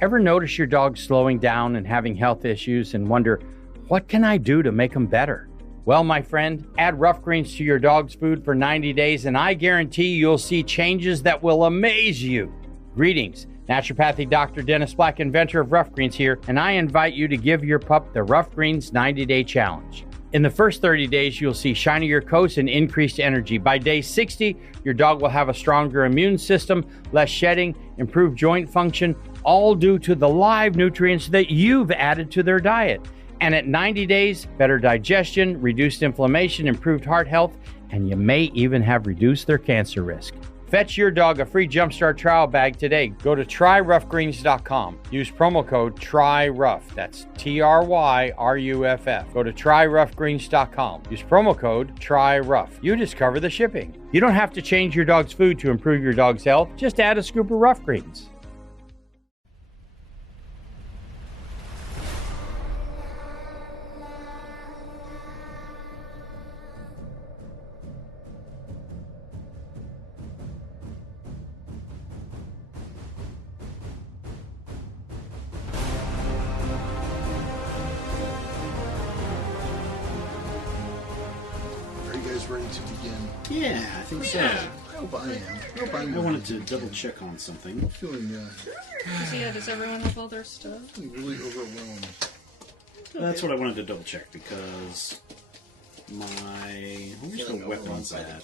Ever notice your dog slowing down and having health issues and wonder, what can I do to make them better? Well, my friend, add Rough Greens to your dog's food for 90 days and I guarantee you'll see changes that will amaze you. Greetings, naturopathic Dr. Dennis Black, inventor of Rough Greens here, and I invite you to give your pup the Rough Greens 90-day challenge. In the first 30 days, you'll see shinier coats and increased energy. By day 60, your dog will have a stronger immune system, less shedding, improved joint function, all due to the live nutrients that you've added to their diet. And at 90 days, better digestion, reduced inflammation, improved heart health, and you may even have reduced their cancer risk. Fetch your dog a free Jumpstart trial bag today. Go to tryroughgreens.com. Use promo code TRYROUGH. That's TRYRUFF. Go to tryroughgreens.com. Use promo code TRYROUGH. You discover the shipping. You don't have to change your dog's food to improve your dog's health. Just add a scoop of Rough Greens. Ready to begin? Yeah, I think so. I hope I am. I wanted to double check on something. I'm feeling does everyone have all their stuff? really overwhelmed. That's what I wanted to double check because where's the weapons at?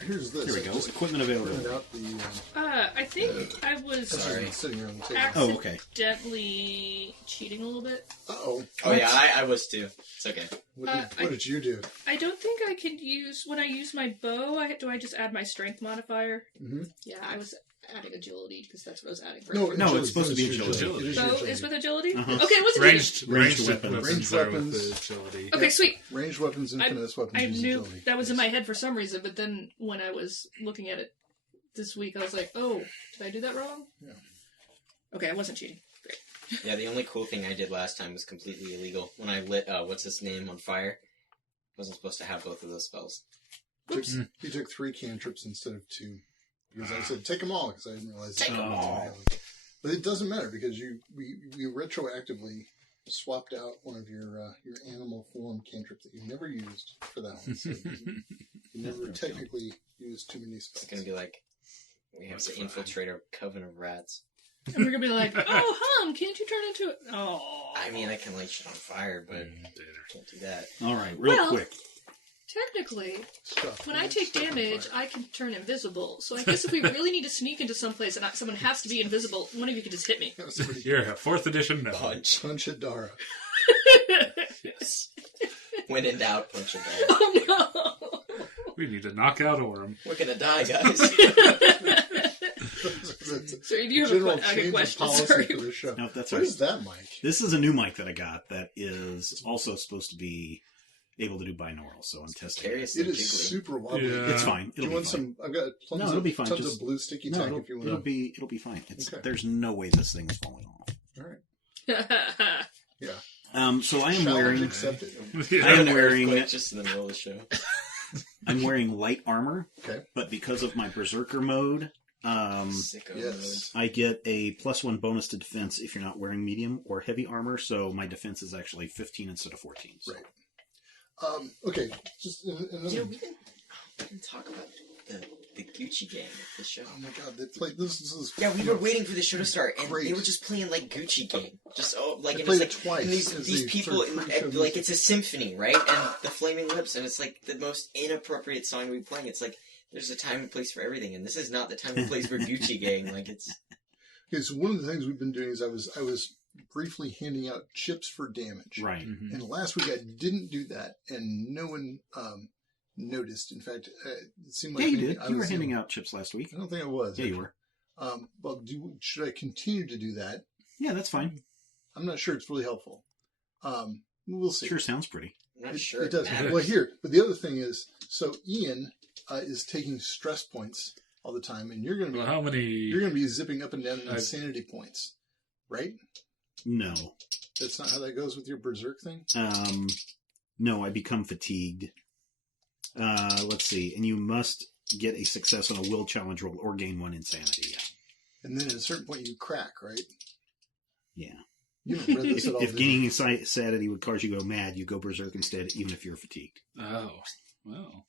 Here's this. Here we go. Equipment availability. Out the, I think I was sitting here on the table. accidentally cheating a little bit. Uh-oh. Oh, yeah, I was too. It's okay. What did you do? I don't think I could use, when I use my bow, do I just add my strength modifier? Mm-hmm. Yeah, I was adding agility because that's what I was adding for. No, it's supposed to be agility. Bow is with agility? Uh-huh. Okay, it was agility. Ranged Ranged weapons. weapons. Agility. Okay, sweet. Ranged weapons and finesse weapons. I use knew agility. that was in my head for some reason, but then when I was looking at it this week, I was like, oh, did I do that wrong? Yeah. Okay, I wasn't cheating. Great. Yeah, the only cool thing I did last time was completely illegal. When I lit, what's his name, on fire, wasn't supposed to have both of those spells. He took 3 cantrips instead of 2. Because I said, take them all, because I didn't realize Take 'em all. But it doesn't matter, because we retroactively swapped out one of your animal form cantrip that you never used for that one. So you never technically used too many spells. It's gonna be like, we have to infiltrate our coven of rats. And we're going to be like, oh, Hum, can't you turn into it? Oh. I mean, I can light shit on fire, but can't do that. All right, real quick. Technically, when I take damage, I can turn invisible. So I guess if we really need to sneak into someplace and someone has to be invisible, one of you could just hit me. You're a 4th edition no. Punch. Punch at Dara. Yes. When in doubt, punch it down. Oh no! We need to knock out Orm. We're gonna die, guys. Sorry, do you have General a change question? of policy Sorry. for this show. No, that's What right. is that mic? This is a new mic that I got that is also supposed to be able to do binaural, so I'm testing it. It is super wobbly. Yeah. It's fine. Do you want some? I've got No, it'll be fine. tons Just- of blue sticky No, tack it'll, if you want. it'll be fine. Okay. There's no way this thing is falling off. All right. Yeah. So I am Challenge wearing. accepted. I am wearing. Earthquake just in the middle of the show. I'm wearing light armor. Okay. But because of my berserker mode, Sicko Yes. I get a +1 bonus to defense if you're not wearing medium or heavy armor. So my defense is actually 15 instead of 14. So. Right. Okay. Just another. Dude, we can talk about the Gucci gang at the show. Oh my god! They played this. Is Yeah, we were waiting for the show to start, and Great. they were just playing like Gucci gang. Just like They it was played like it twice and as these the people, sort of pre-show like music. it's a symphony, right? And the Flaming Lips, and it's like the most inappropriate song to be playing. It's like there's a time and place for everything, and this is not the time and place for Gucci gang. Like it's Okay, so one of the things we've been doing is I was briefly handing out chips for damage. Right. And last week I didn't do that, and no one noticed. In fact, it seemed like Yeah, you maybe did. I You were was handing out chips last week. I don't think I was. Yeah, you were. Well, should I continue to do that? Yeah, that's fine. I'm not sure it's really helpful. We'll see. Sure sounds pretty. I'm not sure It does. matters. Well, here, but the other thing is, so Ian is taking stress points all the time, and you're going to be Well, how many? you're going to be zipping up and down in insanity points, right? No. That's not how that goes with your berserk thing. No, I become fatigued. Let's see. And you must get a success on a will challenge roll or gain 1 insanity. Yeah. And then at a certain point you crack, right? Yeah. You haven't read this at all. If did you? gaining insanity would cause you to go mad, you go berserk instead, even if you're fatigued. Oh, well.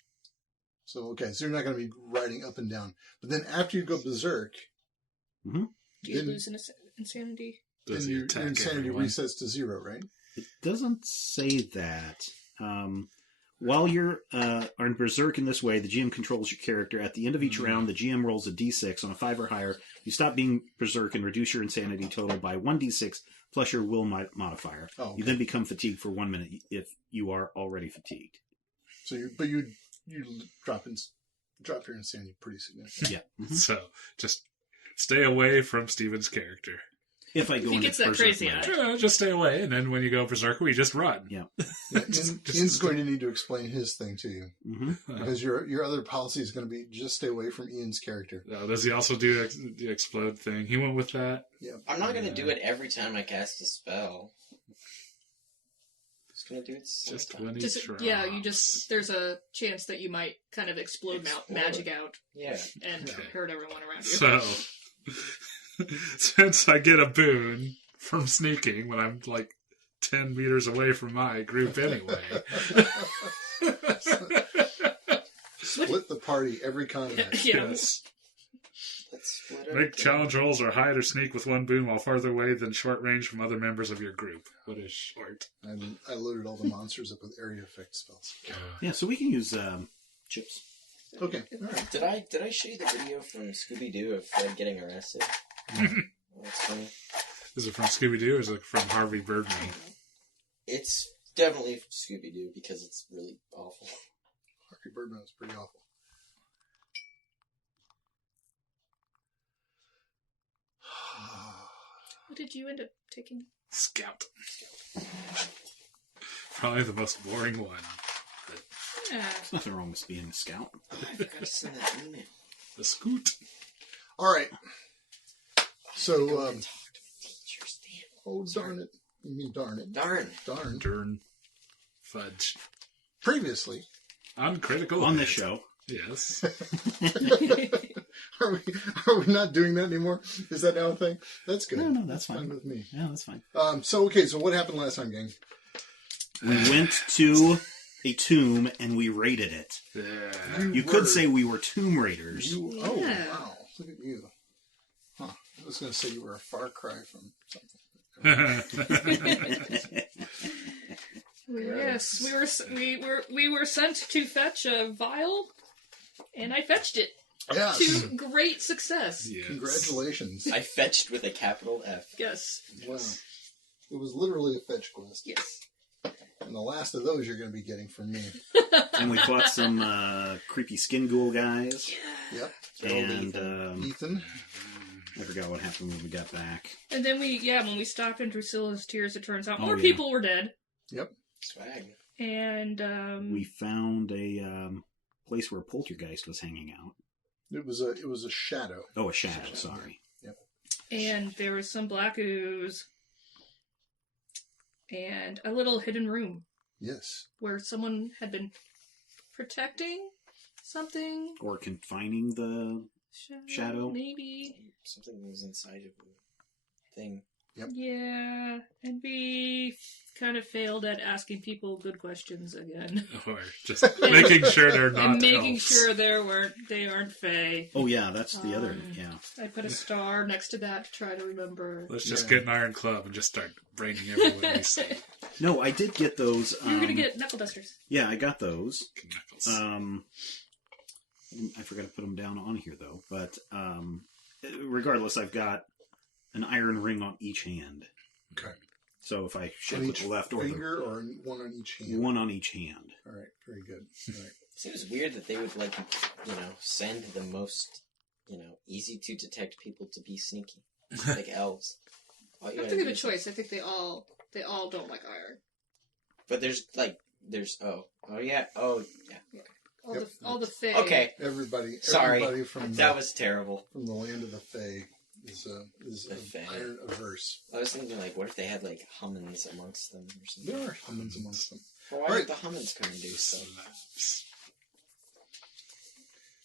So, okay, so you're not going to be riding up and down. But then after you go berserk, Do you then- lose insanity? then Does he your attack insanity everyone? resets to 0, right? It doesn't say that. While you're on berserk in this way, the GM controls your character. At the end of each round, the GM rolls a d6 on a 5 or higher. You stop being berserk and reduce your insanity total by 1d6 plus your will modifier. Oh, okay. You then become fatigued for 1 minute if you are already fatigued. So you drop your insanity pretty significantly. Yeah. So, just stay away from Steven's character. If I go he into gets that berserk crazy mode. eye. Just stay away, and then when you go berserker, we just run. Yeah. Yeah, Ian's going to need to explain his thing to you. Mm-hmm. Because your other policy is going to be just stay away from Ian's character. Does he also do the explode thing? He went with that. Yeah. I'm not going to do it every time I cast a spell. Just going to do it Just sometime. when he Just, drops. yeah, there's a chance that you might kind of explode magic out Yeah. and Okay. hurt everyone around you. So, since I get a boon from sneaking when I'm like 10 meters away from my group anyway. Split the party every combat. Yeah. Yes. Let's split Make up. challenge rolls or hide or sneak with one boon while farther away than short range from other members of your group. What is short? I loaded all the monsters up with area effect spells. Yeah, so we can use chips. Okay. All right. Did I show you the video from Scooby Doo of Fred getting arrested? That's funny. Is it from Scooby Doo or is it from Harvey Birdman? It's definitely Scooby Doo because it's really awful. Harvey Birdman was pretty awful. What did you end up taking? Scout. Probably the most boring one. Yeah. There's nothing wrong with being a scout. I forgot to send that email. The Scoot. All right. So, Go and talk to my teachers, damn. oh, darn it. You mean darn it. Darn. Darn. Dern. Fudge. Previously, Uncritical. On hit. this show. Yes. are we not doing that anymore? Is that now a thing? That's good. No, that's fine. with me. Yeah, that's fine. So what happened last time, gang? We went to a tomb and we raided it. Yeah. You could say we were tomb raiders. Oh, Yeah. wow. Look at you. Huh. I was going to say you were a far cry from something. Yes, we were sent to fetch a vial, and I fetched it Yes. to great success. Yes. Congratulations. I fetched with a capital F. Yes, Wow. It was literally a fetch quest. yes. And the last of those you're going to be getting from me. And we fought some creepy skin ghoul guys. Yep. And Ethan. I forgot what happened when we got back. And then when we stopped in Drusilla's Tears, it turns out more yeah. people were dead. Yep. Swag. And We found a place where a poltergeist was hanging out. It was a shadow. Oh, a shadow, sorry. and there was some black ooze and a little hidden room Yes. where someone had been protecting something. Or confining the shadow? Maybe. Something was inside of the thing. Yep. Yeah, and we kind of failed at asking people good questions again. Or just making sure they're not And making elves. sure they aren't fae. Oh, yeah, that's the other, Um, yeah. I put a star next to that to try to remember. Let's just Yeah. get an iron club and just start braining everyone we see. No, I did get those. You're gonna get knuckle dusters. Yeah, I got those. Knuckles. I forgot to put them down on here, though. But regardless, I've got an iron ring on each hand. Okay. So if I On shake with each the left or the finger or one on each hand? one on each hand. All right. Very good. All right. Seems weird that they would send the most, easy to detect people to be sneaky, like elves. All I you don't gotta think they do have a is- choice. I think they all don't like iron. But there's all yeah. Yep. All the fae. Okay, Everybody sorry, from that was terrible. from the land of the Fae is The Fae. iron averse. I was thinking, what if they had Hummins amongst them or something? There are humans amongst them. Well, why Right. did the Hummins come and do stuff?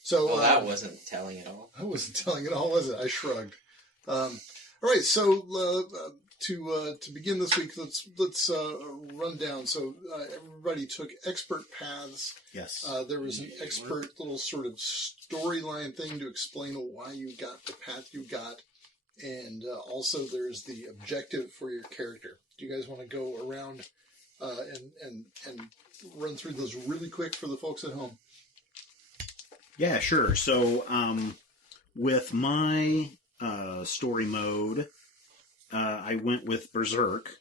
So Well, that wasn't telling at all. I wasn't telling it all, was it? I shrugged. All right, so to begin this week, let's run down. So everybody took expert paths. Yes. There was an expert little sort of storyline thing to explain why you got the path you got, and also there's the objective for your character. Do you guys want to go around and run through those really quick for the folks at home? Yeah, sure. So with my story mode, I went with Berserk,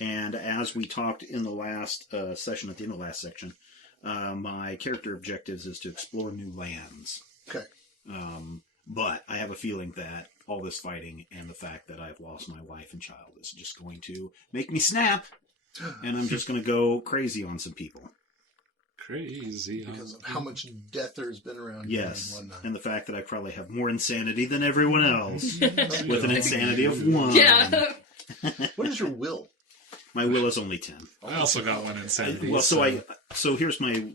and as we talked in the last session, at the end of the last section, my character objectives is to explore new lands. Okay. But I have a feeling that all this fighting and the fact that I've lost my wife and child is just going to make me snap, and I'm just going to go crazy on some people. Crazy. Because of how much death there's been around. Yes, and whatnot. and the fact that I probably have more insanity than everyone else, with an insanity of 1. Yeah. What is your will? My will is only 10. I also got one insanity. Well, so here's my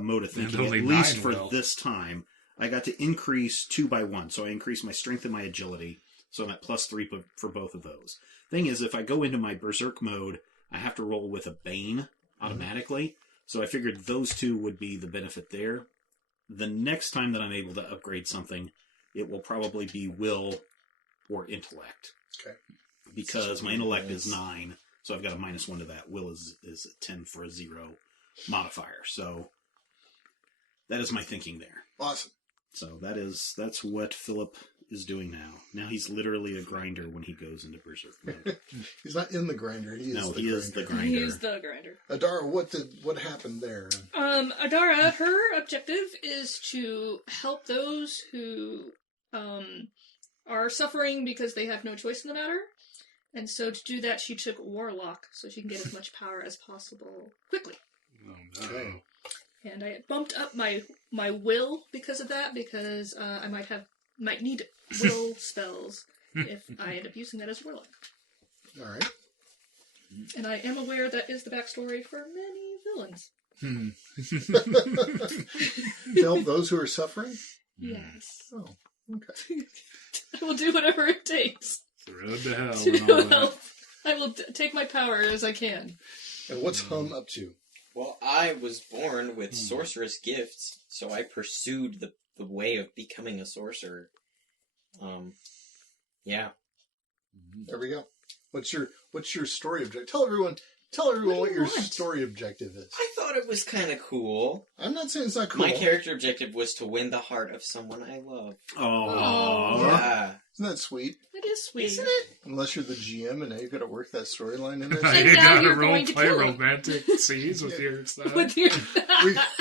mode of thinking. only At least 9 for will. this time, I got to increase 2 by 1. So I increased my strength and my agility. So I'm at +3 for both of those. Thing is, if I go into my Berserk mode, I have to roll with a Bane automatically. So I figured those 2 would be the benefit there. The next time that I'm able to upgrade something, it will probably be will or intellect. Okay. Because my intellect is 9, so I've got a -1 to that. Will is a 10 for a 0 modifier. So that is my thinking there. Awesome. So that's what Philip is doing now. Now he's literally a grinder when he goes into Berserk mode. He's not in the grinder. He is the grinder. grinder. He's the grinder. Adara, what happened there? Adara, her objective is to help those who are suffering because they have no choice in the matter. And so to do that, she took Warlock, so she can get as much power as possible quickly. Oh, no. Okay. And I bumped up my will because of that, because I might need will spells if I end up using that as Warlock. All right. And I am aware that is the backstory for many villains. To help those who are suffering? Yes. Oh, okay. I will do whatever it takes The road to hell to and all that. help. I will take my power as I can. And what's Hum up to? Well, I was born with sorceress gifts, so I pursued the way of becoming a sorcerer. Yeah. There we go. What's your story objective? Tell everyone what your story objective is. I thought it was kind of cool. I'm not saying it's not cool. My character objective was to win the heart of someone I love. Oh, Yeah. Isn't that sweet? It is sweet. Isn't it? Unless you're the GM and now you've got to work that storyline in there. And You now gotta you're role going to play kill him. romantic scenes with your stuff. With your...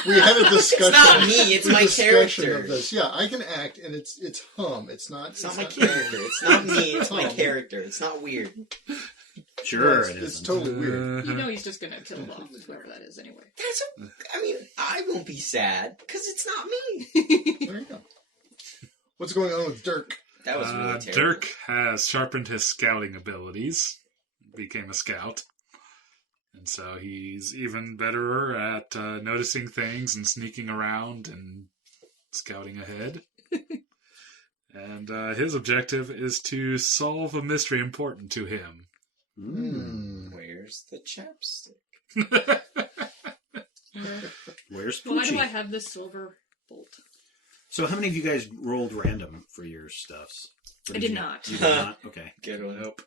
we had a discussion. It's not me, it's my discussion character. Of this. Yeah, I can act, and it's Hum. It's not my character. It's not me, it's my Hum. character. It's not weird. sure, It's isn't. totally weird. You know he's just going to kill off whoever that is anyway. I won't be sad, because it's not me. There you go. What's going on with Dirk? That was really terrible. Dirk has sharpened his scouting abilities, became a scout, and so he's even better at noticing things and sneaking around and scouting ahead. And his objective is to solve a mystery important to him. Where's the chapstick? Where's Why do Poochie? I have this silver bolt? So how many of you guys rolled random for your stuffs? Or I did not. You did not? Okay. Good one. Nope.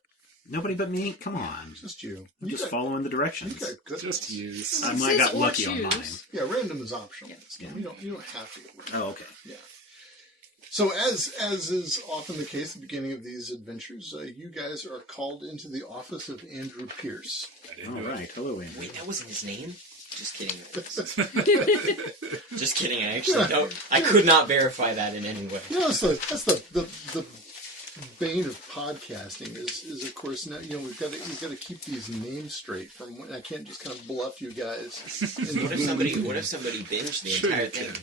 Nobody but me? Come on. Just you. I'm just got- following the You directions. got good. Just use. I It might says got or lucky on choose. mine. Yeah, random is optional. Yeah. You don't have to get random. Oh, okay. Yeah. So as is often the case at the beginning of these adventures, you guys are called into the office of Andrew Pierce. I didn't All know it. right. Hello, Andrew. Wait, that wasn't his name? Just kidding. Just kidding. I actually don't. I could not verify that in any way. You know, that's the bane of podcasting is of course now we've got to keep these names straight. I can't just kind of bluff you guys. What if somebody binged the Sure entire you thing? can.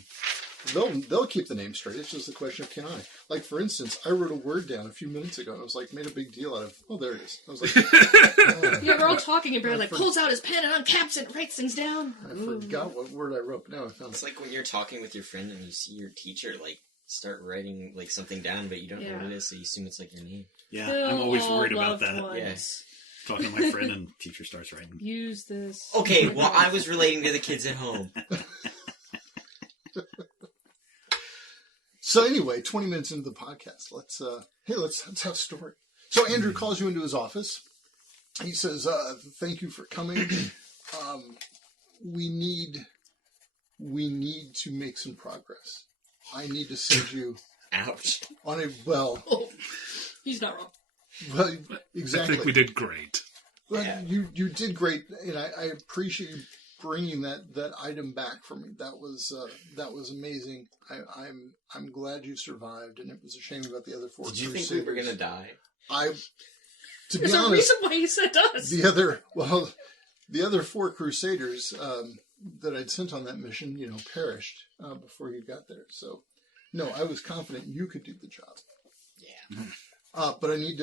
They'll keep the name straight. It's just a question of can I? Like for instance, I wrote a word down a few minutes ago. And I was like, made a big deal out of. Oh, there it is. I was like, Yeah, we're all talking and Barry pulls out his pen and uncaps it and writes things down. I forgot what word I wrote. Now I found It's it. like when you're talking with your friend and you see your teacher start writing something down, but you don't know what it is, so you assume it's like your name. Yeah, Kill I'm always all worried about loved that. ones. Yes. Talking to my friend and teacher starts writing. Use this. Okay, well, I was relating to the kids at home. So anyway, 20 minutes into the podcast, let's have a story. So Andrew calls you into his office. He says, "Thank you for coming. We need to make some progress. I need to send you Ouch. on a Oh, he's not wrong. well, exactly. I think we did great. Well, Yeah. you did great, and I appreciate you bringing that item back for me. That was amazing. I'm glad you survived, and it was a shame about the other 4 Did you think Crusaders. we were gonna die? To be There's a honest, reason why he said us. the other 4 Crusaders that I'd sent on that mission, perished before you got there. So, no, I was confident you could do the job. Yeah. But I need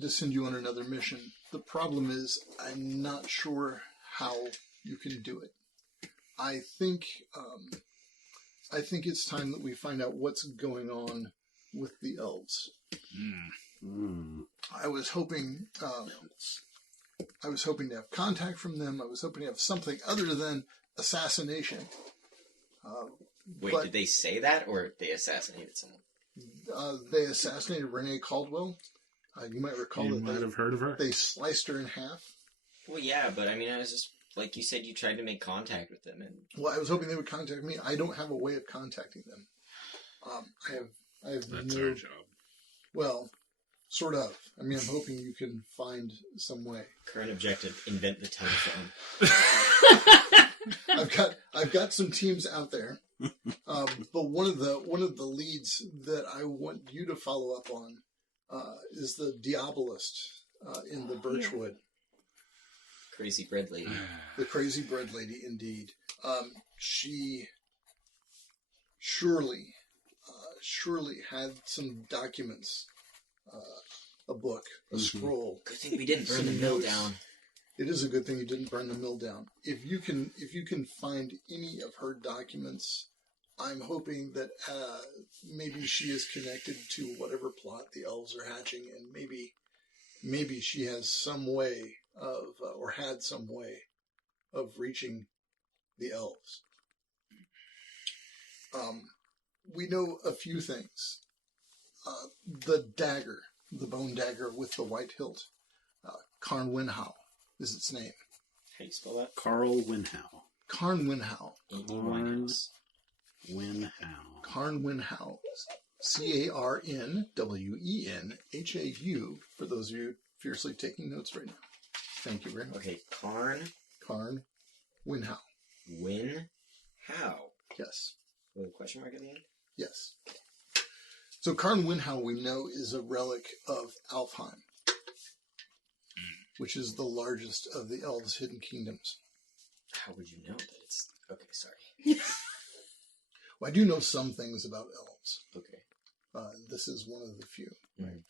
to send you on another mission. The problem is I'm not sure how you can do it. I think it's time that we find out what's going on with the elves. I was hoping to have contact from them. I was hoping to have something other than assassination. Wait, But- did they say that, or they assassinated someone? They assassinated Renee Caldwell. You might recall You that might have heard of her. they sliced her in half. Well, yeah, but I mean, I was just like you said, you tried to make contact with them, and Well, I was hoping they would contact me. I don't have a way of contacting them. I have That's no, our job. well, sort of. I mean, I'm hoping you can find some way. current objective: invent the telephone. I've got some teams out there, but one of the leads that I want you to follow up on is the Diabolist in the Birchwood, Crazy bread lady. the crazy bread lady. Indeed, she surely had some documents, a book, a scroll. Good thing we didn't burn the mill down. It is a good thing you didn't burn the mill down. If you can find any of her documents, I'm hoping that maybe she is connected to whatever plot the elves are hatching, and maybe she has some way of, or had some way of reaching the elves. We know a few things. The dagger, the bone dagger with the white hilt, Karn Winhow is its name. How do you spell that? Carl Winhow. Karn Winhow. Amy Karn. Winehouse. Winhow. Karn Winhow. CarnWenhau. For those of you fiercely taking notes right now. Thank you very much. Okay, Karn Karn Winhow. Win How? Yes. With a question mark at the end? Yes. So Karn Winhow, we know, is a relic of Alfheim, which is the largest of the elves' hidden kingdoms. How would you know that it's... Okay, sorry. Well, I do know some things about elves. Okay. This is one of the few. Mhm.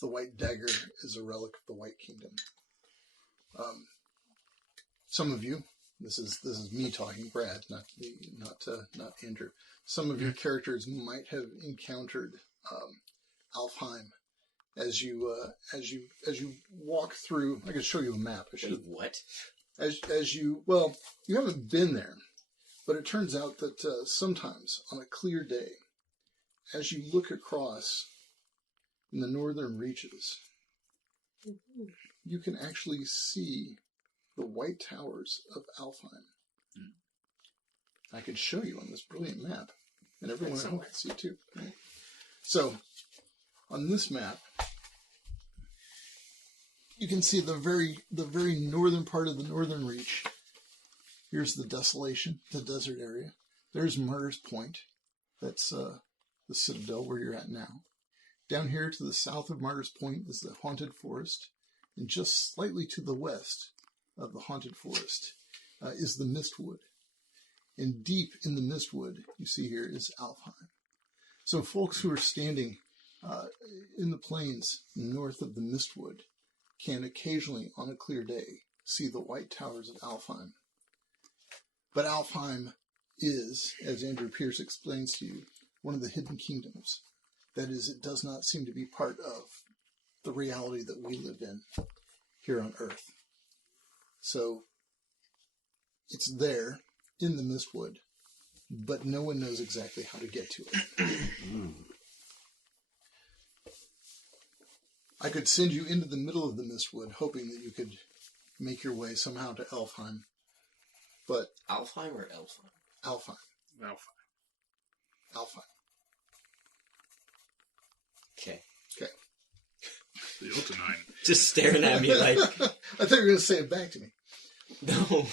The White Dagger is a relic of the White Kingdom. Some of you, this is me talking, Brad, not Andrew. Some of your characters might have encountered Alfheim as you walk through. I could show you a map. I should. Wait, what? As you haven't been there, but it turns out that sometimes on a clear day, as you look across in the northern reaches, you can actually see the white towers of Alfheim. I could show you on this brilliant map, and everyone at home can see it too. Right? So, on this map, you can see the very northern part of the northern reach. Here's the desolation, the desert area. There's Martyr's Point. That's the citadel where you're at now. Down here to the south of Martyr's Point is the Haunted Forest. And just slightly to the west of the Haunted Forest is the Mistwood. And deep in the Mistwood, you see here, is Alfheim. So folks who are standing in the plains north of the Mistwood can occasionally, on a clear day, see the white towers of Alfheim. But Alfheim is, as Andrew Pierce explains to you, one of the hidden kingdoms. That is, it does not seem to be part of the reality that we live in here on Earth. So it's there in the Mistwood, but no one knows exactly how to get to it. I could send you into the middle of the Mistwood, hoping that you could make your way somehow to Elfheim. But Alfheim or Elfheim? Alfheim. Alfheim. Okay. Okay. The Ultimine. Just staring at me like, I thought you were going to say it back to me. no.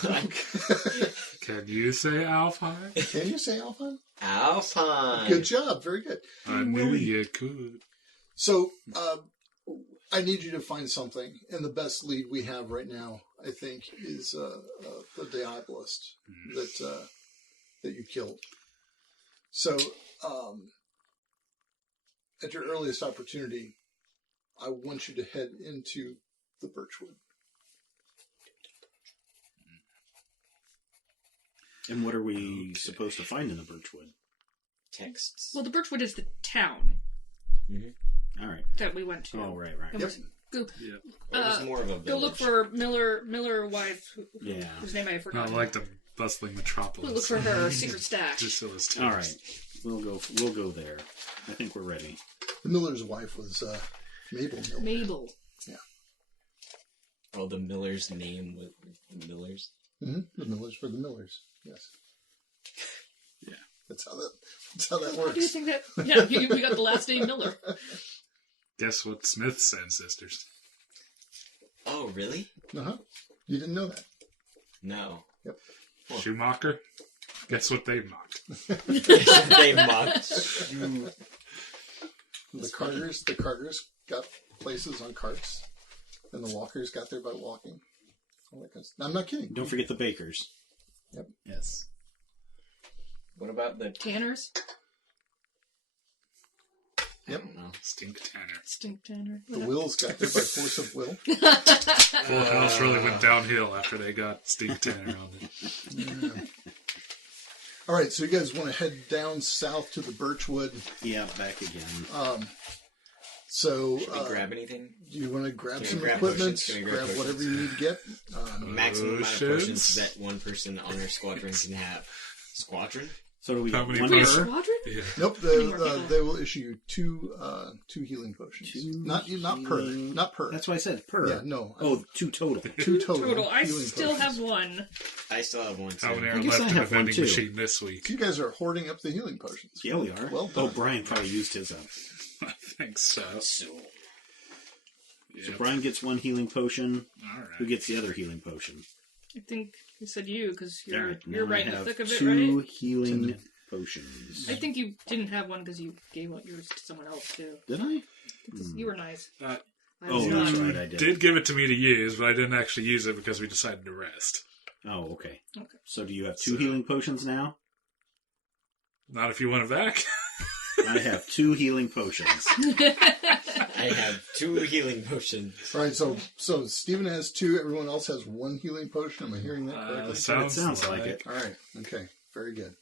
Can you say Alfheim? Can you say Alfheim? Alfheim. Good job. Very good. I knew you could. So, I need you to find something, and the best lead we have right now, I think, is the Diabolist that you killed. So, at your earliest opportunity, I want you to head into the Birchwood. And what are we supposed to find in the Birchwood? Texts. Well, the Birchwood is the town All right. that we went to. Oh, right. And Yep. Go, Yeah. It was more of a go look village. for Miller wife, whose name I forgot. Not like the bustling metropolis. Look for her secret stash. Druscilla's tales. All right. We'll go there. I think we're ready. The miller's wife was Mabel Miller. Mabel. Oh, the Miller's name was the Millers. Mm-hmm. The Millers for the Millers. Yes. Yeah. That's how that How do you works. think that? Yeah, we got the last name Miller. Guess what Smith's ancestors? Oh, really? Uh-huh. You didn't know that. No. Yep. Schumacher? Guess what they mocked? They mocked. The Carters got places on carts, and the Walkers got there by walking. All that kind of stuff. I'm not kidding. Don't forget the bakers. Yep. Yes. What about the... Tanners. I don't know. Stink Tanner. Stink Tanner. The Wills got there by force of will. Full House really went downhill after they got Stink Tanner on it. All right, so you guys want to head down south to the Birchwood. Yeah, back again. So, Should we grab anything? do you want to grab Can we some grab equipment? potions? Can we grab Grab potions? whatever you need to get. Maximum amount of Potions? potions that one person on our squadron can have. Squadron? So do we How got many one Wait, per- per? squadron? Yeah. Nope, More people. they will issue you two healing potions. Not per. healing- Not per. That's what I said. Per. Yeah, no. Oh, two total. Two total. Total. I healing still potions. have one. I still have one, too. How many I are guess I left in the have one, vending too. machine this week? You guys are hoarding up the healing potions. Yeah, we are. Well done. Oh, Brian probably used his up. I think so. So, So Yep. Brian gets one healing potion. All Who right. gets the other healing potion? I think you said you, because All you're, right, you're now right I in the have thick of it, two right? healing potions. I think you didn't have one because you gave yours to someone else, too. Did I? You were nice. Uh, I Oh, was that's not. right, I did. Did give it to me to use, but I didn't actually use it because we decided to rest. Oh, okay. Okay. So do you have two So- healing potions now? Not if you want it back. I have two healing potions. I have two healing potions. All right, so Stephen has two. Everyone else has one healing potion. Am I hearing that correctly? sounds like it. All right. Okay. Very good.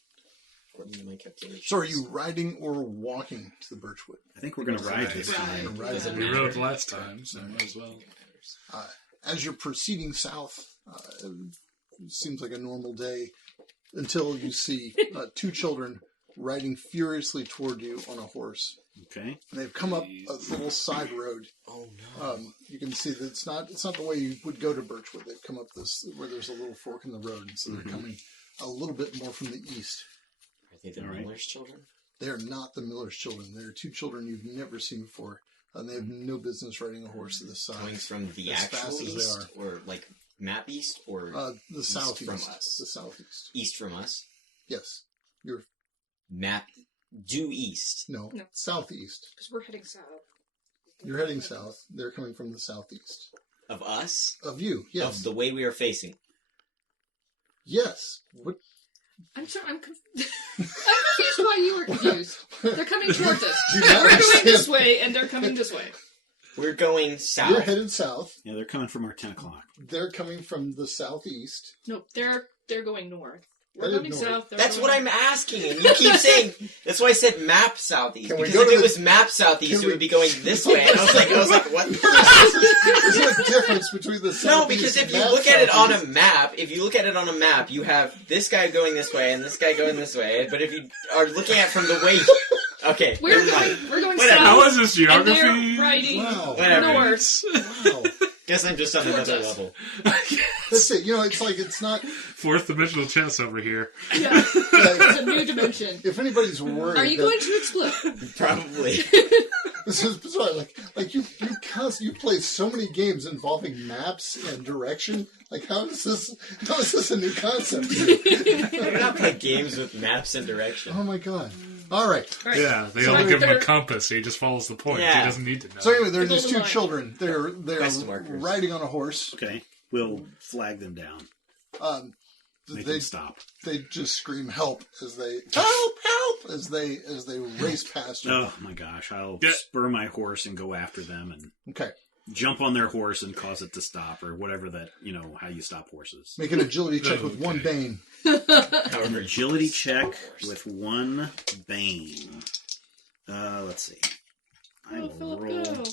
According to my calculations. So, are you riding or walking to the Birchwood? I think we're going to ride this Ride. time. Ride. Doesn't We matter. rode last time, so might as well. As you're proceeding south, it seems like a normal day until you see two children riding furiously toward you on a horse. Okay. And they've come up a little side road. Oh, no. You can see that it's not the way you would go to Birchwood. They've come up this where there's a little fork in the road, and so they're coming a little bit more from the east. Are they the All right. Miller's children? They are not the Miller's children. They're two children you've never seen before, and they have no business riding a horse to this Going side. from the As actual fast as they east? Or, like, map east? Or The east southeast. from us? The southeast. East from us? Yes. You're Map due east. no, No. southeast. Because we're heading south. You're heading south. They're coming from the southeast. Of us? Of you, yes. Of the way we are facing. Yes. What? I'm sorry, I'm confused why you were confused. They're coming towards us. Do you We're not going understand? this way, and they're coming this way. We're going You're south. headed south. Yeah, they're coming from our 10 o'clock. They're coming from the southeast. No, they're going north. We're coming south. That's what I'm asking, and you keep saying. That's why I said map southeast. Can we Because go if to it the- was map southeast, Can it we- would be going this way. And I was like, what? There's no difference between the No, southeast because if and you map look at it on a southeast. map, you have this guy going this way and this guy going this way. But if you are looking at it from the way, okay, We're never mind. going Whatever. south. How is this And geography? they're riding Wow. Whatever. north. Wow. Guess I'm just on Towards another us. level. That's it. You know, it's like it's not. Fourth dimensional chess over here. Yeah, it's a new dimension. If anybody's worried, Are you that- going to explode? Probably. This is bizarre. Like you play so many games involving maps and direction. Like how is this a new concept? I do not play games with maps and direction. Oh my god! All right. All right. Yeah, they So only give him a they're- compass. He just follows the point. Yeah. He doesn't need to know. So anyway, there are The these golden two line. children. They're Quest markers. riding on a horse. Okay, we'll flag them down. They Make them stop. they just scream help as they help as they race past you. Oh my gosh! I'll Yeah. spur my horse and go after them and Okay, jump on their horse and cause it to stop, or whatever that how you stop horses. make an agility check with one Okay. bane. An However, agility check with one bane. Let's see. I Oh, will Philip, roll. go.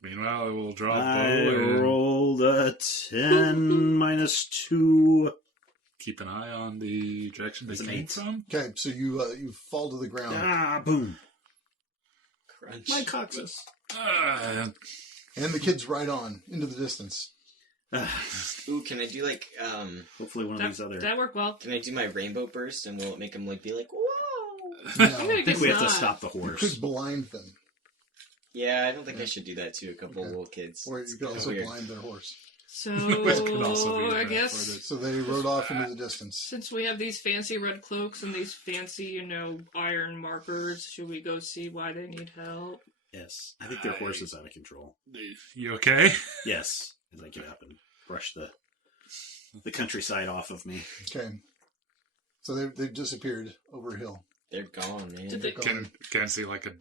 Meanwhile, I will draw a I bow and rolled a 10 minus 2. keep an eye on the direction they That's an came 8. from. Okay, so you fall to the ground. Ah, boom. crunch. My coccyx. And the kids ride on into the distance. Ooh, can I do Hopefully one of these other... That worked well. can I do my rainbow burst and will it make them be like, whoa? No, I'm gonna I think guess we have to not. stop the you horse. could blind them, Yeah, I don't think I should do that to a couple Okay. little kids. or you It's could kinda also weird. blind their horse. So Which could also be I for guess the- So they rode off into the distance. since we have these fancy red cloaks and these fancy, iron markers, should we go see why they need help? Yes. I think their horse is out of control. You okay? Yes. As I get up and brush the countryside off of me. Okay, so they've disappeared over a hill. They're gone, man. Did they- Can see like a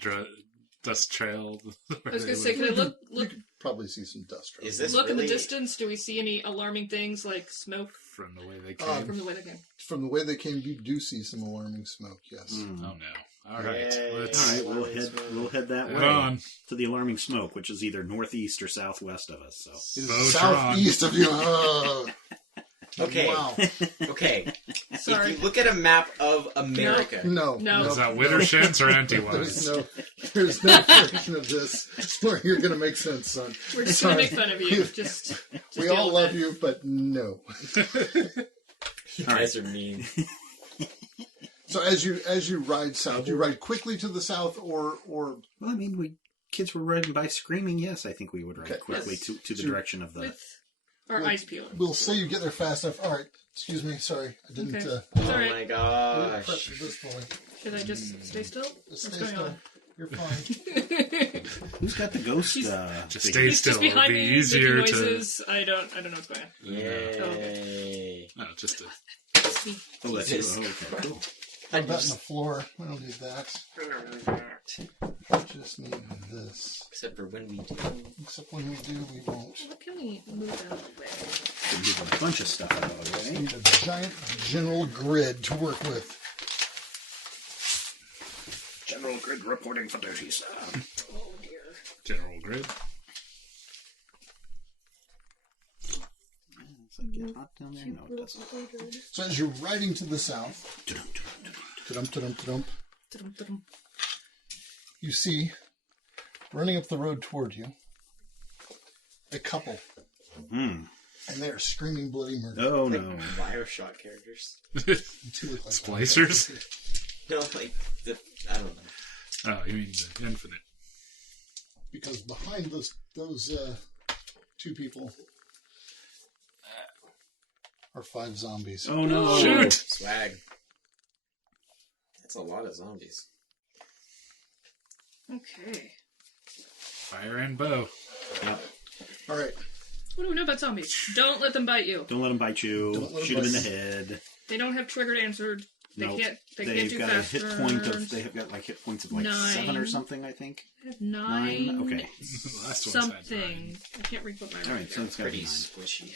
dust trail. I was gonna say, can I look You could probably see some dust trails. Is this look in the really- distance? Do we see any alarming things like smoke from the way they came. from the way they came? From the way they came, you do see some alarming smoke. Yes. Mm. Oh no! All right, Yay. let's All right, Alarming we'll head that head way on. to the alarming smoke, which is either northeast or southwest of us. So It is Voltron. southeast of you. Oh. Okay. Wow. Okay. Sorry. If you look at a map of America, No. No. Is that Widdershins or anti-wise? There's no version of this where you're going to make sense, son. We're just Sorry. gonna make fun of you. Just We deal all with love it. you, but no. you guys are mean. So as you ride south, you ride quickly to the south, or well, I mean, kids were riding by screaming. Yes, I think we would ride Okay. quickly Yes. to the Sure. direction of the. With our Well, ice peeler. we'll say you get there fast enough. All right. Excuse me. Sorry, I didn't. Okay. Uh, It's Oh alright. my prep gosh. for this fully. Should I just stay still? Just What's stay going still. on? You're fine. Who's got the ghost? She's- Just figure? stay He's still. just It'll behind be me easier making to. noises. I don't know what's going on. Yay. No, just to. It's me. Oh, that's Jesus you. Oh, okay, cool. Put that on the floor. We don't need that. Just need this. Except for when we do. Except when we do, we won't. What can we move out of the way? Can move a bunch of stuff out of the way. Need a giant general grid to work with. General grid reporting for duty, sir. Oh dear. General grid. Does that get hot down there? No, it doesn't. So as you're riding to the south, you see, running up the road toward you, a couple, Hmm. and they are screaming bloody murder. Oh Like no. Bioshock characters. You two look like Splicers? No, like I don't know. Oh, you mean the infinite? Because behind those two people are 5 zombies. Oh no. Shoot! Swag. That's a lot of zombies. Okay. Fire and bow. Yep. All right. What do we know about zombies? Don't let them bite you. Don't let them bite you. Don't let 'em Shoot them in bite the you. head. They don't have triggered answered. They Nope. can't. They They've can't do got fast a hit point of. turns. They have got like hit points of like 9. 7 or something. I think. They have 9. Okay. The last one's had Something. I can't read what my All right. So it's got to Pretty be 9. squishy.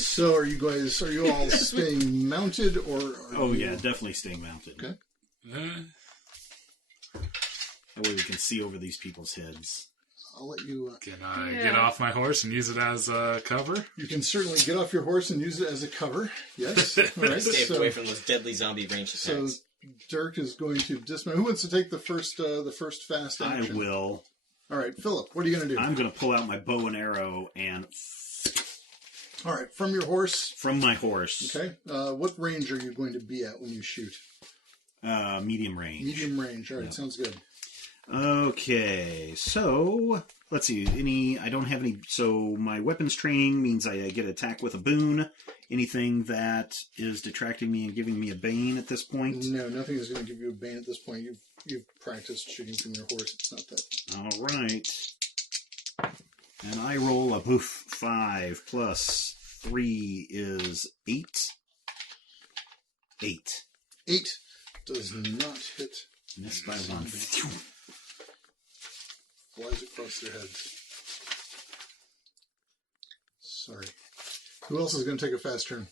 So are you all staying mounted or? Oh yeah, definitely staying mounted. Okay. That way we can see over these people's heads. I'll let you. Can I get off my horse and use it as a cover? You can certainly get off your horse and use it as a cover. Yes. All right. Stay away from those deadly zombie range attacks. So Dirk is going to dismount. Who wants to take the first fast action? I will. All right, Philip. What are you going to do? I'm going to pull out my bow and arrow and. All right, from your horse. From my horse. Okay. What range are you going to be at when you shoot? Medium range. Medium range. All right, sounds good. Okay, so let's see. I don't have any. So my weapons training means I get attack with a boon. Anything that is detracting me and giving me a bane at this point? No, nothing is going to give you a bane at this point. You've practiced shooting from your horse. It's not that. All right. And I roll a 5 plus 3 is 8. 8. 8 does not hit. Missed by 1. Flies across their heads. Sorry. Who else is going to take a fast turn?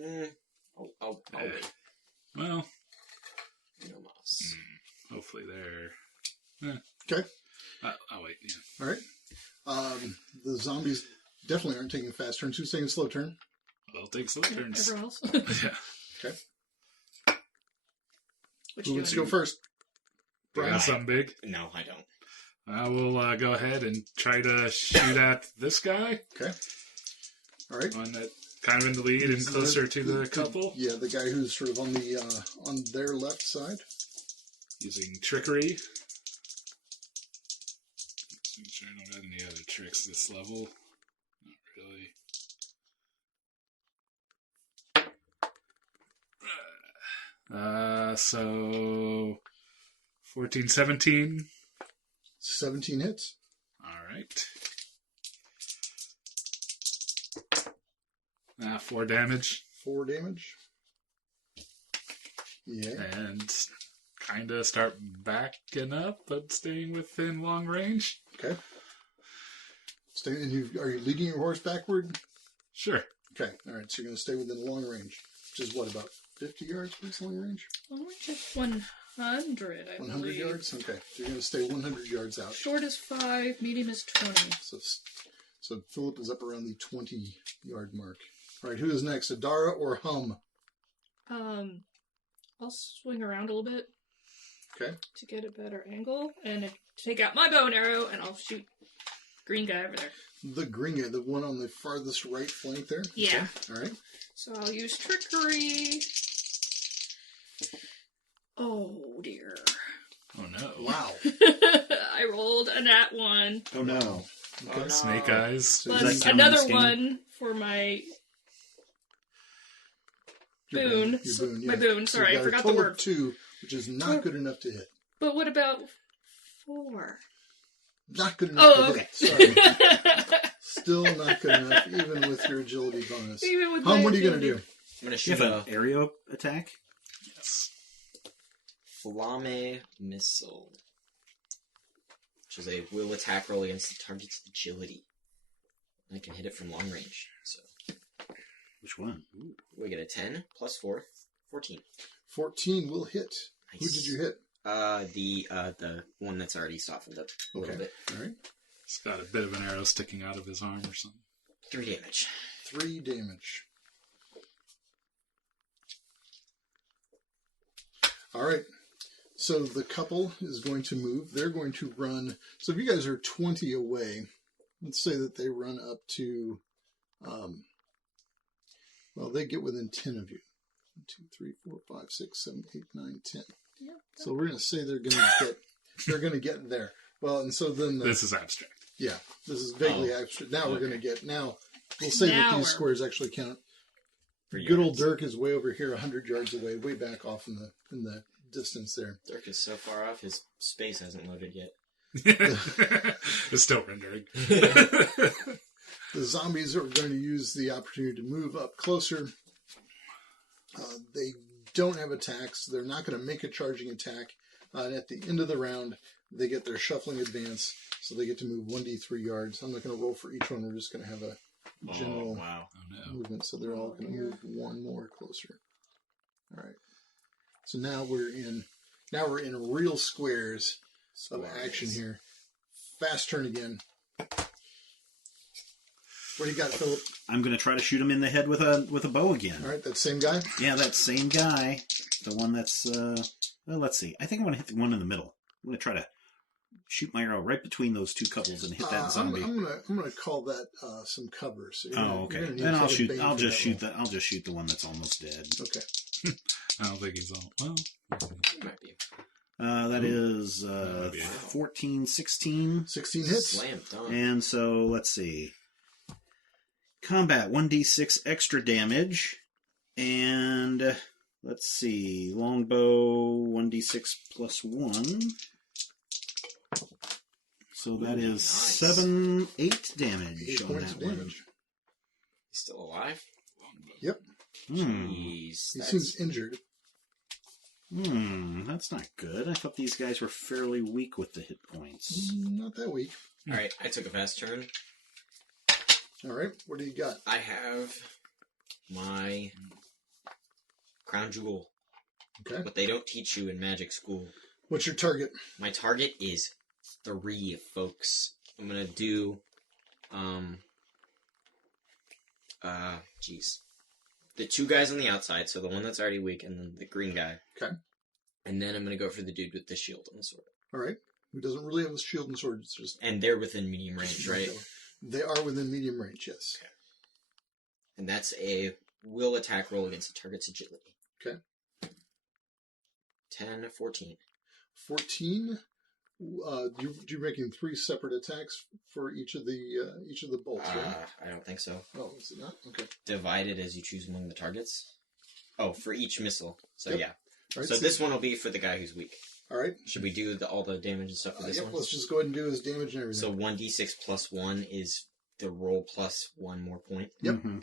I'll wait. Well, No moss. hopefully they're... Okay. I'll wait, yeah. All right. The zombies definitely aren't taking fast turns. Who's taking slow turn? I'll take slow turns. Everyone else. Yeah. Okay. What Who you wants to doing? go first? Do you have something big? No, I don't. I will go ahead and try to shoot at this guy. Okay. All right. One that kind of in the lead and closer to the couple. Yeah, the guy who's sort of on their left side. Using trickery. Just make sure I don't have any other tricks this level. Not really. So 14, 17. 17 hits. All right. 4 damage. 4 damage. Yeah. And kind of start backing up, but staying within long range. Okay. Are you leading your horse backward? Sure. Okay. All right. So you're going to stay within long range, which is what, about 50 yards from long range? Just 100, I 100 believe. yards? Okay. So you're going to stay 100 yards out. Short is 5, medium is 20. So Philip is up around the 20-yard mark. All right. Who is next? Adara or Hum? I'll swing around a little bit. Okay. To get a better angle, and take out my bow and arrow, and I'll shoot green guy over there. The green guy, the one on the farthest right flank there? Yeah. Okay. All right. So I'll use trickery. Oh dear. Oh no. Wow. I rolled a nat 1. Oh no. Okay. Oh, no. Snake eyes. So Does Plus that count another in this game? 1 for my Your boon. Your boon, yeah. My boon, So sorry, you've I got a forgot the total word. of 2, which is not good enough to hit. But what about 4? Not good enough Oh, to okay. hit. Sorry. Still not good enough, even with your agility bonus. Even with Hum, my what are you going to agility. do? I'm going to You shoot have a an aerial attack? Yes. Flame Missile, which is a will attack roll against the target's agility. I can hit it from long range. So Which one? Ooh. we get a 10 plus 4, 14. 14 will hit. Nice. Who did you hit? The one that's already softened up a little bit. All right. He's got a bit of an arrow sticking out of his arm or something. 3 damage. 3 damage. All right. So the couple is going to move. They're going to run. So if you guys are 20 away, let's say that they run up to, well, they get within 10 of you. 1, 2, 3, 4, 5, 6, 7, 8, 9, 10. Yep. So we're going to say they're going to get there. Well, and so then This is abstract. yeah, this is vaguely abstract. Now we're going to get we'll say that Now these we're- squares actually count. For Good old yards. Dirk is way over here, 100 yards away, way back off in the distance there. Dirk is so far off, his space hasn't loaded yet. It's still rendering. The zombies are going to use the opportunity to move up closer. They don't have attacks. They're not going to make a charging attack. And at the end of the round, they get their shuffling advance, so they get to move 1d3 yards. I'm not going to roll for each one. We're just going to have general wow. Oh, no. movement, so they're all going to move one more closer. All right. So now we're in real squares of action here. Fast turn again. What do you got, Philip? I'm going to try to shoot him in the head with a bow again. All right, that same guy? Yeah, that same guy. The one that's, well, let's see. I think I want to hit the one in the middle. I'm going to try to shoot my arrow right between those two couples and hit that zombie. I'm gonna call that some cover. So okay. Then I'll just shoot the one that's almost dead. Okay. I don't think he's all. Well, Might be. That is 14, 16. 16 hits. Slam dunk. And so, let's see. Combat, 1d6 extra damage. And, let's see. Longbow, 1d6 plus 1. So that is nice. 8 damage 8 on points that of one. damage. He's still alive? Yep. Hmm. Jeez. He seems injured. That's not good. I thought these guys were fairly weak with the hit points. Not that weak. Alright, I took a fast turn. All right. What do you got? I have my crown jewel. Okay. What they don't teach you in magic school. What's your target? My target is 3, folks. I'm gonna do, the 2 guys on the outside, so the one that's already weak, and then the green guy. Okay. And then I'm gonna go for the dude with the shield and the sword. All right. Who doesn't really have a shield and sword? It's just And they're within medium range, right? They are within medium range. Yes. Okay. And that's a will attack roll against the target's agility. Okay. 10, 14. 14. You're making 3 separate attacks for each of the bolts, right? I don't think so. Oh, is it not? Okay. Divided as you choose among the targets. Oh, for each missile. So Yep. yeah. All right, So this one will be for the guy who's weak. All right. Should we do all the damage and stuff for this Yep. one? Let's just go ahead and do his damage and everything. So 1d6 plus 1 is the roll plus 1 more point. Yep. Mhm.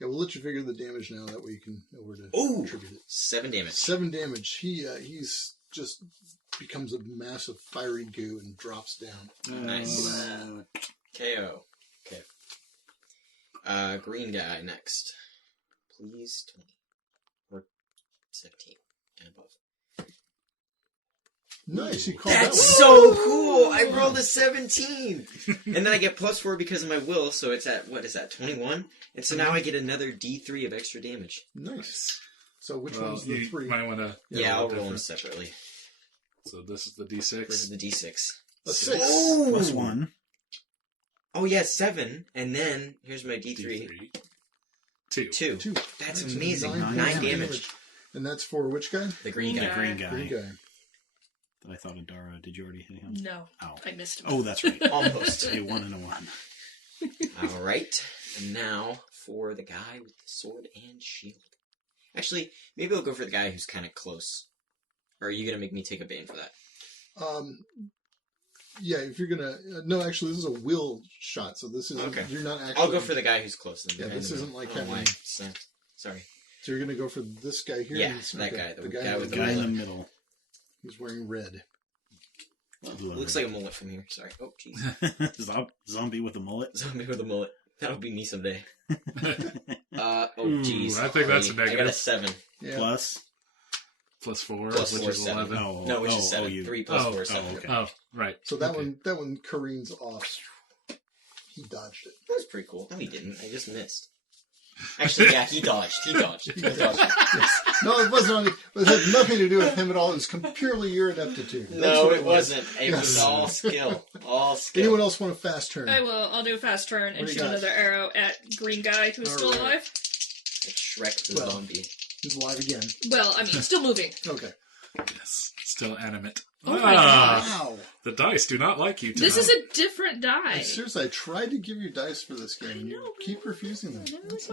Yeah, we'll let you figure the damage now. That way you can know where to Ooh! contribute it. 7 damage. 7 damage. He's just becomes a massive fiery goo and drops down. Nice. KO. Okay. Green guy next. Please 20. Or 17 and above. Nice. He called That's that so cool! I rolled a 17! And then I get plus 4 because of my will, so it's at, what is that, 21? And so now I get another D3 of extra damage. one. Nice. So which one's the you 3? might want to. Yeah, I'll roll them separately. So this is the This is D6. the D6. A 6. Plus 1. Oh yeah, 7. And then, here's my D3. 2. 2. 2. That's Nice. amazing. 9 9 damage. And that's for which guy? The green The guy. green guy. Green guy. I thought of Dara. Did you already hit him? No, Oh. I missed him. Oh, that's right. Almost. A 1 and a 1. Alright. And now for the guy with the sword and shield. Actually, maybe I'll go for the guy who's kind of close. Or are you going to make me take a bane for that? Yeah, if you're gonna no, actually, this is a will shot, so this is Okay. You're not actually. I'll go for the guy who's close. Then. Yeah, this isn't like oh, having. my. Sorry. So you're gonna go for this guy here. Yeah, He's- that okay, guy, the guy The with guy in the mullet. middle. He's wearing red. Looks like a mullet from here. Sorry. Oh, jeez. Zombie with a mullet. Zombie with a mullet. That'll be me someday. Oh, Ooh, jeez. I think that's a I got a negative. 7. Yeah. Plus. Plus 4, Plus which 4, is 7. 11. Oh, No, which is 7. you. 3 plus Oh, 4 is 7. okay. Oh, right. So that Okay. one careens off. He dodged it. That was pretty cool. No, he didn't. I just missed. Actually, yeah, he dodged. He dodged. He dodged. No, it wasn't. It had nothing to do with him at all. It was purely your ineptitude. That's No, what it wasn't. It was Yes. all skill. All skill. Anyone else want a fast turn? I will. I'll do a fast turn What and do you shoot got? another arrow at green guy who's still Alright. alive. Like Shrek the Well. zombie. He's alive again. Well, I mean, still moving. Okay. Yes. Still animate. Oh my Wow. The dice do not like you tonight. This is a different die. Seriously, I tried to give you dice for this game. You know, keep refusing them.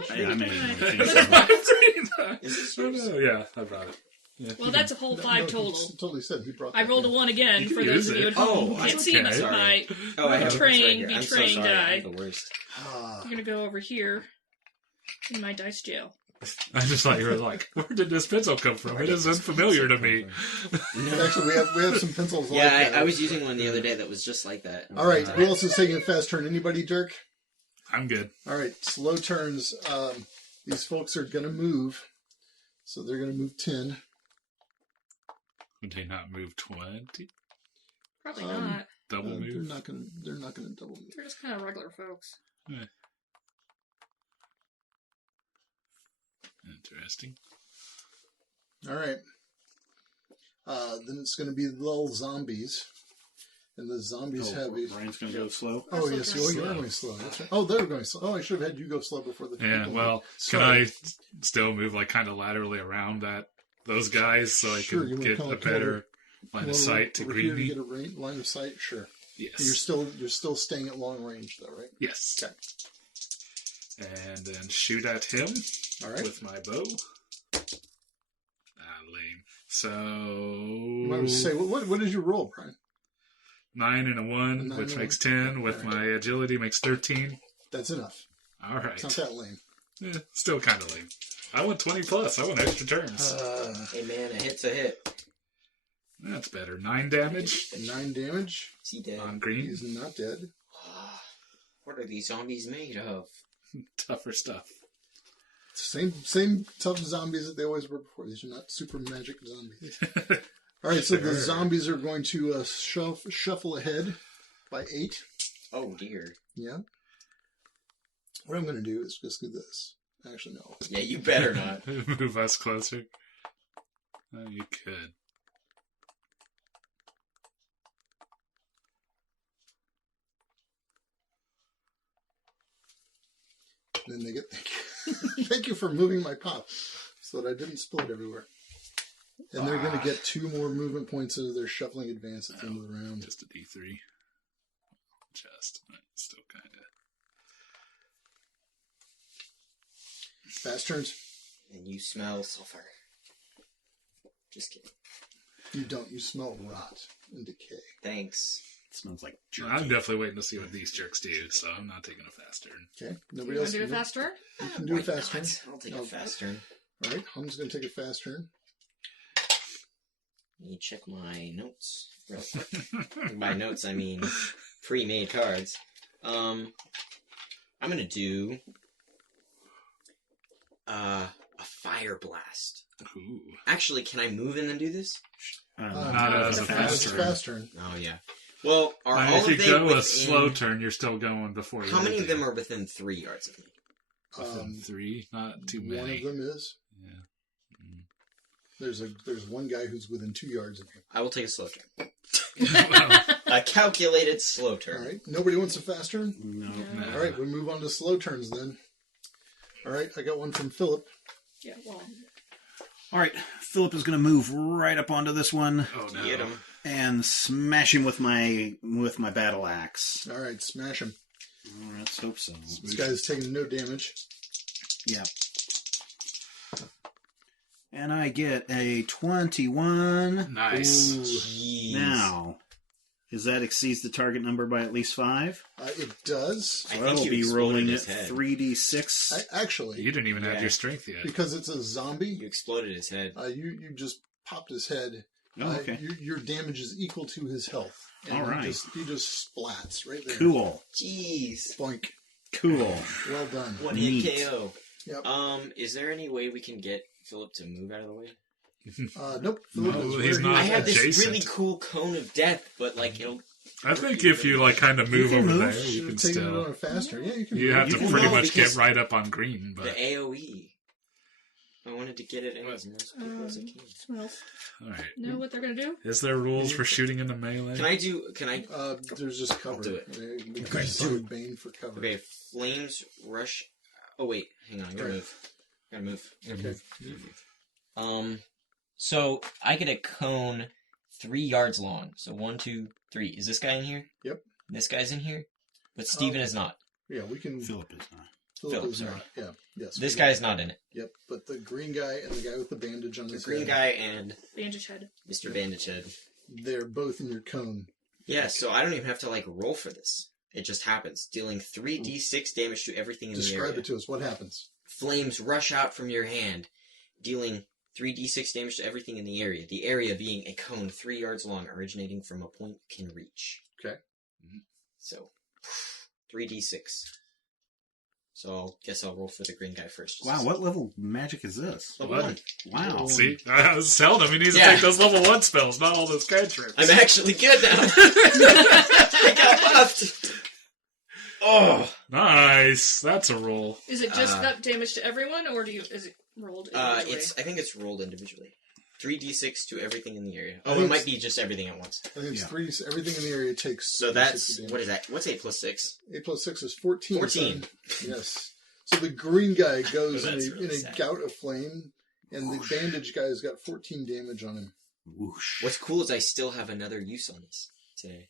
Hey, I made Well, it. Is it Oh, no, yeah, I brought it. Yeah. that's a whole 5 No, total. He totally said he brought. I rolled a 1 again You for can those use of you it. at home Oh, who can't that's see okay. my Oh, I have it betraying right here. I'm so sorry. die. I'm the worst. Ah, I'm gonna go over here in my dice jail. I just thought you were like, where did this pencil come from? It is unfamiliar to me. actually, we have some pencils. Yeah, like that. I was using one the other day that was just like that. All right, who else is taking a fast turn? Anybody, Dirk? I'm good. All right, slow turns. These folks are going to move. So they're going to move 10. Would they not move 20? Probably not. Double move? They're not going to double move. They're just kind of regular folks. Yeah. Interesting. All right. Then it's going to be the little zombies. And the zombies have a... Ryan's going to go slow. Oh, yes, you are going slow. That's right. Oh, they're going slow. Oh, I should have had you go slow before the... Yeah, people well, move. can Sorry. I still move like kind of laterally around those guys so I Sure, can you wanna get come a up better line Well, of sight to over greet here me? to get a line of sight? Sure. Yes. You're still staying at long range, though, right? Yes. Okay. And then shoot at him All right. with my bow. Lame. So... I was say, what is your roll, Brian? 9 and a 1, Nine which and makes one. 10. With All right. my agility makes 13. That's enough. All right. It's not that lame. Still kind of lame. I want 20 plus. I want extra turns. Hey man, a hit's a hit. That's better. 9 damage 9 damage. Is he dead? on green. He's not dead. What are these zombies made of? Tougher stuff. Same tough zombies that they always were before. These are not super magic zombies. All right, so the zombies are going to shuffle ahead by 8. Oh dear. Yeah. What I'm going to do is just do this. Actually, no. Yeah, you better not. Move us closer. Oh, you could. Then they get thank you for moving my pop so that I didn't spill it everywhere. And they're going to get 2 more movement points as their shuffling advance as they move around. Just a D3. Just. Still kind of. Fast turns. And you smell sulfur. Just kidding. You don't. You smell rot and decay. Thanks. It smells like jerky. I'm definitely waiting to see what these jerks do, so I'm not taking a fast turn. Okay. You Nobody want else to do a can fast turn? You can do a Why fast not? turn. I'll take a fast turn. All right. I'm just going to take a fast turn. Let me check my notes real quick. By notes, I mean pre-made cards. I'm gonna do a fire blast. Ooh. Actually, can I move and then do this? Not as a fast turn. Fast turn. Oh yeah. Well, are all If of you them go within... a slow turn, you're still going before you. How many of them are within 3 yards of me? Within 3? Not too many. One of them is. Yeah. There's one guy who's within 2 yards of you. I will take a slow turn. Well, A calculated slow turn. All right. Nobody wants a fast turn? No. no. All right. We move on to slow turns then. All right. I got one from Philip. Yeah, well, All right, Philip is going to move right up onto this one Oh no. Get him. and smash him with my battle axe. All right. Smash him. All right, let's hope so. This guy's taking no damage. Yep. And I get a 21. Nice. Jeez. Now, is that exceeds the target number by at least 5? It does. I So think I'll you be exploded rolling his at head. 3d6. Actually, You didn't even have Yeah. your strength yet. because it's a zombie, You exploded his head. you just popped his head. Oh, okay. Your damage is equal to his health. And All right. He just splats right there. Cool. Jeez. Boink. Cool. Well done. One Neat. hit KO. Yep. Is there any way we can get Philip to move out of the way? Nope. No, Philip is he's where not. I have this adjacent. really cool cone of death, but like it'll. I think if you like kind of You move can over move. there, you can Taking it still. on faster. Yeah, you can. You have You to can pretty move much get because right up on green, The but AOE. I wanted to get it in as most people as I can. smells. all right. Know what they're gonna do? Is there rules for shooting into melee? Can I? There's just cover. do it. We can do Bane for cover. Okay, flames rush. Oh wait, hang on. I gotta move. Gotta move. Okay. So I get a cone 3 yards long. So 1, 2, 3. Is this guy in here? Yep. This guy's in here, but Steven is not. Yeah, we can. Philip is not. Philip is sorry. not. Yeah. Yes. This we guy's not in it. Yep. But the green guy and the guy with the bandage on The his green head, guy and Bandage head. Mr. Bandage Head. they're both in your cone. Yeah, so I don't even have to like roll for this. It just happens, dealing 3d6 damage to everything in the Describe area. it to us. What happens? Flames rush out from your hand, dealing 3d6 damage to everything in the area. The area being a cone 3 yards long, originating from a point you can reach. Okay. So, 3d6. So I guess I'll roll for the green guy first. Wow, what level magic is this? Level What? 1. Wow. See, I was telling him he needs to Yeah. take those level 1 spells, not all those cantrips. I'm actually good now. I got buffed. Oh. Nice. That's a roll. Is it just that damage to everyone, or is it rolled individually? I think it's rolled individually. 3d6 to everything in the area. I Oh, think it might it's- be just everything at once. I think it's 3. Everything in the area takes. So 3d6 that's damage. what is that? What's 8 plus 6? 8 plus 6 is 14. 14. son. Yes. So the green guy goes Oh, in that's a, really in a sad. gout of flame, and the bandage guy's got 14 damage on him. Whoosh. What's cool is I still have another use on this today.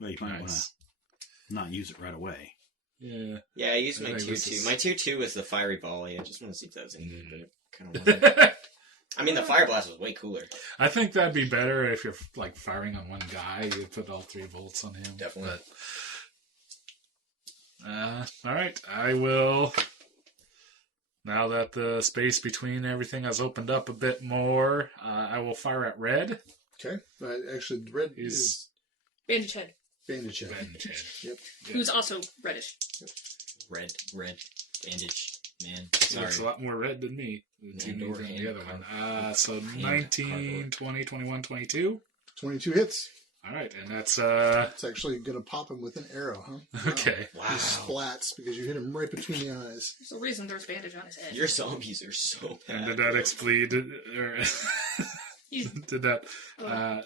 Well, you might want Nice. to not use it right away. Yeah. Yeah, I used my I think tier this 2. is- My tier 2 was the fiery volley. I just want to see if that was any good, but it kind of wasn't. I mean, the fire blast was way cooler. I think that'd be better if you're like firing on one guy. You put all 3 bolts on him. Definitely. But, all right, I will. Now that the space between everything has opened up a bit more, I will fire at red. Okay? Actually, the red He's- is Bandage head, bandage head. Yep. who's also reddish. Red, bandage, man. He looks a Sorry. lot more red than me. Man, Than or the hand other one. So hand 19, cardboard. 20, 21, 22. 22 hits. All right, and that's It's actually going to pop him with an arrow, huh? okay. Wow. He splats because you hit him right between the eyes. There's a reason there's bandage on his head. Your zombies are so bad. And did that expleed? Or He's- did that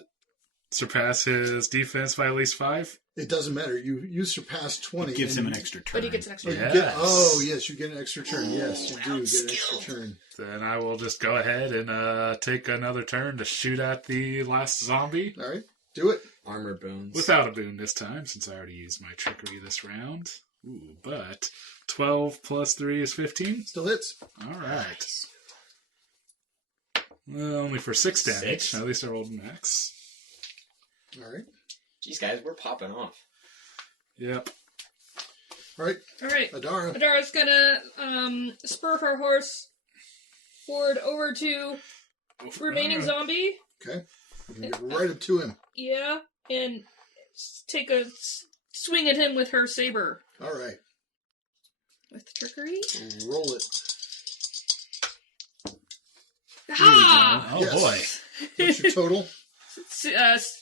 surpass his defense by at least 5? It doesn't matter. You surpass 20. It gives and him an you- extra turn. but he gets an extra. Oh, you Yeah. get, Yes. oh, yes, you get an extra turn. Yes, you do Wow, get an extra skill. turn. Then I will just go ahead and take another turn to shoot at the last zombie. All right, do it. Armor bones. Without a boon this time, since I already used my trickery this round. Ooh, but 12 plus 3 is 15. Still hits. All right. Well, only for 6 damage. 6. At least I rolled max. All right. Jeez, guys, we're popping off. Yep. All right, All right, Adara. Adara's gonna spur her horse forward over to remaining zombie. Okay. We're going to get right up to him. Yeah, and take a swing at him with her saber All right. with trickery. Roll it. Ha! Oh, Yes. boy. What's your total?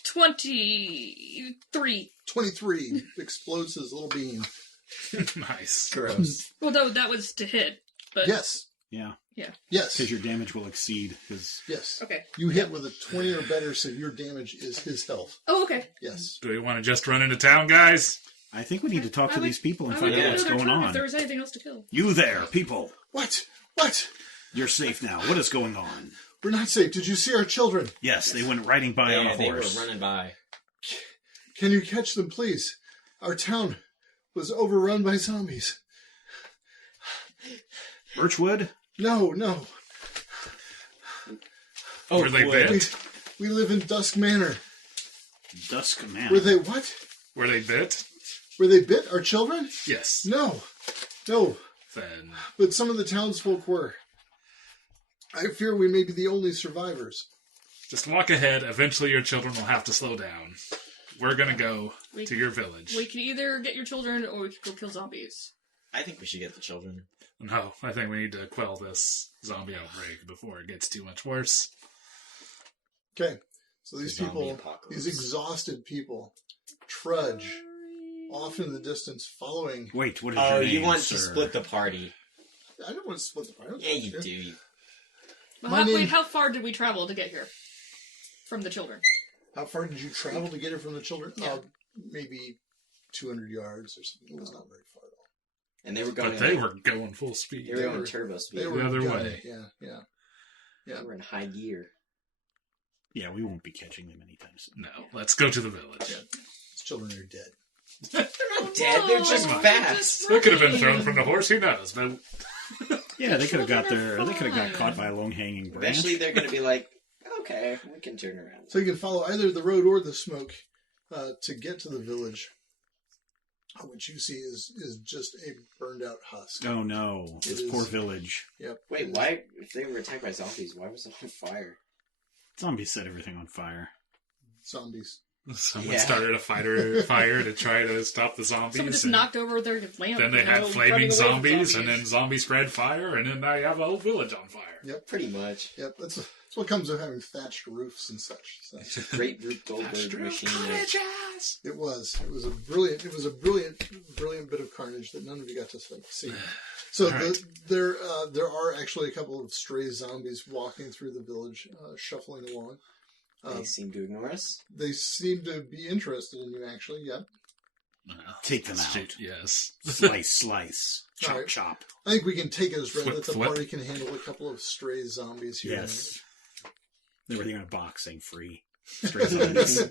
23. 23. Explodes his little beam. Nice. Gross. Well, no, that was to hit. But Yes. Yeah, Yes. because your damage will exceed his... Yes. okay. You hit with a 20 or better, so your damage is his health. Oh, okay. Yes. Do we want to just run into town, guys? I think we need to talk to these people and I find would out get what's another going turn on. if there was anything else to kill. You there, people. What? What? You're safe now. What is going on? We're not safe. Did you see our children? Yes, they went riding by on Yeah, a they were horse. running by. Can you catch them, please? Our town was overrun by zombies. Birchwood? No, no. Oh, Were they boy. bit? We live in Dusk Manor. Dusk Man. Were they what? Were they bit? Were they bit? Our children? Yes. No. No. Then But some of the townsfolk were. I fear we may be the only survivors. just walk ahead. Eventually, your children will have to slow down. We're gonna go We- to your village. We can either get your children or we can go kill zombies. I think we should get the children. No, I think we need to quell this zombie outbreak before it gets too much worse. Okay. So these Zombie people, apocalypse. these exhausted people, trudge off in the distance following. Wait, what is Oh, your name, you want sir? to split the party. I don't want to split the party. Yeah, you do. Well, My name- wait, how far did we travel to get here? From the children. How far did you travel to get it from the children? Yeah. Maybe 200 yards or something. It was not very far at all. And they were going. But they were going full speed. They were going turbo speed. They They were The other gunning. way. Yeah. were in high gear. Yeah, we won't be catching them anytime soon. No, let's go to the village. These children are dead. They're not dead. They're just No, fast. They could have been thrown from the horse. Who knows? But Yeah, they could have got Children are They could have got fine. caught by a long hanging branch. Eventually, they're going to be like, okay, we can turn around. So you can follow either the road or the smoke to get to the village. What you see is just a burned out husk. Oh no, It this is- poor village. Yep. Wait, why? If they were attacked by zombies, why was it on fire? Zombies set everything on fire. Zombies. Someone Yeah. started a fire to try to stop the zombies. Someone just and knocked over their lamp. then they you had know, running flaming away from zombies, and then zombies spread fire, and then now you have a whole village on fire. Yep. Pretty much. Yep. That's what comes of having thatched roofs and such. So Great Rube Goldberg machine. it was a brilliant bit of carnage that none of you got to see. So All right. there are actually a couple of stray zombies walking through the village, shuffling along. They seem to ignore us. They seem to be interested in you, actually. Yep. Take them out. Yes. Slice. Chop, All right. chop. I think we can take it as read Flip, that the flip. party can handle a couple of stray zombies here. Yes. Everything in a box saying free. Straight zombies.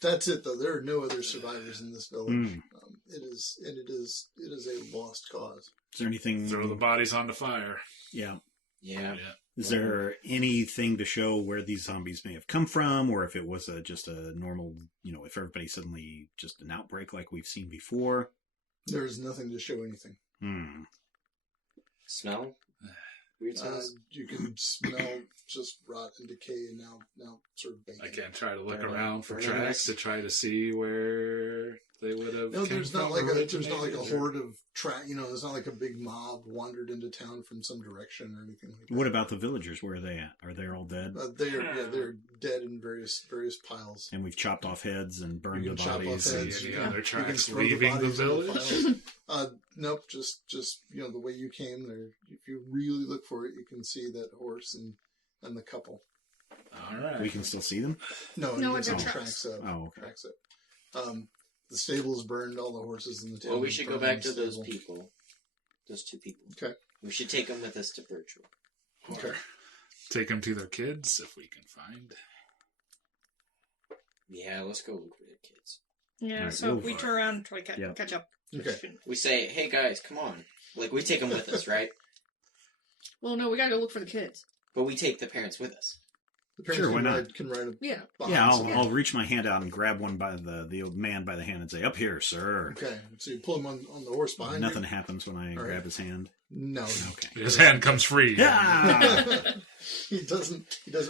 That's it, though. There are no other survivors in this village. Mm. It is a lost cause. Is there anything? Throw the bodies on the fire. Yeah. Yeah. Is there anything to show where these zombies may have come from, or if it was just a normal, if everybody suddenly just an outbreak like we've seen before? There is nothing to show anything. Hmm. Smell? Weird smells? You can smell just rot and decay, and now sort of bacon. I can try to look Burn around for burn tracks us. to try to see where they would have. No, there's came not from like or there's not like a originated, or- horde of there's not like a big mob wandered into town from some direction or anything like that. What about the villagers? Where are they at? Are they all dead? They're dead in various piles. And we've chopped off heads and burned You the can chop off bodies. heads. Any you other can tracks throw leaving the bodies into village? piles. Nope, just the way you came there. If you really look for it, you can see that horse and the couple. All right. We can still see them? No, it's on tracks. tracks up. Oh, okay. Tracks up. The stable's burned. All the horses in the town. Well, we should go burned back in to the those stable. people. Those two people. Okay. We should take them with us to Birchwood. Okay. Take them to their kids if we can find. Yeah, let's go look for their kids. Yeah, Alright, so move. we turn around and try to Yeah. catch up. Okay. We say, hey guys, come on. Like, we take them with us, right? Well, no, we gotta go look for the kids. But we take the parents with us. The parents Sure, why not? can ride a Yeah. box. Yeah, Okay. I'll reach my hand out and grab one by the old man by the hand and say, "Up here, sir." Okay, so you pull him on the horse behind Nothing you? happens when I All grab right. his hand. No. Okay. His hand comes free. Yeah. He doesn't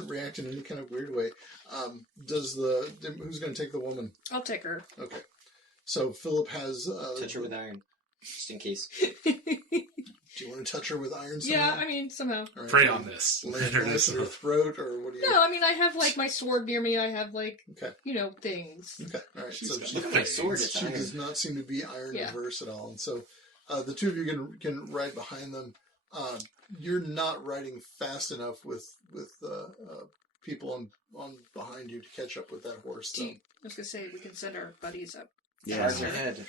react in any kind of weird way. Who's going to take the woman? I'll take her. Okay. So Philip has... Touch her with iron. Just in case. Do you want to touch her with iron somehow? Yeah, I mean, somehow. All right, Pray so on this. Lay a knife in her throat, or what do you... No, I mean, I have, like, my sword near me. I have, like, Okay. things. Okay, all right. She's So got she, Look at my sword, it's she iron. does not seem to be iron Yeah. averse at all. And so the two of you can ride behind them. You're not riding fast enough with people on behind you to catch up with that horse. So. I was gonna say, we can send our buddies up. Charge ahead.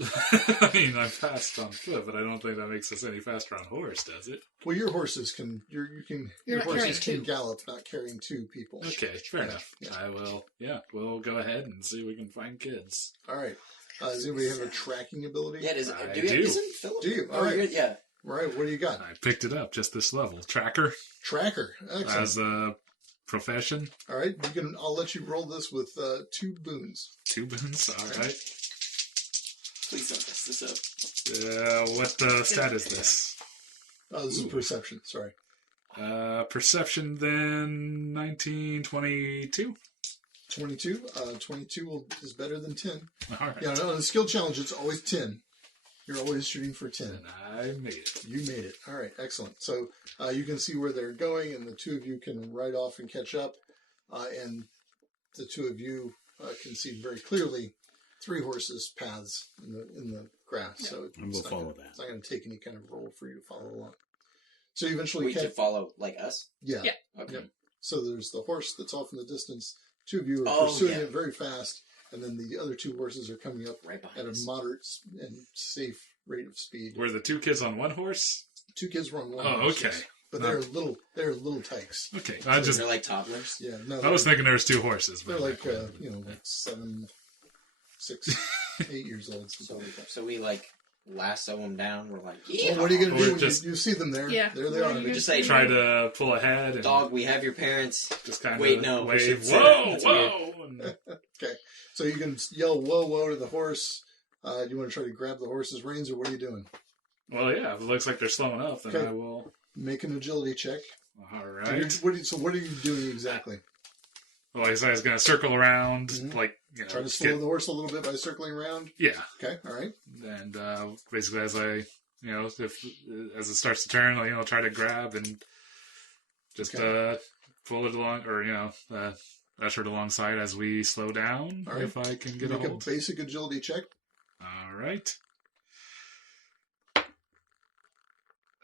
I mean, I'm fast on foot, but I don't think that makes us any faster on horse, does it? Well, your horses can your not horses carrying can two. gallop, not carrying two people. Okay, fair Yeah, enough. yeah. I will. Yeah, we'll go ahead and see if we can find kids. All right. Does anybody have a tracking ability? Yeah, I do we do. Isn't Philip? Do you? Oh, All right. you're- yeah. All right. What do you got? I picked it up just this level. Tracker Tracker. Excellent. as a profession. All right. I'll let you roll this with 2 boons. 2 boons. All right. Please don't mess this up. What stat is this? This is perception. Sorry. Perception then 1922. 22. 22 is better than 10. All right. Yeah, on the skill challenge, it's always 10. You're always shooting for 10. And I made it. You made it. All right, excellent. So you can see where they're going, and the two of you can ride off and catch up. And the two of you can see very clearly 3 horses' paths in the grass. Yeah. So And we'll follow that. It's not going to take any kind of roll for you to follow along. So you eventually Wait, to follow, like us? yeah. Yeah. Okay. Yep. So there's the horse that's off in the distance. 2 of you are Oh, pursuing yeah. it very fast, and then the other 2 horses are coming up Right at behind a us. moderate and safe rate of speed. Were the 2 kids on one horse? 2 kids were on one Oh, horse, okay. yes. But they're little tykes. Okay. They're like toddlers. Yeah, no, I was thinking there was 2 horses. they're but like 7, 6, 8 years old. So we like lasso them down. We're like, yeah. Well, what are you going to Or do when just- you see them there? Yeah. There they What are. are you We just say, try to pull ahead and dog, we have your parents. just kind of Wait, no, we should wave. say Whoa, that. That's whoa! And So you can yell "whoa, whoa" to the horse. Do you want to try to grab the horse's reins, or what are you doing? well, yeah. If it looks like they're slowing up, then Okay. I will. Make an agility check. All So right. what are you doing exactly? Well, I was going to circle around, like, Try to slow the horse a little bit by circling around. Yeah. Okay, all right. And basically, as I, as it starts to turn, I'll try to grab and just pull it along, or usher it alongside as we slow down. All right. If I can get Make a hold. a basic agility check. All right.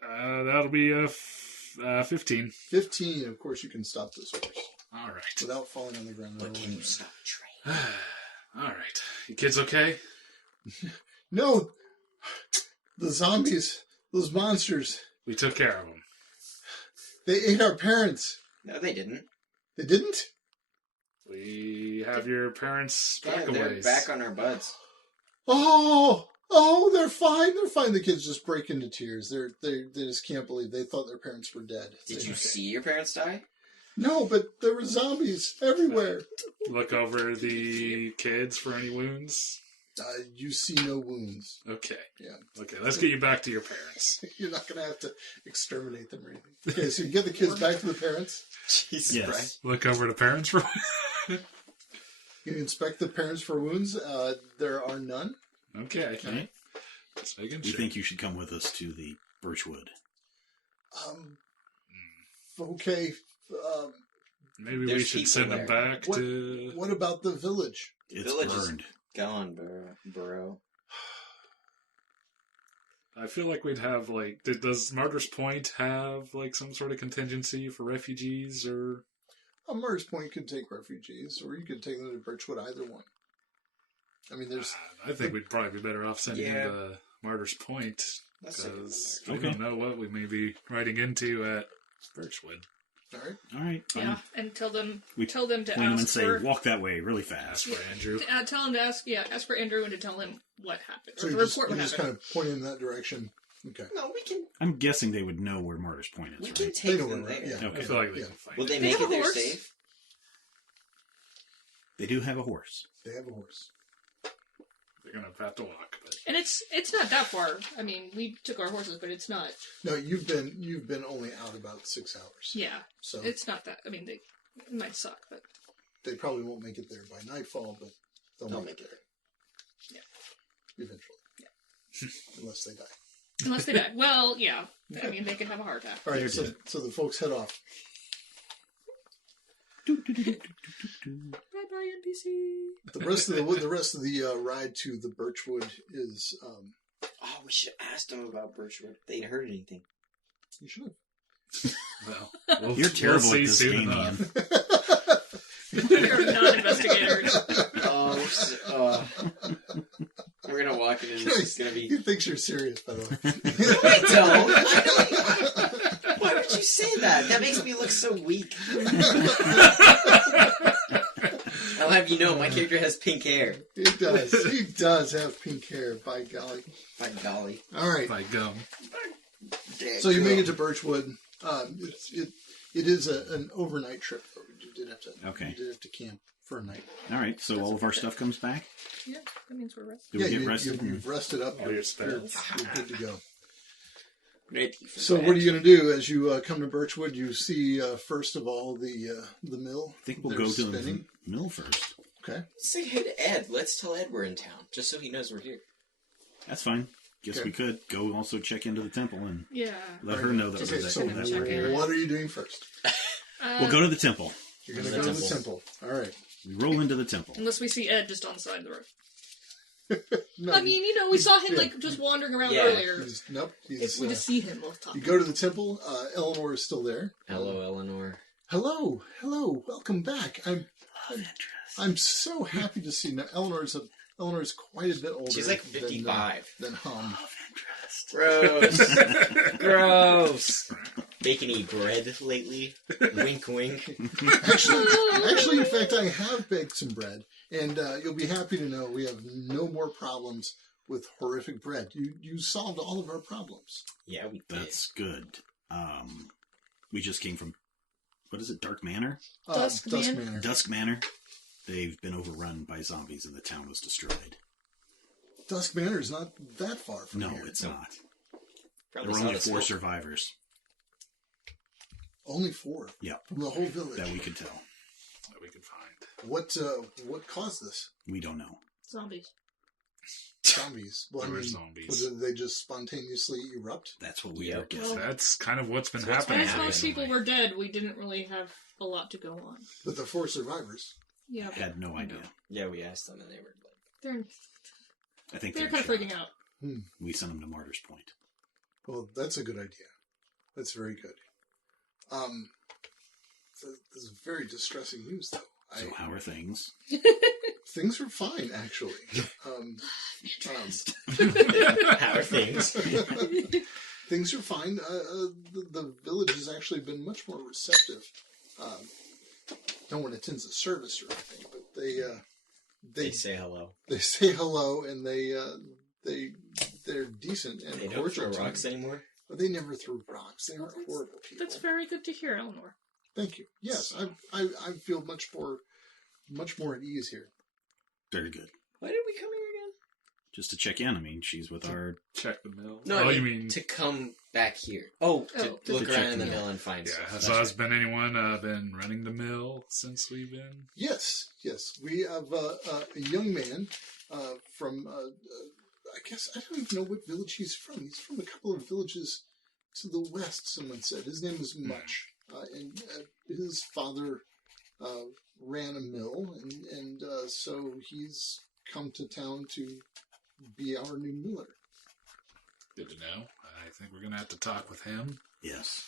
That'll be a 15. 15. Of course, you can stop this horse All right. without falling on the ground. But can you stop a train? All right. You kids okay? No, the zombies, those monsters, We took care of them. they ate our parents. No, they didn't. They didn't? We have your parents back Yeah, a they're ways. back on our butts. Oh, they're fine. They're fine. The kids just break into tears. They just can't believe they thought their parents were dead. Did you see your parents die? No, but there were zombies everywhere. Look over the kids for any wounds. You see no wounds. Okay. Yeah. Okay, let's get you back to your parents. You're not going to have to exterminate them or anything. Okay, so you get the kids back to the parents. Jesus Yes. Christ. Look over to parents for. You inspect the parents for wounds. There are none. Okay. Okay. Just making We sure. think you should come with us to the Birchwood. Okay. Maybe we There's should people send them there. back What, to. what about the village? It's Village is burned. gone, bro. I feel like we'd have does Martyr's Point have some sort of contingency for refugees or? A Mars Point could take refugees, or you could take them to Birchwood. Either one. I mean, there's. I think we'd probably be better off sending Yeah. them to Martyr's Point That's because Okay. we don't know what we may be riding into at Birchwood. All right. All right. Yeah, and tell them We to Point them and ask say, for walk that way really fast. Ask for Andrew. tell them to ask for Andrew and to tell him what happened So or to you just, report you what just happened. kind of point in that direction. Okay. No, we can I'm guessing they would know where Martyr's Point is, can right? take know them where there. we're at, yeah. I Okay. feel like they Yeah. can find Will they it. make have it a there horse? safe? They do have a horse. They have a horse. They're gonna have to walk, but And it's not that far. I mean, we took our horses, but it's not. No, you've been only out about 6 hours. Yeah, So it's not that. I mean, it might suck, but they probably won't make it there by nightfall, but they'll make it there. Eventually. Yeah. Unless they die. unless they die. Well, yeah. I mean, they can have a heart attack. All right. They're So, dead. so the folks head off. Bye bye NPC. The rest of the ride to the Birchwood is. Oh, we should have asked them about Birchwood. If they'd heard anything. You should have. well, You're terrible we'll at see this soon game, enough. man. We're not investigators. We're gonna walk in and it's just gonna be. He thinks you're serious, by the way. I don't. Why would you say that? That makes me look so weak. I'll have you know, my character has pink hair. He does. He does have pink hair. By golly. By golly. All right. By gum. So you make it to Birchwood. It is an overnight trip. You did have to. Okay. You did have to camp for a night. All right, so all of our stuff comes back? Yeah, that means we're rested. Do we get rested? You've rested up. All your spells. You're good to go. Ready for So that. what are you going to do as you come to Birchwood? You see first of all the mill. I think we'll They're go to spinning. the mill first. Okay. Say hey to Ed. Let's tell Ed we're in town, just so he knows we're here. That's fine. Guess Okay. we could go also check into the temple and Yeah. let her know that Just we're Okay. there. So Kind of that we're check here. in. what are you doing first? We'll go to the temple. You're going to go to the temple. All right. We roll into the temple. Unless we see Ed just on the side of the road. No, I mean, we saw him Yeah. just wandering around Yeah. earlier. nope. If we just see him, we'll talk. You go to the temple. Eleanor is still there. Hello, Eleanor. Hello, welcome back. I'm so happy to see. Now, Eleanor's quite a bit older. She's like 55. than Hum. Gross. Gross. Making any bread lately? Wink, wink. Actually, in fact, I have baked some bread, and you'll be happy to know we have no more problems with horrific bread. You solved all of our problems. Yeah, we did. That's good. We just came from, what is it, Dark Manor? Dusk Man? Manor. Dusk Manor. They've been overrun by zombies and the town was destroyed. Dusk Manor is not that far from No, here. it's not. Probably There were only saw the 4 smoke. survivors. Only 4? Yeah. From the whole village? That we could tell. That we can find. What caused this? We don't know. Zombies. Zombies. Well, There I were mean, zombies. did they just spontaneously erupt? That's what we Yep. were guessing. That's kind of what's been So what's happening. As Yeah, most recently. people were dead, we didn't really have a lot to go on. But the 4 survivors. Yeah, I had no idea. Yeah, we asked them and they were like, they're I think they're they're kind of freaking out. We sent them to Martyr's Point. Well, that's a good idea. That's very good. This is very distressing news, though. So how are things? Things are fine, actually. how are things? Things are fine. The village has actually been much more receptive. No one attends a service or anything, but They say hello. They say hello, and they're decent and They don't cordial. throw to rocks me. anymore. But they never threw rocks. They aren't horrible people. That's very good to hear, Eleanor. Thank you. Yes, I feel much more at ease here. Very good. Why did we come here again? Just to check in. I mean, she's with our... Check the mill. No, oh, I you mean mean... to come back here. Oh, to to look check around in the the mill. mill and find Yeah, stuff. has That's Oz been anyone been running the mill since we've been... Yes. We have a young man from. I guess I don't even know what village he's from. He's from a couple of villages to the west. Someone said his name is Much, and his father ran a mill, and so he's come to town to be our new miller. Good to know. I think we're going to have to talk with him. Yes.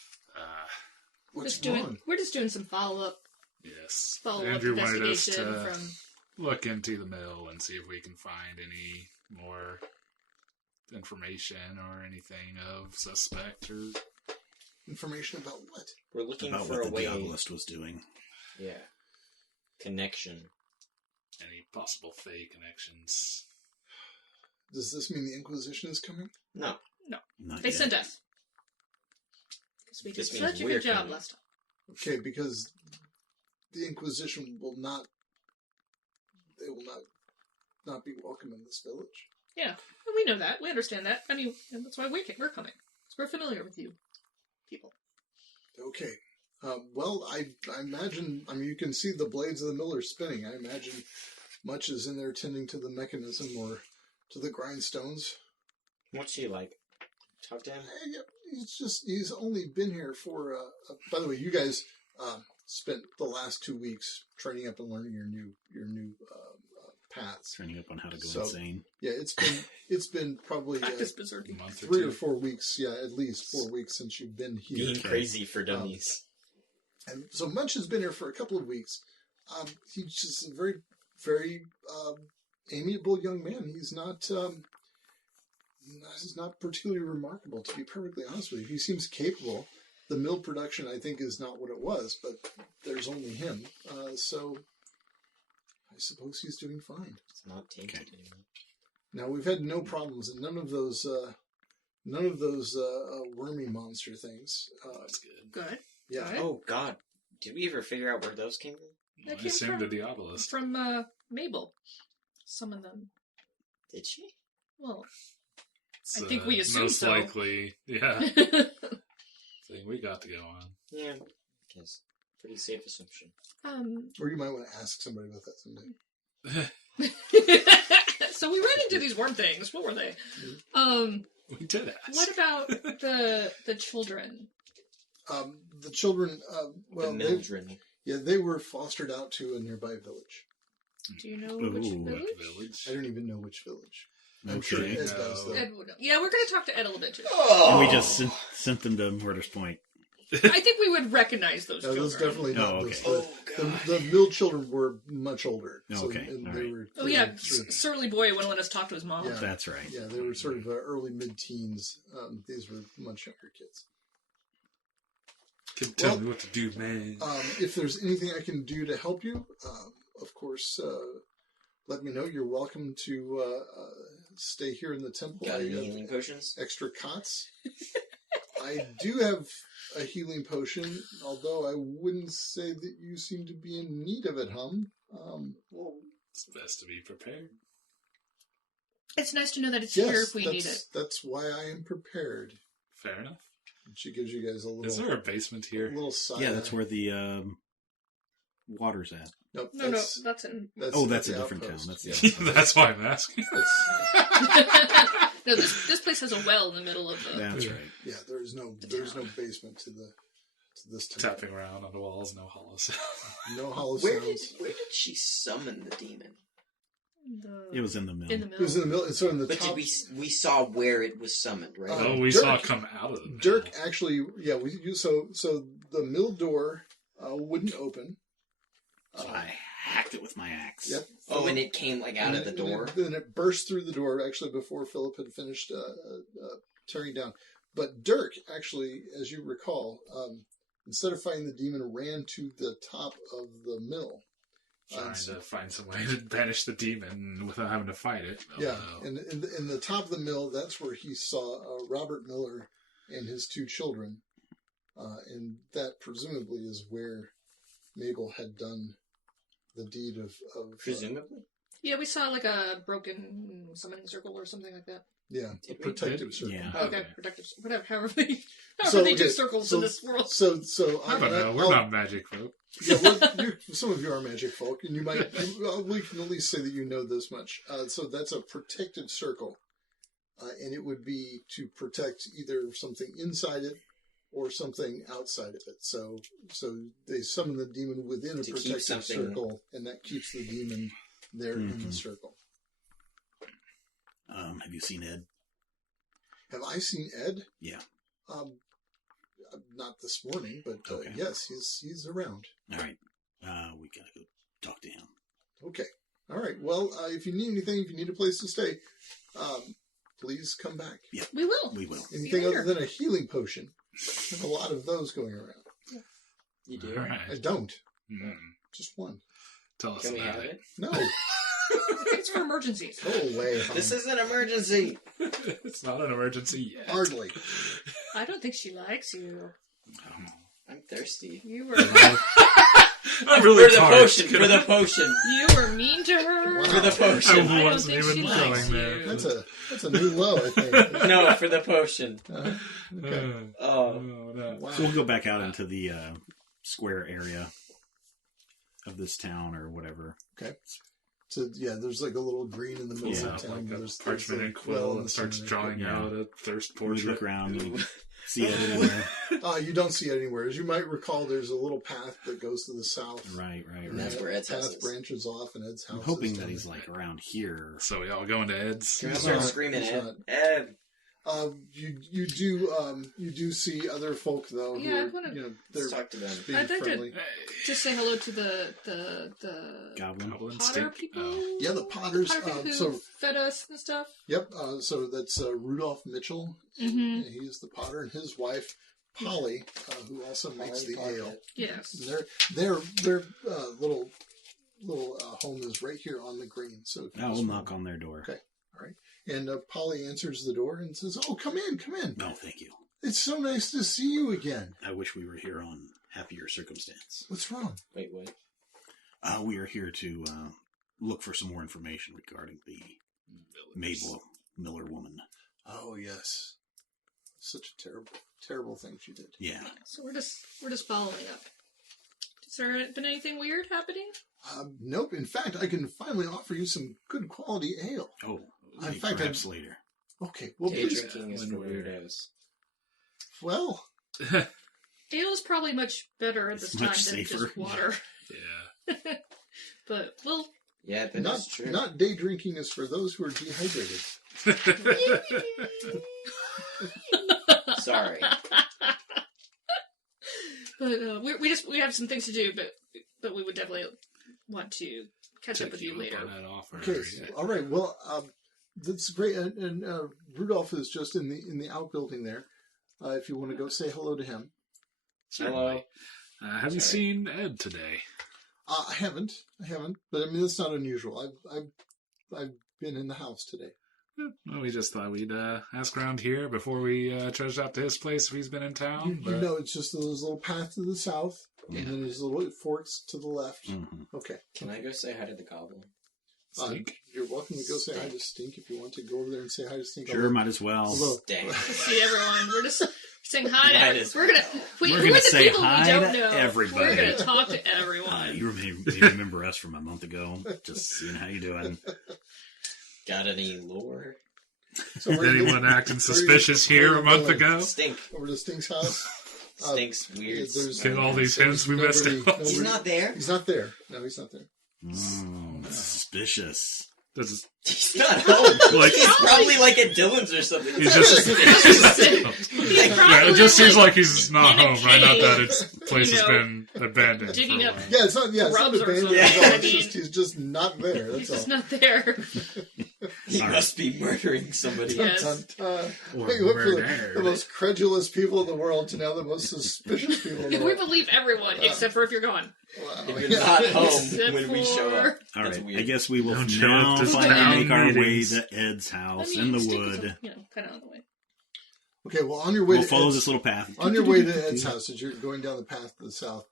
What's Just wrong? we're just doing some follow-up Yes. follow-up Andrew wanted us investigation to from... look into the mill and see if we can find any more information or anything of suspect or... Information about what? We're looking About for what a the way. Diabolist was doing. Yeah. Connection. any possible fake connections. Does this mean the Inquisition is coming? No. Not They yet. sent us. Because we did This means such a we're good job coming. last time. Okay, because the Inquisition will not. They will not be welcome in this village. Yeah, and we know that. We understand that. I mean, and that's why we're coming. Because we're familiar with you people. Okay. Well, I imagine. I mean, you can see the blades of the miller spinning. I imagine Much is in there tending to the mechanism or to the grindstones. What's he like? Talk to him? He's only been here for. By the way, you guys spent the last 2 weeks training up and learning your new paths. Training up on how to go So- insane. Yeah, it's been probably Practice berserk. A month or 3 two. or 4 weeks. Yeah, at least 4 weeks since you've been here. Being crazy for dummies. And so Munch has been here for a couple of weeks. He's just a very, very amiable young man. He's not particularly remarkable, to be perfectly honest with you. He seems capable. The mill production, I think, is not what it was, but there's only him. So I suppose he's doing fine. It's not tainted Okay. anymore. Now, we've had no problems, and none of those wormy monster things. That's good. Good. Yeah. Good. Oh, God. Did we ever figure out where those came from? That I came assumed from- a Diabolist. From Mabel. Some of them. Did she? Well, It's, I think we assume most so. likely, yeah, thing we got to go on. Yeah. I guess. Pretty safe assumption. Or you might want to ask somebody about that someday. So we ran into these worm things. What were they? We did ask. What about the children? The children, The Mildred. they were fostered out to a nearby village. Do you know which Ooh, village? What village? I don't even know which village. I'm sure Okay. Ed does, though. Ed would know. Yeah, we're going to talk to Ed a little bit too. And we just sent them to Murder's Point. I think we would recognize those No, children. those definitely not. Oh, those. okay. The mill children were much older. Oh, okay. And All they right. were, Oh they yeah, were sort of- surly boy wouldn't let us talk to his mom. Yeah. That's right. yeah, they were sort of early mid-teens. These were much younger kids. Can tell Well, me what to do, man. If there's anything I can do to help you, of course, let me know. You're welcome to stay here in the temple. Got I any have healing potions? extra cots. I do have a healing potion, although I wouldn't say that you seem to be in need of it, Well, It's best to be prepared. It's nice to know that it's yes, here if we need it. that's why I am prepared. Fair enough. She gives you guys a little. Is there a basement here? little side? Yeah, that's where the water's at. Nope, No, that's in. That's Oh, that's the a different town. outpost. That's That's why I'm asking. No, this place has a well in the middle of the. That's right. Yeah, there's no basement to this town. Tapping around on the walls, no hollow sound. No hollow Where did sounds. she summon the demon? It was in the mill. In the middle. It was in the middle. So in the But top. we saw where it was summoned, right? Oh, we Dirk- saw it come out of the mill. Dirk actually, yeah, so the mill door wouldn't open. So I hacked it with my axe. Yep. Oh, and it came like out of the door. Then it burst through the door, actually, before Philip had finished tearing down. But Dirk, actually, as you recall, instead of fighting the demon, ran to the top of the mill. Trying to find some way to banish the demon without having to fight it. Yeah, and in the top of the mill, that's where he saw Robert Miller and his two children. And that presumably is where Mabel had done the deed of Presumably. Yeah, we saw like a broken summoning circle or something like that. yeah, a Did we? protective circle. Yeah. Okay, protective, whatever, however they do okay, circles in this world. So I don't know. We're not magic folk. Yeah, well, some of you are magic folk, and you might. We can at least say that you know this much. So that's a protective circle, and it would be to protect either something inside it or something outside of it. So they summon the demon within a To keep protective something- circle, and that keeps the demon there in the circle. Have you seen Ed? Have I seen Ed? Yeah. Not this morning, but Okay. yes, he's around. All right. We gotta go talk to him. Okay. All right. Well, if you need anything, if you need a place to stay, please come back. We will. We will. Anything later. other than a healing potion. There's a lot of those going around. You do. All I right. don't. Mm. Just one. Tell us Can we about have it. it? No. It's for emergencies. Go away. This is an emergency. It's not an emergency yet. Hardly. I don't think she likes you. I'm thirsty. You were I'm really For the parched. potion. For the potion. you were mean to her. Wow. For the potion. I I don't wasn't think even she likes going there. you. That's a new low, I think. No, for the potion. Okay. Oh. no. Wow. So we'll go back out into the square area of this town or whatever. Okay. So yeah, there's like a little green in the middle Yeah, of town. Like a There's parchment a and quill well and and starts something. drawing Yeah. out a thirst We portrait. look around and see Ed anywhere. You don't see it anywhere. As you might recall, there's a little path that goes to the south. Right. And that's where Ed's house path is. branches off, and Ed's house. I'm hoping is that down he's there. like around here. So we all go into Ed's. Can we He's start not. screaming, He's Ed? not. Ed! You do see other folk though. Yeah, who I are, wanna- they're Let's talk to them. just being I'd like to- friendly. Just say hello to the Goblin. Goblin Potter stink. people. Oh. Yeah, the Potters. The Potter people who So fed us and stuff. yep. So that's Rudolph Mitchell. Mm-hmm. He's the Potter, and his wife Polly, who also makes the ale. Yes. And their little home is right here on the green. So if you I will just- knock on their door. Okay. All right. And Polly answers the door and says, "Oh, come in, come in. No, thank you. It's so nice to see you again. I wish we were here on happier circumstance. What's wrong?" Wait, what? We are here to look for some more information regarding the Mabel Miller woman. Oh yes, such a terrible thing she did. Yeah. So we're just following up. Has there been anything weird happening? Nope. In fact, I can finally offer you some good quality ale. Oh, In fact, perhaps later. Okay. Well, Day please. drinking is when for we're- weirdos. Well, Ale is probably much better at It's this time much than safer. just water. Yeah. But well, Yeah, that not is true. not day drinking is for those who are dehydrated. Sorry. but we have some things to do. But we would definitely want to catch up Take with you up later. on that offer. Okay. Yeah. All right. Well, that's great. And Rudolph is just in the outbuilding there. If you want to go say hello to him. Certainly. Have you Sorry. seen Ed today? I haven't. But I mean, that's not unusual. I've been in the house today. Well, we just thought we'd ask around here before we trudged out to his place if he's been in town. You know, it's just those little path to the south, Yeah. and then there's little forks to the left. Mhm. Okay. Can I go say hi to the goblin? Stink. You're welcome to go say hi to Stink if you want to go over there and say hi to Stink. Sure, might as well. Although, Dang. See everyone. Saying hi to Minus- We're gonna. Wait, We're who gonna are the say people we hi don't to know? everybody. We're gonna talk to everyone. You remember us from a month ago? Just seeing how you doing. Got any lore? So where are you Anyone going? acting suspicious here a month ago? Stink. Over to Stink's house. Stinks weird. there's- Get all these hints we missed out. He's not there. He's not there. No, he's not there. That's suspicious. This is He's not home. Like- He's probably like at Dylan's or something. he's just. He's Yeah, probably it just seems like like he's not in a home, right? Not that cave, its place you has know, been abandoned. digging for a up- while. Yeah, it's not Grubs or abandoned something. at all. I It's mean- just, he's just not there. he's That's all. just not there. He All right. must be murdering somebody. Yes. Dun, dun, dun. Or We went from murdered. the most credulous people in the world to now the most suspicious people in the We world. believe everyone except for if you're gone. Wow. If you're not home Except when we show up. All That's right, weird. I guess we will Don't show now up to finally town make our way meetings. to Ed's house I mean, in the Stink is, wood. kind of on the way. Okay, well, on your way We'll to follow Ed's, this little path. on your way to Ed's house, as you're going down the path to the south,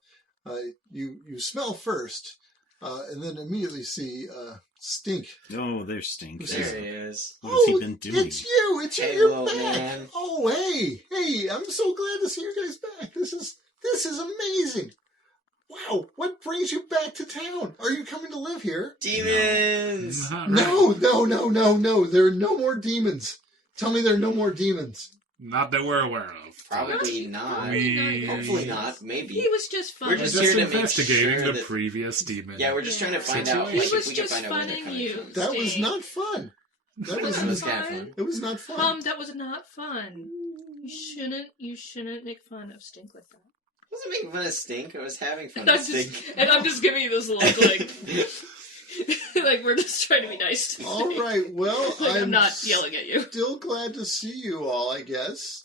you smell first, and then immediately see Stink. Oh, there's Stink. There he is. What has he been doing? It's you! It's you! Hey, You're little back! man. Oh, hey! I'm so glad to see you guys back. This is amazing. Wow, what brings you back to town? Are you coming to live here? Demons! Not right. No. There are no more demons. Tell me there are no more demons. Not that we're aware of. Probably not. We- Hopefully not. Maybe. He was just fun. We're just Just here to make investigating sure the that- previous demon. Yeah, we're just trying to find out. He Like, was if we can just find out where they're funning coming you. from. That was Stink. not fun. That was That was kind of fun. It was not fun. That was not fun. You shouldn't make fun of Stink like that. I wasn't making fun of Stink. I was having fun And with Stink. I'm just giving you this look like, like we're just trying to be nice to All Stink. right. Well, Like, I'm I'm not yelling at you. still glad to see you all. I guess.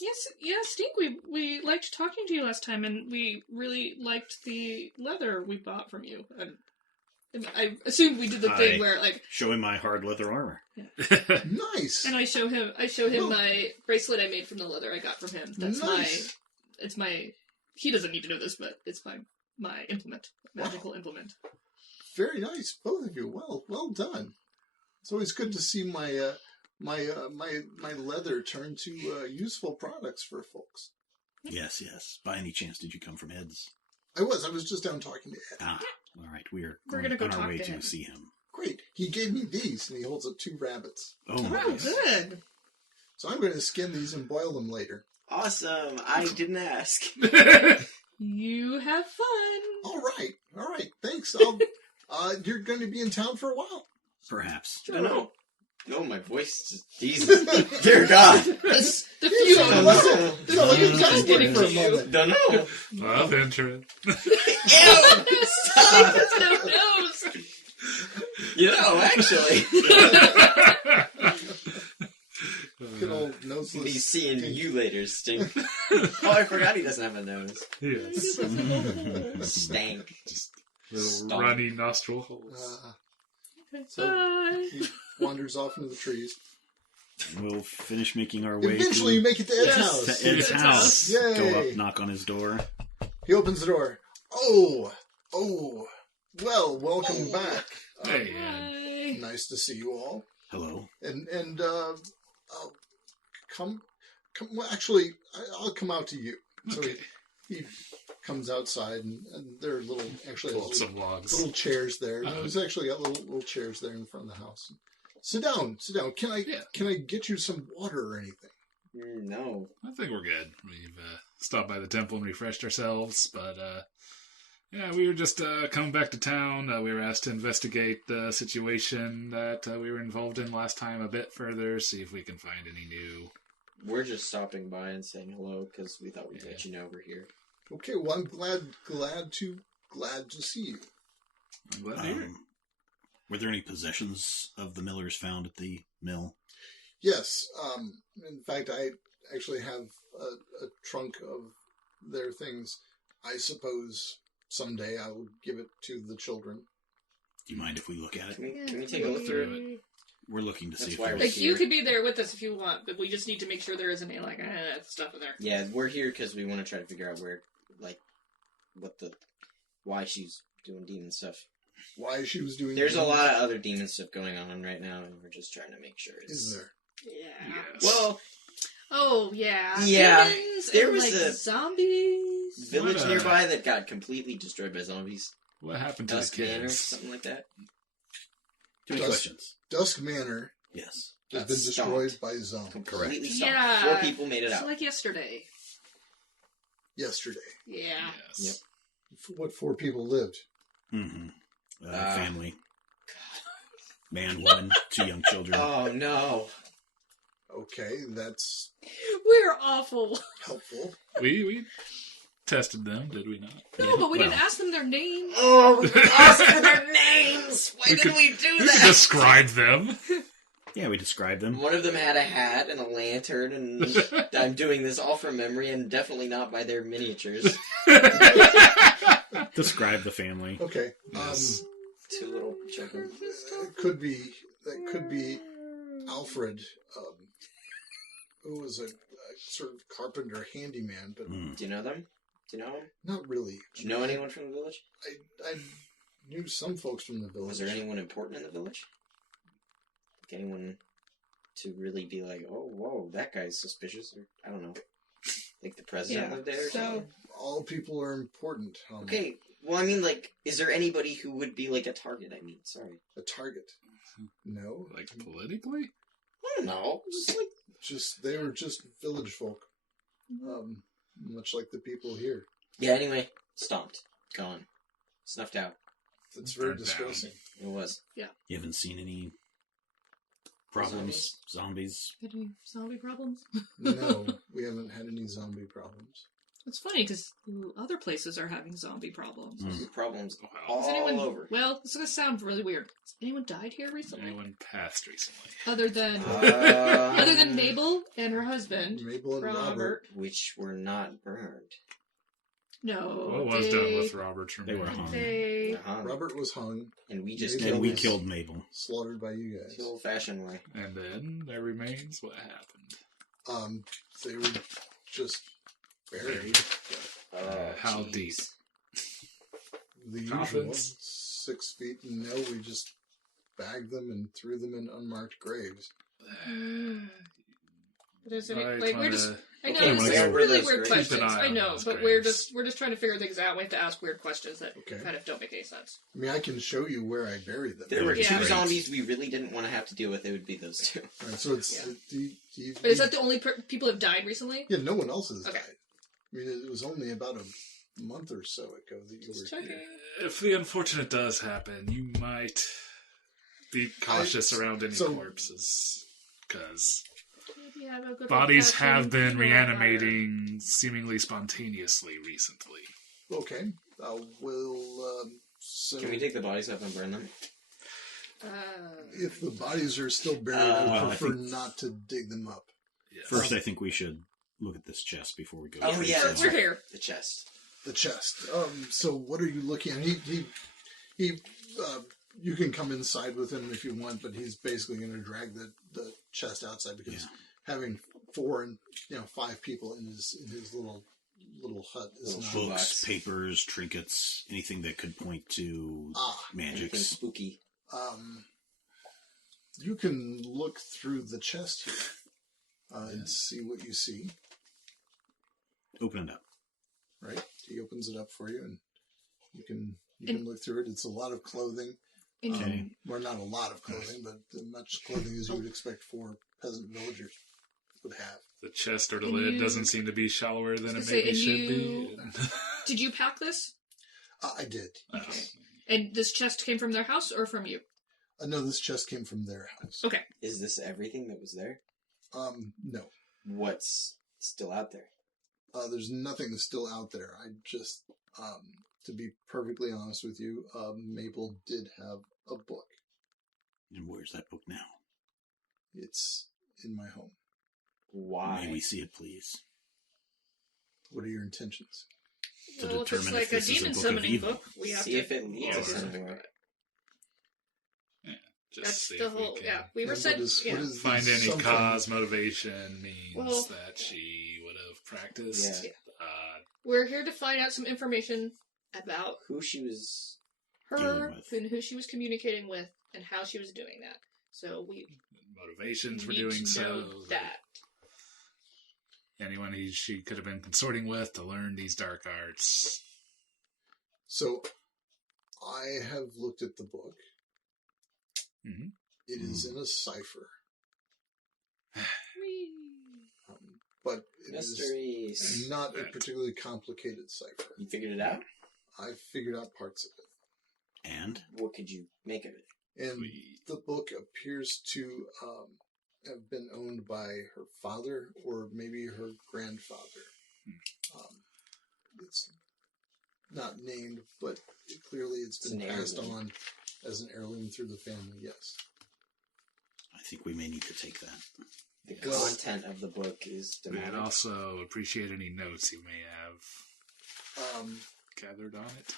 Yes, Stink. We liked talking to you last time, and we really liked the leather we bought from you. And I assume we did the thing where like, Show him my hard leather armor. Nice. and I show him Oh. my bracelet I made from the leather I got from him. That's Nice. it's my. He doesn't need to know this, but it's my implement, magical implement. Very nice, both of you. Well done. It's always good to see my my leather turn to useful products for folks. Yes. By any chance, did you come from Ed's? I was just down talking to Ed. Ah, all right. We're gonna go on our talk way to to him. see him. Great. He gave me these, and he holds up 2 rabbits. Oh, Oh, nice. good. So I'm going to skin these and boil them later. Awesome. I didn't ask. You have fun. All right. Thanks. You're going to be in town for a while. Perhaps. I don't know. No, my voice just... Jesus. Dear God. The You few sound don't like- know. you sound like a Just cowboy getting for a to you. moment. Don't know. Love interest. Ew! Stop. no nose. You know, actually. Good old noseless. Be seeing Stink. you later, Stink. Oh, I forgot he doesn't have a nose. Yes. Stank. Little Stomp. runny nostril holes. So Bye. he wanders off into the trees. We'll finish making our way Eventually, you make it to Ed's Yes. house. to Ed's Ed's house. house. Yay. Go up, knock on his door. He opens the door. Oh. Well, welcome back. Hey, Ed. Bye. Nice to see you all. Hello. And come. Well, actually, I'll come out to you. So Okay. he comes outside, and there are Pull up some logs. little chairs there. Uh-huh. There's actually got little chairs there in front of the house. Sit down. Can I get you some water or anything? No. I think we're good. We've stopped by the temple and refreshed ourselves, but yeah, we were just coming back to town. We were asked to investigate the situation that we were involved in last time a bit further, see if we can find any new. We're just stopping by and saying hello because we thought we'd let you know we're here. Okay, well, I'm glad to see you. I'm glad to hear it. Were there any possessions of the millers found at the mill? Yes. In fact, I actually have a trunk of their things. I suppose someday I will give it to the children. Do you mind if we look at it? Can we take a look through it? We're looking to That's see if why there's... we're Like, you could be there with us if you want, but we just need to make sure there isn't any, like, stuff in there. Yeah, we're here because we want to try to figure out why she's doing demon stuff. Why she was doing? There's a lot of other demon stuff going on right now, and we're just trying to make sure it's... Is there? Yeah. Yes. Well, Oh, yeah. Yeah, Demons there and, was like, a zombies. village What? nearby that got completely destroyed by zombies. What happened to Dusk the Manor, kids? something like that. Too many questions. Dusk Manor Yes. has Got been destroyed stomped. by zombies Completely stopped. Yeah. 4 people made it It's out. like yesterday. yesterday. Yeah. Yes. What 4 people lived? Mm-hmm. Ah. Family. Man, woman, 2 young children. Oh no. Okay, that's We're awful. helpful. We tested them, did we not? No, but we didn't well. ask them their name. Oh, we asked for their names. Why didn't we do We could that? describe them. Yeah, we described them. One of them had a hat and a lantern, and I'm doing this all from memory, and definitely not by their miniatures. Describe the family. Okay. Yes. 2 little children. It could be Alfred, who was a sort of carpenter handyman, but Mm. Do you know them? Do you know them? not really. Do you know anyone from the village? I knew some folks from the village. Was there anyone important in the village? Like anyone to really be like, oh, whoa, that guy's suspicious, or I don't know. Like the president Yeah, lived there or so- something? All people are important. Okay, well, I mean, like, is there anybody who would be, like, a target? I mean, sorry. A target. No. Like politically? I don't know. Just, like, They were just village folk. Much like the people here. yeah, anyway, stomped. Gone. Snuffed out. That's very Burned down. distressing. It was. You haven't seen any problems? Zombies? Any zombie problems? No, we haven't had any zombie problems. It's funny because other places are having zombie problems. Mm. Problems Wow. all Has anyone, over. well, this is going to sound really weird. Has anyone died here recently? Anyone passed recently? Other than Uh, other than Mabel and her husband. Mabel and Robert. Robert. which were not burned. No. What was done with Robert's They were remains? hung. They... They're hung. Robert was hung, And we just And And killed we this killed Mabel. slaughtered by you guys. the old-fashioned way. And then their remains, what happened? They were just buried. How jeez. deep? The usual Coffins? 6 feet. No, we just bagged them and threw them in unmarked graves. Does any, Right, like, we're just... wanna- I know, Okay, this where is are really those weird graves? questions. Keep an eye I on know, those but graves. we're just trying to figure things out. We have to ask weird questions that Okay. kind of don't make any sense. I mean, I can show you where I buried them. There were Yeah. 2 Great. zombies we really didn't want to have to deal with. It would be those 2. Alright, so it's... Yeah. But is that the only people who have died recently? Yeah, no one else has Okay. died. I mean, it was only about a month or so ago that you were Checking. here. If the unfortunate does happen, you might be cautious around any so- corpses. Because Maybe have a good bodies old-fashioned have been funeral reanimating seemingly spontaneously recently. Okay. We'll... so Can we take the bodies up and burn them? fire. if the bodies are still buried, Well, I I prefer think- not to dig them up. Yes. First, I think we should look at this chest before we go. Oh, through yeah, it. We're here. The chest. The chest. So what are you looking at? He you can come inside with him if you want, but he's basically going to drag the chest outside because having 4 and 5 people in his little hut is Little not. book. Books, Box. papers, trinkets, anything that could point to Anything magics. spooky. You can look through the chest here and see what you see. Open it up. Right? He opens it up for you, and you can look through it. It's a lot of clothing. Okay. Well, not a lot of clothing, but as much clothing as you would expect for peasant villagers would have. The chest or the And lid you- doesn't seem to be shallower than I it was gonna maybe say, should and be. Did you pack this? I did. Oh. And this chest came from their house or from you? No, this chest came from their house. Okay. Is this everything that was there? No. What's still out there? There's nothing that's still out there. I just, to be perfectly honest with you, Mabel did have a book. And where's that book now? It's in my home. Why? May we see it, please? What are your intentions? To Well, if it's determine like if a this is a demon book of summoning evil. book, we have See to if it leads us Yeah. somewhere. Just That's see the if we whole. can Yeah, we were And said. what is Yeah. find the any something- cause, motivation means Well- that she would have practiced. Yeah. We're here to find out some information about Who she was... her Dealing with. and who she was communicating with and how she was doing that. So we Motivations for need doing to so. know that. anyone she could have been consorting with to learn these dark arts. So, I have looked at the book. Mm-hmm. It is in a cipher. But it Mysteries. is not a particularly complicated cipher. You figured it out? I figured out parts of it. And? What could you make of it? And the book appears to have been owned by her father or maybe her grandfather. It's not named, but clearly it's been passed on as an heirloom through the family, yes. I think we may need to take that. The content of the book is demanding. I'd also appreciate any notes you may have gathered on it.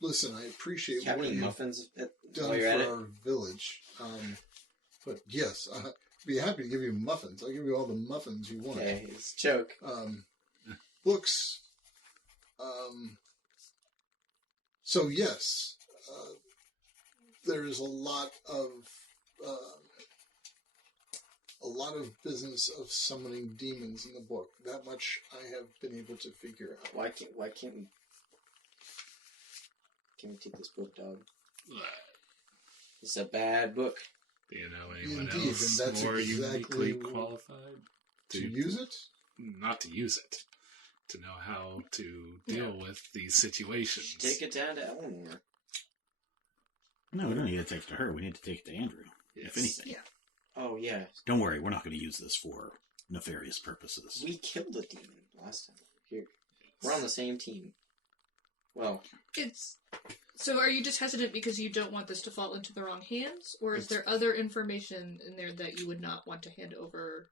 Listen, I appreciate have what any you've muffins done while you're at for it? our village. But yes, I'd be happy to give you muffins. I'll give you all the muffins you want. Okay, it's a joke. Books. So yes, there's a lot of business of summoning demons in the book. That much I have been able to figure out. Why can't we take this book, dog? It's a bad book. Do you know anyone Indeed, else and that's more exactly uniquely qualified to use it? Not to use it. To know how to deal with these situations. Take it down to Eleanor. No, we don't need to take it to her. We need to take it to Andrew, if anything. Yeah. Oh, yeah. Don't worry, we're not going to use this for nefarious purposes. We killed a demon last time. Here. We're on the same team. Well, So are you just hesitant because you don't want this to fall into the wrong hands? Or is there other information in there that you would not want to hand over?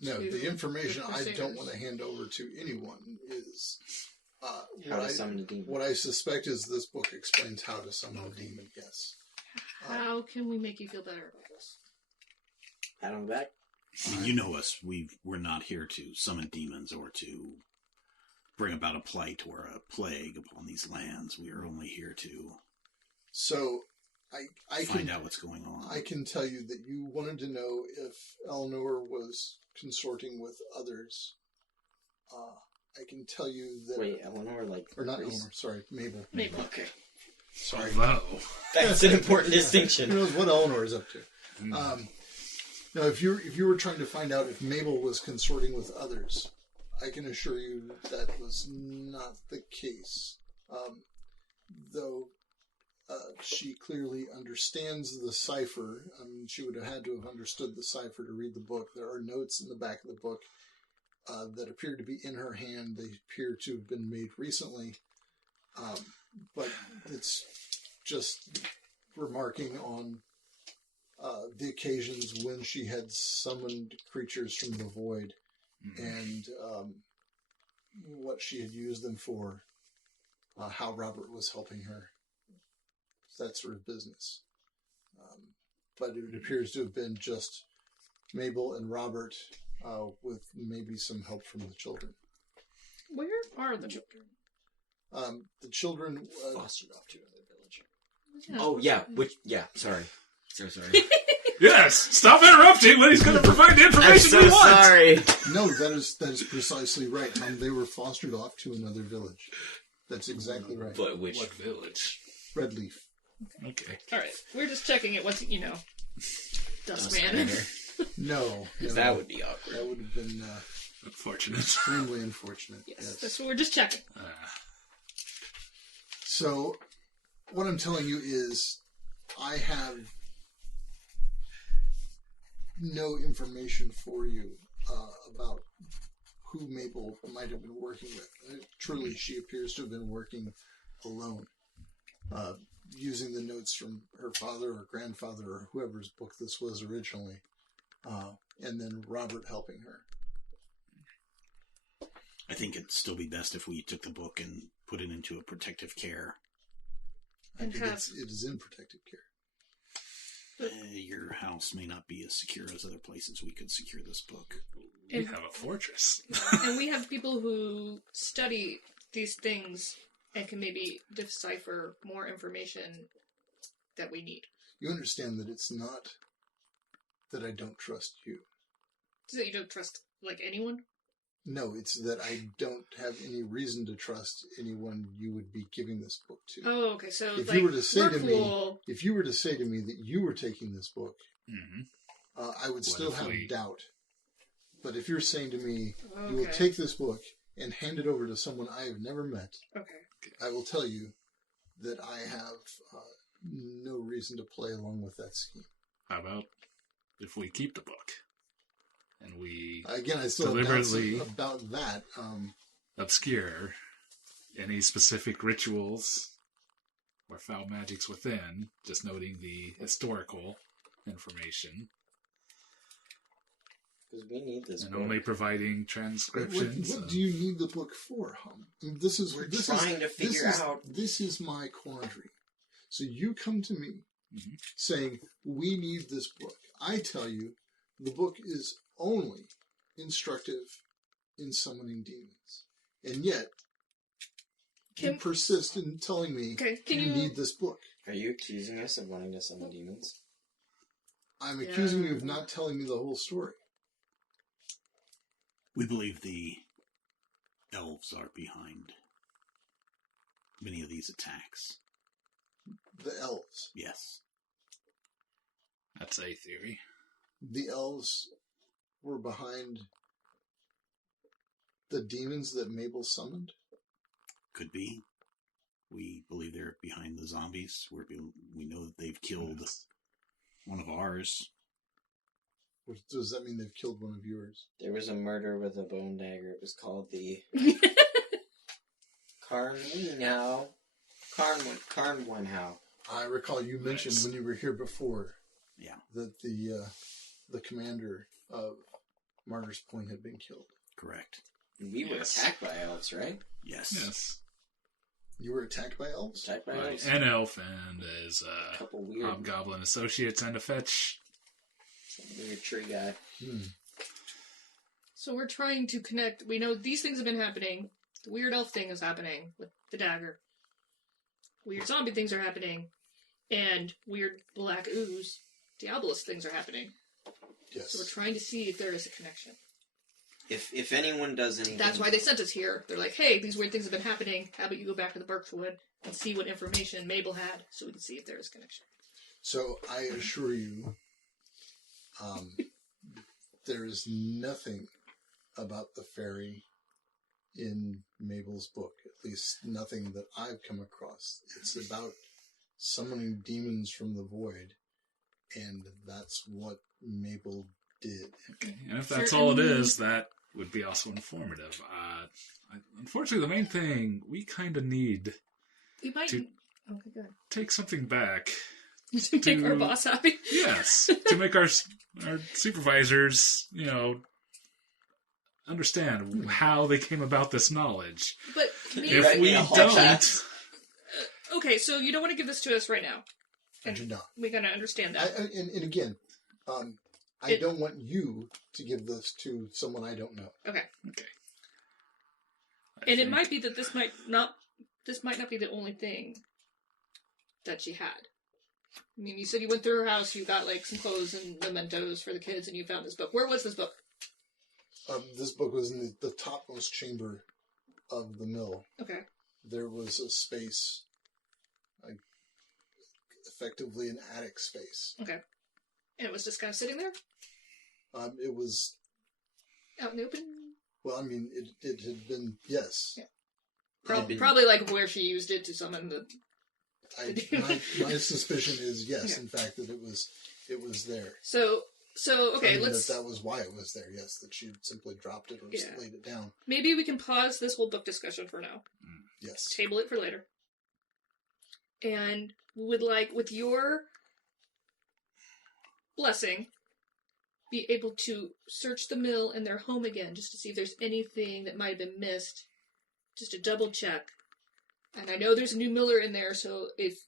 No, the information the I don't Crusaders? want to hand over to anyone is how to summon a demon. what I suspect is this book explains how to summon a demon, yes. How can we make you feel better about this? Pat on the back. I mean, you know us. We're not here to summon demons or to bring about a plight or a plague upon these lands. We are only here to I find can out what's going on. I can tell you that you wanted to know if Eleanor was consorting with others. I can tell you that... Wait, Eleanor, like... Or not Grace? Eleanor, sorry, Mabel. Mabel. Okay. Sorry. Hello. That's an important Who distinction. knows what Eleanor is up to? Now, if you were trying to find out if Mabel was consorting with others, I can assure you that was not the case. Though she clearly understands the cipher. I mean, she would have had to have understood the cipher to read the book. There are notes in the back of the book that appear to be in her hand. They appear to have been made recently. But it's just remarking on the occasions when she had summoned creatures from the void and what she had used them for, how Robert was helping her, that sort of business. But it appears to have been just Mabel and Robert with maybe some help from the children. Where are the children? The children... Fostered off to another village. Yeah. Oh, yeah. Sorry. So sorry. Yes! Stop interrupting when he's going to provide the I'm information so we want! sorry. No, that is precisely right. They were fostered off to another village. That's exactly right. But which? What village? Redleaf. Okay. Alright, we're just checking it wasn't, Dustman. No. Because that would be awkward. That would have been Unfortunate. extremely unfortunate. Yes, that's what we're just checking. So, what I'm telling you is, I have no information for you about who Mabel might have been working with. Truly, she appears to have been working alone, using the notes from her father or grandfather or whoever's book this was originally, and then Robert helping her. I think it'd still be best if we took the book and put it into a protective care. I And think have- it is in protective care. Your house may not be as secure as other places. We could secure this book. We have a fortress. And we have people who study these things and can maybe decipher more information that we need. You understand that it's not that I don't trust you. Is that you don't trust, like, anyone? No, it's that I don't have any reason to trust anyone you would be giving this book to. Oh, okay. So If like, you were to say to me, Workful- if you were to say to me that you were taking this book, I would still if have we- doubt. But if you're saying to me, you will Okay. take this book and hand it over to someone I have never met, Okay. I will tell you that I have no reason to play along with that scheme. How about if we keep the book and we Again, I still have doubts Deliberately- about that. obscure any specific rituals or foul magics within, just noting the historical information, Because we need this and book. only providing transcriptions. What do you need the book for, Hum? I mean, this is We're this trying is, to figure this is, out- This is my quandary. So you come to me Mhm. saying we need this book. I tell you, the book is only instructive in summoning demons, and yet you Can- persist in telling me Okay, can you you- need this book. Are you accusing us of wanting to summon demons? I'm accusing you of Yeah. not telling me the whole story. We believe the elves are behind many of these attacks. The elves. Yes. That's a theory. The elves were behind the demons that Mabel summoned. Could be. We believe they're behind the zombies. We know that they've killed one of ours. Which, does that mean they've killed one of yours? There was a murder with a bone dagger. It was called the Carnwenhow. I recall you mentioned Nice. when you were here before Yeah, that the commander of Martyr's Point had been killed. correct. We were Yes. attacked by elves, right? Yes. Yes. You were attacked by elves? Attacked by By elves. an elf and his A couple weird, hobgoblin associates and a fetch. weird tree guy. So we're trying to connect. We know these things have been happening. The weird elf thing is happening with the dagger. Weird zombie things are happening. And weird black ooze, Diabolus things are happening. Yes. So we're trying to see if there is a connection. If anyone does anything, That's why they sent us here. They're like, hey, these weird things have been happening. How about you go back to the Birchwood and see what information Mabel had so we can see if there is a connection. So I assure you, there is nothing about the fairy in Mabel's book. At least nothing that I've come across. It's about summoning demons from the void, and that's what Mabel did. And if that's all it is, that would be also informative. Unfortunately, the main thing, we kind of need We might. To- Okay, good. take something back. To make our boss happy. Yes, to make our supervisors, understand how they came about this knowledge. But maybe. If write me we a whole don't, chat? Okay, so you don't want to give this to us right now. I do not. We gotta understand that. And again, I don't want you to give this to someone I don't know. Okay. Okay. And it might be that this might not be the only thing that she had. I mean, you said you went through her house, you got like some clothes and mementos for the kids, and you found this book. Where was this book? This book was in the topmost chamber of the mill. Okay. There was a space, effectively an attic space. Okay. And it was just kind of sitting there It was, out in the open. well, I mean, it had been, yes. Yeah. been- Probably like where she used it to summon the. My suspicion is yes, Okay. in fact, that it was there. So okay, I mean, let's. that was why it was there. Yes, that she simply dropped it or just Yeah. laid it down. Maybe we can pause this whole book discussion for now. Yes. Table it for later. And would like, with your blessing, be able to search the mill and their home again just to see if there's anything that might have been missed, just to double check. And I know there's a new miller in there, so if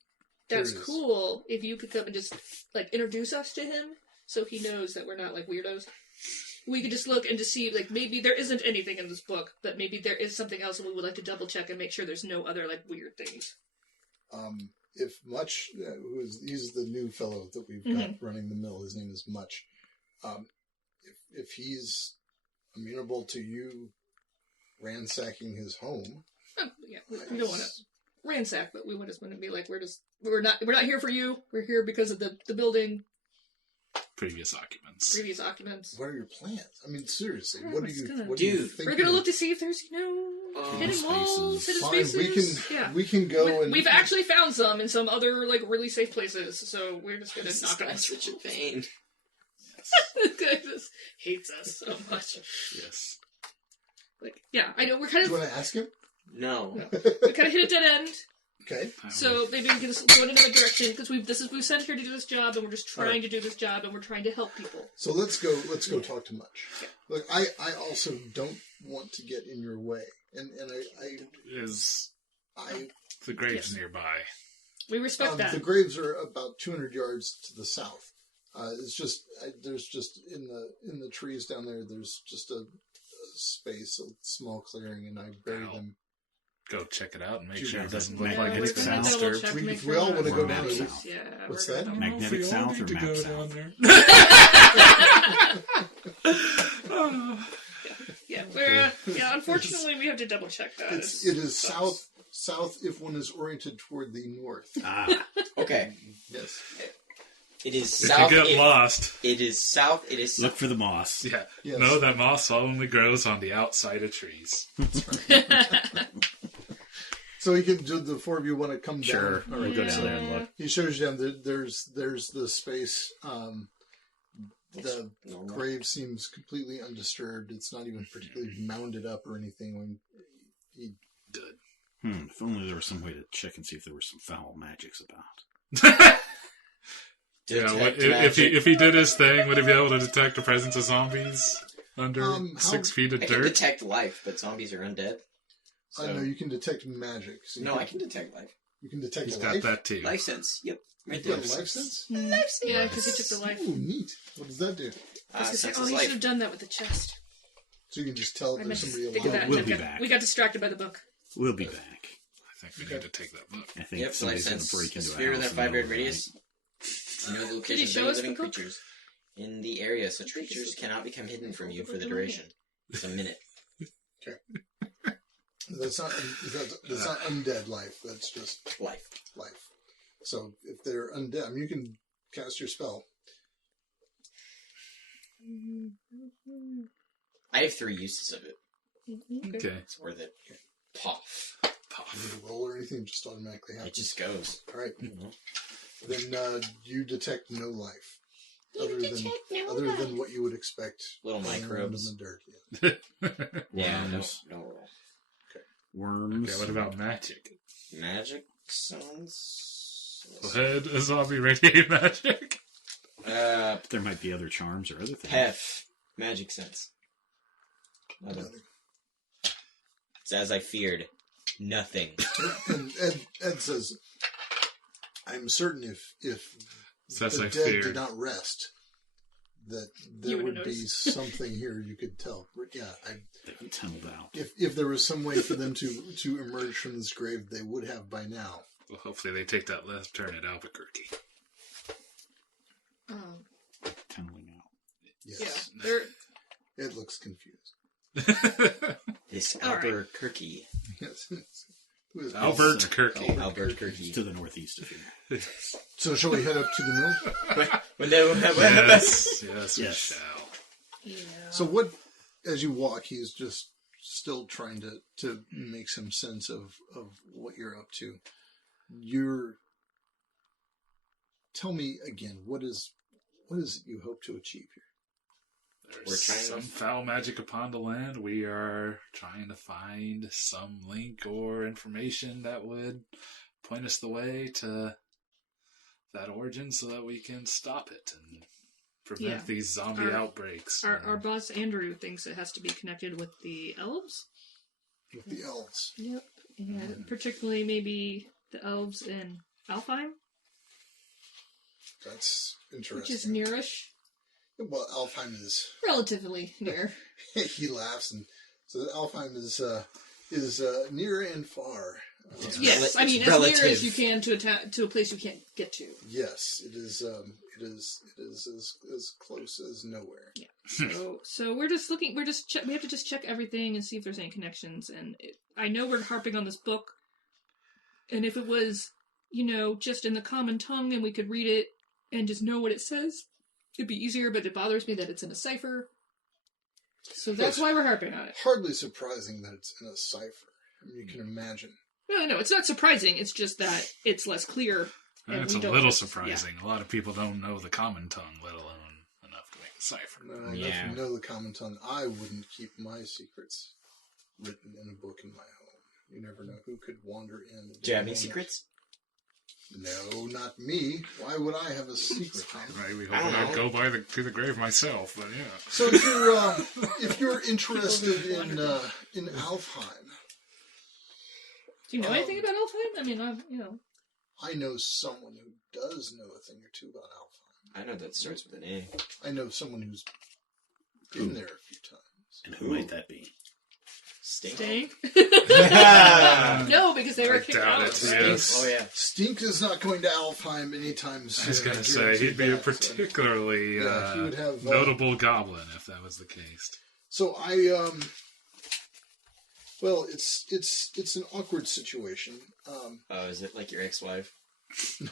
that's There it is. cool, if you could come and just like introduce us to him so he knows that we're not like weirdos. We could just look and just see, like, maybe there isn't anything in this book, but maybe there is something else and we would like to double check and make sure there's no other, like, weird things. If Much, he's the new fellow that we've got running the mill. His name is Much. if he's amenable to you ransacking his home. Yeah, we don't want to ransack, but we just want to be like, we're not here for you. We're here because of the building. Previous occupants. What are your plans? I mean, seriously, what do you think? We're gonna look to see if there's hidden walls, hidden spaces. We can go and we've actually found some in some other like really safe places. So we're just gonna knock on such a pain. This guy just hates us so much. Yes. Like, yeah, I know we're kind Do you of. want to ask him? No. We kind of hit a dead end. Okay. So maybe we can just go in another direction because we've sent here to do this job, and we're just trying to do this job, and we're trying to help people. So let's go talk to Much. Yeah. Look, I also don't want to get in your way, and the graves nearby? We respect that. The graves are about 200 yards to the south. It's just there's just in the trees down there. There's just a space, a small clearing, and I bury them. Go check it out and make Do you sure have it doesn't that look like it's been magnetic disturbed. Check to make We all want to go down south. there. Yeah. What's we're that? gonna- Magnetic south or map south? Yeah. Unfortunately, we have to double check that. It is south if one is oriented toward the north. Okay. Yes. It is If south. you get lost, It is south. It is Look south. for the moss. yeah, Yes. know that moss only grows on the outside of trees. So do the four of you want to come Sure. down? All right, go down there and look. He shows you down. There's the space. The normal. grave seems completely undisturbed. It's not even particularly mounded up or anything. Good. If only there was some way to check and see if there were some foul magics about. Detect if he did his thing, would he be able to detect the presence of zombies under 6 feet of I can dirt? detect life, but zombies are undead. I know you can detect magic. So I can detect life. You can detect He's life. got that too. Life sense. Yep. Right You there. got life sense? Yeah, because he took the life. Ooh, neat. What does that do? I was gonna say, Sense oh, is he life. should have done that with the chest. So you can just tell I if meant there's to somebody think of alive. that. We'll and be got- back. We got distracted by the book. We'll be back. I think we need to take that book. I think Yep, life somebody's going to sense. break A into a sphere house. within a in the 5-yard middle of the radius. You know the Did he locations of show any us living the book? creatures in the area. Such creatures cannot become hidden from you for the duration. It's a minute. That's not undead life. That's just Life. life. So if they're undead, I mean, you can cast your spell. I have 3 uses of it. Okay. It's worth it. Puff. You need to roll or anything, it just automatically It happens. just goes. All right. Mhm. Then you detect no life. Other than what you would expect. Little lying around microbes. in the dirt. Yeah, no Worms. roll. Worms. Okay, what about magic? Magic sounds. Go ahead, a zombie radiate magic. There might be other charms or other things. Hef. Magic sense. Nothing. It's as I feared. Nothing. And Ed says, I'm certain if So that's the I dead feared. did not rest, that there You would would've be noticed. something here you could tell. Yeah, They've tunneled out. if there was some way for them to emerge from this grave, they would have by now. Well, hopefully they take that left turn at Albuquerque. Tunneling out. Yes. Yeah, they're Ed looks confused. This All right. Albuquerque. Yes. Who is Albuquerque. Albuquerque. To the northeast of here. So shall we head up to the mill? Yes, yes, we Yes. shall. yeah. So what, as you walk, he's just still trying to make some sense of what you're up to. Tell me again, what is it you hope to achieve here? There's We're trying some to- foul magic upon the land. We are trying to find some link or information that would point us the way to that origin so that we can stop it and prevent Yeah. these zombie outbreaks. Our boss Andrew thinks it has to be connected with the elves. With the elves. Yep. And particularly maybe the elves in Alfheim, That's interesting. which is nearish. Well, Alfheim is. Relatively near. He laughs and so Alfheim is near and far. Yes, I mean as relative. near as you can to a place you can't get to. Yes, it is. It is as close as nowhere. Yeah. So we're just looking. We have to just check everything and see if there's any connections. And I know we're harping on this book, and if it was, just in the common tongue and we could read it and just know what it says, it'd be easier. But it bothers me that it's in a cipher. So that's why we're harping on it. Hardly surprising that it's in a cipher. I mean, you can imagine. No, it's not surprising. It's just that it's less clear. It's a little surprising. Yeah. A lot of people don't know the common tongue, let alone enough to make a cipher. No, if you know the common tongue, I wouldn't keep my secrets written in a book in my home. You never know who could wander in. Do you have any secrets? No, not me. Why would I have a secret? Right, we hope I go to the grave myself, but yeah. So if you're interested in Alfheim, do you know anything about Alfheim? I mean, I know someone who does know a thing or two about Alfheim. I know that starts with an A. I know someone who's been there a few times. And who might that be? Stink? No, because they were kicked out. Yes. Oh, yeah. Stink is not going to Alfheim anytime soon. I was going to say, he'd be a particularly he would have, notable goblin if that was the case. So well, it's an awkward situation. Is it like your ex-wife?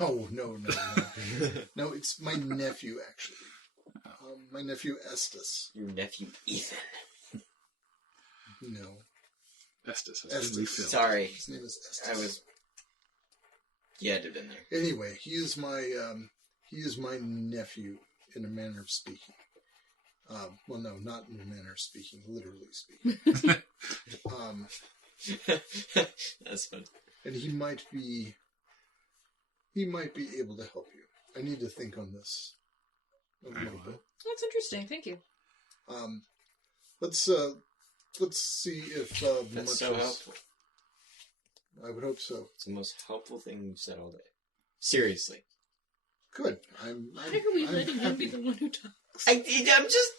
No. No, it's my nephew, actually. My nephew, Estes. Your nephew, Ethan. No. Estes. Sorry. His name is Estes. Yeah, it had been there. Anyway, he is my nephew in a manner of speaking. Well, no, not in a manner of speaking, literally speaking. That's fun. And he might be able to help you. I need to think on this a little bit. That's interesting. Thank you. Let's see if that's much so is, helpful. I would hope so. It's the most helpful thing you've said all day. Seriously. Good. Why are we letting him be the one who talks? I'm just.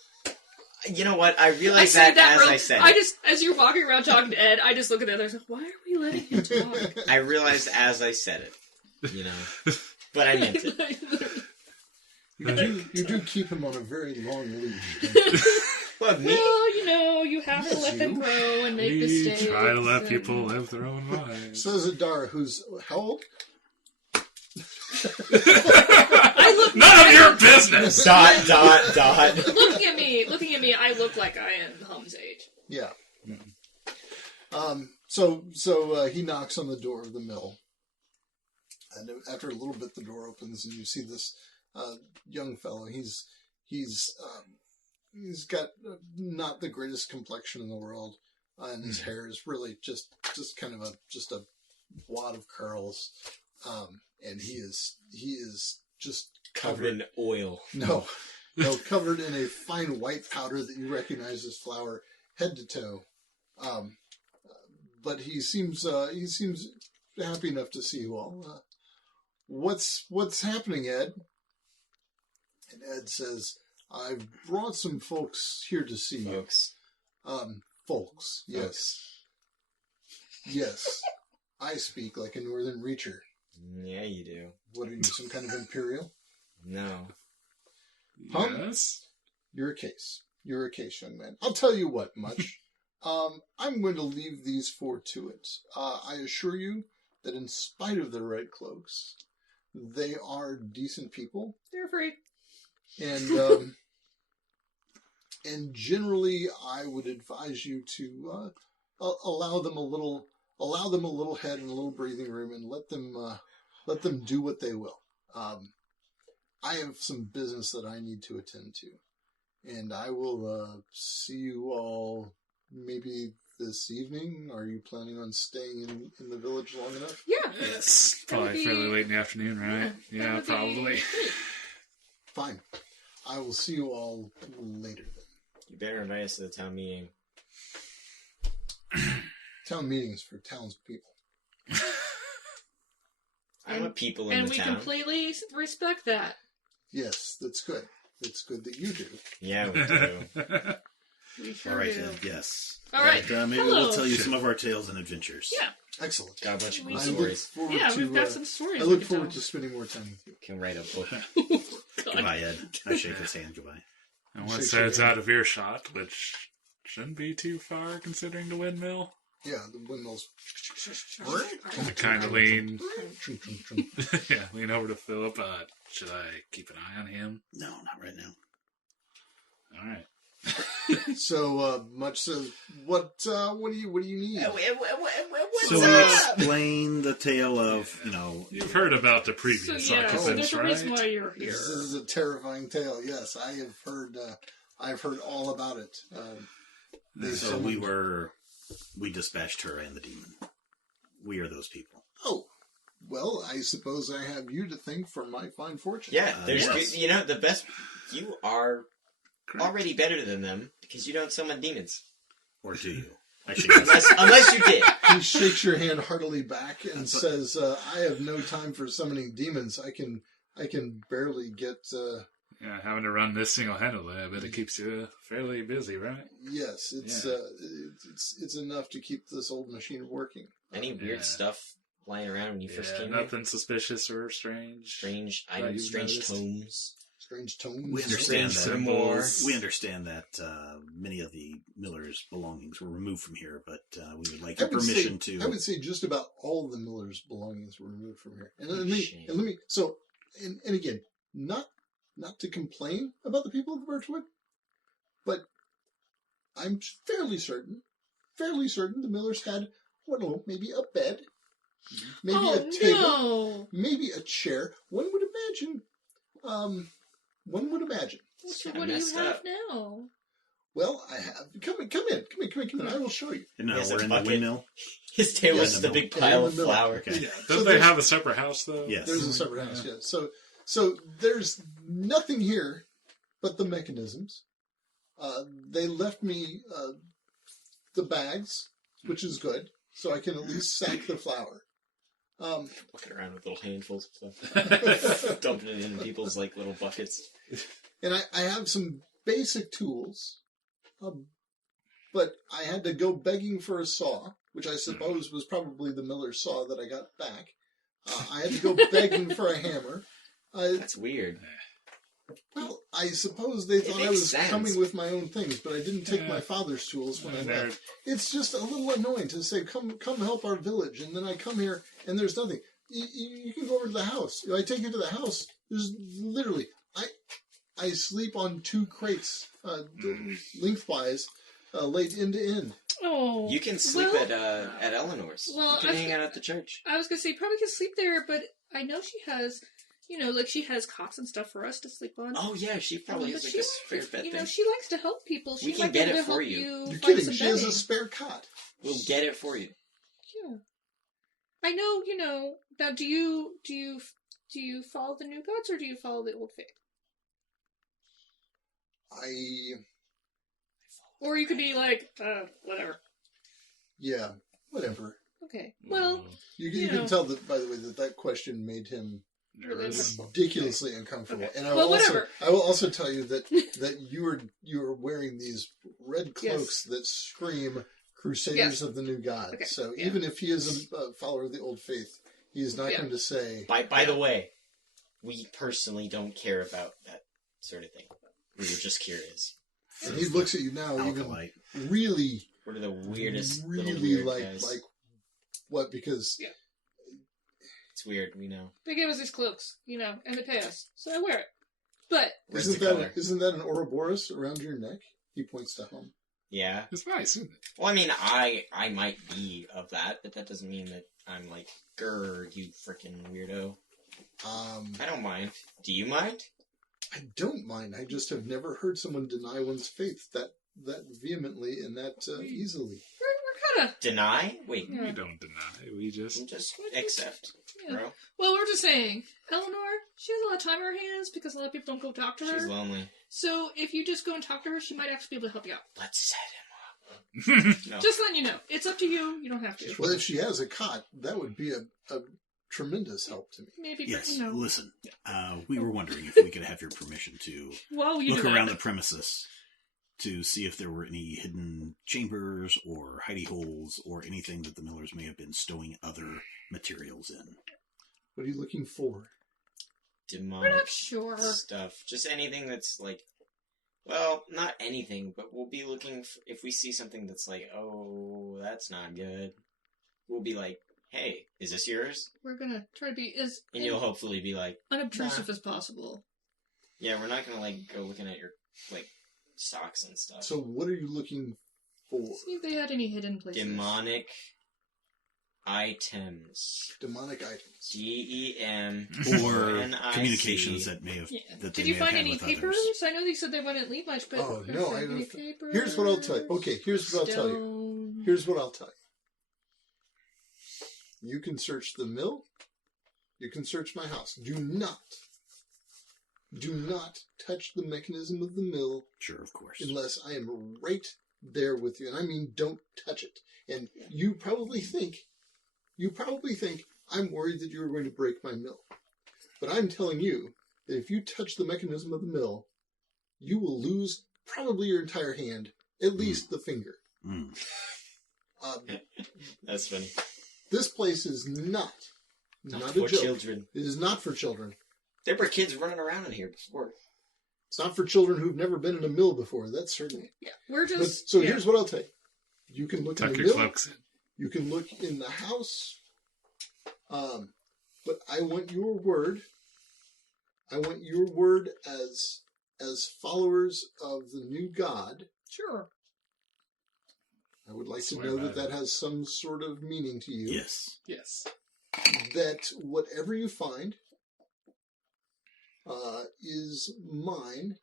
You know what? I realized that as I said it. As you're walking around talking to Ed, I just look at the others like, why are we letting him talk? I realized as I said it, but I meant it. You do keep him on a very long leash. What, me? Well, you have to let them grow and make mistakes. We try to let people live their own lives. Says Adara, who's how old? None of your business. Dot. Looking at me, I look like I am Hum's age. Yeah. So he knocks on the door of the mill, and after a little bit, the door opens, and you see this young fellow. He's got not the greatest complexion in the world, and his hair is really just kind of a wad of curls, and he is just covered in oil. No, covered in a fine white powder that you recognize as flour, head to toe. But he seems happy enough to see you all. What's happening, Ed? And Ed says, I've brought some folks here to see you. Folks, yes. Yes. I speak like a northern reacher. Yeah, you do. What are you, some kind of imperial? No. Yes? You're a case, young man. I'll tell you what, Much. I'm going to leave these four to it. I assure you that in spite of their red cloaks, they are decent people. They're afraid. And generally, I would advise you to allow them a little head and a little breathing room, and let them do what they will. I have some business that I need to attend to, and I will see you all maybe this evening. Are you planning on staying in the village long enough? Yeah. It's probably fairly late in the afternoon, right? Yeah, probably. Fine. I will see you all later then. You better invite us to the town meeting. Town meetings for townspeople. I'm a people in the town. And we completely respect that. Yes, that's good. It's good that you do. Yeah, we do. We sure All right, do. yes. All right. Maybe Hello. we'll tell you some of our tales and adventures. Yeah. Excellent. Got a bunch of I cool look stories. We've got some stories. I look forward to spending more time with you. Can write a book. Goodbye, Ed. I shake his hand. Goodbye. And once Shake your that's hand. out of earshot, which shouldn't be too far considering the windmill, Yeah, the windmills. I kind of lean lean over to Philip. Should I keep an eye on him? No, not right now. All right. So much says, what do you need? What's So we up? explain the tale of, You've heard about the So previous yeah, so occupants, there's a reason why right? you're here. This is a terrifying tale. Yes, I have heard. I've heard all about it. So we dispatched her and the demon. We are those people. Oh, well, I suppose I have you to thank for my fine fortune. Yeah, there's Yes. good, the best. You are already better than them because you don't summon demons. Or do you? Actually, Unless you did. He shakes your hand heartily back and says, "I have no time for summoning demons. I can barely get." Yeah, having to run this single-handedly, I bet it keeps you fairly busy, right? Yes, it's enough to keep this old machine working. Any weird stuff lying around when you first came nothing suspicious or strange. Strange that items, you've strange noticed? tomes. Strange tones. we understand Strange that. symbols. We understand that many of the Miller's belongings were removed from here, but we would like your permission to. I would say just about all the Miller's belongings were removed from here. And let Shame. me. So, and again, not to complain about the people of Birchwood, but I'm fairly certain the Millers had, maybe a bed, maybe a table, No. maybe a chair. One would imagine. So kinda what do you messed have up. now? Well, I have. Come in. I will show you. No, There's a we're in the bucket. windmill. His tail Yes, is the big in pile the of middle. flour. Okay. Yeah, So don't they there's- have a separate house, though? Yes. There's a separate house, yeah. So there's nothing here but the mechanisms. They left me the bags, which is good, so I can at least sack the flour. Walking around with little handfuls of stuff. Dumping it in people's little buckets. And I have some basic tools, but I had to go begging for a saw, which I suppose was probably the Miller saw that I got back. I had to go begging for a hammer. That's weird. Well, I suppose they thought I makes was sense. coming with my own things, but I didn't take Yeah. my father's tools when I And left. It's just a little annoying to say, come help our village, and then I come here and there's nothing. You can go over to the house. I take you to the house. There's literally, I sleep on 2 crates, lengthwise, laid end to end. Oh. You can sleep well, at Eleanor's. well, you can I hang th- out at the church. I was gonna say probably can sleep there, but I know she has, she has cots and stuff for us to sleep on. Oh yeah, she probably But has she a likes spare to, bed thing. she likes to help people. She We can might get be able it to for help you. You're find kidding. some She has a bedding. spare cot. We'll get it for you. Yeah. I know. Now, do you follow the new gods or do you follow the old faith? Or you could be like, whatever. Yeah, whatever. Okay. Well, You can tell that, by the way, that question made him Nervous. ridiculously uncomfortable. Okay. And Well, whatever. I will also tell you that you are wearing these red cloaks that scream Crusaders Yes. of the New God. Okay. So Yeah. even if he is a follower of the old faith, he is not Yeah. going to say. By the way, we personally don't care about that sort of thing. We were just curious. And he looks at you now, Alkalite. even really, What are the weirdest little really weird like guys? what? Because Yeah. It's weird, we know. they give us these cloaks, and they pay us, so I wear it. But Where's isn't the color? that an Ouroboros around your neck? He points to home. Yeah. It's nice, isn't it? Well, I mean, I might be of that, but that doesn't mean that I'm like, grr, you freaking weirdo. I don't mind. Do you mind? I don't mind. I just have never heard someone deny one's faith that vehemently and that easily. we're kind of Deny? Wait, Yeah. We don't deny. We just... just accept, bro. Well, we're just saying, Eleanor, she has a lot of time on her hands because a lot of people don't go talk to her. She's lonely. So if you just go and talk to her, she might actually be able to help you out. Let's set him up. No. Just letting you know. It's up to you. You don't have to. Well, if she has a cot, that would be a tremendous help to me. Maybe, Yes, but, listen. We were wondering if we could have your permission to While you look do around that. the premises to see if there were any hidden chambers or hidey holes or anything that the Millers may have been stowing other materials in. What are you looking for? We're Demonic not sure. stuff. Just anything that's like Well, not anything, but we'll be looking if we see something that's like, oh, that's not good. We'll be like, hey, is this yours? We're gonna try to be as And you'll hopefully be like, unobtrusive as possible. yeah, we're not gonna like go looking at your like socks and stuff. So what are you looking for? See if they had any hidden places. Demonic items. Demonic items. DEM Or NIC. communications that may have. Yeah. That Did they you may have find had any with papers? others. I know they said they wouldn't leave much, but Oh, no, I any don't. papers? Here's what I'll tell you. Okay, here's what I'll tell you. Stone. Here's what I'll tell you. You can search the mill. You can search my house. Do not touch the mechanism of the mill Sure, of course. unless I am right there with you. And I mean, don't touch it. And you probably think I'm worried that you're going to break my mill. But I'm telling you that if you touch the mechanism of the mill, you will lose probably your entire hand, at least the finger. Mm. That's funny. This place is not a for joke. children. It is not for children. There were kids running around in here before. It's not for children who've never been in a mill before. That's certainly. Yeah, we're But, just. so yeah. here's what I'll tell you. You can look Tuck in the your mill. cloaks in. You can look in the house. But I want your word. I want your word as followers of the new God. Sure. I would like to Swear know by that it. has some sort of meaning to you. Yes. Yes. That whatever you find is mine,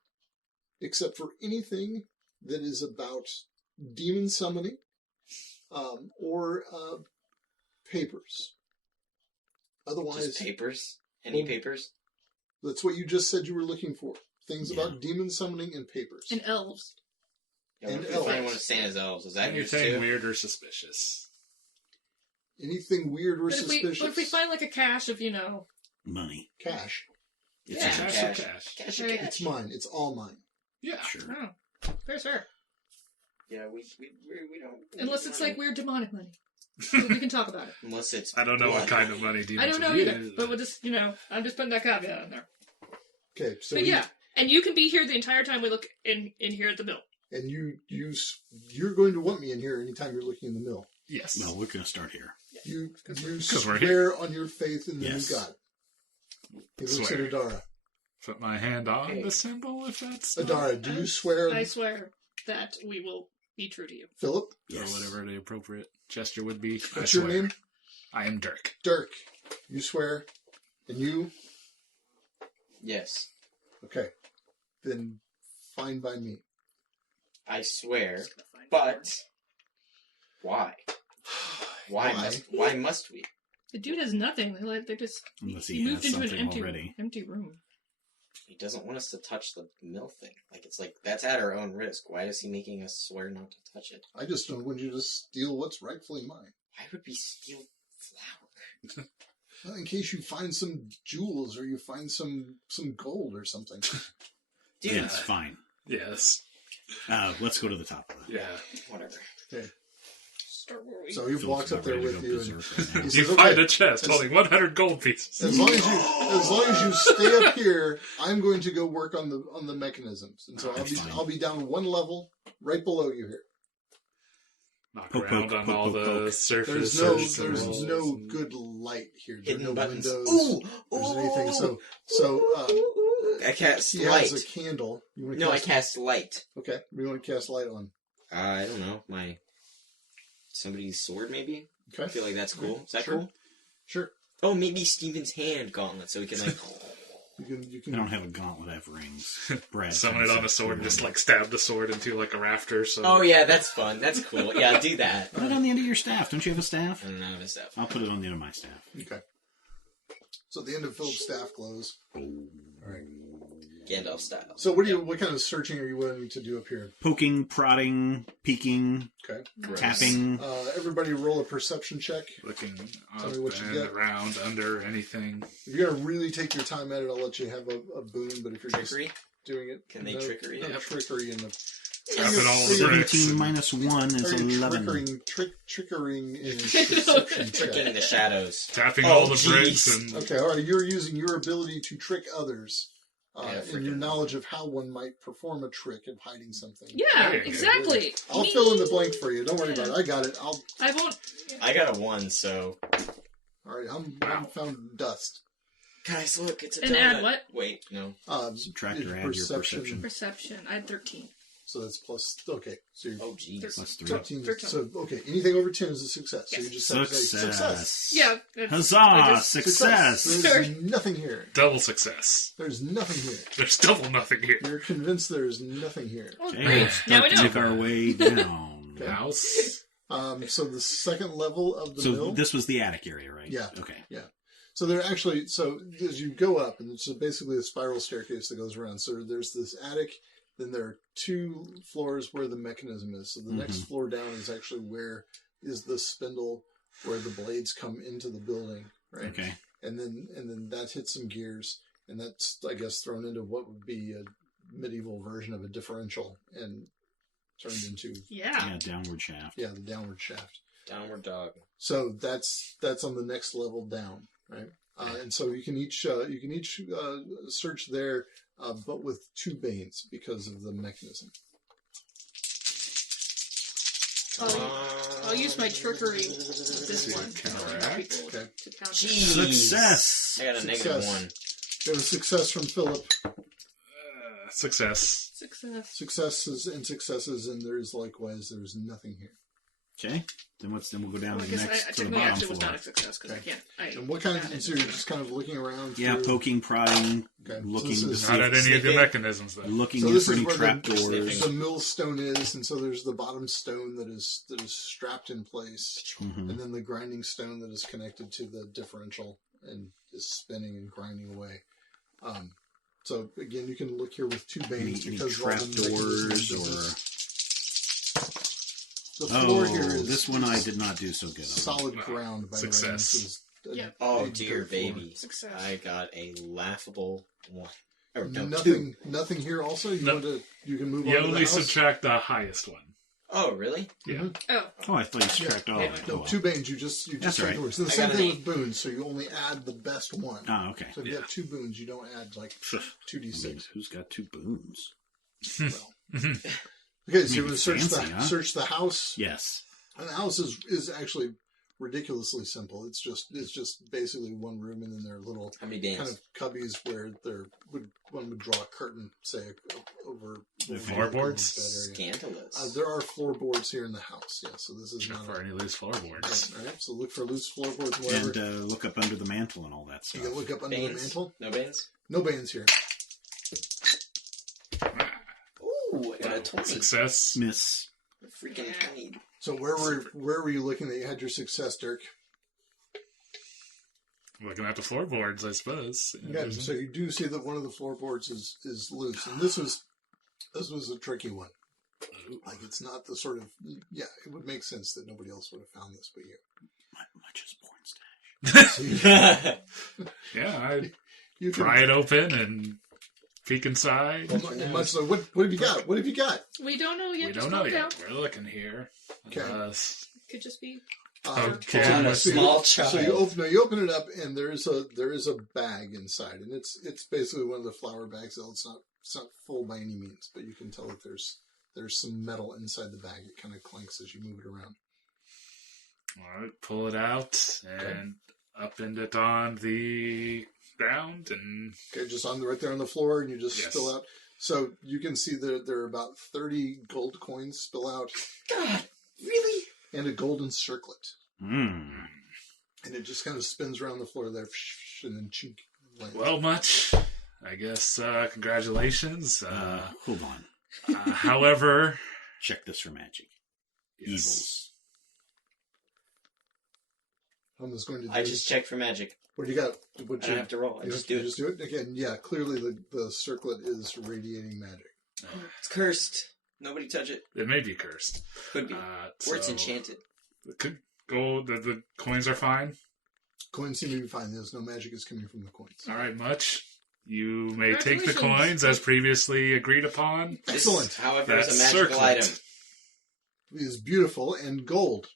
except for anything that is about demon summoning or papers. Otherwise, Just papers? Any Well, papers? that's what you just said you were looking for. Things Yeah. about demon summoning and papers. And elves. Yeah, what and if we find elves. one of Santa's elves? Is that yours Anything too? weird or suspicious? Anything weird or But suspicious. if we find like a cache of, Money. cash, It's Yeah. a Cash cash. or cash? Cash, Right. cash. it's mine. It's all mine. Yeah. Sure. oh, fair's fair. Yeah, we don't. Unless it's like weird demonic money. We can talk about it. Unless it's. I don't know what blood kind of money. money demons I don't know would either, use. but we'll just, I'm just putting that caveat in there. Okay, so But yeah, and you can be here the entire time we look in here at the mill. and you're going to want me in here anytime you're looking in the mill. Yes. No, we're going to start here. You we're swear on your faith in the Yes. new God. He looks Swear. at Adara. Put my hand on Okay. the symbol if that's Adara, do you swear? I swear that we will be true to you. Philip, or Yes. whatever the appropriate gesture would be. I what's your swear. name? I am Dirk. Dirk. You swear, and you. Yes, Okay, then fine by me. I swear. But why? Why must we? The dude has nothing. They just Unless he he moved has into an something already. empty room. He doesn't want us to touch the mill thing. It's like that's at our own risk. Why is he making us swear not to touch it? I just don't want you to steal what's rightfully mine. Why would we steal flour? Well, in case you find some jewels or you find some gold or something. Dude, Yes, fine. Yes. Let's go to the top of it. Yeah. whatever. Okay. Start where we. So he Phil's walks up about there ready to with go you. And berserk right now. he You says, find okay, a chest holding 100 gold pieces. as long as you stay up here, I'm going to go work on the mechanisms, and so That's fine. I'll be down one level right below you here. Knock Poke, around poke, on poke, all poke, the poke. surfaces. There's and no walls and- good light here. There are Hidden no buttons. windows. Ooh, There's ooh, anything. So I cast he light. has a candle. You want to No, I cast light. Okay, what do you want to cast light on? I don't know. Somebody's sword, maybe? I Okay, feel like that's cool. Is that Sure. cool? sure. Oh, maybe Steven's hand gauntlet, so we can, like... You I can. don't have a gauntlet, I have rings. Brad Summon it kinda on a said sword and just two like stab the sword into like a rafter. So Oh, yeah, that's fun. That's cool. Yeah, do that. Put it on the end of your staff. Don't you have a staff? I don't know this stuff. I'll put it on the end of my staff. Okay. So the end of Philip's staff glows. All right. Gandalf style. So what kind of searching are you willing to do up here? Poking, prodding, peeking, Okay. Gross. tapping. Everybody roll a perception check. looking Tell up me what you and get. around, under, anything. If you're gonna really take your time at it, I'll let you have a boon. But if you're Trickery? just doing it, Can they trickery? No Yep. trickery in the Tapping all the bricks. 17 and- minus 1 is Are you 11. trickering in perception Tricking check. the shadows. Tapping Oh, all the jeez. bricks and Okay, all right. You're using your ability to trick others and your knowledge of how one might perform a trick of hiding something. Yeah, exactly. I'll fill in the blank for you. Don't worry about it. I got it. I won't. I got a 1, so. All right, I'm found dust. Guys, look, it's a And donut. add what? Wait, no. Subtract or add your perception. Perception. I had 13. So that's plus. Okay, so you're Oh, jeez. Plus 3. 13. 13. So okay, anything over 10 is a success. So Yes. you just have to say success. Yeah. Huzzah! Success! There's nothing here. Double success. There's nothing here. There's double nothing here. You're convinced there's nothing here. Oh, Okay, great. let's Now start we to know. make our way down. Okay. House. So the second level of the So mill. this was the attic area, right? Yeah. Okay. So they're actually, so as you go up, and it's basically a spiral staircase that goes around. So there's this attic, then there are 2 floors where the mechanism is. So the next floor down is actually where is the spindle where the blades come into the building, right? Okay. And then that hits some gears, and that's, I guess, thrown into what would be a medieval version of a differential and turned into Yeah. Downward shaft. the downward shaft. Downward dog. So that's on the next level down, right? And so you can each search there, but with 2 banes because of the mechanism. I'll use my trickery with this one. Counteract. Okay. To counter. Jeez. Success! I got a Success. -1. Got a success from Philip. Success. Success. Successes, and there's nothing here. Okay. Then we'll go down Well, I to the guess next I to the technically bottom actually was floor. not a success because I can't. And what kind of? So you're just kind of looking around. Yeah, through- poking, prodding, Okay. looking So to this is- see Not at any of the Sniffing. mechanisms, though. looking So in this for is any where trap the doors. millstone is, and so there's the bottom stone that is strapped in place, Mhm. and then the grinding stone that is connected to the differential and is spinning and grinding away. So again, you can look here with 2 banes Any because trap all the mechanisms doors of or... this- the floor here is this one I did not do so good on. solid ground. By Success. the way, this is Yeah. Oh, a dear dirt floor. baby. Success. I got a laughable 1. Or no, 2. Nothing here. Also, you No. you can move You on to the only house. subtract the highest one. Oh, really? Yeah. Oh, Oh, I thought you subtract all of it. No, Oh, well. 2 banes. You just That's take right. the worst. The I same got an thing 8. with boons. So you only add the best one. Ah, okay. So if you Yeah. have 2 boons, you don't add like 2d6. Who's got 2 boons? Well. Okay, so you Maybe want to search fancy, huh? search the house. Yes. And the house is actually ridiculously simple. It's just basically one room, and then there are little How many kind bands? of cubbies where one would draw a curtain, say, over The over floorboards? bed area. Scandalous. There are floorboards here in the house. Yeah, so this is Check not for any loose floorboards. all right. So look for loose floorboards, whatever. And look up under the mantle and all that You stuff. can look up under the Bands? mantle. No bands? No bands here. Ooh, I got a 20. Success. Miss. Freaking 20. So where were you looking that you had your success, Dirk? Looking at the floorboards, I suppose. Yeah, so you do see that one of the floorboards is loose, and this was a tricky one. Like, it's not the sort of, yeah, it would make sense that nobody else would have found this but you. Much is porn stash. So you, Yeah, I you can, pry it open and peek inside. much so, what have you got? What have you got? we don't know yet. We Just don't know find yet. out. We're looking here. Okay. Could just be. Okay. On a So small so you child. you open it up, and there is a bag inside, and it's basically one of the flour bags. It's not full by any means, but you can tell that there's some metal inside the bag. It kind of clanks as you move it around. All right, pull it out and upend it on the ground, and Okay, just right there on the floor, and you just Yes. spill out. So you can see that there are about 30 gold coins spill out, God, really? and a golden circlet, Hmm. and it just kind of spins around the floor there, and then chink. lands. well, much. I guess congratulations. Hold on. However, Check this for magic. yes. Evils. I'm just going to. I just checked for magic. What do you got? I don't have to roll. I You just you do it. just do it again. Yeah, clearly the circlet is radiating magic. It's cursed. Nobody touch it. It may be cursed. Could be. Or it's so enchanted. it could go. The coins are fine. Coins seem to be fine. There's no magic is coming from the coins. All right, much. You may take the Congratulations. coins as previously agreed upon. Excellent. However, is That a magical circlet. item. It is beautiful and gold.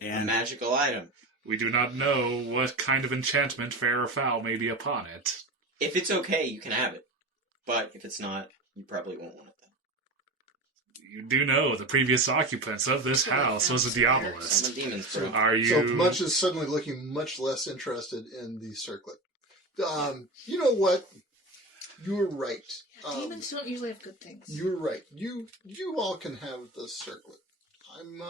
A And magical item. We do not know what kind of enchantment, fair or foul, may be upon it. If it's okay, you can have it. But if it's not, you probably won't want it then. You do know the previous occupants of this house was a Diabolist. Summon demons, bro. Are you... So Much is suddenly looking much less interested in the circlet. You know what? You were right. Demons don't usually have good things. You were right. You all can have the circlet. I'm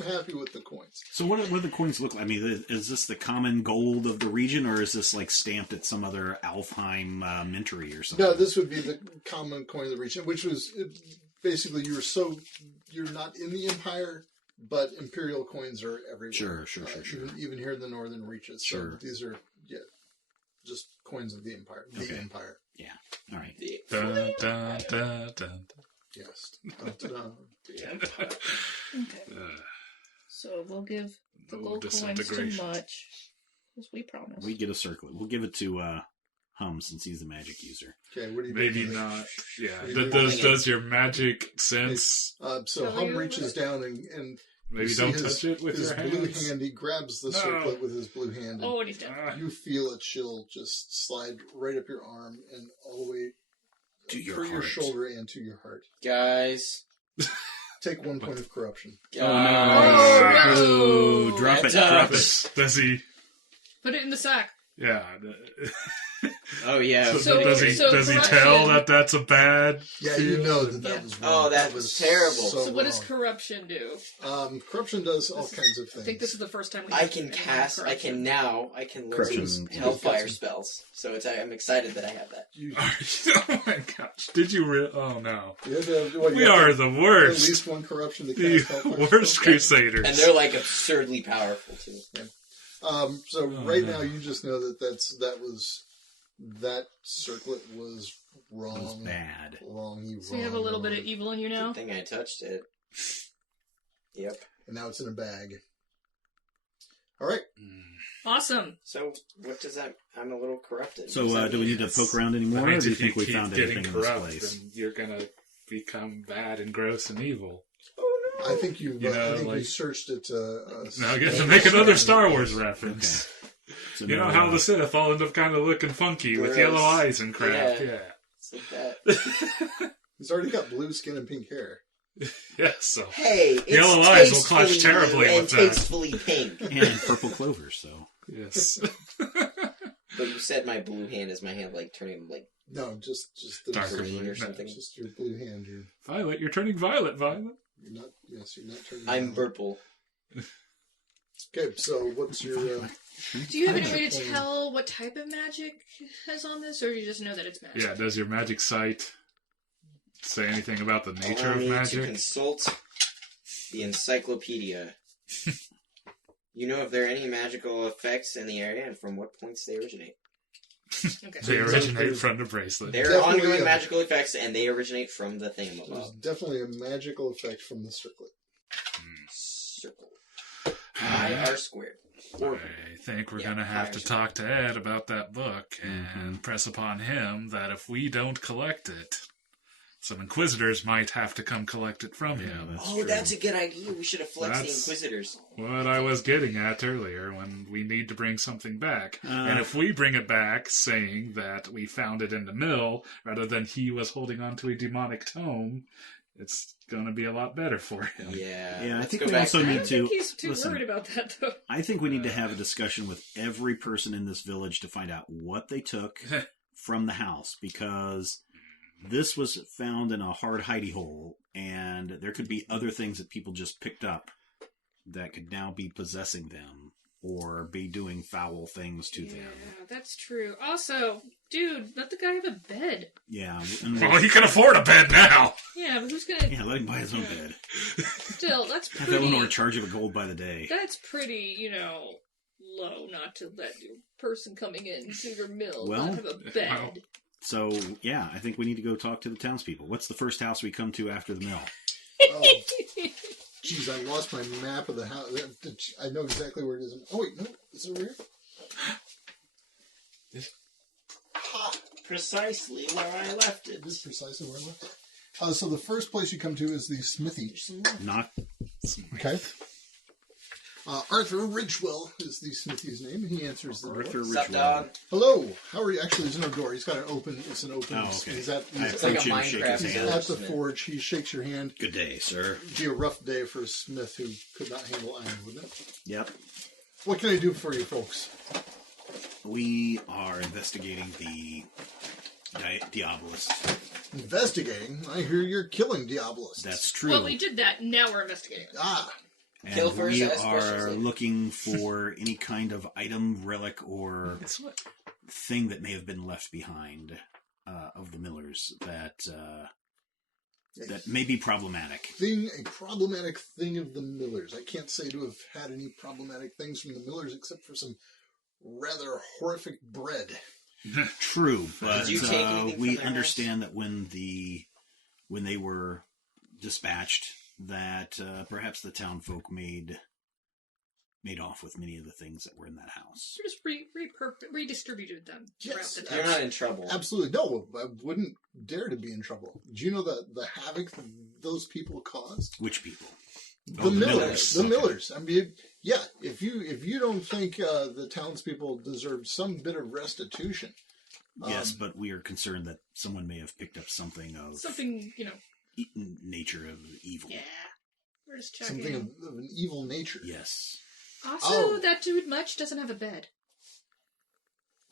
happy with the coins. So what do the coins look like? I mean, is this the common gold of the region, or is this like stamped at some other Alfheim mintery or something? No, this would be the common coin of the region, which was basically you're not in the Empire, but Imperial coins are everywhere. Sure. Even here in the northern reaches. Sure. So these are just coins of the Empire. Okay. The Empire. Yeah. All right. Dun, dun, dun, dun. Yes. Dun-dun. Okay. So we'll give the No gold coins to disintegration. Much, as we promised. We get a circlet. We'll give it to Hum since he's the magic user. Okay, what do you Maybe do? not. Yeah. What do you Does your magic sense... So Tell Hum you reaches down and Maybe you see don't his, touch it with his your blue hands? hand. He grabs the No. circlet with his blue hand. Oh, and he's dead. You feel a chill just slide right up your arm and all the way To your through your heart. shoulder and to your heart. Guys. Take 1 point of corruption. Oh, Guys. no. Drop it. That's Drop Does, it. does he... Put it in the sack. Yeah. Oh, yeah. So- does he corruption- tell that that's a bad... Yeah, you know that Yeah. was wrong. Oh, that was terrible. So what does wrong. corruption do? Corruption does all kinds of I things. think this is the first time we I have can any cast, I corruption. can learn Corruption. some Hellfire spells. So I'm excited that I have that. You, Oh my gosh. Did you really... Oh no. you have to have, what, you We have are to the have at worst. least 1 corruption to The cast Hellfire worst spell. crusaders. And they're like absurdly powerful too. So Oh, right no. now you just know that circlet was wrong. That was bad. Wrong. So you have a little bit of evil in you now? Good thing I touched it. Yep. And now it's in a bag. All right. Awesome. So what does that? I'm a little corrupted. So What does that do we mean? need to poke around That anymore, or means do you if you think we keep found getting everything in this corrupt, place? then you're gonna become bad and gross and evil. Oh no! I think you. You know, I think you like- searched it. Now I get to make another Star Wars reference. So You know now, how the Sith all end up kind of looking funky with Gross. yellow eyes and crap. Yeah. Yeah. It's like that. He's already got blue skin and pink hair. Yeah. So Hey, it's Yellow eyes will clash tastefully terribly blue and with that. tastefully pink. and purple clover. So yes. But you said my blue hand is my hand like turning like No, just the Darker green blue. or something. Just your blue hand. Violet, you're turning violet. Violet. You're not. Yes, you're not turning. I'm yellow. purple. Okay, so what's your? Do you have any way to tell what type of magic is on this, or do you just know that it's magic? Yeah. Does your magic sight say anything about the nature Allow of me to magic? consult the encyclopedia. You know if there are any magical effects in the area and from what points they originate. Okay. They originate from the bracelet. There are Definitely ongoing a- magical effects and they originate from the There's thingamabob. definitely a magical effect from the circlet. Circle. Pi r squared. I think we're Yeah, going to have to fires. talk to Ed about that book and press upon him that if we don't collect it, some Inquisitors might have to come collect it from him. that's Oh, true. that's a good idea. We should have flexed That's- the Inquisitors. What I was getting at earlier when we need to bring something back. Uh, And if we bring it back saying that we found it in the mill rather than he was holding on to a demonic tome, it's going to be a lot better for him. Yeah. Yeah, I let's think go we back also I to need don't that. to- think he's too listen. worried about that, though. I think we need to have a discussion with every person in this village to find out what they took from the house, because this was found in a hard hidey hole, and there could be other things that people just picked up that could now be possessing them or be doing foul things to Yeah, them. that's true. Also, dude, let the guy have a bed. Yeah, and Well, he can afford a bed now. Yeah, but who's gonna... yeah, let him buy his own bed. Still, that's Have pretty... Eleanor charge him a gold by the day. That's pretty, low not to let your person coming in to your mill Well, not have a bed. well. So, yeah, I think we need to go talk to the townspeople. What's the first house we come to after the mill? Oh, jeez, I lost my map of the house. I know exactly where it is. Oh wait, no, is it over here? Precisely where I left it. It is precisely where I left it. So the first place you come to is the smithy. Not Okay. Arthur Ridgewell is the smithy's name, and he answers the door. Arthur What's up, Ridgewell. dog? Hello, how are you? Actually, there's no door. He's got an open. It's an open. Oh, okay. He's at, I he's like approach a him and shake his Minecraft hand. at the Smith. forge. He shakes your hand. Good day, sir. It'd be a rough day for a smith who could not handle iron, wouldn't it? Yep. What can I do for you folks? We are investigating the Diabolist. Investigating? I hear you're killing Diabolists. That's true. Well, we did that. Now we're investigating. Ah, And Kill first, we ask questions are later. looking for any kind of item, relic, or Guess what? thing that may have been left behind of the Millers that may be problematic. a problematic thing of the Millers. I can't say to have had any problematic things from the Millers except for some rather horrific bread. True, but Did you take anything from we their understand that when they were dispatched, that perhaps the town folk made off with many of the things that were in that house. We just redistributed them Yes. throughout the You're town. not in trouble. Absolutely. No, I wouldn't dare to be in trouble. Do you know the havoc that those people caused? Which people? The Oh, Millers. The Okay. Millers. I mean, yeah, if you don't think the townspeople deserve some bit of restitution. Yes, but we are concerned that someone may have picked up something of Something, nature of evil. yeah. We're just checking. Something of an evil nature. Yes. Also, Oh. that dude much doesn't have a bed.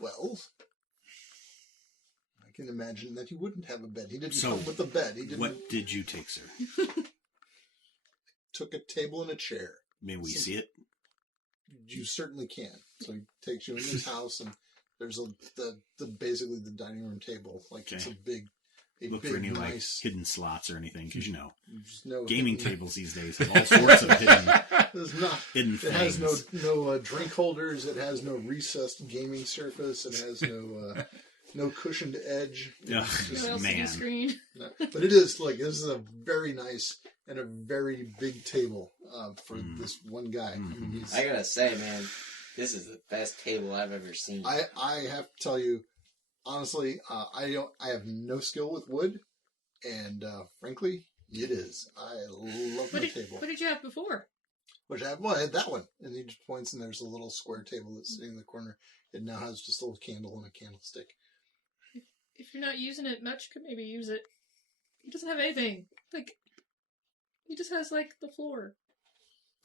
Well, I can imagine that he wouldn't have a bed. He didn't So, come with a bed. He didn't. What did you take, sir? Took a table and a chair. May we see it? You certainly can. So he takes you in his house, and there's basically the dining room table. Like it's a Okay. big, Look for any like hidden slots or anything, because there's no gaming hidden- tables these days have all sorts of hidden There's not. hidden It things. has no drink holders. It has no recessed gaming surface. It has no cushioned edge. Ugh, It's just- No LCD man. screen. no. But it is like this is a very nice and a very big table for this one guy. I mean, he's, I gotta say, man, this is the best table I've ever seen. I have to tell you, honestly, I have no skill with wood, and frankly, it is. I love my table. What did you have before? Which I had that one, and he just points, and there's a little square table that's sitting in the corner. It now has just a little candle and a candlestick. If you're not using it much, could maybe use it. He doesn't have anything. Like, he just has, like, the floor.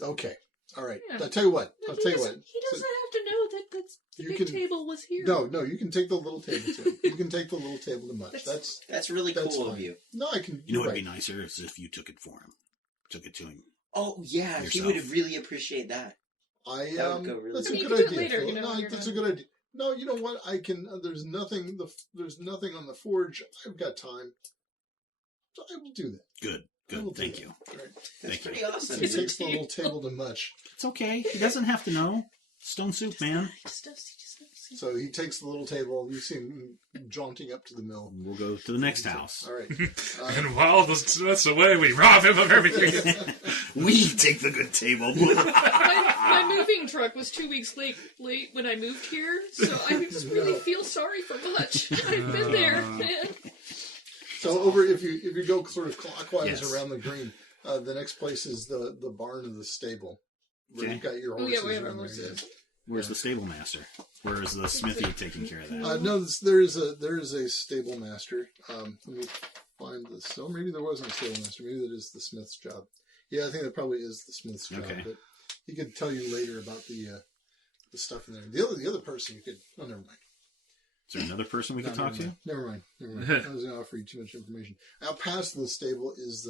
Okay, all right. Yeah. I'll tell you what. No, I'll he tell you doesn't- what. He doesn't have to know that the You big can- table was here. No, you can take the little table to him. You can take the little table to much. That's really That's cool fine. of you. No, I can. You know you're what'd be right. nicer is if you took it for him. Took it to him. Oh yeah, he Yourself. would really appreciate that. That would go really that's I a mean, you good can do it idea. later, Phil. when No, you're that's a done. good idea. No, you know what? I can. There's nothing. There's nothing on the forge. I've got time. So I will do that. Good. I will Good. do Thank that. you. All right. That's Thank you. pretty awesome. He It's a takes the little table to much. It's okay. He doesn't have to know. Stone soup, man. He just knows. So he takes the little table. You see him jaunting up to the mill. We'll go to the next house. All right. And while the Smith's away, we rob him of everything. We take the good table. My moving truck was 2 weeks late when I moved here, so I just really feel sorry for Much. I've been there, man. So over, if you go sort of clockwise Yes. around the green, the next place is the barn of the stable, where Okay. you've got your Oh, horses. yeah, we have our running horses. there. Where's the stable master? Where is the smithy taking care of that? No, there is a stable master. Let me find this. So maybe there wasn't a stable master. Maybe that is the smith's job. Yeah, I think that probably is the smith's job. Okay. But he could tell you later about the stuff in there. The other person you could. Oh, never mind. Is there another person we can talk to? Never mind. I was going to offer you too much information. Out past the stable is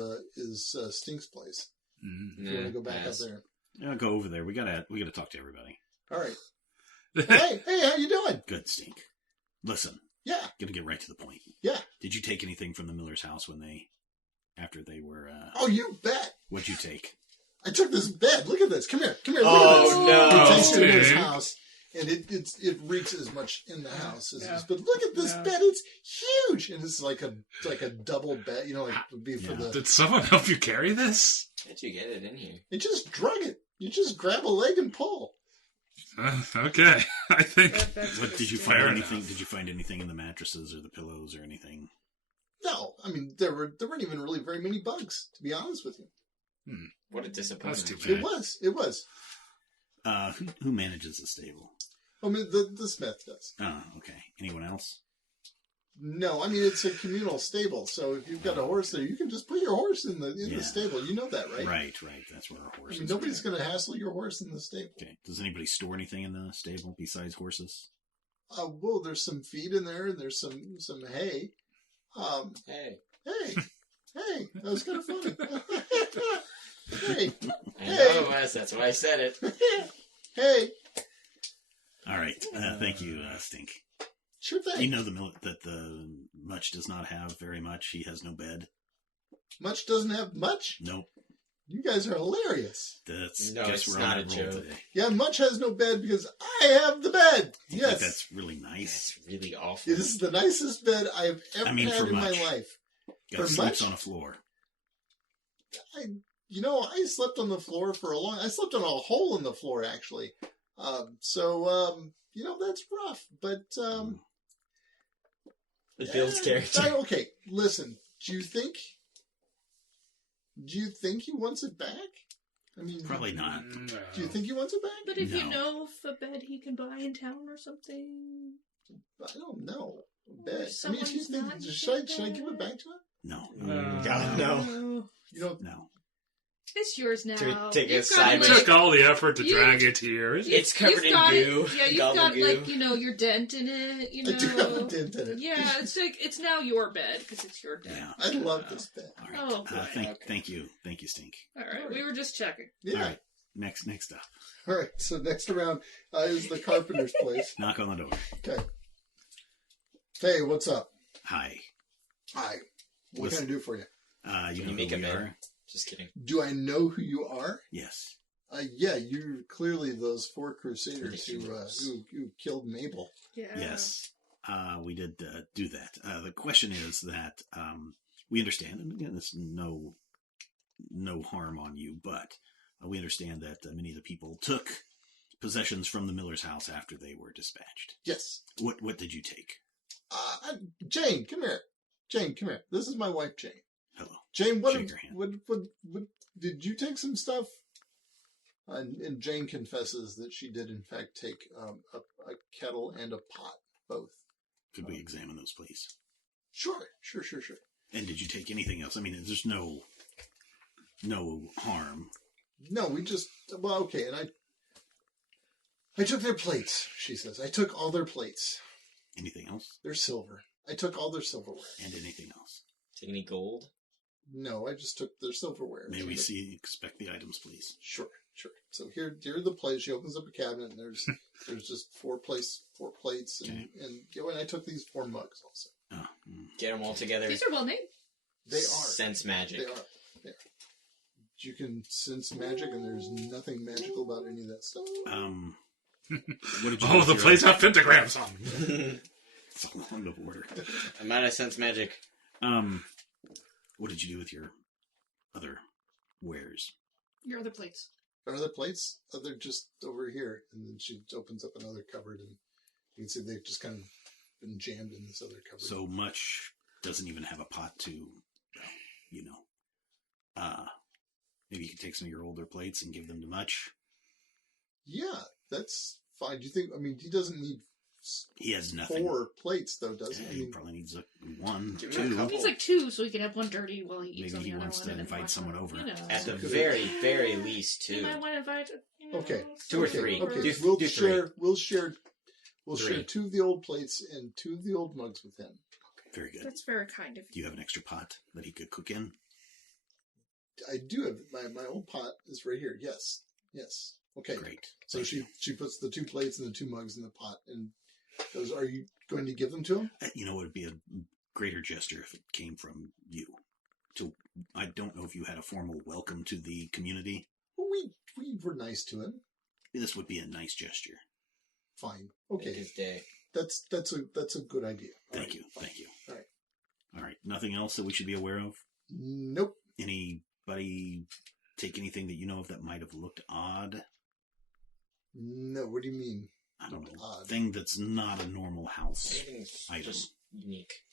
Stink's place. Mm-hmm. If you want to go back up there. Yeah, go over there. We gotta talk to everybody. All right. Hey, how you doing? Good, Stink. Listen, Yeah, gonna get right to the point. yeah. Did you take anything from the Miller's house after they were? Oh, you bet. What'd you take? I took this bed. Look at this. Come here. Look Oh, at this. no. He takes it in his Stink. house, and it reeks as much in the house as Yeah. this. But look at this Yeah. bed. It's huge, and it's like a double bed. You know, like it would be for Yeah. the. Did someone help you carry this? How'd you get it in here? You just drug it. You just grab a leg and pull. Okay, I think. What did you Fair find? enough. Anything? Did you find anything in the mattresses or the pillows or anything? No, I mean there weren't even really very many bugs, to be honest with you. What a disappointment. That's too bad. It was. Who manages the stable? I mean, the smith does. Oh, okay. Anyone else? No, I mean, it's a communal stable, so if you've got a horse there, you can just put your horse in the stable. You know that, right? Right. That's where our horse I mean, nobody's going to hassle your horse in the stable. Okay. Does anybody store anything in the stable besides horses? Well, there's some feed in there, and there's some hay. Hey. Hey, that was kind of funny. Hey, I know it was. That's why I said it. hey. All right. Thank you, Stink. Sure thing. You know that the Much does not have very much. He has no bed. Much doesn't have much? Nope. You guys are hilarious. That's No, guess it's we're not on a that roll joke. today. Yeah, Much has no bed because I have the bed. I Yes. think that's really nice. That's really awful. This is the nicest bed I've ever had for in my Much. life. Got For sleeps Much? on a floor. I slept on the floor for I slept on a hole in the floor, actually. That's rough. But, The build character. Okay, listen. Do you think he wants it back? I mean, Probably not. No. do you think he wants it back? But if you No. know of a bed he can buy in town or something. I don't know. Or Bed. I mean, if you someone's think, not should I give it back to him? No. God, no. Oh, You don't. No. it's yours now. To take a You've got, side It Like- took all the effort to you- drag it here. It's covered in got goo. Yeah, you've Goblin got goo. your dent in it. I do have a dent in it. Yeah, it's now your bed because it's your dent. Yeah. I love this bed. All right. Oh, boy. Thank you, Stink. All right, we were just checking. Yeah. All right. Next up. All right. So next around is the carpenter's place. Knock on the door. Okay. Hey, what's up? Hi. Hi. What Listen. can I do for you? You Can know you make who a we bed? are? Just kidding. Do I know who you are? Yes. Yeah, you're clearly those four crusaders who killed Mabel. Yeah. Yes. We did do that. The question is that we understand, and again, there's no harm on you, but we understand that many of the people took possessions from the miller's house after they were dispatched. Yes. What did you take? Jane, come here. Jane, come here. This is my wife, Jane. Hello. Jane, Shake her hand. what did you take some stuff? And Jane confesses that she did, in fact, take a kettle and a pot, both. Could we examine those, please? Sure. And did you take anything else? I mean, there's no harm. No, okay, and I took their plates, she says. I took all their plates. Anything else? They're silver. I took all their silverware. And anything else? Take any gold? No, I just took their silverware. May we inspect the items, please? Sure. So here are the plates. She opens up a cabinet, and there's just four plates, Okay. and I took these 4 mugs also. Oh, Get them all together. These are well named. They are. Sense magic. They are. You can sense magic, and there's nothing magical about any of that stuff. What did you do Oh, with the your plates have pentagrams on them. It's along the border. I'm out of sense magic. What did you do with your other wares? Your other plates. Are there plates? Oh, they're just over here. And then she opens up another cupboard, and you can see they've just kind of been jammed in this other cupboard. So Much doesn't even have a pot to, maybe you could take some of your older plates and give them to Much. Yeah, that's fine. Do you think? I mean, he doesn't need He has nothing. 4 plates, though, does he? Yeah, I he mean, probably needs 1, Give him a 2. couple. He's like 2, so he can have one dirty while he eats Maybe on he the other wants one. to and then invite wash someone them, over. At the Could- very least, You two. might want to invite. Okay. 2 or okay, 3. Okay, Do, we'll do share. 3. We'll share 3. 2 of the old plates and 2 of the old mugs with him. Very good. That's very kind of Do you have an extra pot that he could cook in? I do have my old pot is right here. Yes. Okay. Great. So Thank she puts the 2 plates and the 2 mugs in the pot, and goes, "Are you going to give them to him?" It would be a greater gesture if it came from you. I don't know if you had a formal welcome to the community. Well, we were nice to him. This would be a nice gesture. Fine. Make Okay. his day. That's a good idea. All Thank right, you. fine. Thank you. All right. All right. Nothing else that we should be aware of? Nope. Anybody take anything that you know of that might have looked odd? No. What do you mean? I don't know. Odd. Thing that's not a normal house Everything's item. just unique.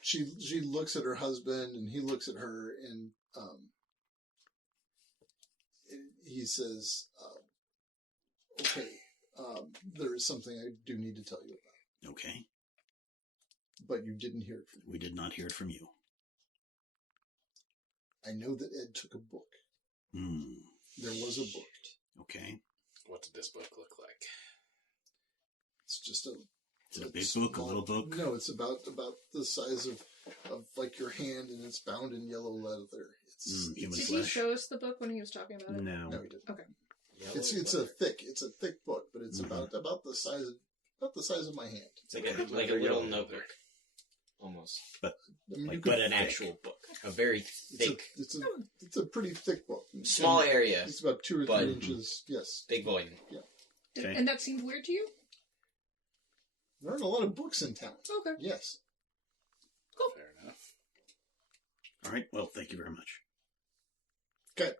She looks at her husband, and he looks at her, and he says, Okay. There is something I do need to tell you about. Okay. But you didn't hear it from me. We did not hear it from you. I know that Ed took a book. There was a book. Okay. What did this book look like? It's just a... Is it a big book, a little book? No, it's about the size of like your hand, and it's bound in yellow leather. It's Human Did flesh? he show us the book when he was talking about it? No. no, he didn't. Okay. It's a thick book, but it's about the size of my hand. It's like a little notebook, almost. I mean, Like, you could- But an actual book. A very thick, It's a pretty thick book. small area, It's about 2 or 3 but- inches. Yes. big volume. Okay. And that seemed weird to you? There aren't a lot of books in town. Okay. Yes. Fair enough. All right. Well, thank you very much. Okay.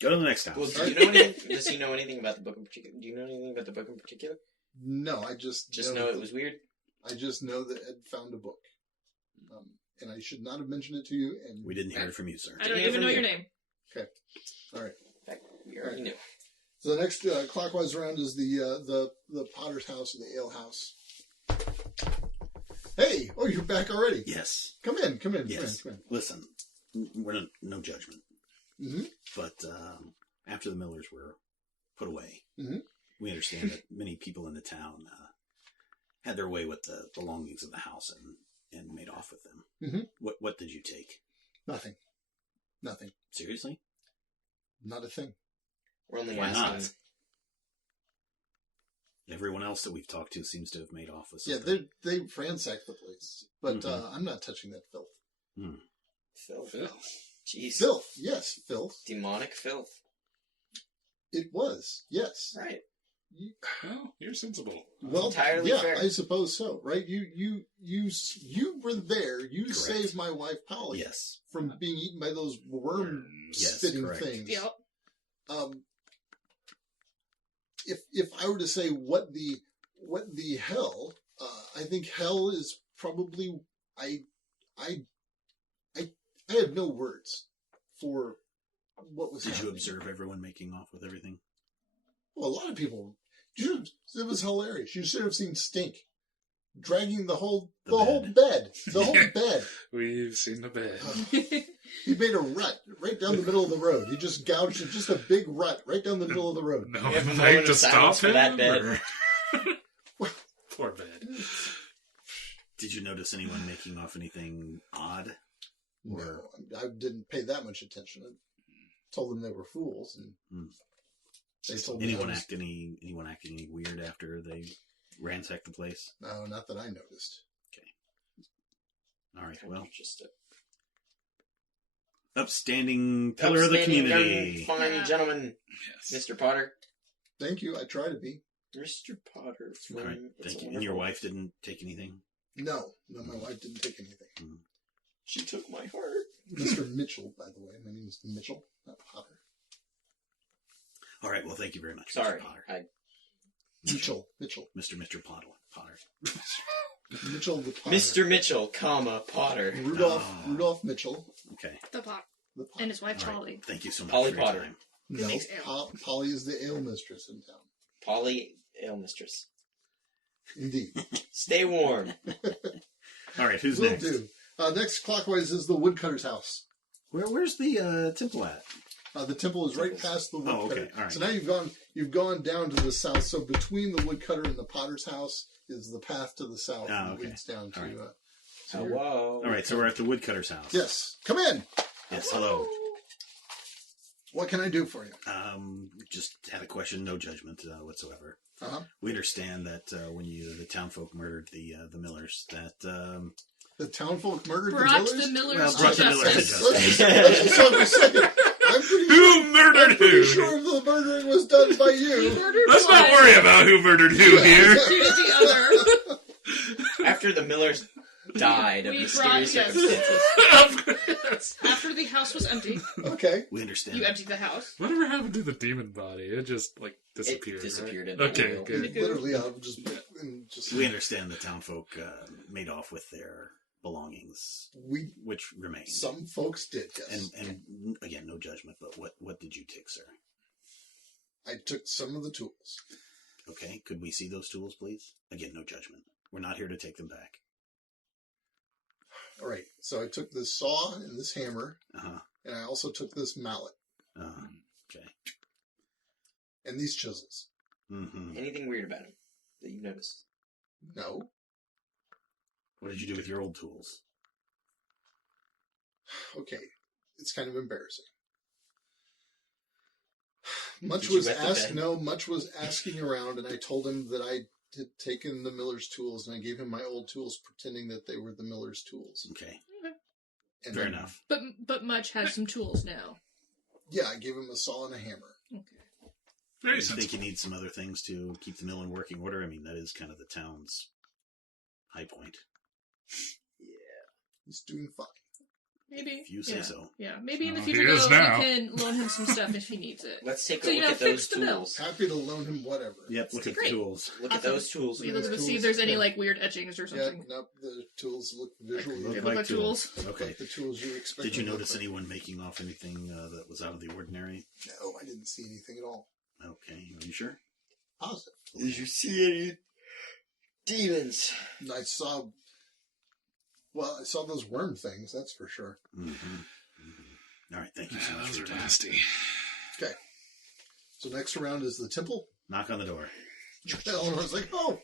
Go to the next house. Well, does he know anything about the book in particular? Do you know anything about the book in particular? No, I just Know it was weird? I just know that Ed found a book, and I should not have mentioned it to you. And We didn't hear it from you, sir. I don't hear even from know you. your name. all right. In fact, we already knew. So the next clockwise round is the Potter's house or the ale house. Hey! Oh, you're back already. Yes. Come in. Yes. Come in. Listen, we're no judgment. Mm-hmm. But after the Millers were put away, Mhm. we understand that many people in the town had their way with the belongings of the house and made off with them. Mhm. What did you take? Nothing. Seriously? Not a thing. We're only Why asking. not? Everyone else that we've talked to seems to have made off with Yeah, something. they ransacked the place, but Mhm. I'm not touching that filth. Filth. Jeez. Filth, yes, filth. Demonic filth. It was, yes. Right. Well, you're sensible. Well, Entirely yeah, fair. I suppose so. Right? You were there. You Correct. saved my wife Polly Yes. from being eaten by those worm Yes, spitting correct. things. Yep. If I were to say what the hell, I think hell is probably I have no words for what was Did you happening. observe everyone making off with everything? Well, a lot of people. It was hilarious. You should have seen Stink dragging the whole bed. The whole bed. We've seen the bed. He made a rut right down the middle of the road. He just gouged it, just a big rut right down the middle of the road. No We have a one moment like to of silence stop for him? that bed. or- Poor bed. Did you notice anyone making off anything odd? No, I didn't pay that much attention. I told them they were fools, and they told me Anyone act any weird after they ransacked the place? No, not that I noticed. All right. Well, Just a upstanding pillar of the upstanding community. young, fine Yeah. gentleman, Yes. Mr. Potter. Thank you. I try to be. Mr. Potter. All right. It's Thank a you. And your Wonderful- wife didn't take anything? No, my wife didn't take anything. She took my heart. Mr. Mitchell, by the way. My name is Mitchell, not Potter. All right. Well, thank you very much, Sorry. Mr. Potter. Mitchell. Mr. Potter. Mitchell the Potter. Mr. Mitchell, Potter. Rudolph Mitchell. Okay. The pot. The Potter. And his wife, All right. Polly. Thank you so much Polly for your Potter. time. No, makes ale. Polly is the ale mistress in town. Polly, ale mistress. Indeed. Stay warm. All right. Who's Will next? do. Next clockwise is the woodcutter's house. Where's the temple at? The temple is right past the woodcutter. Oh, okay. All right. So now you've gone down to the south. So between the woodcutter and the potter's house is the path to the south. Ah, that okay. leads down to. All right. Hello. All right. So we're at the woodcutter's house. Yes. Come in. Yes. Hello. What can I do for you? Just had a question. No judgment whatsoever. Uh-huh. We understand that when the townfolk murdered the Millers, that The townfolk murdered Brought the Millers? the Millers Well, to brought the Millers to justice. Let's just talk a second. I'm pretty Who murdered I'm pretty who? sure the murdering was done by He you. murdered Let's one. not worry about who murdered who here. To the other. After the Millers died of We mysterious brought- yes. circumstances. After the house was empty, Okay. we understand. you emptied the house. Whatever happened to the demon body? It just disappeared. It disappeared right? in the Okay, oil. good. Literally, just We understand the townfolk made off with their belongings, we which remain. some folks did, yes. And again, no judgment. But what did you take, sir? I took some of the tools. Okay, could we see those tools, please? Again, no judgment. We're not here to take them back. All right. So I took this saw and this hammer, Uh-huh. and I also took this mallet Okay. and these chisels. Mm-hmm. Anything weird about him that you've noticed? No. What did you do with your old tools? Okay. It's kind of embarrassing. Much Did you was wet the asked. bed? No, much was asking around, and I told him that I had taken the miller's tools, and I gave him my old tools, pretending that they were the miller's tools. Okay, And fair then- enough. But Much has some tools now. Yeah, I gave him a saw and a hammer. Okay. Very You think sensible. you need some other things to keep the mill in working order? I mean, that is kind of the town's high point. He's doing fine. Maybe. If you say so. Yeah, maybe in the Oh, future, he is though, now. we can loan him some stuff if he needs it. Let's take So, a you look know, at those fix the mill. tools. Happy to loan him whatever. Yep, look at the Great. tools. Look at those tools. We look to Tools, see if there's any yeah. like weird etchings or Yeah, something. nope, the tools look visually They Look look like tools. Okay. like the tools you expect. Did you them to notice look like. anyone making off anything that was out of the ordinary? No, I didn't see anything at all. Okay, are you sure? Positive. Did you see any demons? And I saw those worm things, that's for sure. Mm-hmm. All right, thank you so Yeah, much those for are your time. nasty. Okay. So next round is the temple. Knock on the door. Eleanor's like, oh,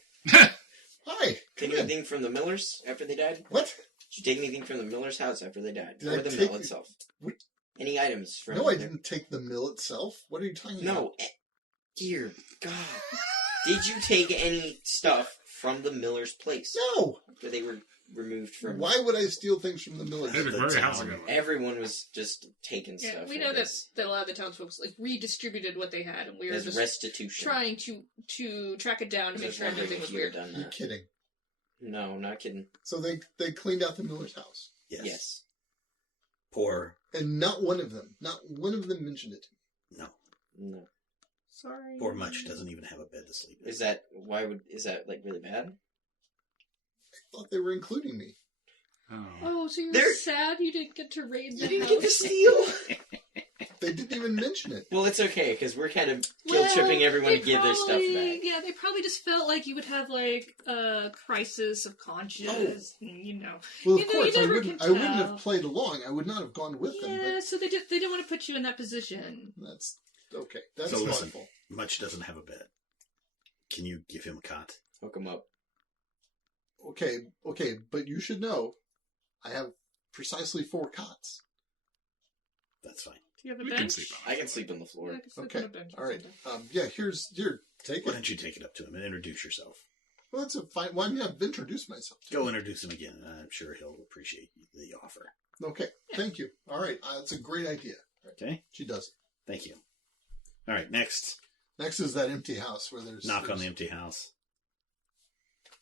hi. Take Come in. anything from the Millers after they died? What? Did you take anything from the Miller's house after they died? Did or I the take- mill itself? What? Any items from No, I their- didn't take the mill itself. What are you talking about? No. Dear God. Did you take any stuff from the Miller's place? No. After they were removed from... Why would I steal things from the Hey, military? Victoria, how's it town. going? Everyone was just taking Yeah, stuff. we know that a lot of the townsfolk like redistributed what they had, and we were As just restitution. trying to track it down to I make was sure wondering everything if was you had weird. done You're that. kidding. No, not kidding. So they cleaned out the miller's house. Yes. Yes. Poor. And not one of them mentioned it to me. No. No. Sorry. Poor Much doesn't even have a bed to sleep in. Is that like really bad? I thought they were including me. Oh. Oh, so you're There- sad you didn't get to raid the You didn't house? get to steal. They didn't even mention it. Well, it's okay because we're kind of guilt tripping everyone to they give their stuff probably- back. Yeah, they probably just felt like you would have like a crisis of conscience, and, you know. Well, of You know, you course, I never wouldn't. can I wouldn't tell. have played along. I would not have gone with them. Yeah, so they didn't want to put you in that position. But that's okay. That's So listen. thoughtful. Much doesn't have a bed. Can you give him a cot? Hook them up. Okay, but you should know, I have precisely 4 cots. That's fine. Do you have a We bench? can sleep on I can sleep on the floor. Yeah, I can sleep Okay, on a bench or all right. something. Yeah, here, take Why it. don't you take it up to him and introduce yourself? Well, that's a fine. Well, I mean, I've introduced myself. Go introduce him again. I'm sure he'll appreciate the offer. Okay, thank you. All right, that's a great idea. Okay? She does it. Thank you. All right, next. Next is that empty house where there's Knock on the empty house.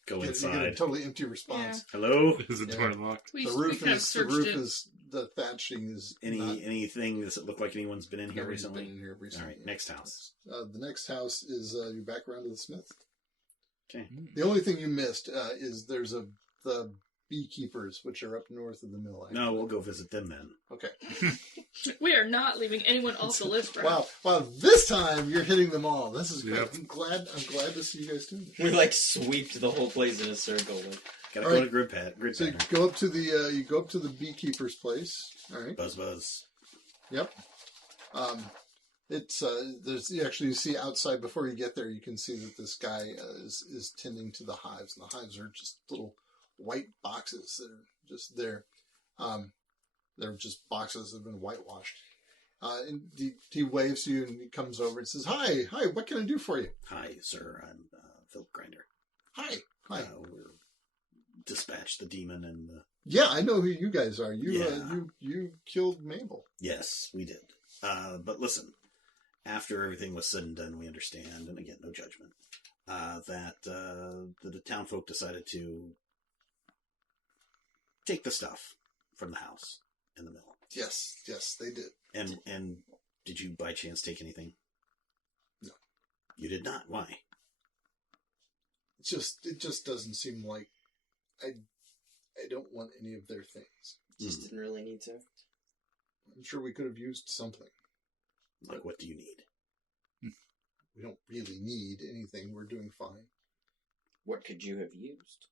Go You get a inside. totally empty response. Hello? Is the Yeah. door locked? We, The we roof kind of is searched it. the thatching is Anything does it look like anyone's been in here nobody's recently? been in here recently. All right, next house. The next house is you're back around to the smith. Okay. The only thing you missed is there's the beekeepers, which are up north of the mill. No, we'll go visit them then. Okay. We are not leaving anyone off the list, right? Wow! This time you're hitting them all. This is great. Yep. I'm glad to see you guys doing this. We like sweeped the whole place in a circle. Gotta All go right. to grid pattern. So you go up to the beekeeper's place. All right. Buzz buzz. Yep. It's you see outside before you get there. You can see that this guy is tending to the hives, and the hives are just little white boxes that are just there. They're just boxes that have been whitewashed. And he waves to you, and he comes over and says, "Hi, what can I do for you?" Hi, sir. I'm Philip Grinder. Hi. We're dispatched the demon and the... Yeah, I know who you guys are. Yeah. You killed Mabel. Yes, we did. But listen, after everything was said and done, we understand, and again, no judgment, that the town folk decided to take the stuff from the house and the mill. Yes, they did. And did you by chance take anything? No. You did not? Why? It just doesn't seem like I don't want any of their things. Just didn't really need to. I'm sure we could have used something. Like, what do you need? we don't really need anything. We're doing fine. What could you have used?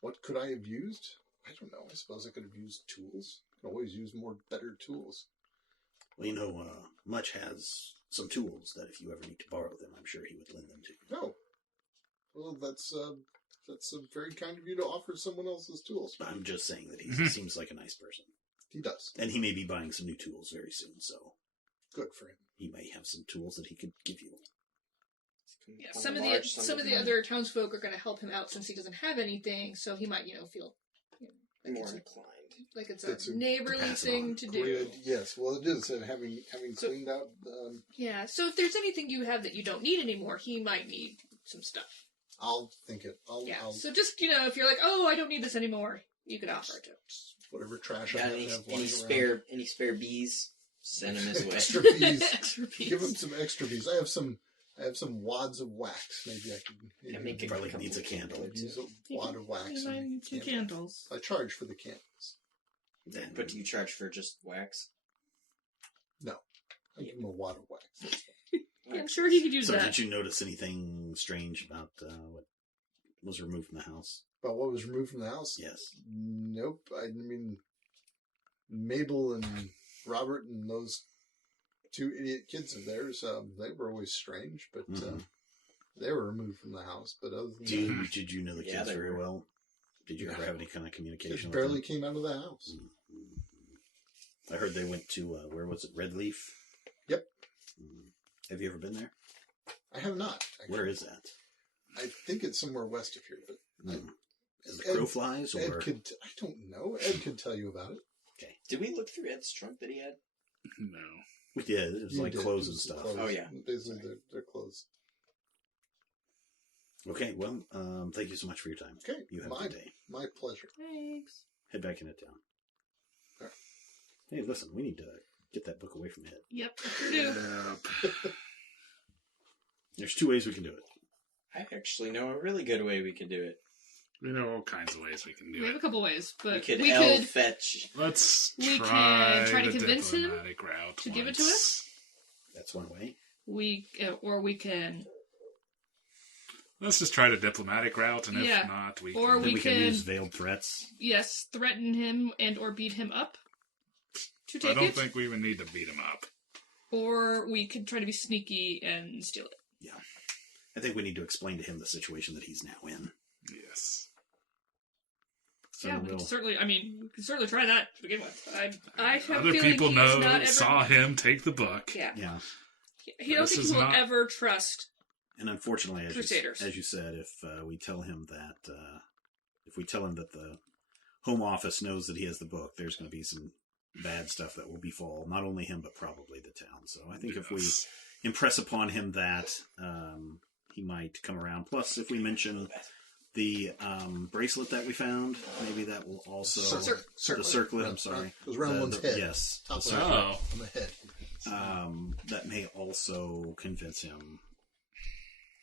What could I have used? I don't know. I suppose I could have used tools. I can always use better tools. Well, Much has some tools that if you ever need to borrow them, I'm sure he would lend them to you. Oh. Well, that's very kind of you to offer someone else's tools. I'm just saying that he seems like a nice person. He does. And he may be buying some new tools very soon, so Good for him. he may have some tools that he could give you. Yeah, some of the other townsfolk are going to help him out since he doesn't have anything, so he might, feel more inclined. like it's It's a a neighborly pass it thing on. to do. Good. Yes. Well, it is. And having cleaned out. Yeah, so if there's anything you have that you don't need anymore, he might need some stuff. I'll think it. I'll So just, if you're like, oh, I don't need this anymore, you could offer it to him. whatever trash I Got have lying around. any spare bees? Send them his way. Extra bees. Extra piece. Give him some extra bees. I have some wads of wax. Maybe I could. Yeah, make it Probably couple needs a candle. I'd use a wad of wax. You might and need some candle. candles. I charge for the candles. Then, But do you charge for just wax? No, I give him a wad of wax. That's fine. Yeah, I'm sure he could use so that. did you notice anything strange about what was removed from the house? But what was removed from the house? Yes. Nope. I mean, Mabel and Robert and those two idiot kids of theirs, they were always strange, but they were removed from the house. But other than that, Did you know the Yeah, kids they very were. well? Did you ever have any kind of they communication with barely them? came out of the house. I heard they went to, where was it, Red Leaf? Yep. Have you ever been there? I have not. Actually. Where is that? I think it's somewhere west of here, but Is the crow flies, or? Ed could. I don't know. Ed could tell you about it. Did we look through Ed's trunk that he had? No. Yeah, it was You like did. clothes It and was stuff. clothes. Oh, yeah. Basically, they're clothes. Okay, well, thank you so much for your time. Okay, You have a good day. My pleasure. Thanks. Head back into town. All right. Hey, listen, we need to get that book away from Ed. Yep, sure do. There's two ways we can do it. I actually know a really good way we could do it. We know all kinds of ways we can We do have a it. couple ways, but We could we L could fetch. Let's we try can try to the convince him diplomatic route to give it to once. us. That's one way. we can Let's just try the diplomatic route, and if Yeah. not, we Or can... Then we we can can- use veiled threats. threaten him and or beat him up to I take don't it, think we even need to beat him up. or we could try to be sneaky and steal it. Yeah. I think we need to explain to him the situation that he's now in. Yes. So yeah, we we'll, can certainly. I mean, we can certainly try that to begin with. I have a Other feeling people he's know, not ever, saw him take the book. Yeah, yeah. he don't This think is he will not- ever trust. And unfortunately, Crusaders. as you said, if we tell him that the home office knows that he has the book, there's going to be some bad stuff that will befall not only him but probably the town. So I think if we Yes. impress upon him that, he might come around. Plus, if we mention the bracelet that we found, maybe that will also the circlet. I'm sorry, It was around one's head. Yes, Top the of circlet. Oh. on the head. That may also convince him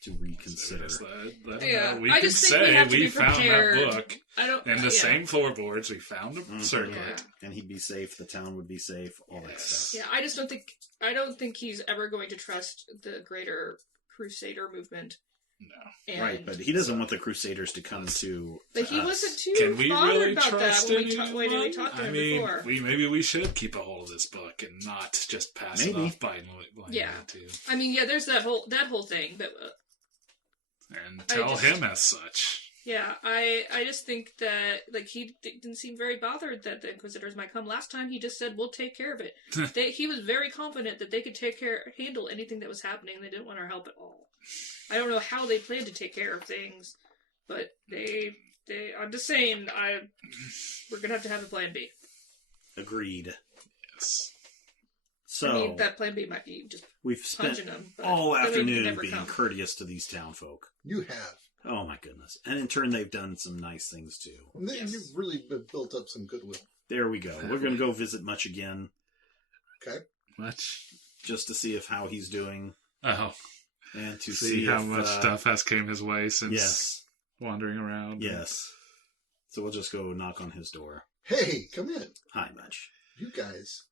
to reconsider. Just let him Yeah, know. We I can just think we say have to we be found prepared. that book I don't. in the yeah. same floorboards. We found a Mhm. circlet. Yeah. And he'd be safe. The town would be safe. All that Yes. stuff. Yeah, I just don't think. I don't think he's ever going to trust the greater Crusader movement. No. And, Right, but he doesn't want the Crusaders to come to. But he us. wasn't too Can we bothered really about trust that when anyone? we talked to him I mean, before. maybe we should keep a hold of this book and not just pass Maybe. it off blindly Yeah. to, I mean, yeah, there's that whole thing, but and I tell just- him as such. yeah, I just think that he didn't seem very bothered that the Inquisitors might come. Last time he just said we'll take care of it. He was very confident that they could handle anything that was happening. They didn't want our help at all. I don't know how they plan to take care of things, but they I'm just saying we're gonna have to have a plan B. Agreed. Yes. So I mean, that plan B might be just we've spent punching them but all then they afternoon never being come. courteous to these townfolk. You have. Oh my goodness! And in turn, they've done some nice things too. And then Yes. You've really built up some goodwill. There we go. We're going to go visit Much again, Okay. Much. just to see how he's doing Oh, and to see how if, much stuff has came his way since Yes, wandering around. yes. So we'll just go knock on his door. Hey, come in. Hi, Much. You guys.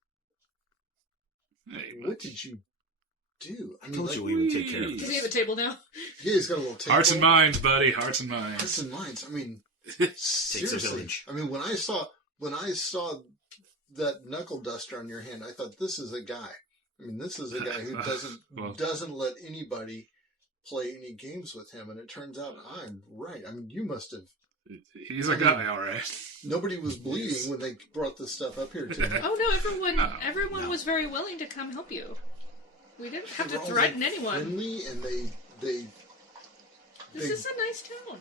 Hey, What did you do? I I told you we would take care of Does he have a this. table now? Yeah, he's got a little table. Hearts and minds, buddy. Hearts and minds. Hearts and minds. I mean, Takes seriously. a village. I mean, when I saw that knuckle duster on your hand, I thought, this is a guy. I mean, this is a guy who doesn't let anybody play any games with him. And it turns out I'm right. I mean, you must have. He's a guy, all right. Nobody was bleeding when they brought this stuff up here to me. Oh no, everyone No. was very willing to come help you. We didn't have to They're all, threaten like, anyone. Friendly, and they This is a nice town.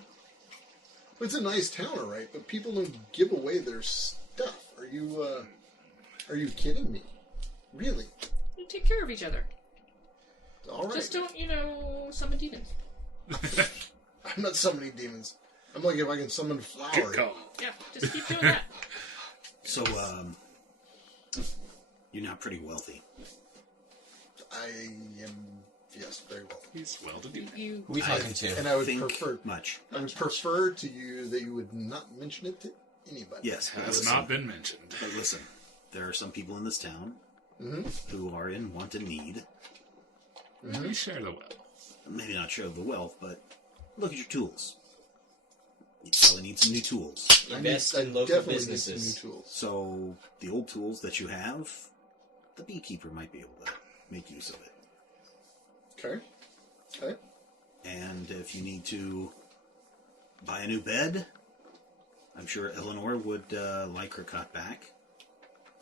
It's a nice town, all right, but people don't give away their stuff. Are you kidding me? Really? We take care of each other. All right. Just don't, summon demons. I'm not summoning demons. I'm like, if I can summon Good flower. call. Yeah, just keep doing that. So, you're not pretty wealthy. I am, yes, very well. He's well-to-do. You Who we talking to? And I would Think prefer much. I would prefer to you that you would not mention it to anybody. Yes, but Has listen, not been mentioned. but listen, there are some people in this town who are in want and need. We share the wealth. Maybe not share the wealth, but look at your tools. You probably need some new tools. Invest I in local definitely businesses. need some new tools. So the old tools that you have, the beekeeper might be able to make use of it. Okay. Okay. And if you need to buy a new bed, I'm sure Eleanor would like her cot back.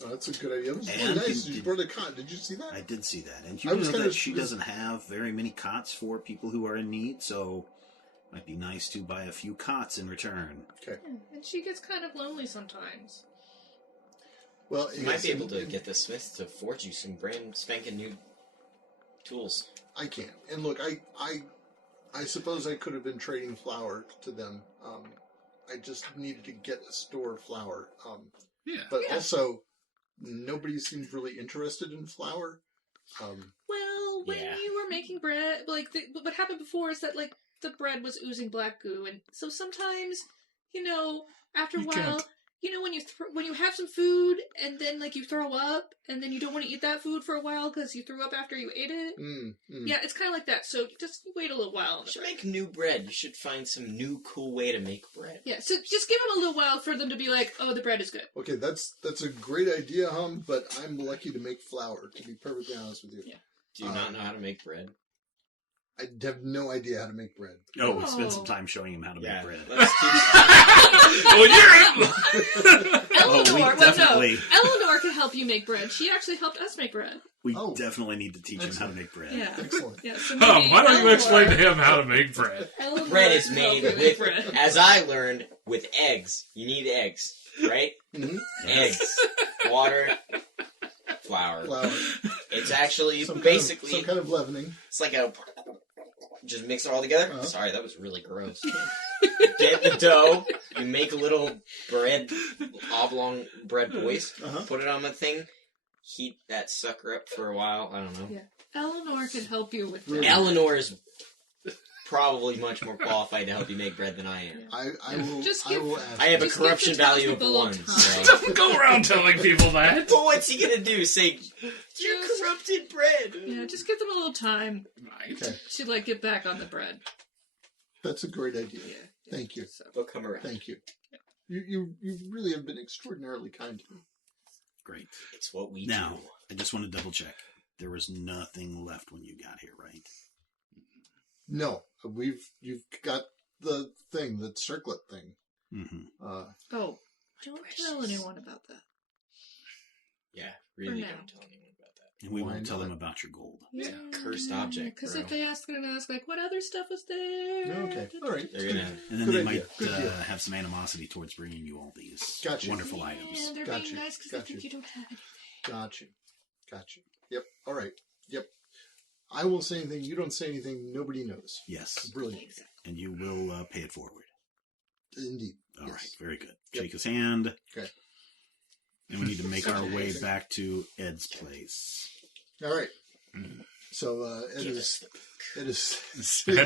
Oh, that's a good idea. It was And really nice. you You brought a cot. Did you see that? I did see that. And I you was know kind that of- she doesn't have very many cots for people who are in need, so it might be nice to buy a few cots in return. Okay. and she gets kind of lonely sometimes. Well, You might be able to get the Smith to forge you some brand spanking new tools. I can. And look, I suppose I could have been trading flour to them. I just needed to get a store of flour. Yeah. But Yeah. also, nobody seemed really interested in flour. Well, when Yeah. you were making bread, what happened before is that the bread was oozing black goo, and so sometimes, after a You while, can't- when you have some food and then you throw up, and then you don't want to eat that food for a while because you threw up after you ate it. Yeah, it's kind of like that. So just wait a little while. You should make new bread. You should find some new cool way to make bread. Yeah, so just give them a little while for them to be like, oh, the bread is good. Okay, that's a great idea, but I'm lucky to make flour, to be perfectly honest with you. Yeah. Do you not know how to make bread? I have no idea how to make bread. Oh, we Oh. spent some time showing him how to make bread. Let's Well, you're Eleanor, definitely- Eleanor can help you make bread. She actually helped us make bread. We Oh. definitely need to teach him how to Excellent. make bread. Yeah. Excellent. Yeah, so why don't you explain to him how to make bread? Eleanor bread is can help made you make with, bread. as I learned, with eggs. You need eggs, right? Mhm. Eggs, water, flour. Flour. It's actually Some basically some kind of leavening. it's like a just mix it all together. Uh-huh. Sorry, that was really gross. Get the dough. You make a little bread, oblong bread boys. Uh-huh. Put it on the thing. Heat that sucker up for a while. I don't know. Yeah. Eleanor can help you with Really? that. Eleanor is probably much more qualified to help you make bread than I am. I will. Just I give- will ask. I have a Just give corruption the value of townspeople a 1. little So. Don't go around telling people that. But what's he gonna do? Say you're Just- corrupted bread? Yeah, just give them a little time Right. Okay, to get back on the bread. that's a great idea. Yeah. Thank you. So. They'll come around. Thank you. You really have been extraordinarily kind to me. Great. It's what we Now, do. I just want to double check. There was nothing left when you got here, right? No, you've got the thing, the circlet thing. Mm-hmm. Uh, Oh, don't tell anyone about that. Yeah, really For now. don't tell anyone about that. And we Why won't tell not? them about your gold. It's a cursed object, Because bro. if they ask, they're gonna ask what other stuff was there? okay, all right. They're gonna. And then Good they idea. might Good deal. have some animosity towards bringing you all these Gotcha. wonderful Yeah, items. they're Got being you, nice because got they think you. you don't have anything. Got you. Yep. All right. Yep. I won't say anything. You don't say anything. Nobody knows. Yes. Brilliant. Exactly. And you will pay it forward. Indeed. All right. Yes. Very good. Yep. Shake his hand. Okay. And we need to make Such our a way amazing. back to Ed's place. All right. So it is. Ed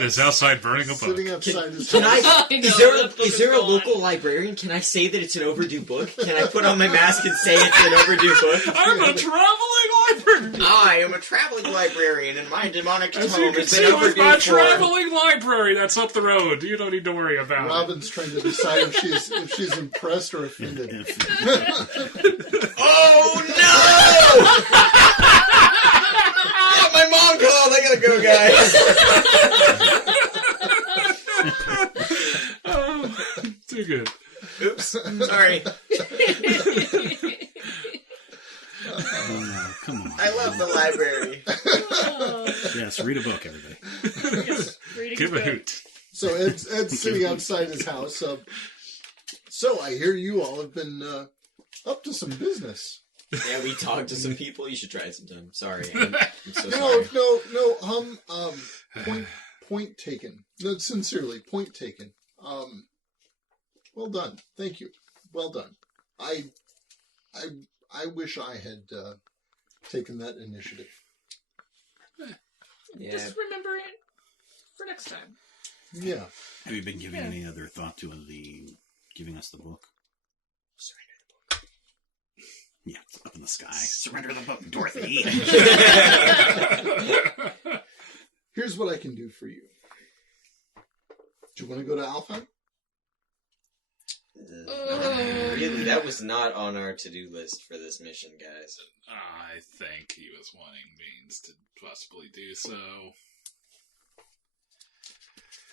is outside burning a book. Sitting outside his Can house. I? I know, Is there that book is is there a gone. local librarian? Can I say that it's an overdue book? Can I put on my mask and say it's an overdue book? I'm a traveling I am a traveling librarian, and my demonic As tome you can has see been with my overdue for... traveling library that's up the road. You don't need to worry about it. Robin's trying to decide if she's impressed or offended. Oh, no! Oh, my mom called. I gotta go, guys. Oh, too good. Oops. Sorry. Oh, come on. I love the library. Yes, read a book, everybody. Give a hoot. So Ed's sitting outside his house. So I hear you all have been up to some business. Yeah, we talked to some people. You should try it sometime. Sorry. I'm so sorry. No. Point taken. No, sincerely, point taken. Well done. Thank you. Well done. I wish I had taken that initiative. Yeah. Just remember it for next time. Yeah. Have you been giving any other thought to giving us the book? Surrender the book. Yeah, it's up in the sky. Surrender the book, Dorothy. Here's what I can do for you. Do you want to go to Alpha? Really, that was not on our to-do list for this mission, guys. I think he was wanting means to possibly do so.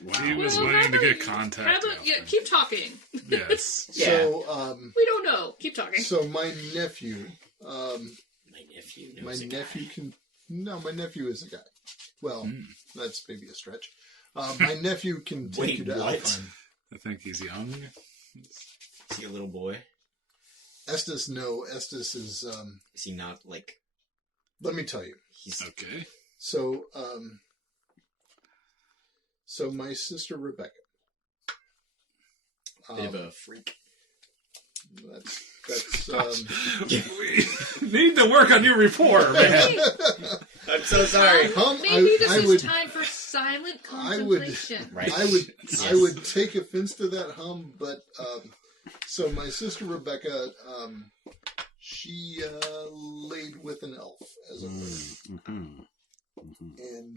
Wow. He was waiting to get contact. Keep talking. Yes. Yeah. So, We don't know. Keep talking. so my nephew, My nephew knows a guy. my nephew is a guy. Well, that's maybe a stretch. My nephew can take Wait, you to what? Alpine. I think he's young. Is he a little boy? Estes, no. Estes is, Is he not, like... let me tell you. He's... Okay. So, so my sister Rebecca. Bit of a freak. That's We need to work on your rapport, man. I'm so sorry. Maybe this is time for silent I would, contemplation. Right. I would take offense to that hum, but so my sister Rebecca, she laid with an elf as a and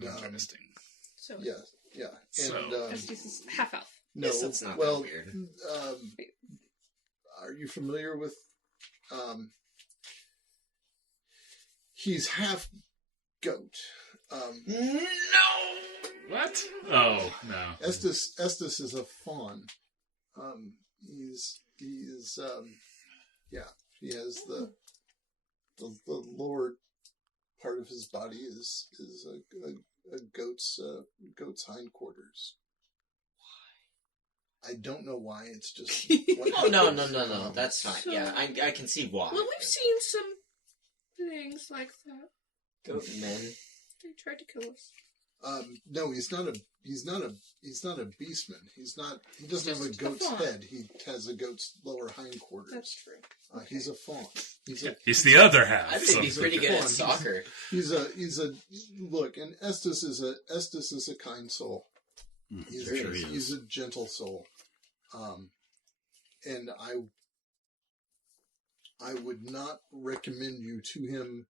Interesting. So yeah, and Estes is half elf. no, Yes, that's not well, that weird. are you familiar with? He's half goat. No! What? Oh, no. Estes is a fawn. He has the lower part of his body is a goat's hindquarters. Why? I don't know why. It's just Oh, no. That's fine. So- Yeah, I can see why. Well, we've seen some things like that. Goat men. They tried to kill us. No, he's not a beastman. He doesn't have a Just a goat's fawn. head. He has a goat's lower hindquarters. That's true. He's a fawn. He's the other half. I think he's pretty good at Fawn. soccer. He's a look, and Estes is a kind soul. He's a gentle soul. And I would not recommend you to him,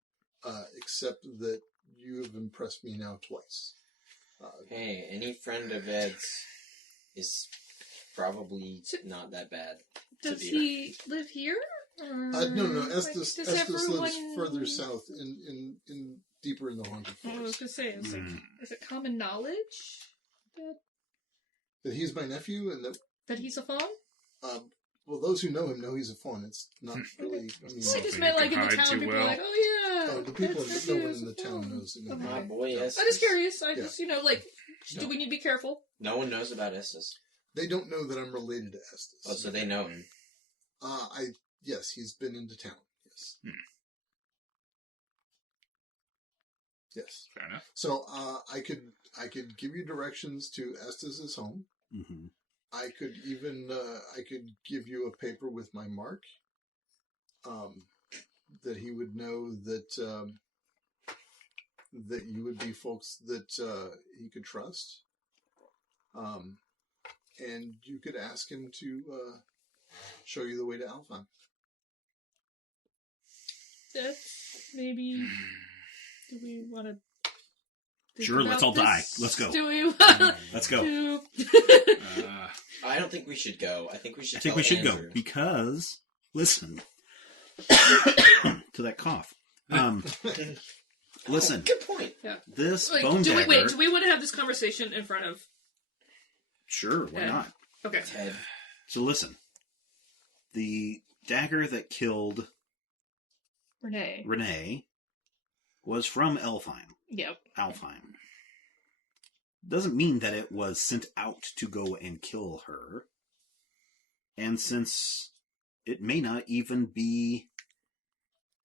except that you have impressed me now twice. Hey, any friend of Ed's is probably not that bad. Does he live here? No. Estes does lives everyone- further south, in deeper in the haunted I was forest. going to say, is it common knowledge That he's my nephew, and that he's a fawn? well, those who know him know he's a fawn. It's not really. I mean, I just Something meant you like in can the hide town, too people well. are like, oh yeah. the people, that's no one nephew in the is a town fawn. knows. Okay. My boy No. Estes. I'm just curious. I Yeah. just, do we need to be careful? No one knows about Estes. They don't know that I'm related to Estes. Oh, so they know him. Yes, he's been into town. Yes. Yes. Fair enough. So I could give you directions to Estes' home. Mm-hmm. I could even give you a paper with my mark. That he would know that that you would be folks that he could trust. And you could ask him to show you the way to Alpha. That's maybe Do we want to? Sure, let's all die. Let's go. Do we want Let's go. to? I don't think we should go. I think we should. I think tell we should Andrew. go because listen to that cough. Listen, Good point. Yeah. this Like, bone dagger. Wait, do we want to have this conversation in front of? Sure, why Ted? not? Okay. Ted. So listen, the dagger that killed Renee. was from Elfheim. Yep. Alfheim. Doesn't mean that it was sent out to go and kill her. And since it may not even be...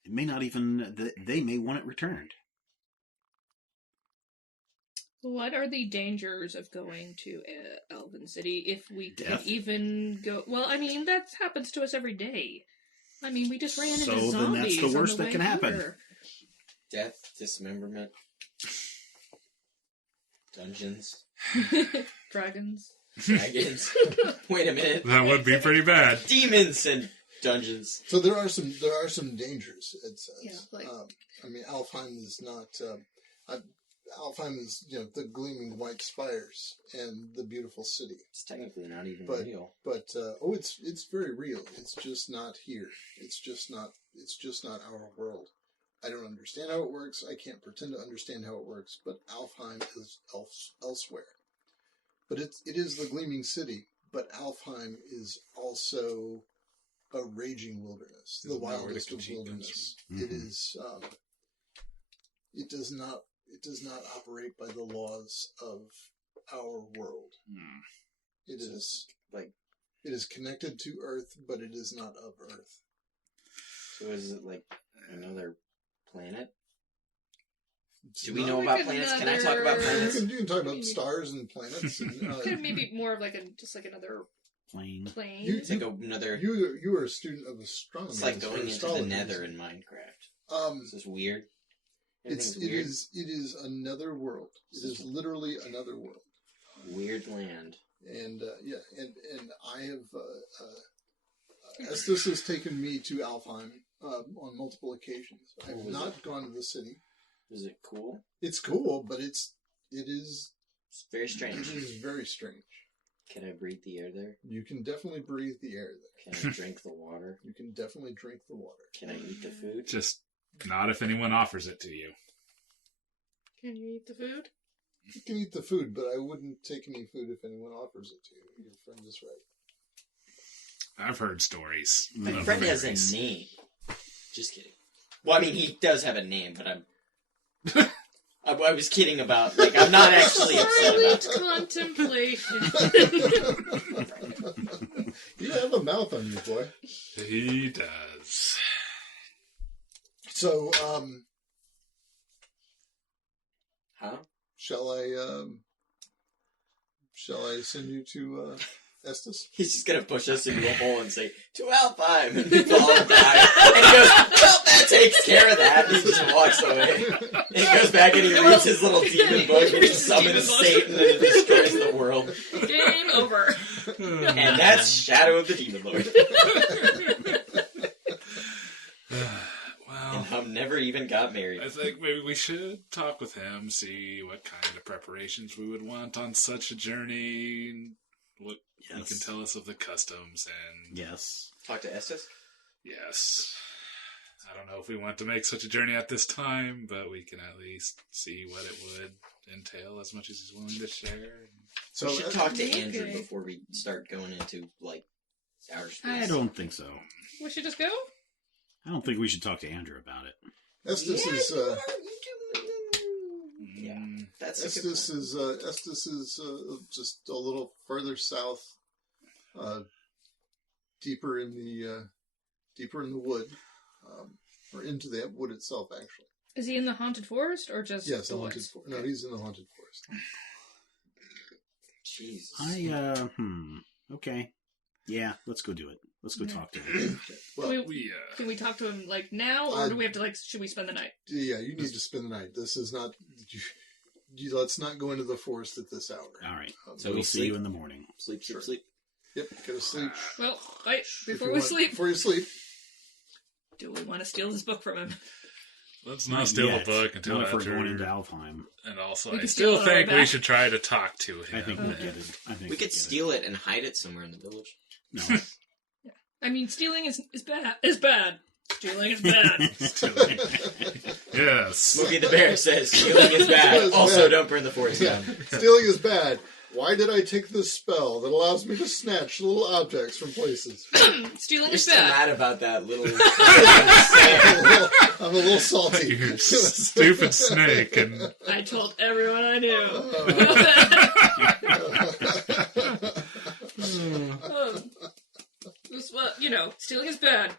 they may want it returned. What are the dangers of going to Elven City if we can Death? even go? Well, I mean, that happens to us every day. I mean, we just ran into So zombies. then that's the on worst the that way can happen. here. Death, dismemberment, dungeons, Dragons. dragons. Wait a minute. That would be pretty bad. Demons and dungeons. So there are some dangers. It says. Yeah, like- I mean, Alfheim is not. Alfheim is the gleaming white spires and the beautiful city. It's technically not even But- real. But it's very real. It's just not here. It's just not our world. I don't understand how it works. I can't pretend to understand how it works. But Alfheim is elsewhere. But it is the gleaming city. But Alfheim is also a raging wilderness, the Isn't that where the wildest of Khajiit comes wilderness. from? It is. It does not operate by the laws of our world. It is Like, it is connected to Earth, but it is not of Earth. so is it like another planet? It's Do we not- know about planets? Can I talk about You planets? can talk about stars and planets. And, Maybe more of like another Plane. plane. You- It's like another. you are a student of astronomy. It's like or going into the astrology. Nether in Minecraft. Is this weird? It Everything's weird. is another world. It is literally another world. Weird land. And and I have Estes has taken me to Alfheim on multiple occasions. I have was not gone to the city. Is it cool? It's cool, but it is It's very strange. it is very strange. Can I breathe the air there? You can definitely breathe the air there. Can I drink the water? You can definitely drink the water. Can I eat the food? Just not if anyone offers it to you. Can you eat the food? You can eat the food, but I wouldn't take any food if anyone offers it to you. Your friend is right. I've heard stories. My of friend has fairies. a name. Just kidding. Well, I mean, he does have a name, but I'm. I was kidding about. Like, I'm not actually upset about Silent contemplation. You have a mouth on you, boy. He does. So, Huh? shall I send you to Estes? He's just gonna push us into a hole and say, "To Alfheim," and people all die. And he goes, "Well, that takes care of that." And he just walks away. And he goes back and he reads his little demon book and he Reads his summons demon book. Satan and it destroys the world. Game over. And that's Shadow of the Demon Lord. Well, And Hum never even got married. I think maybe we should talk with him, see what kind of preparations we would want on such a journey, and what he Yes. can tell us of the customs, and Yes. Talk to Estes? yes. I don't know if we want to make such a journey at this time, but we can at least see what it would entail as much as he's willing to share. So We should talk to Okay. Andrew before we start going into, like, outer space. I don't think so. We should just go? I don't think we should talk to Andrew about it. Estes is Yeah, Mm, that's a good point. Estes is just a little further south, deeper in the wood, or into the wood itself. Actually, Is he in the haunted forest or just yes, the the haunted woods? forest. No, he's in the haunted forest. Jesus. Okay. Yeah, let's go do it. Let's go talk to him. Well, Can we talk to him like now, or do we have to should we spend the night? yeah, you need to spend the night. This is not. Let's not go into the forest at this hour. All right. So we'll we see sleep? you in the morning. Sleep, sleep, Sure. sleep. Yep, go to sleep. Well, wait, If before you we want- sleep, Before you sleep. do we want to steal this book from him? Let's not steal the book until if after. we're going into Alfheim. And also, We I can still steal it think right we back. should try to talk to him. I think we'll get it. I think We could steal it and hide it somewhere in the village. No. I mean, stealing is bad. Is bad. Stealing is bad. Yes. Smokey the Bear says stealing is bad. Stealing is Also, bad. don't burn the forest Yeah. down. Stealing is bad. Why did I take this spell that allows me to snatch little objects from places? Stealing You're is still bad. mad about that little... I'm a little salty. You stupid snake. And I told everyone I knew. Well, stealing is bad,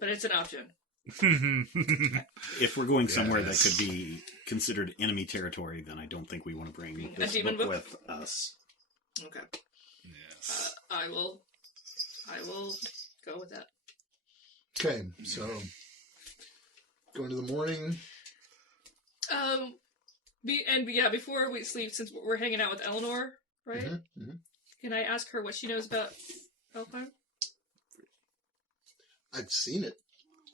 but it's an option. If we're going somewhere Yes. that could be considered enemy territory, then I don't think we want to bring A this demon book book? with us. Okay. yes. I will go with that. Okay, so going to the morning. Before we sleep, since we're hanging out with Eleanor, right? Mm-hmm. Can I ask her what she knows about Alpine? I've seen it.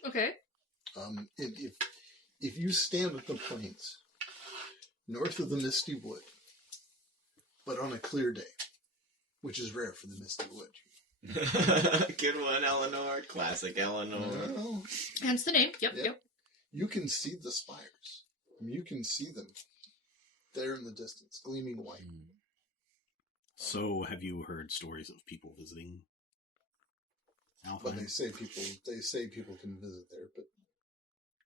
Okay. If you stand at the plains north of the Misty Wood, but on a clear day, which is rare for the Misty Wood. Good one, Eleanor. Classic Eleanor. Well, Hence the name. Yep. you can see the spires. I mean, you can see them there in the distance, gleaming white. So, have you heard stories of people visiting Alfheim? But they say people can visit there, but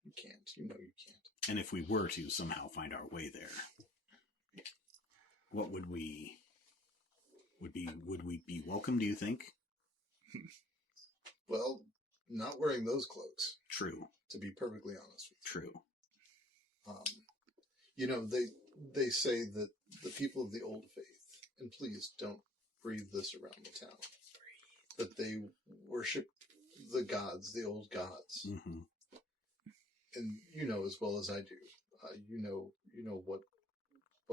you can't. You know you can't. And if we were to somehow find our way there, what would we be welcome, do you think? Well, not wearing those cloaks, True. to be perfectly honest with True. you. They say that the people of the old faith, and please don't breathe this around the town, that they worship the gods, the old gods. Mm-hmm. And you know as well as I do, you know what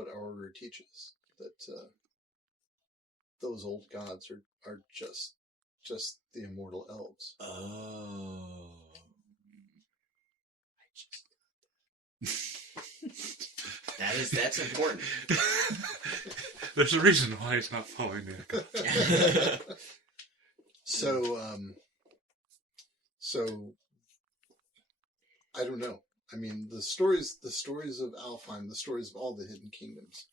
our order teaches, that those old gods are just the immortal elves. Oh. That's important. There's a reason why he's not following me. So I don't know. I mean, the stories of Alfheim, the stories of all the hidden kingdoms,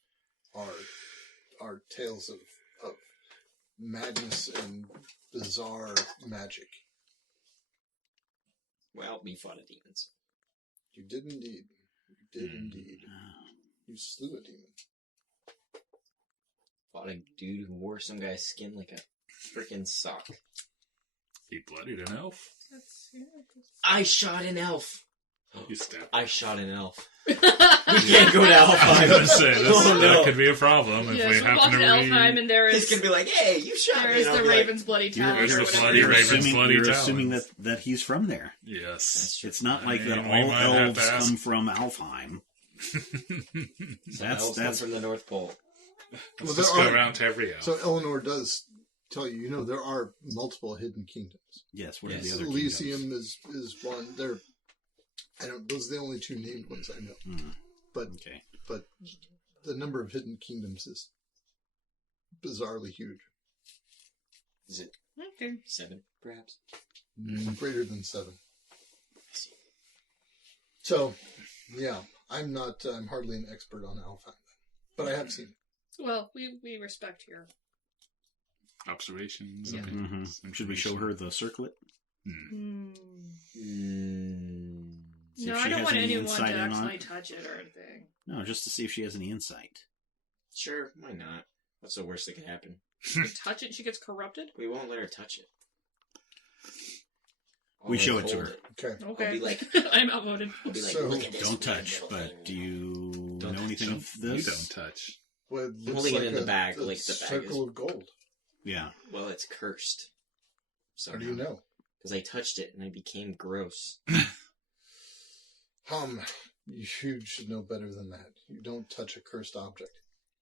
are tales of madness and bizarre magic. Well, we fought a demons. You did indeed. You did indeed. You slew a demon. Fought a dude who wore some guy's skin like a freaking sock. He bloodied an elf. I shot an elf. You stabbed. I shot an elf. We can't go to I was Alfheim. going to say, this, Oh, no. that could be a problem if Yeah, we so we walk happen to to Elfheim, and there He's is gonna be like, "Hey, you shot there me." is And I'll the be like, Raven's bloody tower. There's or the whatever. bloody You're Raven's assuming, bloody you're talons. assuming that he's from there. Yes. That's true. It's not like I that mean, we all might have elves to ask. come from Alfheim. Some elves come That's from the North Pole. Let's Well, just there go are- around to every elf. So Eleanor does tell you, there are multiple hidden kingdoms. yes. What are Yes. the other Elysium kingdoms? is one. Those are the only two named ones I know. Hmm, But okay. the number of hidden kingdoms is bizarrely huge. Is it Okay. 7, perhaps? Greater than 7. So, yeah, I'm hardly an expert on Alfheim, but I have seen it. Well, we respect your. Observations. Yeah. opinions, Should we show her the circlet? Hmm. See No, if I she don't has want any anyone to insight in on actually it? touch it or anything. No, just to see if she has any insight. Sure, why not? What's the worst that could happen? You touch it, and she gets corrupted. We won't let her touch it. We I'll show like it to hold her. Okay. Okay. I'll be like- I'm outvoted. I'll be like, So- look at this Don't weird touch, little but thing. do you Don't know anything of You this? don't touch. Well, it I'm looks holding it like in the a- bag, a like the bag circle is- of gold. Yeah. Well, it's cursed. How do you know? Because I touched it and I became gross. You should know better than that. You don't touch a cursed object.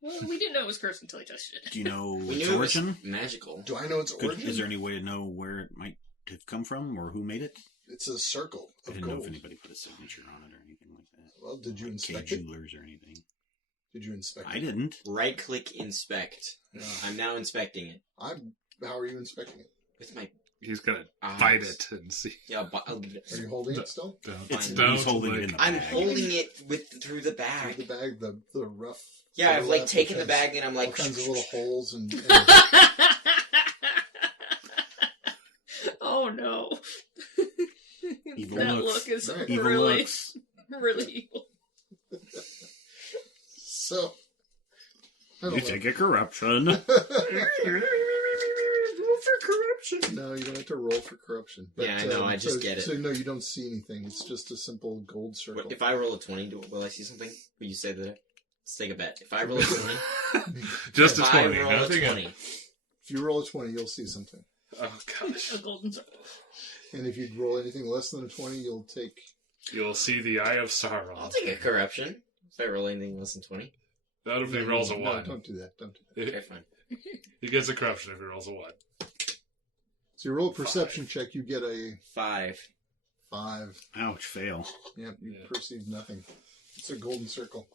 Well, we didn't know it was cursed until he touched it. Do you know We its knew it was origin? magical. Do I know its origin? Is there any way to know where it might have come from or who made it? It's a circle I of didn't know gold. if anybody put a signature on it or anything like that. Well, did you Like inspect K it? Jewelers or anything. Did you inspect I it? didn't. Right-click inspect. No. I'm now inspecting it How are you inspecting it? with my He's gonna eyes. bite it and see. Yeah, I'll give it. Are you holding it still? It's, Don't, he's holding it in the I'm bag. holding it through the bag. Through the bag, the rough. Yeah, I've like overlap taken the has bag and I'm all like. kinds of little holes and Oh no. Evil That looks. look is Right. Evil really, looks. really evil. so. I You don't take a corruption. know. No, you don't have to roll for corruption. Yeah, I know, I just get it. So no, you don't see anything. It's just a simple gold circle. If I roll a 20, will I see something? Will you say that? Let's take a bet. If I roll a 20, Just a if I 20. roll a Nothing 20, If you roll a 20, you'll see something. Oh gosh. A golden circle. And if you roll anything less than a 20, you'll take... You'll see the Eye of Sauron. I'll take a corruption. If I roll anything less than 20. Not if he rolls a No, 1. don't do that. Don't do that. Okay, fine. He gets a corruption if he rolls a 1. So you roll a perception check, you get a 5. 5. Ouch, fail. Yep, you Yeah. perceive nothing. It's a golden circle.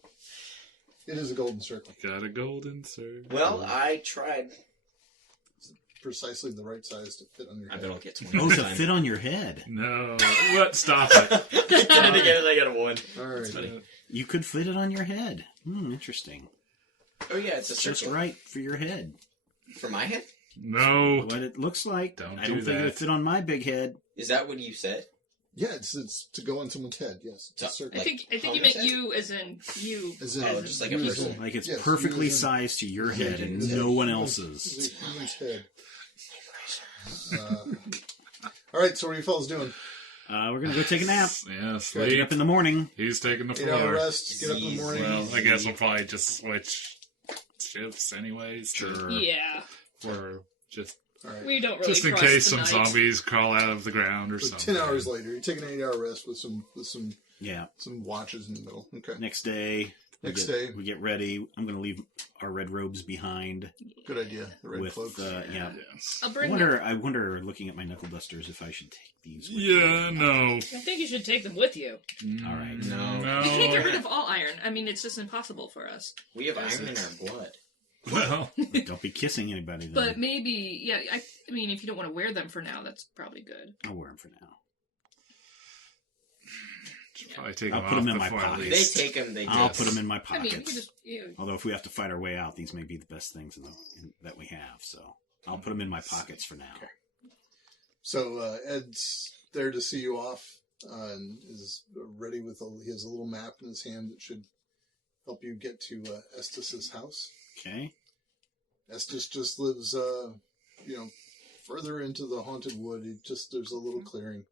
It is a golden circle. Got a golden circle. Well, I tried. Precisely the right size to fit on your I head. bet I'll get 20. Oh, this to time. fit on your head. No. What? Stop it. I did it again and I got a 1. All right. funny. You could fit it on your head. Interesting. Oh yeah, it's a Just circle. right for your head. For my head? No. What it looks like. Don't I do don't think it that. would fit on my big head. Is that what you said? Yeah, it's to go on someone's head, yes. It's a So- circle. I think you Homer's meant head? you as in you. As in, Oh, just like a you as person. in- Like it's yes, perfectly you as in- sized to your head and as in- no one as else's. a human's head. All right, so what are you fellas doing? We're gonna go take a nap. Yeah, Get sleep. up in the morning. He's taking the 8-hour floor. rest, get up in the morning. Well, I guess we'll probably just switch shifts anyways. Sure. Yeah. Or just All right. We don't really just in trust case the some night. zombies crawl out of the ground or So something. 10 hours later, you take an 8-hour rest with some Yeah. watches in the middle. Okay, Next day. Next day. we get ready. I'm gonna leave our red robes behind. good idea. The red with cloaks. yeah. Yes. I'll I bring wonder, looking at my knuckle dusters, if I should take these. With Yeah, me. no. I think you should take them with you. All right. No. No. You can't get rid of all iron. I mean, it's just impossible for us. We have iron in our blood. Well, Don't be kissing anybody. Then. But maybe, yeah, I mean, if you don't want to wear them for now, that's probably good. I'll wear them for now. should probably take I'll them put off 'em in my before I pocket. leave. They take them, they I'll just... put them in my I pockets. mean, you can just, Although if we have to fight our way out, these may be the best things that we have. So I'll put them in my pockets for now. Okay. So Ed's there to see you off and is ready with he has a little map in his hand that should help you get to Estes' house. Okay. Estes just lives, further into the haunted wood. There's a little clearing.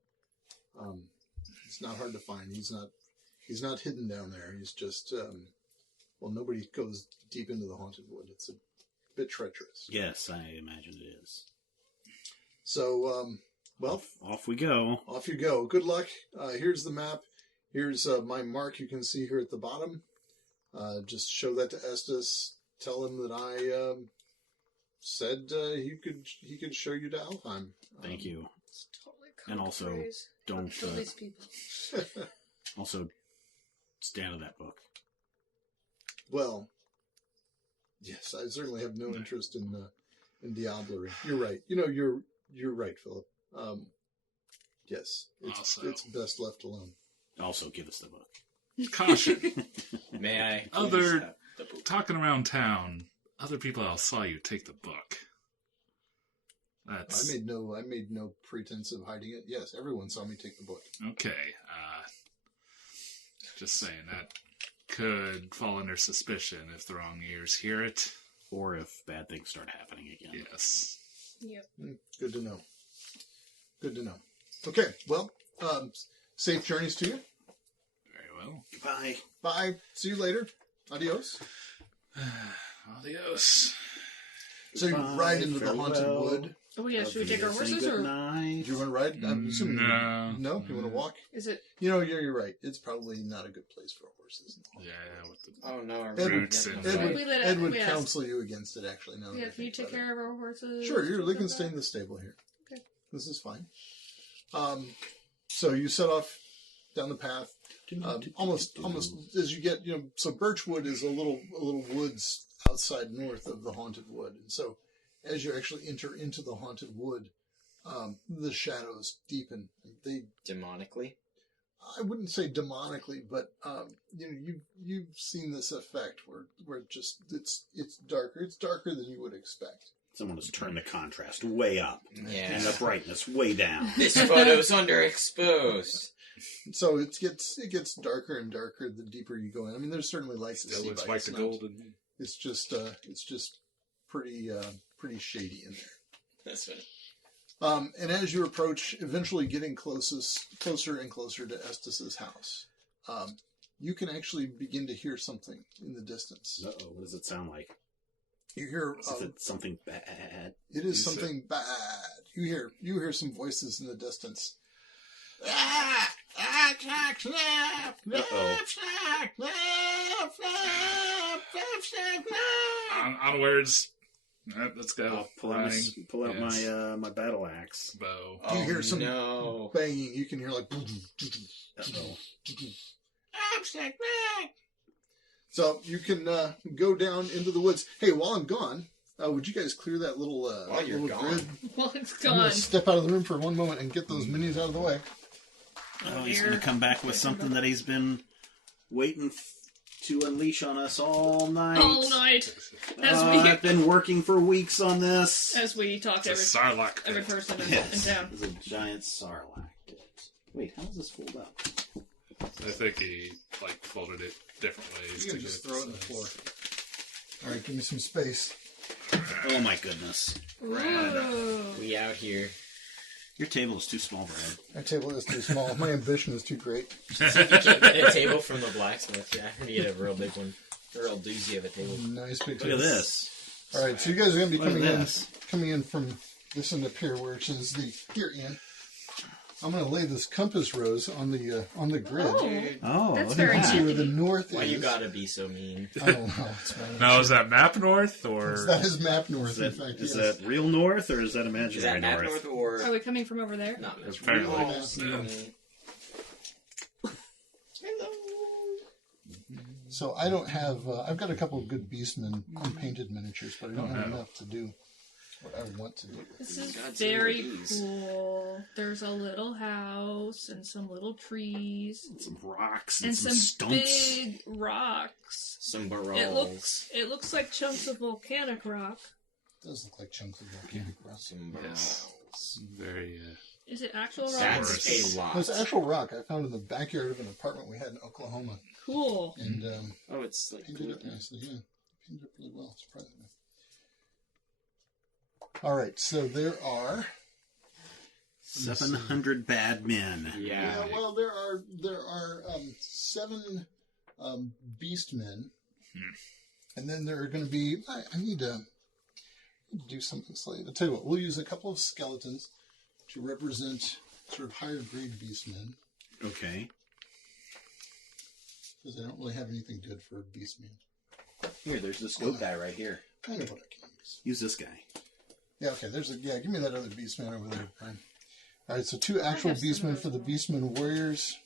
It's not hard to find. He's not hidden down there. He's just, nobody goes deep into the haunted wood. It's a bit treacherous. Yes, I imagine it is. So, Off we go. off you go. Good luck. Here's the map. Here's my mark you can see here at the bottom. Just show that to Estes. Tell him that I said he could show you to Alfheim. Thank you. it's totally And also, praise. don't Kill these people. also stay out of that book. Well, yes, I certainly have no interest in diablerie. You're right. You're right, Philip. Yes, it's best left alone. Also, give us the book. Caution. May I? please Other have the book? talking around town, other people else saw you take the book. That's I made no pretense of hiding it. Yes, everyone saw me take the book. okay. Just saying that could fall under suspicion if the wrong ears hear it. Or if bad things start happening again. Yes. Yep. Good to know. Good to know. Okay, well, safe journeys to you. Very well. Goodbye. Bye. See you later. Adios. Adios. So you Goodbye, ride into the farewell. haunted wood. Oh yeah, should we take our horses Good or night. Do you want to ride? I'm assuming No. No? You want to walk? is it? You're right. It's probably not a good place for horses. Yeah, with the Oh no, our Ed, Roots yeah, and- that's Ed right. would, We let Ed would we asked. counsel you against it, actually. Now that Yeah, I can you think take about care of our horses? it. Sure, you Stuff can like stay that? in the stable here. Okay. This is fine. So you set off down the path. Almost as you get, so Birchwood is a little woods outside north of the Haunted Wood. And so as you actually enter into the Haunted Wood, the shadows deepen. Demonically? I wouldn't say demonically, but you've seen this effect where it's darker. It's darker than you would expect. Someone has turned the contrast way up. Yeah. And the brightness way down. This photo's underexposed. So it gets darker and darker the deeper you go in. I mean, there's certainly lights to see. Still looks by like the golden. It's just pretty shady in there. That's funny. And as you approach, eventually getting closer and closer to Estes' house, you can actually begin to hear something in the distance. Uh-oh, what does it sound like? You hear Is it something bad? it is something bad. You hear some voices in the distance. Onwards. Let's go. I'll pull out my battle axe. bow. You hear some no. banging. You can hear like. Uh-oh. So you can go down into the woods. Hey, while I'm gone, would you guys clear that little While you're little gone. grid? Well, it's I'm gonna gone. step out of the room for one moment and get those minions out of the way. Oh, he's going to come back with something that he's been waiting to unleash on us all night. All night. I've been working for weeks on this. As we talk to It's a every Sarlacc. person in Yes, town. it's a giant sarlacc. Wait, how does this fold up? I think he folded it different ways. You to can just get throw it on the size. floor. All right, give me some space. Oh my goodness. Ooh. We out here. Your table is too small, Brad. My table is too small. My ambition is too great. You can't get a table from the blacksmith. Yeah, I need a real big one. A real doozy of a table. Nice big Look table. at this. All right, so you guys are going to be Look at coming this. in from this end up here, which is here, Ian. I'm going to lay this compass rose on the grid. Oh, Oh, That's look very at See that. where the north Why is. you gotta be so mean? I don't know. It's fine. Now, is that map north or? That is map north, Is that, in fact. is yes. that real north or is that Is imaginary that map north? north or are we coming from over there? not? Much Apparently. Hello. So I don't have. I've got a couple of good Beastmen unpainted miniatures, but I don't have no. enough to do what I want to do. This is God's very these. cool. There's a little house and some little trees Some rocks and some some stumps. big rocks. Some barrels. It looks like chunks of volcanic rock. It does look like chunks of volcanic rock. Some barrels. Very. Is it actual rock? That's a lot. It's actual rock I found in the backyard of an apartment we had in Oklahoma, Cool. and Oh, it's like painted up nicely. Yeah, painted up really well, surprisingly. All right, so there are. 700 bad men. yeah. Well, there are 7 Beastmen, and then there are going to be. I need to do something slightly. I'll tell you what. We'll use a couple of skeletons to represent sort of higher grade Beastmen, Okay. because I don't really have anything good for a Beastman. Here, there's this goat guy right here. I know what I can use. Use this guy. Yeah, okay. Give me that other Beastman over there, Brian. All right, so 2 actual have some Beastmen of for the those. Beastmen warriors,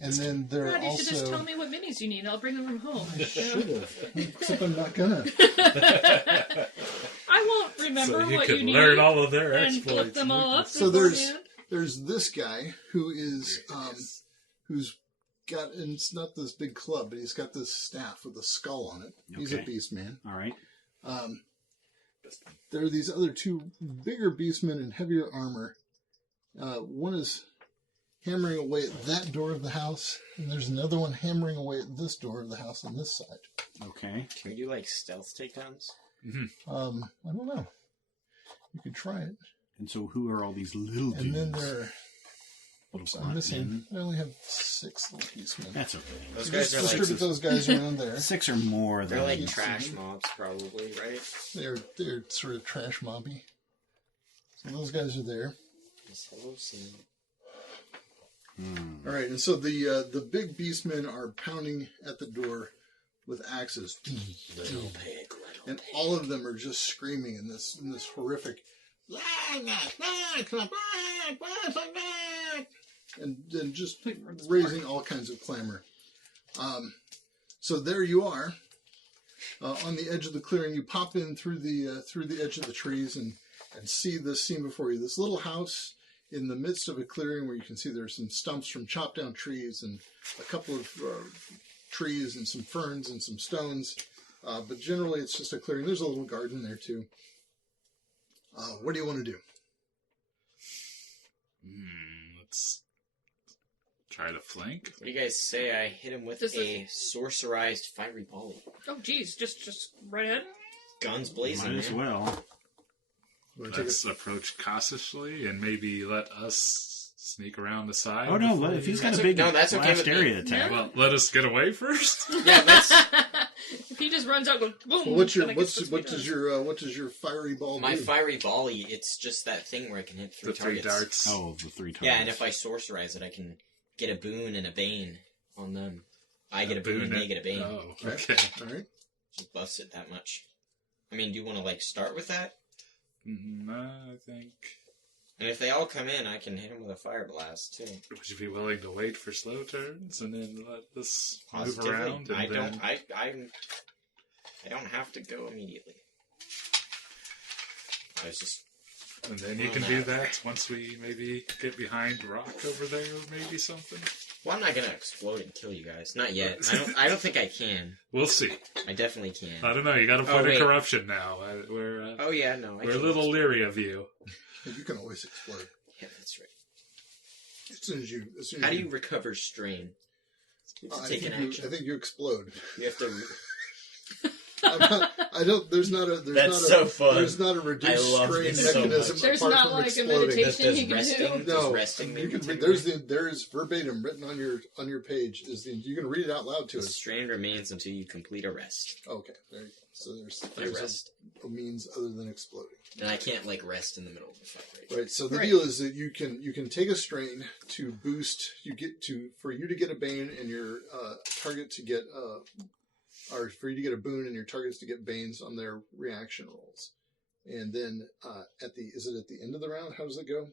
and then there are Brad, you should just also. tell me what minis you need. I'll bring them from home. Should have, except I'm not gonna. I won't remember So you what could you need learn all of their and exploits. look them all up So beforehand. there's this guy who is who's got, and it's not this big club, but he's got this staff with a skull on it. He's a Okay. Beastman. All right. There are these other 2 bigger Beastmen in heavier armor. One is hammering away at that door of the house, and there's another one hammering away at this door of the house on this side. Okay. Can we do like stealth takedowns? I don't know. You could try it. And so who are all these little dudes? And then there are. Little I'm grunt missing. men? I only have 6 little Beastmen. That's okay. Those Just guys are distribute like those guys around there. 6 or more they're than like trash mobs, probably, right? They're sort of trash mobby. So those guys are there. Yes, hello, Sam. All right, and so the big Beastmen are pounding at the door with axes, Little pig, and all of them are just screaming in this horrific. and just raising all kinds of clamor. So there you are, on the edge of the clearing. You pop in through the edge of the trees and see this scene before you. This little house in the midst of a clearing where you can see there's some stumps from chopped down trees and a couple of trees and some ferns and some stones. But generally it's just a clearing. There's a little garden there too. What do you want to do? Let's try to flank. What do you guys say I hit him with a sorcerized fiery volley? Oh, geez, just right ahead. Guns blazing. Might as man. well. Let's approach cautiously and maybe let us sneak around the side. Oh no! before If he's you- got a big that's okay blast with me. area attack, Well, let us get away first. Yeah, let's. If he just runs out, goes boom. Well, what then I guess that's does he does. your fiery ball My do? fiery volley, it's just that thing where I can hit The three three targets. darts. oh, the 3 targets. Yeah, and if I sorcerize it, I can get a boon and a bane on them. I get a boon and they get a bane. Oh, okay. All right. Just buffs it that much. I mean, do you want to like start with that? I think. And if they all come in, I can hit them with a fire blast too. Would you be willing to wait for slow turns and then let this move Positively, around? And I then... don't. I don't have to go immediately. I was just. And then you can do that once we maybe get behind rock over there, or maybe something. Well, I'm not gonna explode and kill you guys. Not yet. I don't think I can. We'll see. I definitely can. I don't know. You got a point of wait. corruption now. We're Oh yeah, no. I we're a can. little leery of you. You can always explode. Yeah, that's right. As soon as you. How do you recover strain? You have to I take an think action. I think you explode. You have to. I don't. There's not a. There's That's not so a, fun. There's not a reduced I love strain this so mechanism much. There's apart not from like a exploding. meditation Does you can resting- do. No, Does resting you maybe can take read. away? There is verbatim written on your page. You can read it out loud to The us. strain remains until you complete a rest. Okay, there you go. So I there's rest, a means other than exploding. and I can't like rest in the middle of the fight. Right? Right. So the Right. deal is that you can take a strain to boost. For you to get a bane and your target to get or for you to get a boon and your targets to get banes on their reaction rolls. And then is it at the end of the round? How does it go?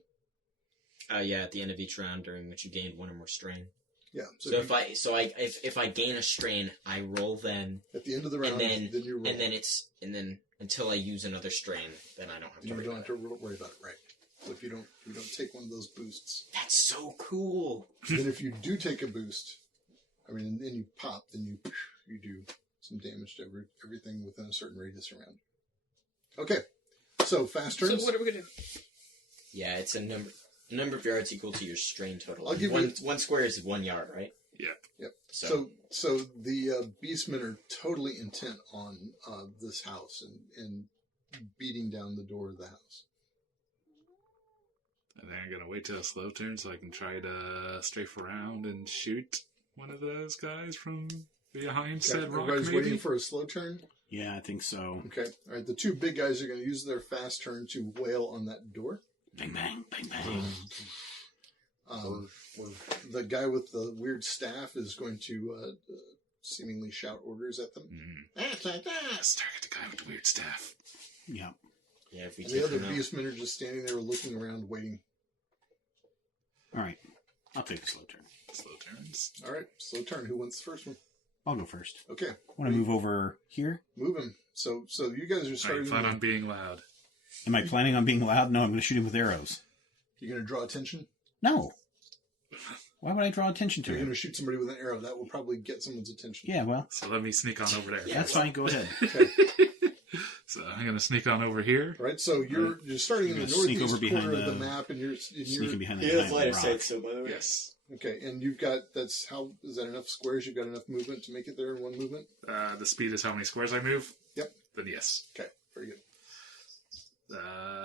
Yeah, at the end of each round during which you gained one or more strain. Yeah. So if I gain a strain, I roll then, at the end of the round, and then you roll. and then until I use another strain, then I don't have to you worry don't about have it. to worry about it, right? So if you don't take one of those boosts, That's so cool. then if you do take a boost, I mean, and then you pop, then you do some damage to everything within a certain radius around. Okay, so fast So turns. what are we gonna do? Yeah, it's a number of yards equal to your strain total. I'll give one you- one square is 1 yard, right? Yeah. Yep. So, So the beastmen are totally intent on this house and beating down the door of the house. And then I'm gonna wait till a slow turn so I can try to strafe around and shoot one of those guys from behind Okay, said rock. everybody's Maybe. waiting for a slow turn. Yeah, I think so. Okay. All right. The two big guys are going to use their fast turn to wail on that door. Bang, bang, bang, bang. The guy with the weird staff is going to seemingly shout orders at them. Let's target the guy with the weird staff. Yeah. yeah, if we And take the other them out. beastmen are just standing there looking around, waiting. All right. I'll take a slow turn. Slow turns. All right. Slow turn. Who wants the first one? I'll go first. Okay. Want to move over here? Move him. So you guys are I starting. plan on being loud. Am I planning on being loud? No, I'm going to shoot him with arrows. You're going to draw attention. No. Why would I draw attention to You're going him? to shoot somebody with an arrow. That will probably get someone's attention. Yeah, well, So let me sneak on over there. that's fine. Go ahead. Okay. So I'm gonna sneak on over here. All right. So you're starting in You're the gonna sneak northeast over behind corner of the the- map, and you're Sneaking behind the He has giant line of rock. sight, so by the way. Yes. okay. And you've got is that enough squares? You've got enough movement to make it there in one movement. The speed is how many squares I move. Yep. Then yes. Okay. Very good.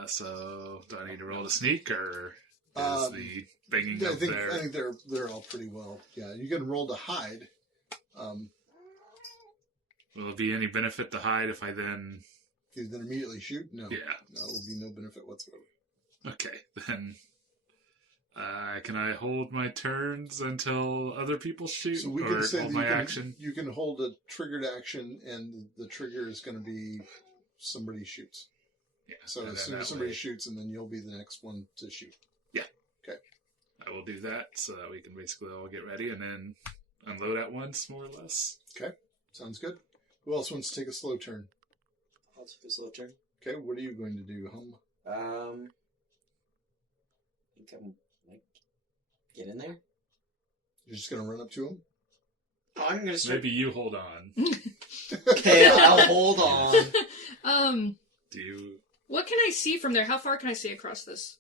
So do I need to roll to sneak, or is Um, the banging Yeah, I up think there? they're all pretty well. Yeah, you can roll to hide. Will there be any benefit to hide if I then? You then immediately shoot. No, Yeah. no, it will be no benefit whatsoever. Okay, then. Can I hold my turns until other people shoot, So we or can say hold that my action? you can hold a triggered action, and the trigger is going to be somebody shoots. Yeah. So and as then soon as that somebody way- shoots, and then you'll be the next one to shoot. I will do that so that we can basically all get ready and then unload at once, more or less. Okay, sounds good. Who else wants to take a slow turn? I'll take a slow turn. Okay, what are you going to do, Hum? I think I'm get in there. You're just going to run up to him? Oh, I'm gonna start. Maybe you hold on. Okay, I'll hold on. Do you? What can I see from there? How far can I see across this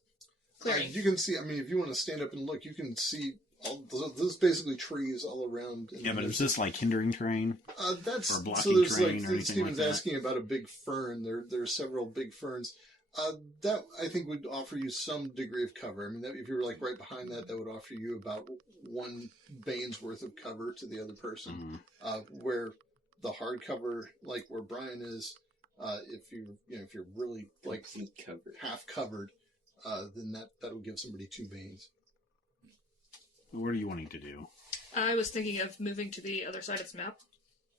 clearing? You can see, I mean, if you want to stand up and look, you can see all those basically trees all around. Yeah, but is this like hindering terrain? That's or blocking so. There's terrain like or anything Steven's like that? asking about a big fern. There are several big ferns. That I think would offer you some degree of cover. I mean, if you were like right behind that, that would offer you about one bane's worth of cover to the other person. Where the hard cover, like where Brian is, if you're really like half covered, then that'll give somebody 2 banes. What are you wanting to do? I was thinking of moving to the other side of the map.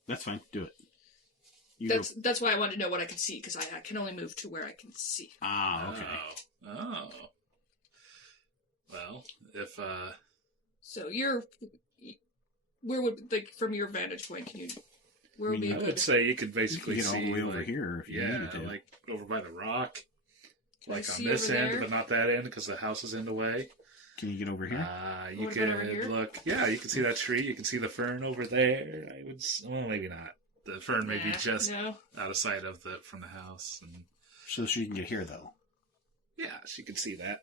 That's fine. Do it. That's why I wanted to know what I can see, because I can only move to where I can see. Ah, okay. Oh. Well, if So where would, like, from your vantage point, can you? Where would be? I would say you could basically you can get see all the way over like, here if you needed to. like over by the rock, Can I like on see this over end, there? but not that end because the house is in the way. Can you get over here? You What about over could here? look. Yeah, you can see that tree. You can see the fern over there. Well, maybe not. The fern may be just no. out of sight of from the house, and So she can get here, though. yeah, she could see that.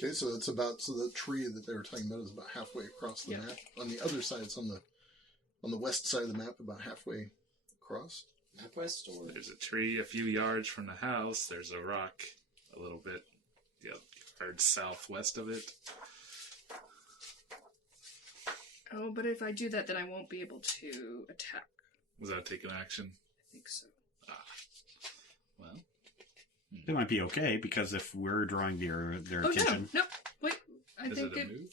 Okay, so it's about the tree that they were talking about is about halfway across the map. On the other side, it's on the west side of the map, about halfway across. Map west or There's a tree a few yards from the house. There's a rock a little bit yards southwest of it. Oh, but if I do that, then I won't be able to attack. Was that taking action? I think so. Well, It might be okay, because if we're drawing their attention... No. Wait, I is think it a move?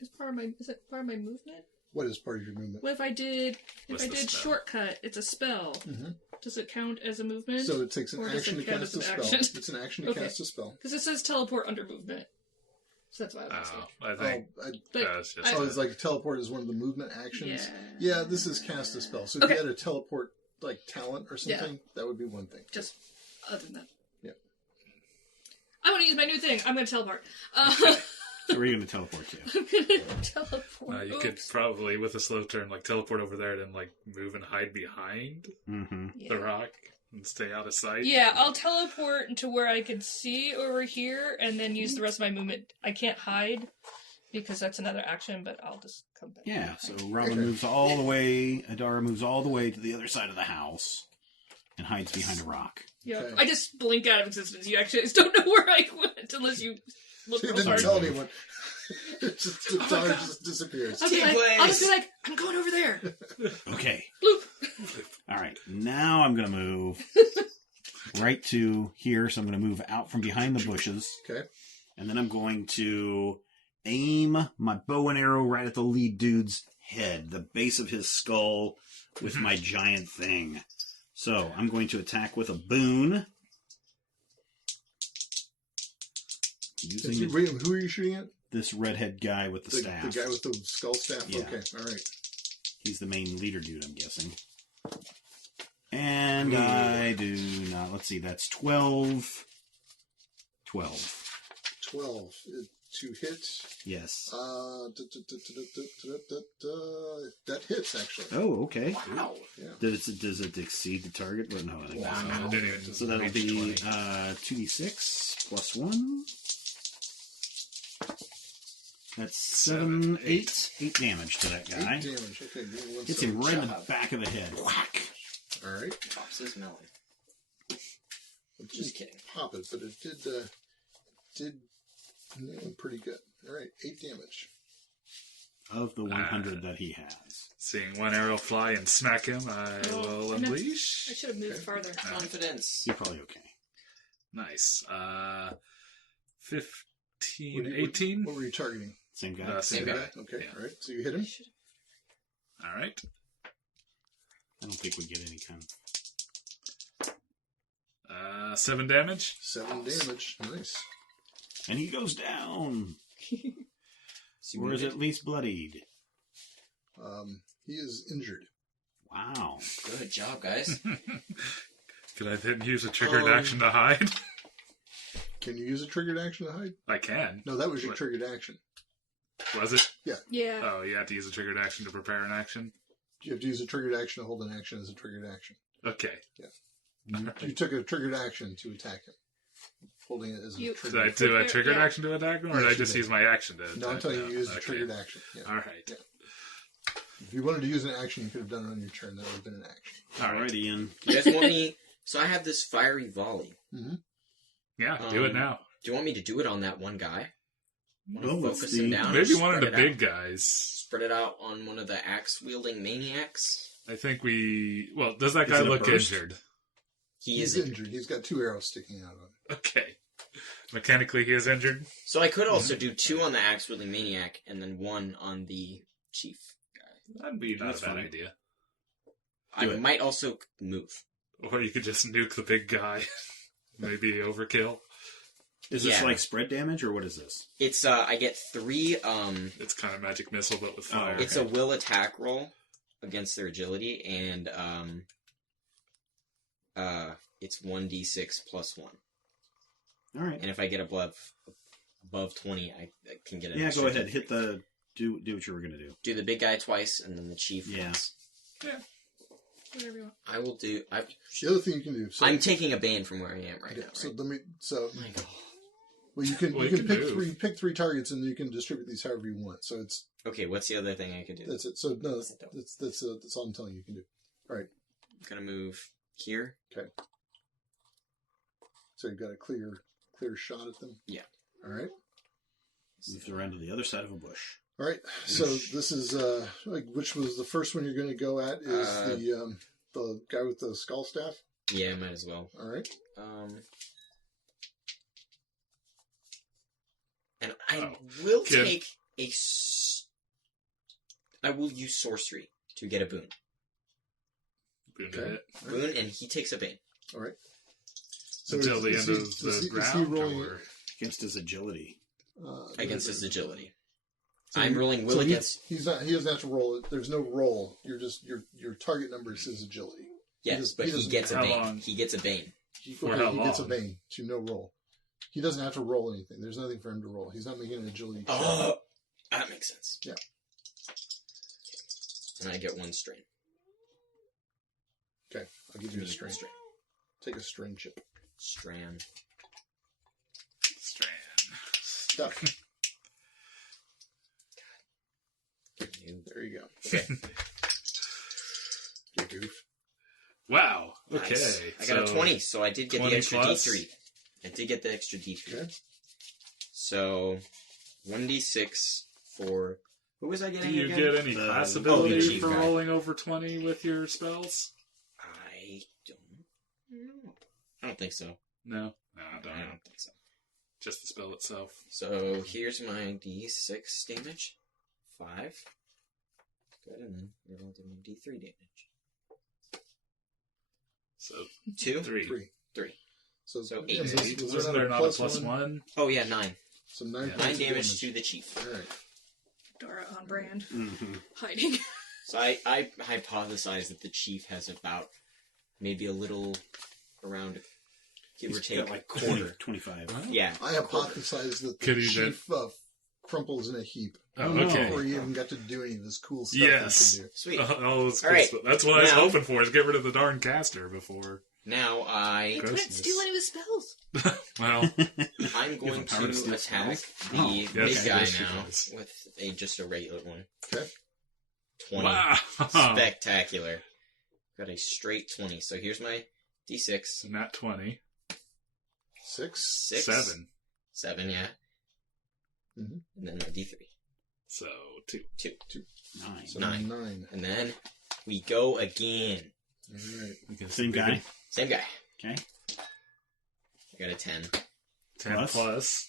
is part of my. Is it part of my movement? What is part of your movement? What if I did? What's If I the did spell? shortcut, it's a spell. Does it count as a movement? So it takes an Or does action it to count cast as a an spell. action? It's an action to Okay. cast a spell. Because it says teleport under movement. So that's why I was asking. I think But it's just Oh, it's like teleport is one of the movement actions. Yeah. Yeah, this is cast a spell. So if Okay. you had a teleport like talent or something, that would be one thing. Just other than that. Yeah. I want to use my new thing. I'm going to teleport. So where are you going to teleport to? I'm going to teleport. you could probably, with a slow turn, like teleport over there, then like move and hide behind Mm-hmm. the rock and stay out of sight. Yeah, I'll teleport to where I can see over here, and then use the rest of my movement. I can't hide because that's another action, but I'll just come back. Yeah, so Robin moves all the way, Adara moves all the way to the other side of the house and hides behind a rock. Yeah, Okay. I just blink out of existence. You actually just don't know where I went unless you look You real didn't hard. tell anyone. The tower just disappears. I'll just Place. be like, I'm going over there. Okay. Bloop. All right, now I'm going to move right to here, so I'm going to move out from behind the bushes, Okay. and then I'm going to aim my bow and arrow right at the lead dude's head, the base of his skull, with my giant thing. So I'm going to attack with a boon. Using Wait, who are you shooting at? this redhead guy with the staff. The guy with the skull staff? Yeah. Okay, all right. He's the main leader dude, I'm guessing. And I do not. Let's see, that's 12. 12. 12 to hit. Yes. That hits, actually. Oh, okay. wow. Yeah. Does it exceed the target? Well, no, I think I so. didn't even So that'll reach be 20. 2d6 plus 1. That's 7, 8 damage to that guy. 8 damage. Okay, give me one Hits second. him right in the back of the head. Whack! All right. Pops his melon. It Just didn't kidding. Pop it, but it did nail him pretty good. All right, 8 damage. Of the 100 that he has. Seeing one arrow fly and smack him, I will and that's- unleash. I should have moved farther. Confidence. You're probably okay. Nice. 15, What 18. What were you targeting? Same guy. Same Same guy. guy. Okay, Yeah. all right. So you hit him. All right. I don't think we get any kind. 7 damage. 7 damage. Nice. And he goes down. So Or is at least bloodied. He is injured. Wow. Good job, guys. Could I then use a triggered action to hide? Can you use a triggered action to hide? I can. No, that was your What? triggered action. Was it? Yeah. Oh, you have to use a triggered action to prepare an action? You have to use a triggered action to hold an action as a triggered action. Okay. You took a triggered action to attack him. Holding it as a You- Did I triggered do a triggered Yeah. action to attack him, or Yes, did I you just did. use my action to attack No, until you him? used a Okay. triggered action. Yeah. All right. Yeah. If you wanted to use an action, you could have done it on your turn. That would have been an action. All right. Alright, Ian. You guys want me? So I have this fiery volley. Yeah, do it now. Do you want me to do it on that one guy? No, it's Focus him the- down. Maybe or one of the spread it big out? guys. Spread it out on one of the axe-wielding maniacs. I think we... Well, does that Is guy it a look burst? injured? He He's is injured. He's got 2 arrows sticking out of him. Okay. Mechanically, he is injured? So I could also do 2 on the axe-wielding maniac and then 1 on the chief guy. That'd be not That's a bad fine. idea. I Do it. might also move. Or you could just nuke the big guy. Maybe overkill. Is this Yeah. like spread damage, or what is this? It's I get 3 It's kind of magic missile, but with fire. Oh, it's a will attack roll against their agility, and it's 1d6 plus 1. Alright. And if I get above 20, I can get an Yeah, extra go ahead. D3. Hit the... Do what you were going to do. Do the big guy twice, and then the chief Yeah. once. Whatever you want. I will do... The other thing you can do. So, I'm taking a bane from where I am right yeah, now, So right? let me. So My God. well, you can Well, you you can can pick move. pick 3 targets, and you can distribute these however you want. So it's Okay, what's the other thing I could do? that's it. So no, That's it. that's all I'm telling you can do. I'm gonna move here. So you've got a clear shot at them. Yeah. All right. Move around to the other side of a bush. All right. So this is like which was the first one you're going to go at is the guy with the skull staff. Yeah, might as well. All right. And I Oh, will good. take I will use sorcery to get a boon. Boon to Okay. hit. Boon, and he takes a bane. All right. So Until the end of is the he round, rolling, or... Against his agility. Against his agility. So I'm you- rolling will so he- against... He's not. He doesn't have to roll it. There's no roll. You're just your target number is his agility. Yes, but he he doesn't- gets a How bane. long? He gets a bane. For how he gets a long? bane to no roll. He doesn't have to roll anything. There's nothing for him to roll. He's not making an agility check. Oh, that makes sense. Yeah. And I get 1 strain. Okay, I'll give you a strain. Take a strain chip. Strand. Strand. Stuff. There you go. Okay. You goof. Wow. Okay. Nice. I got a 20, so I did get the 20 extra plus? D3. I did get the extra D3. Okay. So, 1d6 for... Who was I Do getting you again? get any The- class oh, ability the chief for guy. rolling over 20 with your spells? I don't know. I don't think so. No. No, I don't I know. don't think so. Just the spell itself. So, here's my D6 damage. 5. Good, and then you'll do my D3 damage. So, 2? 3. 3. So, So yeah, eight. was Wasn't there not a plus 1? Oh, yeah, 9. So 9 Yeah. points 9 of damage to the chief. All right. Dora on brand. Mm-hmm. Hiding. So I hypothesize that the chief has about maybe a little around, give or He's take, got like quarter. 25. Huh? Yeah. I hypothesize that the Could he chief crumples in a heap Oh, no. okay. before he even got to do any of this cool stuff Yes. he could do. Sweet. Oh, that's, All right. cool. That's what I was Now- hoping for, is get rid of the darn caster before. Now He couldn't Grossness. steal any of his spells. Well, I'm going power to to steal attack spells? the Oh, big yes, guy yes, she now does. with just a regular one. Okay. 20. wow. Spectacular. Got a straight 20. So here's my D6. Not 20. 6. 6. 7. 7, yeah. Mhm. And then my D3. So, 2. 2. 9. So 9. 9. And then we go again. All right. Same guy. Same guy. Okay. I got a 10. 10 Plus? plus.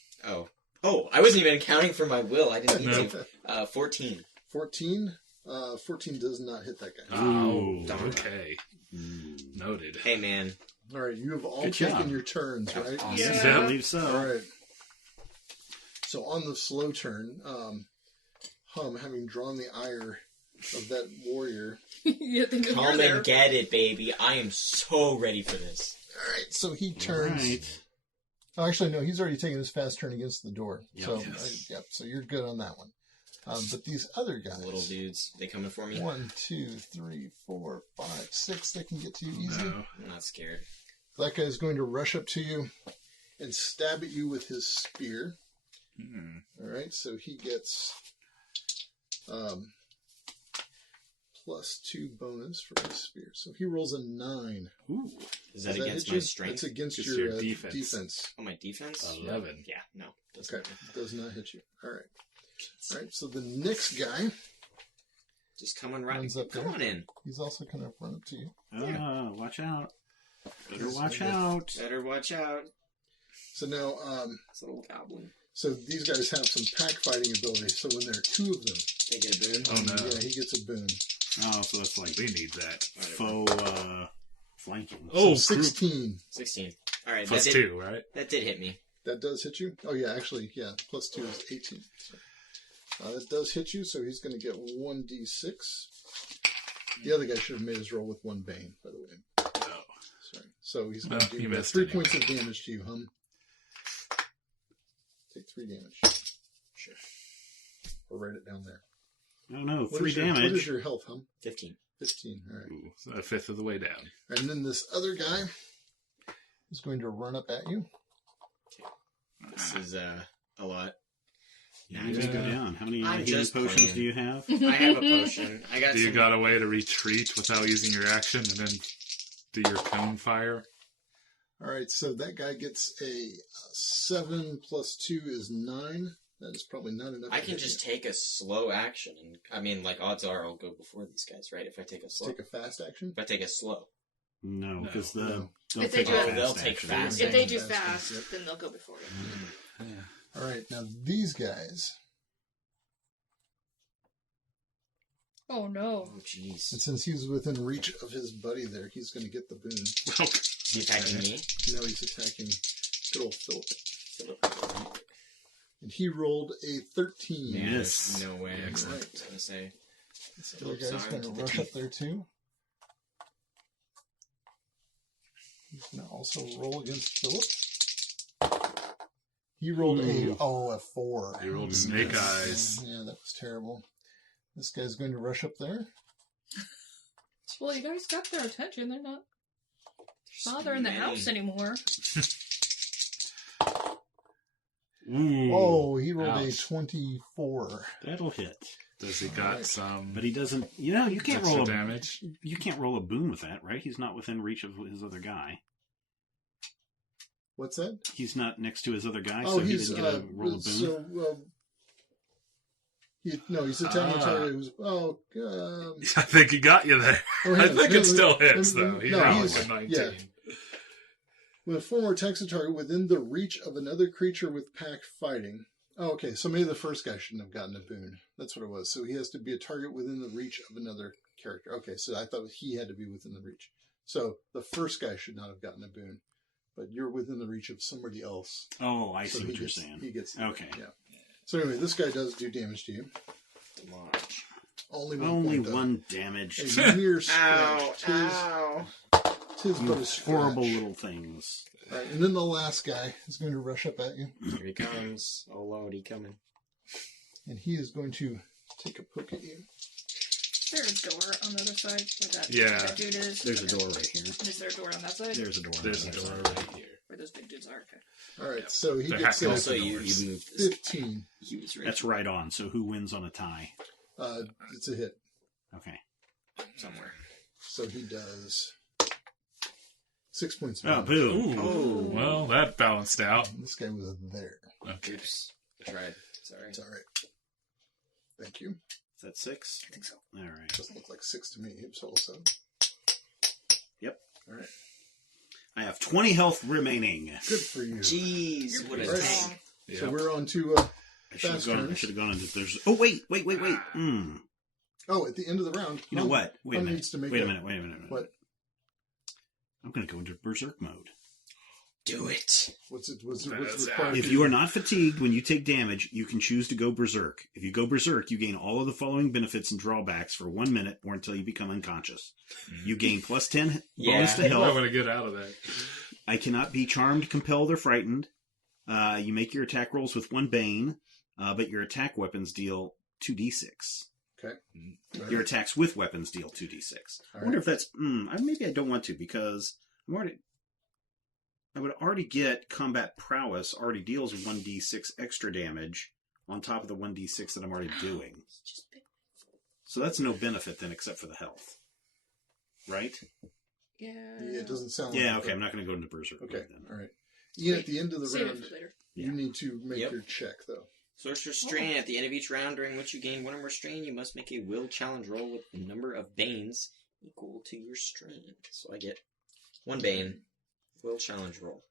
Oh, I wasn't even accounting for my will. I didn't need No. to. 14. 14. 14 does not hit that guy. Oh, darn. okay. Mm. Noted. Hey, man. All right, you have all Good taken job. your turns, right? Awesome. Yeah. I believe so. All right. So on the slow turn, Hum, having drawn the ire of that warrior. You think that you're Come there. and get it, baby. I am so ready for this. All right, so he turns. Right. Oh, actually, no, he's already taken his fast turn against the door. Yep. So, Yes. yep, so you're good on that one. But these other guys, Little dudes, they coming for me? 1, 2, 3, 4, 5, 6, they can get to you easy. No. I'm not scared. That guy is going to rush up to you and stab at you with his spear. All right, so he gets +2 bonus for his spear. So he rolls a 9. Ooh. Is that Does against hit my you? strength? It's against It's your, your defense. defense. Oh, my defense? 11. Yeah, no. Doesn't Okay, matter. does not hit you. All right. All right, so the next guy, Just come on right. Runs up Come there. on in. he's also going to run up to you. Watch out. Better Yes, watch I did. out. Better watch out. So now, This little goblin. so these guys have some pack fighting ability. So when there are 2 of them, They get a boon. Oh, no. yeah, he gets a boon. Oh, so it's like We need that. faux flanking. Oh, So 16. 16. All right, plus that did, 2, right? that did hit me. That does hit you? Oh, yeah, actually, yeah. +2 is 18. So, that does hit you, so he's going to get 1d6. The other guy should have made his roll with 1 bane, by the way. No. Sorry. So he's going Well, to you do missed 3 anyway. points of damage to you, Hum. Take 3 damage. Sure. Or write it down there. Oh no, What 3 is your- What is damage. your health, Hum? 15. 15. All right. Ooh, so a fifth of the way down. And then this other guy is going to run up at you. This is a lot. Yeah, just go down. How many I'm healing just potions playing. do you have? I have a potion. I got Do you some. got a way to retreat without using your action and then do your cone fire? All right, so that guy gets a 7 plus 2 is 9. That is probably not enough. I to can hit just you. take a slow action. And I mean, like, odds are I'll go before these guys, right? If I take a slow. Take a fast action. If I take a slow. No, because No. they'll If they take do a it- fast they'll take action. fast. If they do Fast, fast, yep. then they'll go before you. All right, now these guys, Oh no. Oh, jeez. and since he's within reach of his buddy there, he's going to get the boon. Is he attacking me? Now he's attacking good old Philip. And he rolled a 13. Yeah. There's Yes. no way. Excellent. I was going to say. This other guy's Sorry, going to to the rush teeth. up there too. He's going to also roll against Philip. He rolled a 4. You rolled snake eyes. Yeah, that was terrible. This guy's going to rush up there. Well, you guys got their attention. They're not bothering the house anymore. Ooh, Oh, he rolled a Ouch. 24. that'll hit. Does he got Alright. some But he doesn't. You know, you can't extra roll a damage? You can't roll a boon with that, right? He's not within reach of his other guy. What's that? He's not next to his other guy, Oh, so he he's didn't get a roll of boon. so he's attacking a target who's I think he got you there. oh, I hang on. think it still No, hits, no, though. He's no, now he's- with 19. yeah. When a former attacks a target within the reach of another creature with pack fighting. Oh, okay. So maybe the first guy shouldn't have gotten a boon. That's what it was. So he has to be a target within the reach of another character. Okay, so I thought he had to be within the reach. So the first guy should not have gotten a boon, but you're within the reach of somebody else. Oh, I So see he what you're gets- saying. He gets Okay. Yeah. So anyway, this guy does do damage to you. Damage. Only one. Only point, though. one damage. A mere Ow, scratch. ow. Tis but a You scratch. horrible little things. All right, and then the last guy is going to rush up at you, Here he comes. Oh, lordy, coming. and he is going to take a poke at you. Is there a door on the other side where Yeah. that dude is? There's a door right here. Is there a door on that side? There's a door. on There's the a other door side. right here. Where those big dudes are? Okay. All right, so he They're gets hacking a Also, you doors. moved this. 15. He was right That's right on. So who wins on a tie? It's a hit. Okay. somewhere. So he does 6 points. Oh, of damage. boo. Ooh, well, that balanced out. This guy was there. Okay. Oops. I tried. Sorry. It's all right. Thank you. Is that 6? I think so. All right. Doesn't look like 6 to me. It's total 7. Yep. All right. I have 20 health remaining. Good for you. Jeez, what a Right. tank. Yeah. So we're on to. I should have Fast gone. I turns. should have gone into. There's. Oh wait. Oh, at the end of the round. You know what? Wait a Hum minute. needs to make Wait a a- minute. What? I'm going to go into berserk mode. Do it. What's That's required? If you are not fatigued when you take damage, you can choose to go berserk. If you go berserk, you gain all of the following benefits and drawbacks for 1 minute or until you become unconscious. You gain plus 10 bonus to I health. want to get out of that. I cannot be charmed, compelled, or frightened. You make your attack rolls with 1 bane, but your attack weapons deal 2d6. Okay. Your attacks with weapons deal 2d6. I wonder if that's... maybe I don't want to, because I would already get combat prowess already deals 1d6 extra damage on top of the 1d6 that I'm already doing. So that's no benefit then except for the health. Right? Yeah. Yeah, it doesn't sound like Yeah, okay, I'm not going to go into berserk. Okay, then. all right. Ian, at the end of the Save it round, for later. you need to make Yep. your check, though. Sorcerer's Strain. At the end of each round during which you gain 1 or more strain, you must make a will challenge roll with the number of banes equal to your strain. So I get 1 bane. Will challenge roll.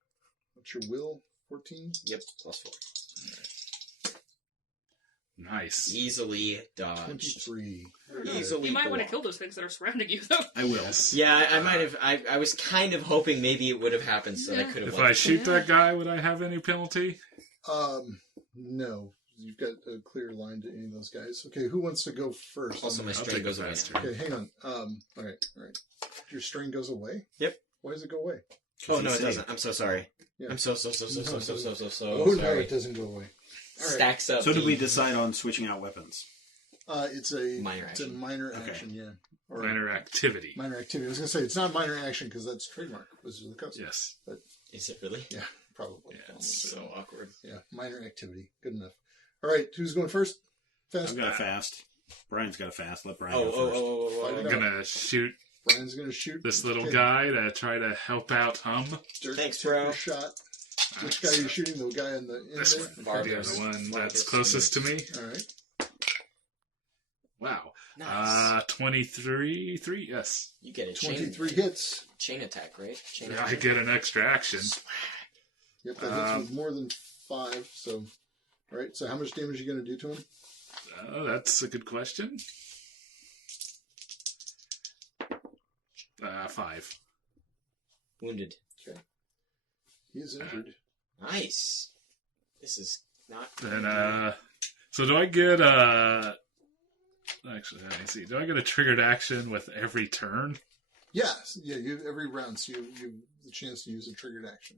What's your will? 14? Yep, plus 4. Nice. Easily dodged. 23. Easily. You might want to blocked. kill those things that are surrounding you, though. I will. Yeah, I might have. I was kind of hoping maybe it would have happened, so I Yeah. could have. If I shoot that guy, would I have any penalty? No. You've got a clear line to any of those guys. Okay, who wants to go first? Also, my I'll strain take goes the away. fast now. turn. Okay, hang on. All right. Your strain goes away? Yep. Why does it go away? Oh no, He's it doesn't. I'm so sorry. Yeah. I'm so Oh, sorry. no, it doesn't go away. All right. Stacks up. So did we dude. decide on switching out weapons? It's a Minor It's a action. minor Okay. action, yeah. Or Minor activity. minor activity. I was going to say, it's not minor action because that's trademark. Wizards of the Coast. Yes. Is it really? Yeah, probably. Yeah, Almost So certainly. awkward. Yeah, minor activity. Good enough. All right, who's going first? Fast. I've got a fast. Brian's got a fast. Let Brian Oh, go first. Fight I'm it out. gonna shoot Brian's going to shoot this little Okay. guy to try to help out Hum. Dirk, Thanks, take bro. your shot. Which guy are you shooting? The guy in the end This there? one. Barbarous. The one that's Barbarous. closest to me. All right. Wow. Nice. 23. Yes. You get a 23 hits. chain attack, right? Chain I attack. get an extra action. Yep, that hits with more than 5. So, all right. So, how much damage are you going to do to him? That's a good question. 5. Wounded. He is injured. Nice. This is not. Then, so do I get actually, let me see. Do I get a triggered action with every turn? Yes. Yeah. You every round, so you have the chance to use a triggered action.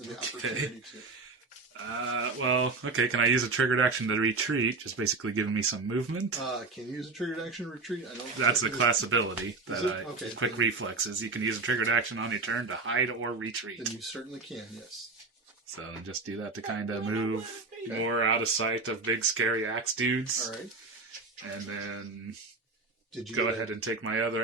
Or the opportunity to. Well, okay. Can I use a triggered action to retreat? Just basically giving me some movement. Can you use a triggered action to retreat? I don't. That's the class ability that Is it? I Okay. quick reflexes. You can use a triggered action on your turn to hide or retreat. Then you certainly can. Yes. So just do that to kind of move more out of sight of big scary axe dudes, All right. and then Did you go get ahead and take my other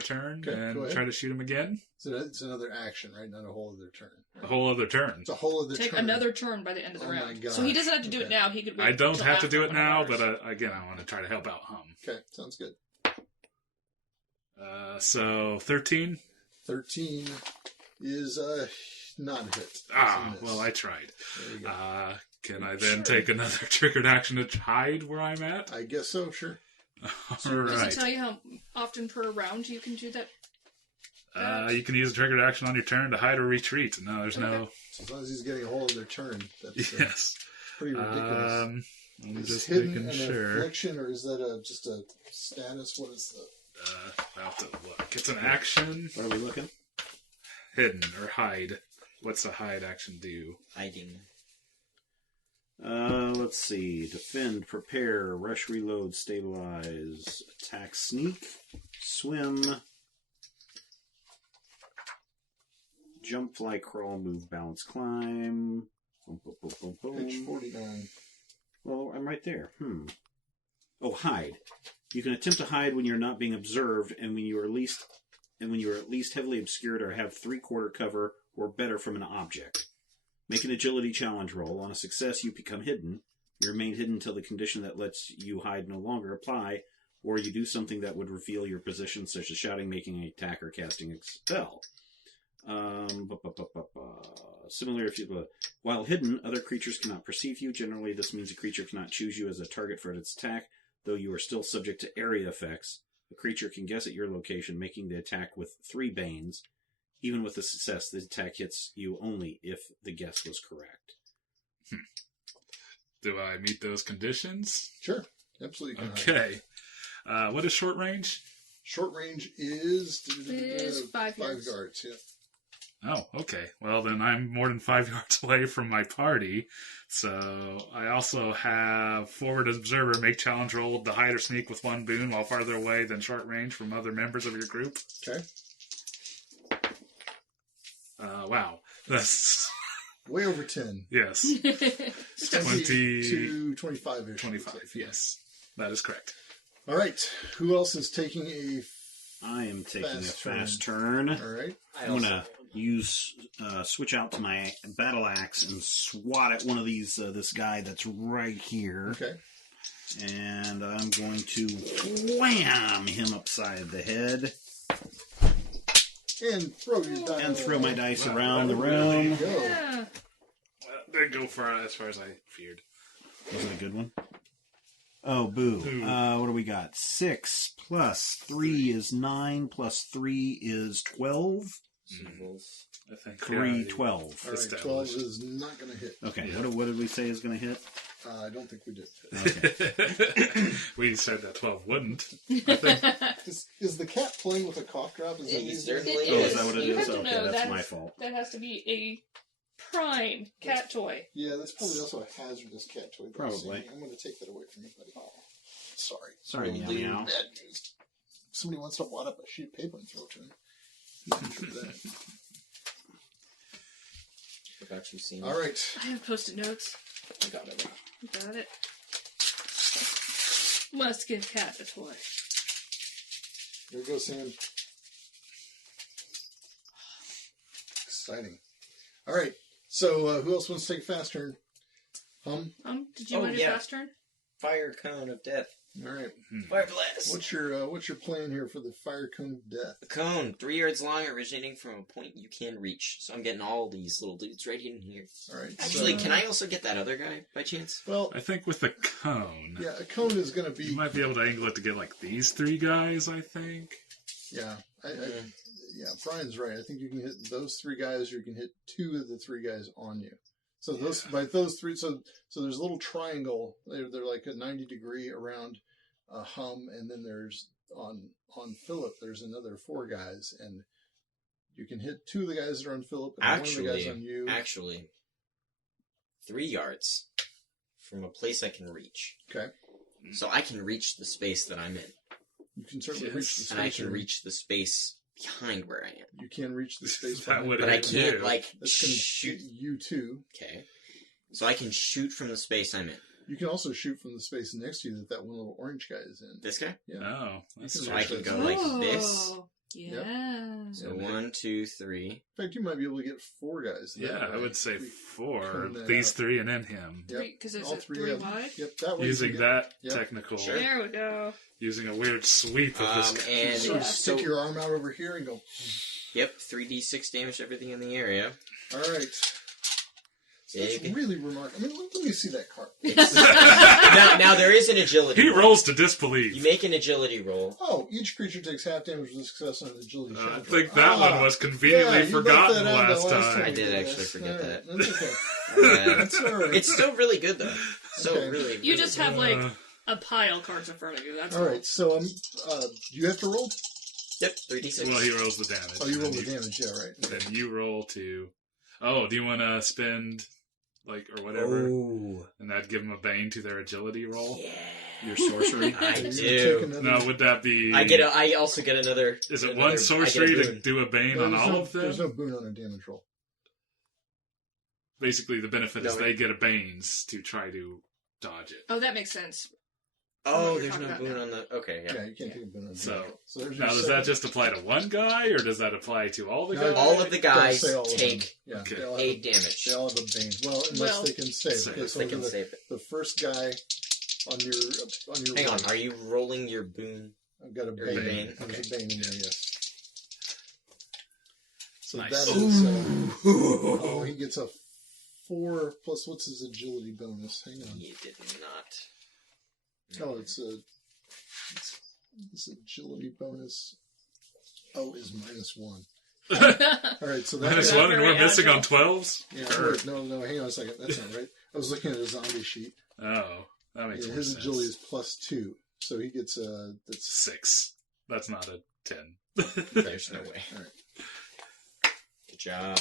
turn Okay, and go ahead. try to shoot him again. So it's another action, right? Not a whole other turn. Right? A whole other turn. It's a whole other Take turn. another turn by the end of the Oh my round. gosh. So he doesn't have to do it Okay. now. He could wait I don't till have to do after it now, 1 hour. but again, I want to try to help out Hum. Okay, sounds good. So 13. 13 is not a hit. It's a Ah, miss. well, I tried. There you go. Can I then take another triggered action to hide where I'm at? I guess so, sure. All Does right. it tell you how often per round you can do that? You can use a triggered action on your turn to hide or retreat. No, there's no. So as long as he's getting a whole other turn, that's Yes. pretty ridiculous. I'm Is just hidden making an sure. affliction, or is that just a status? What is the... I'll have to look. It's an action. What are we looking? Hidden or hide. What's a hide action do? Hiding. Let's see. Defend, prepare, rush, reload, stabilize, attack, sneak, swim, jump, fly, crawl, move, balance, climb. Boom, boom, boom, boom, boom. Page 49. Well, I'm right there. Oh, hide. You can attempt to hide when you're not being observed, and when you are at least heavily obscured or have 3/4 cover or better from an object. Make an agility challenge roll. On a success, you become hidden. You remain hidden until the condition that lets you hide no longer apply, or you do something that would reveal your position, such as shouting, making an attack, or casting a spell. Similar, while hidden, other creatures cannot perceive you. Generally, this means a creature cannot choose you as a target for its attack, though you are still subject to area effects. A creature can guess at your location, making the attack with 3 banes. even with the success, the attack hits you only if the guess was correct. Do I meet those conditions? Sure, absolutely. Okay. What is short range? Short range is 5 yards. yards. Yeah. Oh, okay. Well, then I'm more than 5 yards away from my party. So I also have forward observer make challenge roll the hide or sneak with 1 boon while farther away than short range from other members of your group. Okay. Wow. That's Way over 10. yes. 20 to 25-ish. 25. Yes. That is correct. All right. Who else is taking a... I am taking a Fast fast turn. All right. I'm gonna switch out to my battle axe and swat at one of these. This guy that's right here. Okay. And I'm going to wham him upside the head And throw your dice. and throw my dice Wow, around the that room. Go. Yeah. Well, didn't go far as I feared. Was it a good one? Oh, boo. Ooh. What do we got? 6 plus 3 is 9 plus 3 is 12. I think 3, yeah, 12. All right. Established. 12 is not going to hit. Okay, Yeah. what did we say is going to hit? I don't think we did. Okay. We said that 12 wouldn't. Is the cat playing with a cough drop? Is Yeah, that he easy? certainly Oh, is that what it You is? have to Okay, know that's that my is- fault. That has to be a prime cat toy. Yeah, that's probably also a hazardous cat toy. Probably. I'm going to take that away from you, buddy. Sorry. Sorry, We'll meow do meow. bad news. Somebody wants to wad up a sheet of paper and throw it to him. What about you, Sam? All right. I have post-it notes. I got it. You got it. Must give cat a toy. There you go, Sam. Exciting. All right. So, who else wants to take a fast turn? Did you Oh, want to do yeah. fast turn? Fire cone of death. All right. Fire blast. What's your plan here for the fire cone of death? A cone, 3 yards long, originating from a point you can reach. So I'm getting all these little dudes right in here. All right. Actually, so, can I also get that other guy by chance? well, I think with the cone, yeah, a cone is going to be. you might be able to angle it to get like these 3 guys, I think. Yeah, yeah. Brian's right. I think you can hit those 3 guys, or you can hit 2 of the 3 guys on you. So those 3. So there's a little triangle. They're like a 90-degree around Hum, and then there's on Philip. There's another 4 guys, and you can hit 2 of the guys that are on Philip, and one of the guys on you. Actually, 3 yards from a place I can reach. Okay, So I can reach the space that I'm in, you can certainly Yes. reach the space. and I can you're in. reach the space behind where I am. You can reach the space. That behind would you. But I hit can't, you. like, That's going to shoot. shoot you too. Okay. So I can shoot from the space I'm in. You can also shoot from the space next to you that one little orange guy is in. This guy? Yeah. Oh, that's You So can I can reach go that. like this. Oh, yeah. So 1, 2, 3. In fact, you might be able to get 4 guys. that yeah, I way. would say We 4. cone that These out. 3 and then him. Yep. Because it's All a 3 3 of them. wide. Yep, that way. Using you that Yep. technical, Sure. There we go. using a weird sweep of this. And sort of so, stick your arm out over here and go. yep, 3d6 damage to everything in the area. All right. So that's Big. really remarkable. I mean, let me see that card. now there is an agility He roll. rolls to disbelieve. You make an agility roll. Oh, each creature takes half damage with success on an agility check. I think that one was conveniently yeah, you left forgotten that out the last time. I did we actually this. forget All that. right, That's okay. Uh, That's all right. it's still really good though. So Okay. really, You really just good. have like a pile of cards in front of you. That's all right. So you have to roll. Yep, 3d6. Well, he rolls the damage. Oh, you roll and the then damage. Yeah, right. Then you roll to. Oh, do you want to spend, like, or whatever, Ooh. and that'd give him a bane to their agility roll? Yeah. Your sorcery. I So you're do. gonna take No, another- would that be? I also get another. Is it another- one I get a sorcery to boon. do a bane No, on there's all no- of them? There's no boon on a damage roll. Basically, the benefit is No, they get a banes to try to dodge it. Oh, that makes sense. Oh, What there's you're no talking boon about on the. Okay, Yeah, yeah. you can't take a boon on a So, damage roll. So there's your Now, does second. that just apply to one guy, or does that apply to all the No, guys? All of the guys Say all of them. take Yeah, Okay. they all have 8 damage. They all have a bane. Well, unless Well- they can save. Save. Okay, so They can the, save it. the first guy on your Hang on, right. are you rolling your boon? I've got a Your bane. bane, There's okay. a bane in there, yes. So Nice. that is. Oh, he gets a 4 plus what's his agility bonus? Hang on. You did not. Oh, it's this agility bonus. Oh, is -1. All right, so that Minus guy, one, and we're very missing agile. on 12s? yeah, wait, no, hang on a second. That's not right. I was looking at a zombie sheet. Oh, that makes Yeah, more his sense. agility is +2, so he gets that's 6. That's not a 10. There's no way. all right. Good job.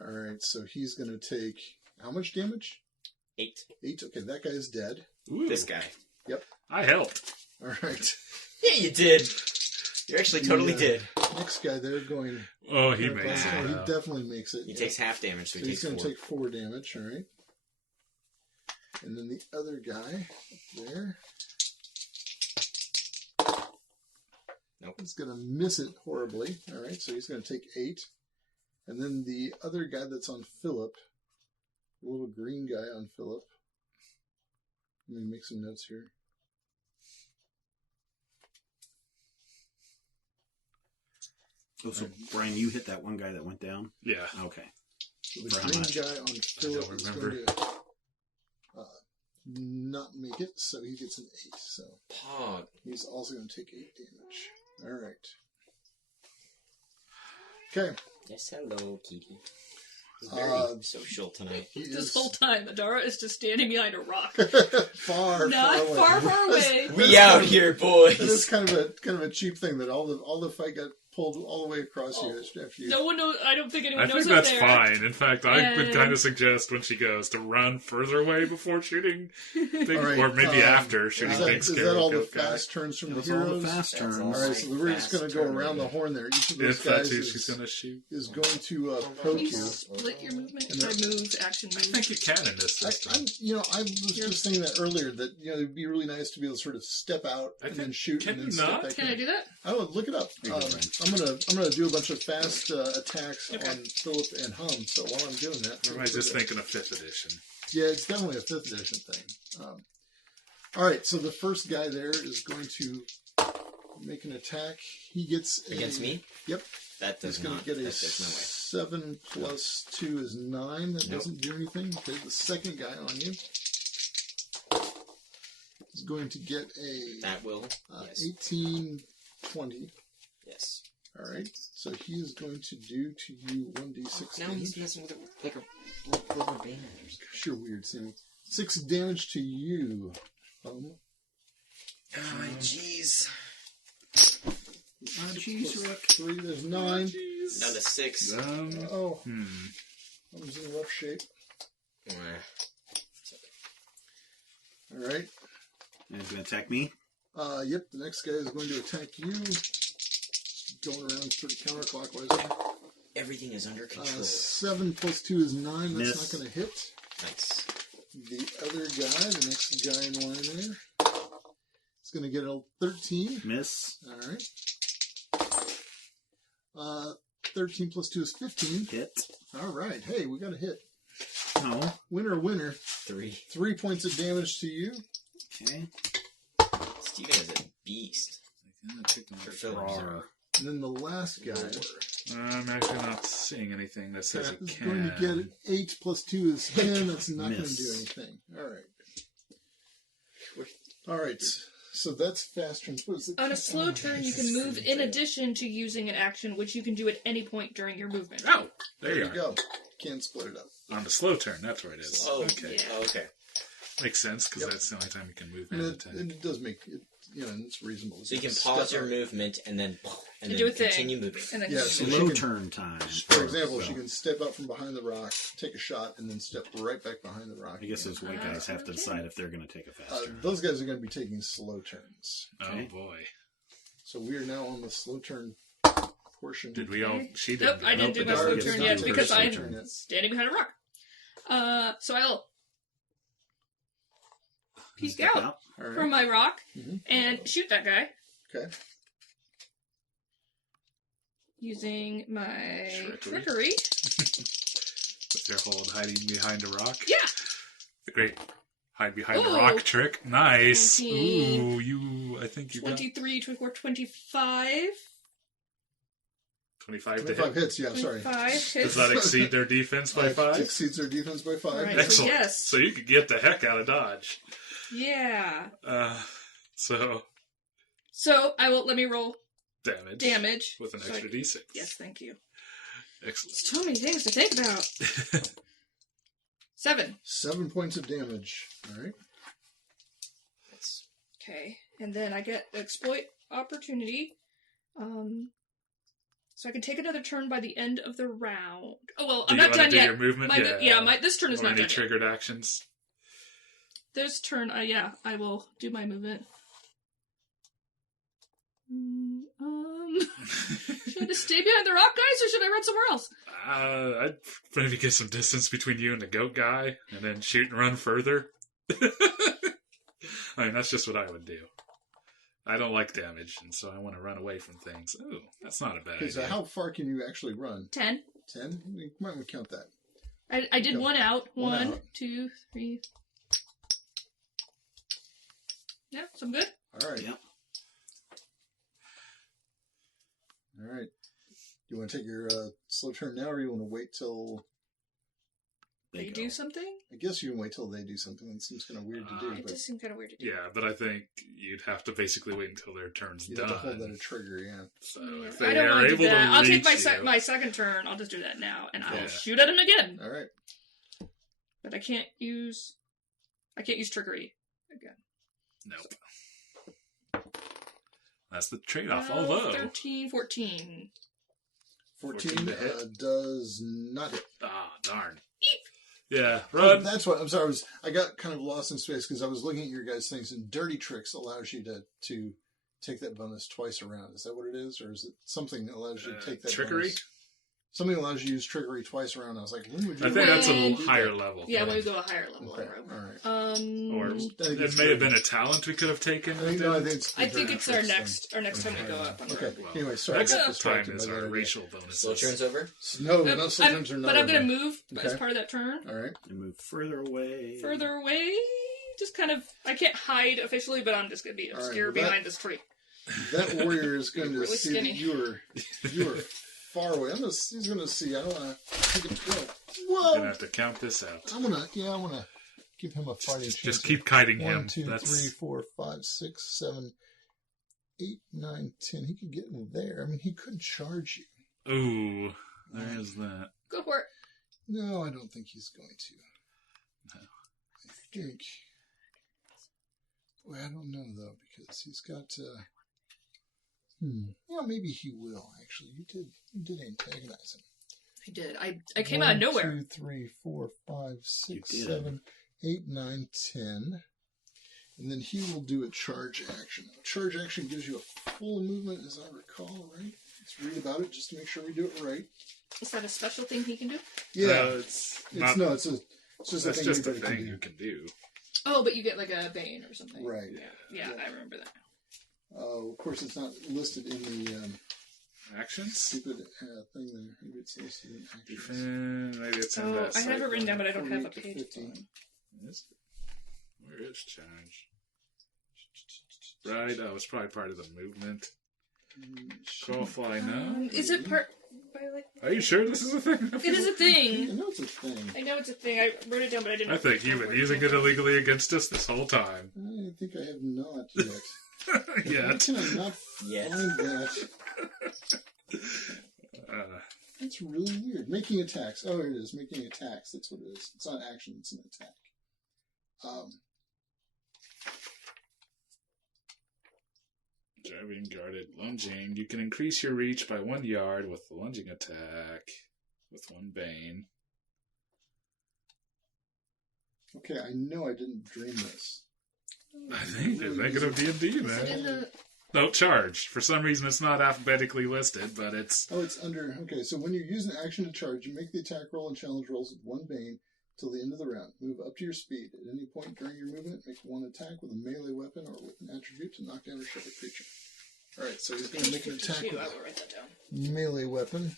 All right, so he's going to take how much damage? 8. 8. Okay, that guy is dead. Ooh, This guy. I helped. All right, Yeah, you did. You actually totally Yeah. did. next guy they're going. Oh, he makes Oh, it. he though. definitely makes it. He yeah. takes half damage, so So he he's takes going 4. to take 4 damage. All right, and then the other guy up there. Nope. He's going to miss it horribly. All right, so he's going to take 8. And then the other guy that's on Philip, the little green guy on Philip. Let me make some notes here. Oh, so Brian, you hit that one guy that went down? Yeah. Okay. So the For how green much? guy on Philip is remember. going to not make it, so he gets an 8. So Pog. he's also going to take 8 damage. All right. Okay. Yes, hello, Kitty. It's very social tonight. He This is whole time, Adara is just standing behind a rock. far, Not far away. far, far away. We out here, It is boys. kind of a cheap thing that all the fight got pulled all the way across you after you. No one knows. I don't think anyone I knows think that's up there. fine. In fact, I would And- kind of suggest when she goes to run further away before shooting, big, All right, or maybe after is shooting that, big is scary that all the goat guy. fast turns from the That's all heroes? the fast That's turns. all. All right, so we're just going to go Fast around the turn. horn there. Each of those If that's guys who she's going to shoot. is going to Can poke you you. split your movement? And By move, action, I move. think you can in this system. I was just saying that earlier that it'd be really nice to be able to sort of step out I and think- then shoot can and then you step not? back Can in. I do that? I would look it up. You can, Brian. I'm gonna do a bunch of fast attacks Okay. on Philip and Hum. So while I'm doing that, Or am I just thinking of 5th edition? yeah, it's definitely a 5th edition thing. All right, so the first guy there is going to make an attack. He gets Against me? Yep. That He's does going not. to get a There's 7 plus 2 is 9. That Nope. doesn't do anything. Okay, the second guy on you is going to get no way. a That will. Yes. 18, 20. Yes. All right, so he is going to do to you 1d6 Now he's damage. messing with it like a rubber band. Sure, weird, Sammy. 6 damage to you. Oh, jeez. Oh, jeez, Rick. 3, there's 9. Down to 6. Oh, Hmm. I was in rough shape. Mwah. All right. And it's going to attack me? Yep, the next guy is going to attack you. Going around sort of counterclockwise. Everything is under control. 7 plus 2 is 9. That's Miss. not going to hit. Nice. The other guy, the next guy in line there, is going to get a 13. Miss. All right. 13 plus 2 is 15. Hit. All right. Hey, we got a hit. No. Winner, winner. 3. 3 points of damage to you. Okay. Steven is a beast. For Philip. Rawr. And then the last guy I'm actually not seeing anything that says it is can. going to get 8 plus 2 is 10. That's not going to Miss. do anything. All right. All right. So that's fast turns. What is it? On a slow turn, you can move in addition to using an action, which you can do at any point during your movement. Oh, there There you you are. go. Can't split it up. On the slow turn, that's where it is. Oh, Okay. yeah. Okay. Makes sense, because Yep. that's the only time you can move And and it, attack. it does make it, and it's reasonable. So you can step pause your out. movement and then do a thing. continue moving. And then Yeah, so Slow she can- turn time. For example, So, she can step out from behind the rock, take a shot, and then step right back behind the rock. I guess again. those white guys have to Okay. decide if they're going to take a fast turn. Those guys are going to be taking slow turns. Okay. Oh boy. So we are now on the slow turn portion. Did we all? She did. Nope, I didn't do my Nope, slow it turn doesn't yet do because her slow I'm turn yet. standing behind a rock. So I'll peek Step out All right. from my rock Mhm. and shoot that guy Okay. using my Trickery. trickery. With your hold hiding behind a rock. Yeah. The great hide behind Ooh. a rock trick. Nice. 19. Ooh, you. I think you got 23, 24, 25. 25 to 25 hit. hits, yeah, sorry. 25 hits. Does that exceed their defense by 5? Exceeds their defense by 5. Right. Excellent. Yes. So you could get the heck out of dodge. Yeah. So So I will let me roll damage. damage. With an So extra d6. Yes, thank you. Excellent. It's too many things to think about. 7. 7 points of damage. All right. Okay, and then I get exploit opportunity. So I can take another turn by the end of the round. Oh well, I'm not done yet. Your movement? This turn is not any done triggered actions? This turn, I will do my movement. Should I just stay behind the rock, guys, or should I run somewhere else? I'd maybe get some distance between you and the goat guy, and then shoot and run further. I mean, that's just what I would do. I don't like damage, and so I want to run away from things. Ooh, that's not a bad idea. So how far can you actually run? 10. 10? You might want to count that. I did one out. One 1, out. 2, 3. Yeah, so I'm good. All right. Yep. All right. You want to take your slow turn now, or you want to wait till... They do something? I guess you can wait till they do something. It seems kind of weird to do. It But does seem kind of weird to do. Yeah, but I think you'd have to basically wait until their turn's you done. have to hold that a trigger, yeah. So Yeah, if they I don't are want to able do that. to I'll take reach you, my second turn. I'll just do that now, and I'll Yeah. shoot at him again. All right. But I can't use trickery again. Nope. That's the trade-off. 13, 14. 14 to hit. does not hit. Ah, darn. Yeah, Oh, run. that's what I'm sorry. I got kind of lost in space because I was looking at your guys' things, and Dirty Tricks allows you to take that bonus twice around. Is that what it is, or is it something that allows you to take that trickery? bonus? Something allows you to use trickery twice around. I was like, when would you? I think that's a When- little higher level. Yeah, thing. when we go a higher level. Okay, I rogue. all right. Or I think it it's may have good. been a talent we could have taken. I think, no, I think it's. the I think Dirty it's our Tricks next time we go up. On the Okay. rogue. Well, Anyway, sorry. next I got time distracted is by our that idea. racial bonuses. Slow turns over. No, not sometimes are not. But I'm going to over. move as Okay. part of that turn. All right. And move further away. Further away. Just kind of, I can't hide officially, but I'm just going to be All right, obscure well, that- behind this tree. That warrior is going to Really see skinny. that you are far away. He's going to see. I don't want to take him. I'm Whoa! gonna have to count this out. I want to give him a fighting chance. Just keep kiting him. 1, 2, That's 3, 4, 5, 6, 7, 8, 9, 10. He could get in there. I mean, he could charge you. ooh. There's that. Go for it. No, I don't think he's going to. No. I think. Well, I don't know though because he's got. Yeah, maybe he will. Actually, you did antagonize him. I did. I came out of nowhere. 1, 2, 3, 4, 5, 6, You did. 7, 8, 9, 10. And then he will do a charge action. A charge action gives you a full movement, as I recall, right? Let's read about it just to make sure we do it right. Is that a special thing he can do? Yeah. It's not. It's just a That's thing just a anybody thing can you can do. Oh, but you get like a bane or something. do. Right. Yeah, I remember that. Of course, it's not listed in the Actions? stupid thing there. Maybe it's listed in actions. Defend. Maybe it's in Oh, that I have it site written down, one. but I don't have a 48 to page. 15. Is it? Where is charge? Right. Oh, it's probably part of the movement. Crawl, fly, no. Is it part? By like? Are you sure this is a thing? It is a I thing. know it's a thing. I know it's a thing. I wrote it down, but I didn't. I think you've been using it illegally against us this whole time. I think I have not yet. Why Yet. can I not Yet. find that? That's really weird. Making attacks. Oh, here it is. Making attacks. That's what it is. It's not action. It's an attack. Driving, guarded, lunging. You can increase your reach by 1 yard with the lunging attack with 1 bane. Okay, I know I didn't dream this. I think you're thinking of D&D, Is it in man. the? No, charge. For some reason, it's not alphabetically listed, but it's... Oh, it's under. Okay, so when you use an action to charge, you make the attack roll and challenge rolls with 1 bane till the end of the round. Move up to your speed. At any point during your movement, make 1 attack with a melee weapon or with an attribute to knock down or shove a creature. Alright, so he's going to make an attack 52. with I will write that down. a melee weapon.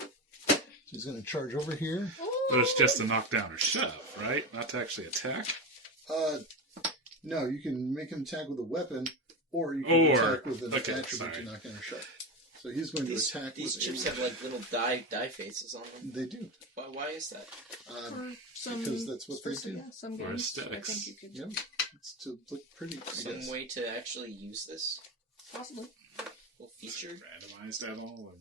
So he's going to charge over here. But it's just a knockdown or shove, right? Not to actually attack. No, you can make an attack with a weapon, or you can Or- attack with an okay, attribute sorry. to knock down or shove. So he's going to attack These with chips a... have like little die faces on them. They do. Why is that? For some, Because that's what they do. Yeah, some For games. I aesthetics. think you could Yep. It's to look pretty, I Some guess. way to actually use this? possibly. Full featured. Randomized at all?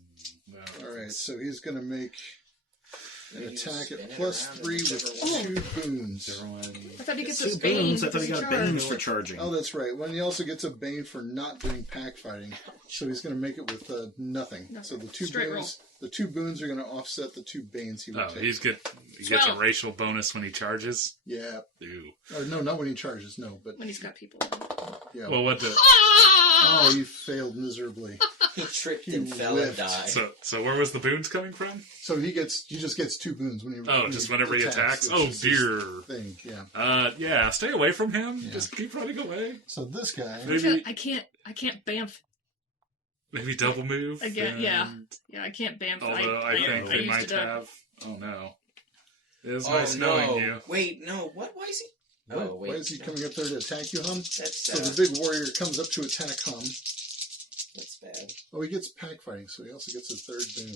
No. All right, so he's going to make an You attack spin at it +3 around with 2 boons. I thought he gets Two a bane. boons. I thought he because got charged. banes for charging. Oh, that's right. Well, he also gets a bane for not doing pack fighting. So he's going to make it with nothing. So the two Straight boons, the 2 boons are going to offset the 2 banes he would Oh, take. he gets a 12. racial bonus when he charges? Yeah. Ew. Or no, not when he charges. No, but When he's got people. yeah. Well, what the... Oh, you failed miserably. He tripped He and fell whiffed. and died. So where was the boons coming from? So he just gets 2 boons when he. Oh, just whenever he attacks? It's Oh, just dear. his thing, yeah. Yeah, stay away from him. Yeah. Just keep running away. So this guy. Maybe I can't bamf maybe double move. again. Yeah, and- yeah, I can't bamf. Although I think they used might to. have... Oh, no. It is Oh, nice knowing no. you. Wait, no. What? Why is he? Why, Oh, wait. why is he coming up there to attack you, Hum? That's, So the big warrior comes up to attack Hum. that's bad. Oh, he gets pack fighting, so he also gets a 3rd boon.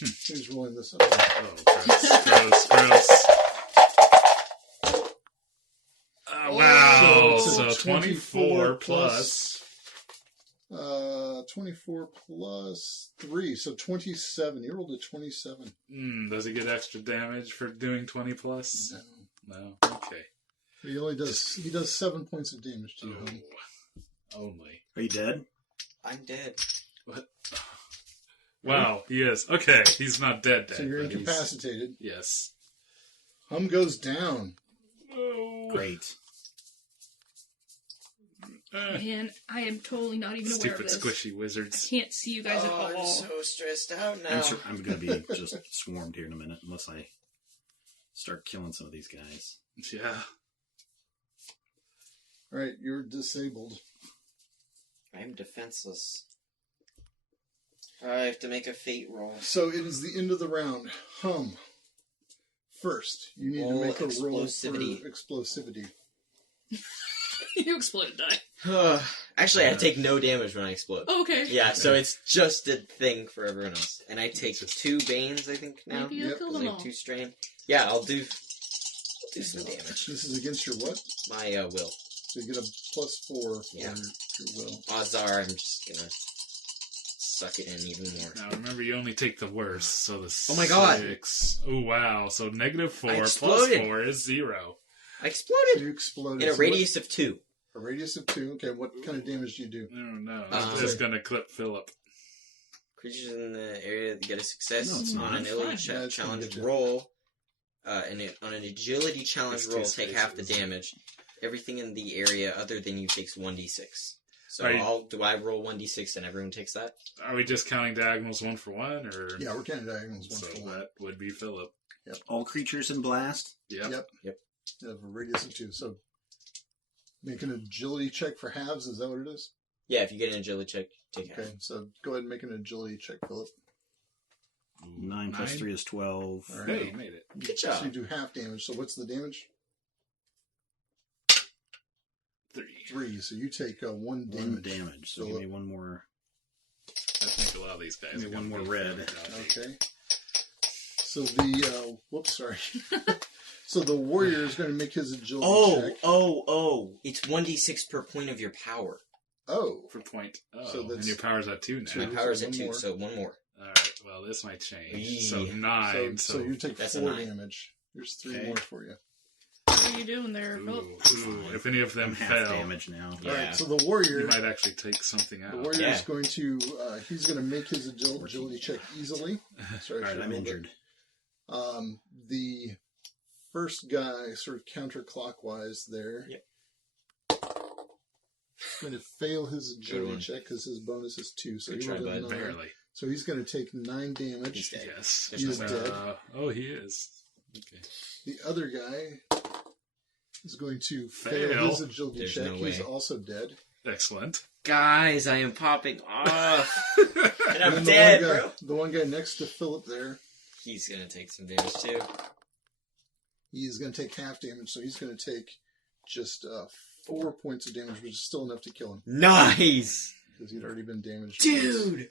Hmm. He's rolling this up. Oh, gross. Wow. So So it's a 24 plus... 24 plus 3, so 27. You rolled a 27. Does he get extra damage for doing 20 plus? No. No. Okay. He only does. He does 7 points of damage to you, Hum. Only. Are you dead? I'm dead. What? Wow, he is. Okay, he's not dead. So you're but he's- incapacitated. Yes. Hum goes down. Oh. Great. Man, I am totally not even aware Stupid of this. squishy I wizards. can't see you guys at all. I'm so stressed out now. I'm going to be just swarmed here in a minute unless I start killing some of these guys. Yeah. All right, you're disabled. I'm defenseless. I have to make a fate roll. So it is the end of the round. Hum. First, you need to Roll make a roll for explosivity. explosivity. You exploded, die. Actually, I take no damage when I explode. Oh, okay. Yeah, so it's just a thing for everyone else. And I take 2 banes, I think, now. Maybe you'll Yep. kill Because them I all. have 2 strain. Yeah, I'll do some damage. This is against your what? My will. So you get a +4 for Yeah. your will. Odds are I'm just gonna suck it in even more. Now remember, you only take the worst, so the Oh my God. 6. Oh wow! So -4 I plus exploded. 4 is 0. I So exploded you exploded. in a So radius of 2. what- a radius of 2. Okay, what kind of damage do you do? I don't know. Um, I'm just gonna clip Philip. Creatures in the area that get a success No, it's not. on an It's agility fine. Yeah, it's gonna challenge get you. roll. On an agility challenge It's roll, two take half the spaces. damage. Everything in the area other than you takes 1d6. So Are you- do I roll 1d6 and everyone takes that? Are we just counting diagonals 1 for 1, or Yeah, we're counting diagonals 1 so for 1. that would be Philip. All creatures in blast? Yep. Yep. You have a radius of 2. So make an agility check for halves. Is that what it is? Yeah, if you get an agility check, take half. Okay, so go ahead and make an agility check, Philip. 9 plus 3 is 12. All right. Hey, you made it. Good So job. you do half damage. So what's the damage? 3. 3. So you take 1 1 damage. damage. So Philip. give me one more. I think a lot of these guys. Give me are gonna one more be red. fairly Okay. So the whoops, sorry. So the warrior is going to make his agility check. It's 1d6 per point of your power. Oh. for point. Oh, So that's and your power's at 2 now. two. My power's at one 2, more. so 1 more. Alright, well, this might change. Eee. So 9. So you take That's a 4 9. damage. There's 3 Okay. more for you. What are you doing there, Philip? Ooh, if any of them I'm half fail, damage now. Yeah. All right. So the warrior, you might actually take something the out. warrior Yeah. is going to he's going to make his agility check easily. Sorry, I Alright, should I'm roll it. injured. The first guy, sort of counterclockwise there. Yep. Going to fail his agility one. check because his bonus is 2. So Good he try, rolled a bud. 9. Barely. So he's going to take 9 damage. He's dead. Yes. There's He's no dead. Oh, he is. Okay. The other guy is going to fail Fail. his agility There's check. no He's way. also dead. Excellent. Guys, I am popping off. And I'm And dead, the one guy, bro. the one guy next to Philip there, He's gonna take some damage too. he is going to take half damage. So he's going to take just 4 points of damage, which is still enough to kill him Nice! because he'd already been damaged. once. Dude!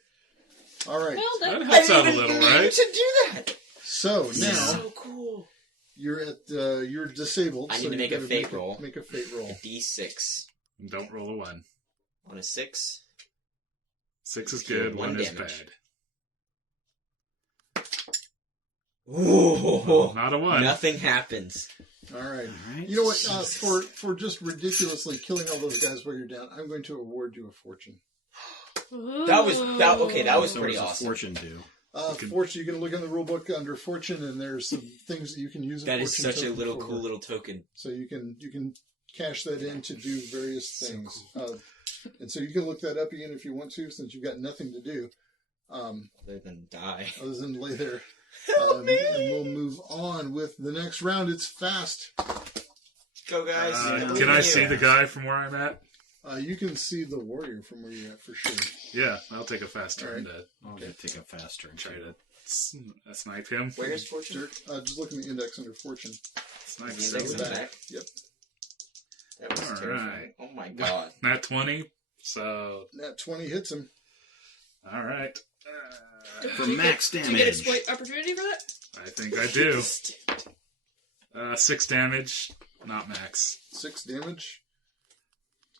All right. Well, That that, helps I out a didn't little, even mean right? to do that! So This now is so cool. you're at you're disabled. I so need to you make a gotta fate roll. Make a fate roll. D6. Don't roll a 1. On a 6. 6 is good, 1 is damage. bad. Ooh, Well, not a 1. nothing happens. All right. Alright. You know what? For just ridiculously killing all those guys while you're down, I'm going to award you a fortune. That was So pretty what does awesome. fortune do? Fortune. You can look in the rule book under fortune, and there's some things that you can use. That a is fortune such a token little for. cool little token. So you can cash that in to do various things. And so you can look that up again if you want to, since you've got nothing to do. Other than die. Other than lay there. Help me! And we'll move on with the next round. It's fast. Go, guys. Can I see the guy from where I'm at? You can see the warrior from where you're at for sure. Yeah, I'll take a fast turn I'll take a fast turn. to try to snipe him. Where's Fortune? Just look in the index under fortune. Snipe The index in him. the back? Yep. That was All terrifying. right. Oh my god. Nat 20. So, That 20 hits him. all right. For Do you max Do you damage. get exploit opportunity for that? I think I do. 6 damage, not max. 6 damage.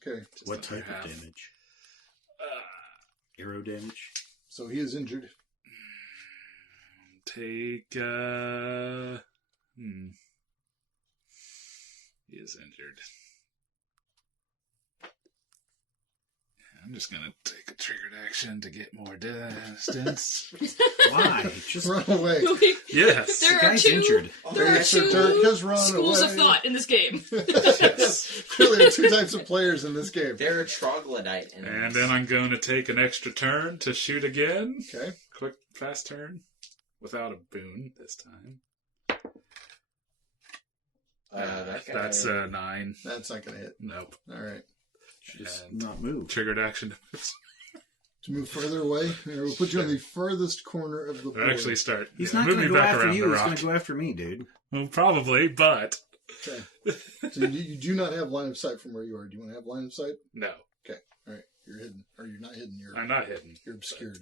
Okay. What type half. of damage? Arrow damage? So he is injured. Take, He is injured. I'm just gonna take a triggered action to get more distance. Why? Just Run away. Yes. the There are guy's two. injured. There are So Dirk has run schools away. of thought in this game. Yes. Really, there are 2 types of players in this game. They're a troglodyte. And then I'm going to take an extra turn to shoot again. Okay. Quick, fast turn. Without a boon this time. that guy, That's 9. That's not going to hit. Nope. All right. Just And not move. triggered action. To move further away, we'll put you on the furthest corner of the board. Actually start. He's yeah, not move going me to go back after around you. the He's rock. going to go after me, dude. Well, probably, but Okay. So you do not have line of sight from where you are. Do you want to have line of sight? no. Okay. All right. You're hidden. Or you're not hidden. I'm not hidden. You're obscured.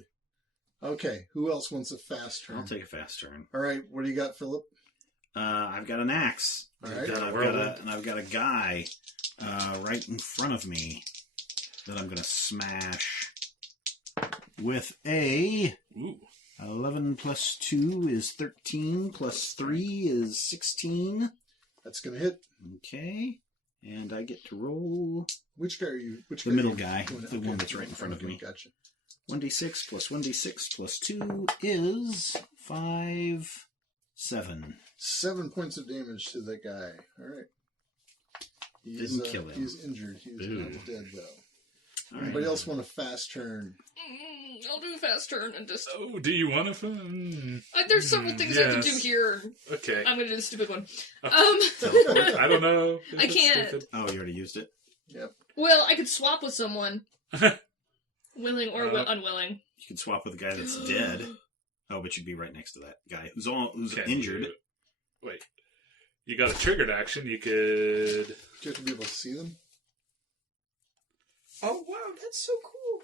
Okay. Who else wants a fast turn? I'll take a fast turn. All right. What do you got, Philip? I've got an axe. All right. I've got a guy right in front of me that I'm going to smash with a Ooh. 11 plus 2 is 13 plus 3 is 16. That's going to hit. Okay. And I get to roll Which guy are you? Which the guy middle are you guy, doing? the one that's right in front of me. Gotcha. 1d6 plus 1d6 plus 2 is 5, 7. 7 points of damage to that guy. All right. Didn't kill him. He's injured. He's not dead, though. All right. Anybody else want a fast turn? I'll do a fast turn and just. Oh, do you want to? There's several things I can do yes. here. Okay. I'm gonna do the stupid one. I don't know. if I it's can't. stupid. Oh, you already used it? Yep. Well, I could swap with someone, willing or unwilling. You can swap with a guy that's dead. Oh, but you'd be right next to that guy who's Can injured. you- Wait. You got a triggered action. You could. Do you have to be able to see them? Oh wow, that's so cool.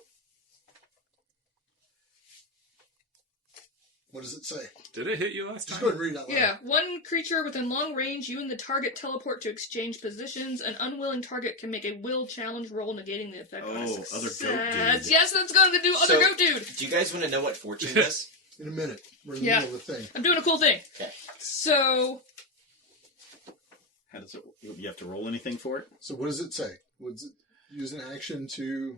What does it say? Did it hit you last Just time? go ahead and read it out loud. Yeah, one creature within long range, you and the target teleport to exchange positions. An unwilling target can make a will challenge roll, negating the effect on a Oh, success. other goat dude. Yes, that's going to do other So- goat dude. Do you guys want to know what Fortune does? In a minute. We're in the Yeah. middle of the thing. I'm doing a cool thing. Okay. So, How does it? You have to roll anything for it? So what does it say? Would it use an action to...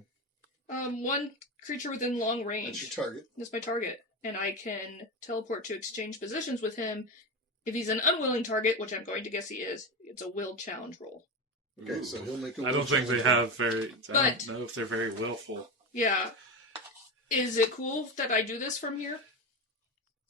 one creature within long That's range. your target. That's my target. And I can teleport to exchange positions with him. If he's an unwilling target, which I'm going to guess he is, it's a will challenge roll. Okay, so he'll make a... I don't think they have very. I But- don't know if they're very willful. Yeah. Is it cool that I do this from here?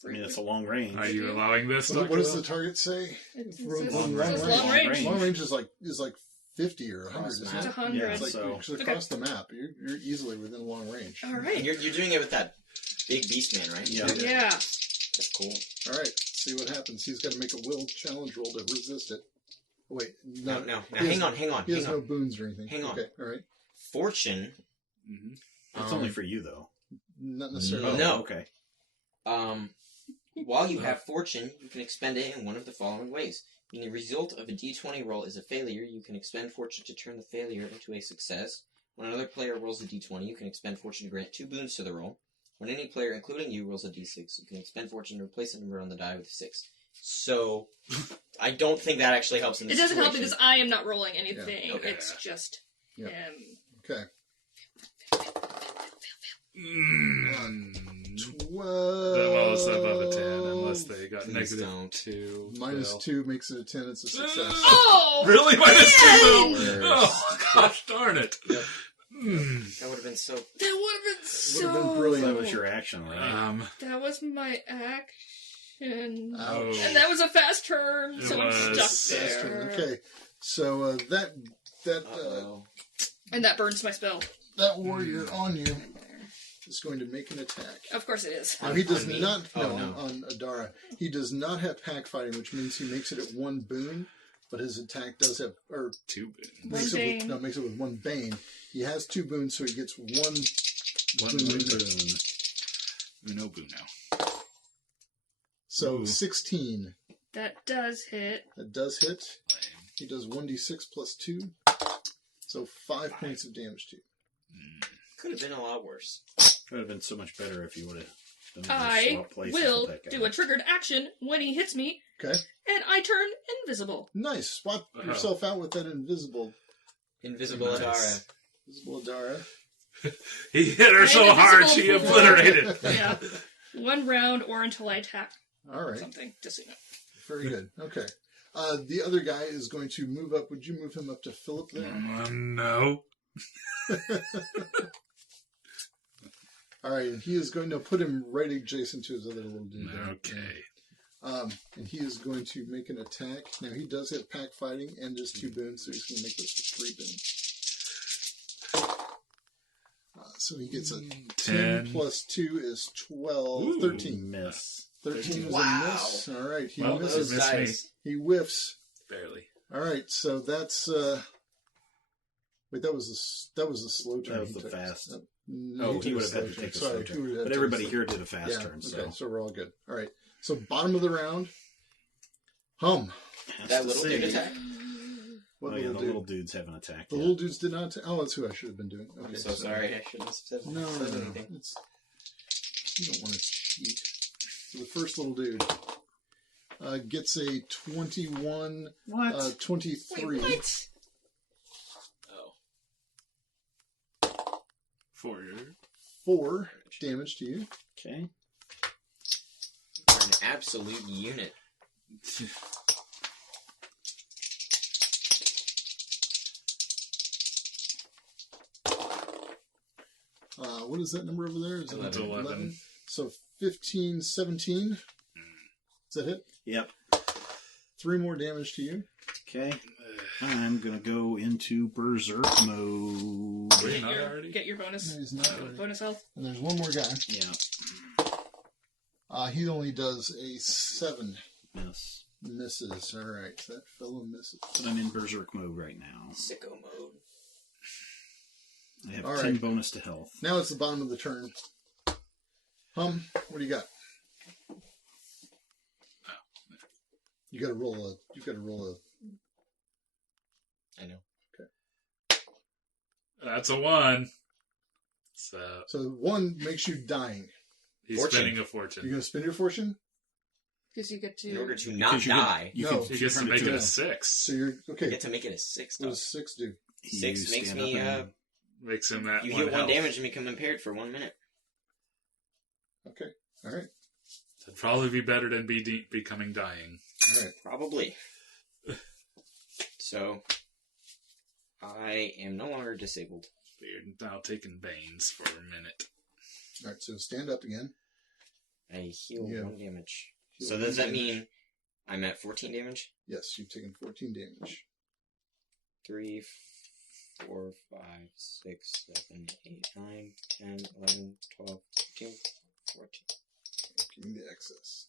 I mean, it's a long range. Are you allowing this? What does the target say? It For says- long it says range. long range. Long range is like 50 or 100, Cross isn't map. It's it? 100. Yeah, It's like so- actually Okay. across the map. You're easily within long range. All And right. you're doing it with that big beast man, right? Yeah. Yeah. That's cool. All right, see what happens. He's got to make a will challenge roll to resist it. Wait, No. no. Now, hang on. He has no boons or anything. Hang on. Okay, all right. Fortune. Mm-hmm. It's only for you, though. Not necessarily. Oh, No. Okay. While you have Fortune, you can expend it in one of the following ways. When the result of a d20 roll is a failure, you can expend Fortune to turn the failure into a success. When another player rolls a d20, you can expend fortune to grant 2 boons to the roll. When any player, including you, rolls a d6, you can expend fortune to replace a number on the die with a 6. So, I don't think that actually helps in this It doesn't help situation. because I am not rolling anything. Yeah. Okay. It's just Yeah. him. Okay. 12. Well, it's above a 10, unless they got Please negative don't. 2. Minus Bill. 2 makes it a 10. It's a success. Oh! Really? Minus 2? Yes! Oh, gosh darn it. Yep. That would have been so... That would have been so... Would have been brilliant. That was your action, right? That was my action. Ouch. And that was a fast turn, It so I'm was. stuck Fast there. turn. Okay. So that Uh-oh. And that burns my spell. that warrior on you is going to make an attack. Of course it is. Now, he does On me? not. Oh, No, no. on Adara. He does not have pack fighting, which means he makes it at 1 boon, but his attack does have, or 2 boons. makes One it with, bane. no, makes it with 1 bane. He has 2 boons, so he gets 1 One boon. boon. Uno buno. So Ooh. 16. That does hit. That does hit. He does 1d6 plus 2. So 5 points of damage to you. Could have been a lot worse. It would have been so much better if you would have done the I swap places will with that guy. do a triggered action when he hits me, Okay. and I turn invisible. Nice. Swap Uh-huh. yourself out with that invisible Invisible Nice. Adara. invisible Adara. He hit her I so am hard invisible she for- obliterated. Yeah. 1 round or until I attack All right. something. Just so you know. Very good. Okay. The other guy is going to move up. Would you move him up to Philip there? No. All right. And he is going to put him right adjacent to his other little dude there. Okay. And he is going to make an attack. Now, he does have pack fighting and just 2 boons, so he's going to make this with 3 boons. So he gets a 10 10. plus 2 is 12. Ooh. 13. Miss. 13 is Wow. a miss. All right. He Well, misses. those missed me. dice. He whiffs. Barely. All right. So that's... Wait, that was the slow turn. That was he the took. fast. No, Oh, did he a would have had slow to turn. take a Sorry, slow he turn. would have had But to everybody take a here did a fast yeah, turn, so. okay, so we're all good. All right. So bottom of the round. Hum. Has That to little see. dude attack? What Oh, yeah, little the dude? little dudes haven't attacked The yet. little dudes did not. Oh, that's who I should have been doing. Okay, I'm so sorry. I shouldn't have said, No, said no, no. anything. It's, you don't want to cheat. So the first little dude gets a 21, What? 23. Wait, what? Oh. 4. 4 damage to you. Okay. You're an absolute unit. What is that number over there? Is it 11. So 15, 17. Does that hit? Yep. 3 more damage to you. Okay. I'm going to go into Berserk mode. Wait, not already? Get your bonus. No, he's not ready. Bonus health. And there's one more guy. Yeah. He only does a 7. Miss. Misses. All right. That fellow misses. But I'm in Berserk mode right now. Sicko mode. I have All 10 right. bonus to health. Now it's the bottom of the turn. What do you got? You got to roll a. I know. That's a 1. So So 1 makes you dying. he's Fortune. spending a You're fortune. going to spend your fortune. Because you get to... In order to not Because you get- die, You No. can, He you gets to turn make it to a 6. So you're you okay. get to make it a 6. What Dog. does 6 do? you 6 makes stand me, up and- Makes him at you 1 heal 1 health. damage and become impaired for 1 minute. Okay. All right. That'd probably be better than becoming dying. All right. Probably. So, I am no longer disabled. You're now taking Banes for a minute. All right. So stand up again. I heal Yeah. 1 damage. Heal So 1 does that damage. mean I'm at 14 damage? Yes, you've taken 14 damage. 3, 4, 5, 6, 7, 8, 9, 10, 11, 12, 13, 14. Give me the excess.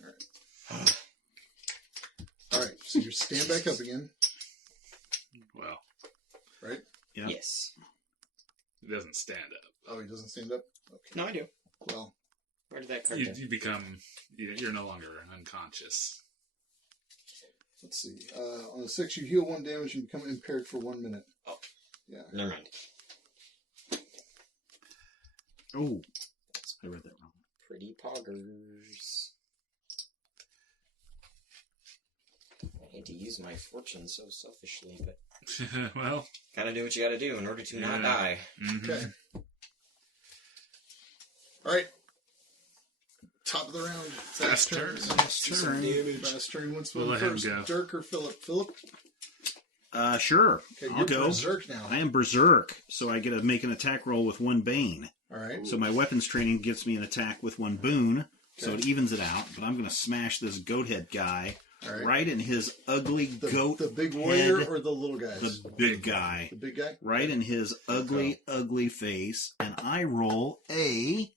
All right. All right. So you stand back up again, Well, right? Yep. Yes. he doesn't stand up. Oh, he doesn't stand up. Okay. No, I do. Well, Where did that card You, go? you become... You're no longer unconscious. let's see. On the 6, you heal 1 damage and become impaired for 1 minute. Yeah. Never mind. Oh, I read that wrong. Pretty poggers. I hate to use my fortune so selfishly, but Well, gotta do what you gotta do in order to not Yeah. die. Okay. All right. Top of the round. Fast turn. Some damage. Fast turn. What's We'll one let him first? go. Dirk or Philip? Philip? Sure. Okay, I'll you're go. Berserk now. I am Berserk, so I get to make an attack roll with 1 Bane. All right. So my weapons training gets me an attack with 1 Boon, so Okay. it evens it out. But I'm going to smash this goat head guy All right. right in his ugly The, goat the big warrior head, or the little guys? the big guy. The big guy? Right in his ugly, ugly face. And I roll a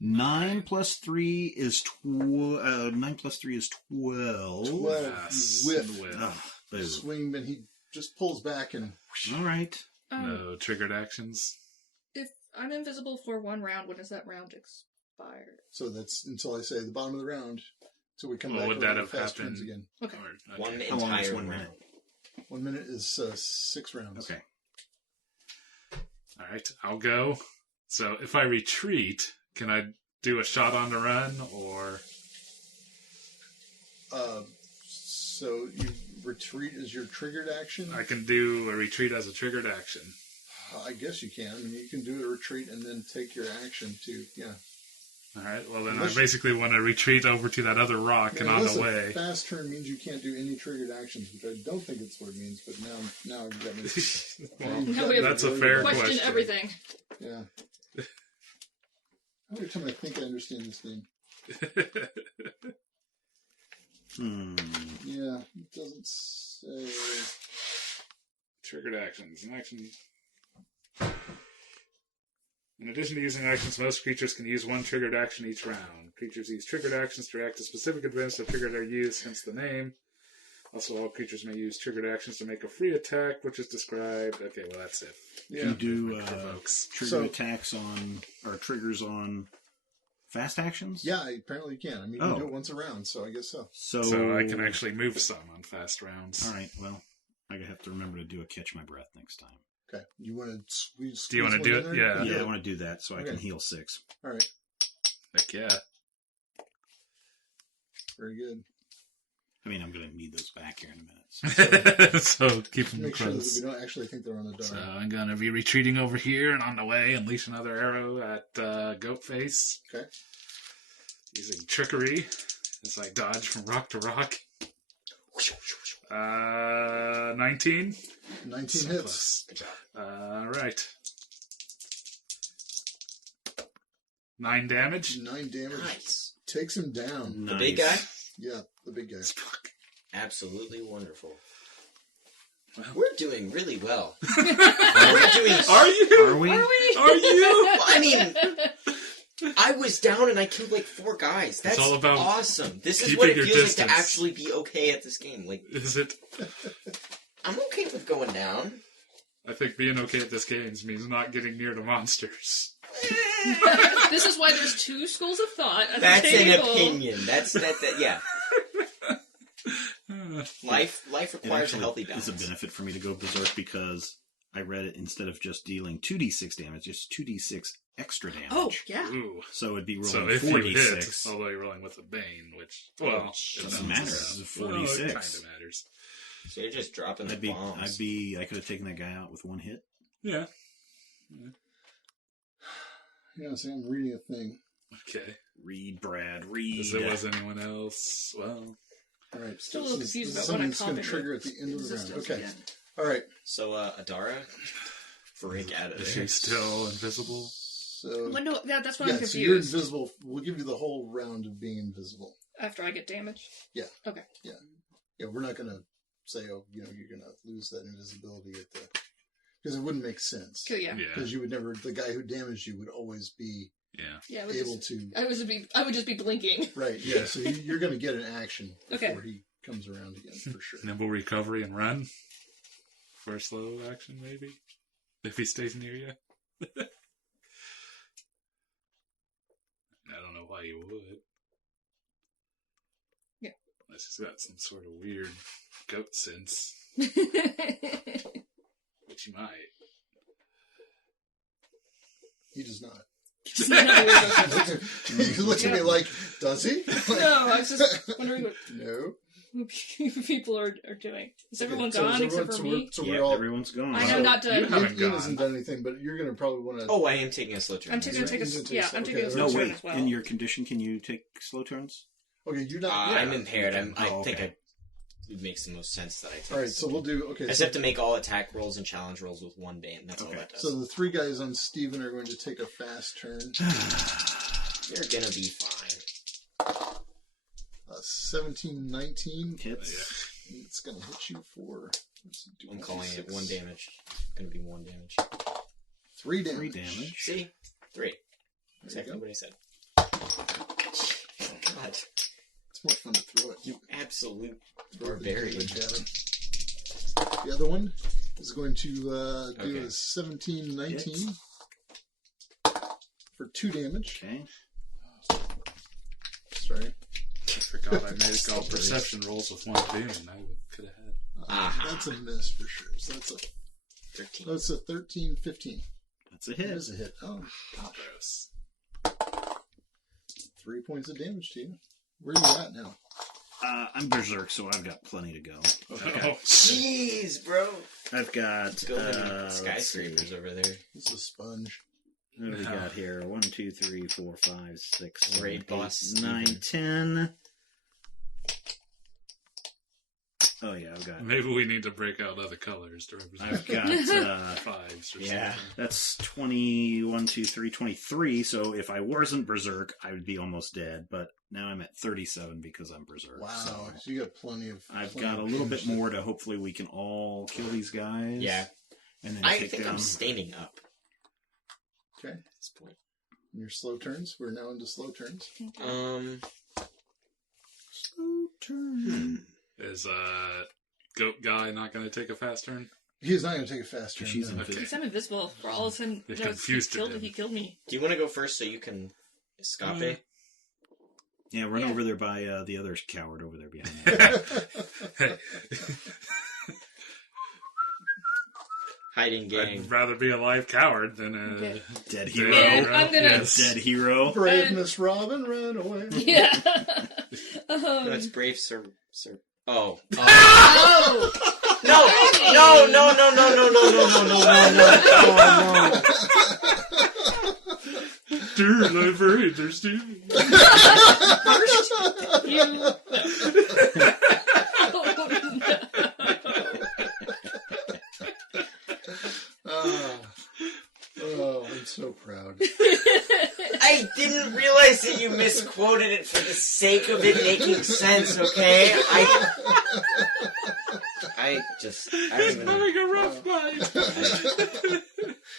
9 plus 3 is 9 plus 3 is 12. 12. Yes. Whiff. Ugh, boo. Swing, and he just pulls back and... All right. no triggered actions. If I'm invisible for 1 round, when does that round expire? So that's until I say the bottom of the round. So we come Well, back would over that to have fast happened? turns again. Okay. Or- One okay. How long is entire 1 round. minute? 1 minute is 6 rounds. Okay. All right, I'll go. So if I retreat, can I do a shot on the run, or So you retreat as your triggered action? I can do a retreat as a triggered action? I guess you can. I mean, you can do a retreat and then take your action to, yeah. All right. Well, then Unless- I basically want to retreat over to that other rock and on Unless the a way. fast turn means you can't do any triggered actions, which I don't think it's what it means, but now you've got me. Well, Now we have that's a worried fair about it. Question question. everything. Yeah. Every time I think I understand this game. Yeah, it doesn't say. Triggered actions. An action. In addition to using actions, most creatures can use 1 triggered action each round. Creatures use triggered actions to react to specific events that trigger their use, hence the name. Also, all creatures may use triggered actions to make a free attack, which is described. Okay, well, that's it. Yeah. You do Provokes. trigger So- attacks on, or triggers on fast actions? Yeah, apparently you can. I mean, you do it once a round, so I guess so. So I can actually move some on fast rounds. All right, well, I have to remember to do a catch my breath next time. Okay. You want to squeeze? Do you wanna one do in it? there? Yeah. Yeah, I want to do that so I can Okay. heal 6. All right. Heck yeah. Very good. I mean, I'm going to need those back here in a minute. So. So keep them Make sure that close. we don't actually think they're on a So dime. I'm going to be retreating over here, and on the way, unleash another arrow at Goat Face. Okay. Using trickery as I dodge from rock to rock. 19. 19 So hits. close. All right. 9 damage. 9 damage. Nice. Takes him down. The big guy? Yeah, the big guy. Fuck. Absolutely wonderful. Well. We're doing really well. We're doing. Are you? Are we? Are we? Are you? Well, I mean, I was down and I killed like 4 guys. That's all about awesome. This is keeping what it your feels like distance. to actually be okay at this game. Like, Is it? I'm okay with going down. I think being okay at this game means not getting near the monsters. This is why there's 2 schools of thought at That's the an table. opinion. That yeah. Life It requires a actually healthy is balance. a benefit for me to go berserk because I read it instead of just dealing 2d6 damage, just 2d6 extra damage. Oh, yeah. Ooh. So it'd be So rolling if you hit, 4d6. although you're rolling with a bane, which well, it doesn't balances matter. out. It's Well, 46. it kind of matters. So you're just dropping the I'd be, bombs. I could have taken that guy out with 1 hit. Yeah. Yeah, see, I'm reading a thing. Okay. Read, Brad, read. If there was anyone else, well, All right. Still a little this confused is about something when I that's going to pop trigger at into the end of the round. existence Okay. again. All right. So Adara, freak out of is there. she still invisible? So, Well, no, that's what I'm yeah, so you're confused. invisible. We'll give you the whole round of being invisible. After I get damaged. Yeah. Okay. Yeah, we're not going to say, oh, you know, you're going to lose that invisibility at the... Because it wouldn't make sense. Cool, yeah. Yeah. Because you would never... The guy who damaged you would always be Yeah. Yeah, I would, able just, to... I would just be blinking. Right, yeah, so you're going to get an action Okay. before he comes around again, for sure. Nimble recovery and run for a slow action, maybe if he stays near you. I don't know why you would. Yeah. Unless he's got some sort of weird goat sense, which he might. He does not. It's not a weird He looks at me like, does he? No, I was just wondering what No. people are doing. Is everyone Okay, so gone is everyone- except for so me? we're- So Yeah, we're all. everyone's gone. I have not You done. haven't Ian hasn't gone. done anything, but you're going to probably want to. Oh, I am taking a slow turn. I'm taking Is it- yeah, I'm taking a okay. slow No, turn wait. as well. In your condition, can you take slow turns? Okay, you're not. I'm impaired. I Oh, think okay. it makes the most sense that I take. All right, so we'll do. Okay, I just so, have to make all attack rolls and challenge rolls with one bane. That's all Okay. that does. so the 3 guys on Steven are going to take a fast turn. You're gonna be fine. 17, 19. Hits. It's going to hit you for. I'm calling it 1 damage. Gonna be 1 damage. 3 damage. 3 damage. See? 3. There Exactly you go. what I said. God, It's more fun to throw it. you absolute Throw the barbarian. damage at him. The other one is going to do Okay. a 17, 19 Hits. for 2 damage. Okay. Sorry. I forgot I made all perception rolls with one demon. I could have had. Aha. That's a miss for sure. So 13. that's a 13, 15. That's a It hit. is a hit. Oh, Gross. 3 points of damage to you. Where are you at now? I'm berserk, so I've got plenty to go. Oh, Jeez, bro. I've got Building let's skyscrapers see. over there. This is a sponge. What do we got here? 1, 2, 3, 4, 5, 6, 7, Raid 8, boss 9, Steven. 10. Oh yeah, I've got. maybe we need to break out other colors to represent I've got. fives or Yeah. something. That's 21, 2, 3, 23. So if I wasn't berserk, I would be almost dead. But now I'm at 37 because I'm berserk. Wow. So So you got plenty of. I've plenty got a of little bit damage. more to hopefully we can all kill these guys. Yeah. And then I take think down. I'm standing up Okay. at this point. And your slow turns. We're now into slow turns. Slow turn. Is goat guy not going to take a fast turn? He's not going to take a fast turn. She's no. in Because I'm invisible. For all of him They've knows confused he killed, him. he killed me. Do you want to go first so you can escape? Yeah, run Yeah. over there by the other coward over there behind that. Hiding gang. I'd rather be a live coward than a Okay. Dead dead hero. And I'm gonna- Yes. Dead hero. Brave And- Miss Robin, run away. Yeah. No, it's brave, sir. Oh. Oh! No! No! No! No! No! No! No! No! No! No! No! Dude, I'm very thirsty. You. Oh, I'm so proud. I didn't realize that you misquoted it for the sake of it making sense. Okay, I don't He's even. having a rough night.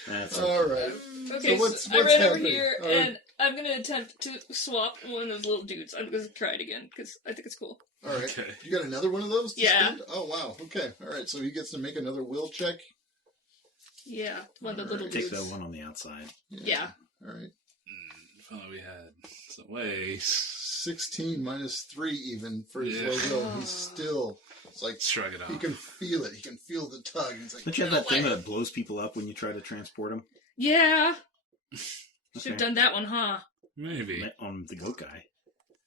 That's All right. Okay, So so I what's ran over happening? here, All right. and I'm gonna attempt to swap one of those little dudes. I'm gonna try it again, because I think it's cool. All right. Okay. You got another one of those? to Yeah. spend? Oh, wow. Okay. All right. So he gets to make another will check. Yeah, one of the little Take dudes. the one on the outside. Yeah. All right. If only we had some ways. 16 minus 3 even for his Yeah. low will. He's still. It's like Shrug it off. he can feel it. He can feel the tug. He's like, Don't you have "Get that thing away." that blows people up when you try to transport them? Yeah. Should Okay. have done that one, huh? Maybe. On the goat guy.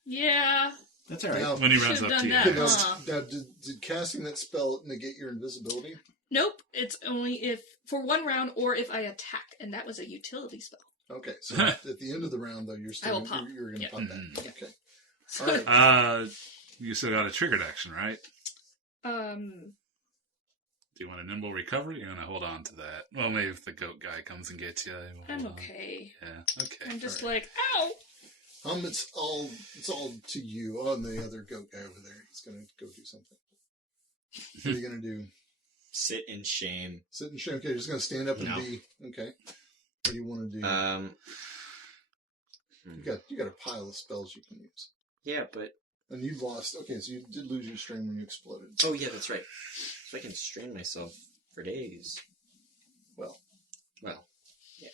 Yeah. That's all right. Now, When he Should've runs up done to you. that. now, Huh. now, did casting that spell negate your invisibility? Nope. It's only if for one round or if I attack, and that was a utility spell. Okay, so at the end of the round, though, you're I still will pop. you're going to Yeah. pop that. Mhm. Okay. So, All right. You still got a triggered action, right? um, Do you want a nimble recovery? You're gonna hold on to that. Well, maybe if the goat guy comes and gets you, we'll I'm hold on. okay. Yeah. Okay. I'm just All right. like, ow. It's all to you. Oh, and the other goat guy over there, he's going to go do something. What are you going to do? Sit in shame. Sit and shame. Okay, you're just going to stand up and No. be. Okay. What do you want to do? You got a pile of spells you can use. Yeah, but And you lost. Okay, so you did lose your strain when you exploded. oh yeah, that's right. So I can strain myself for days. Well, Yeah.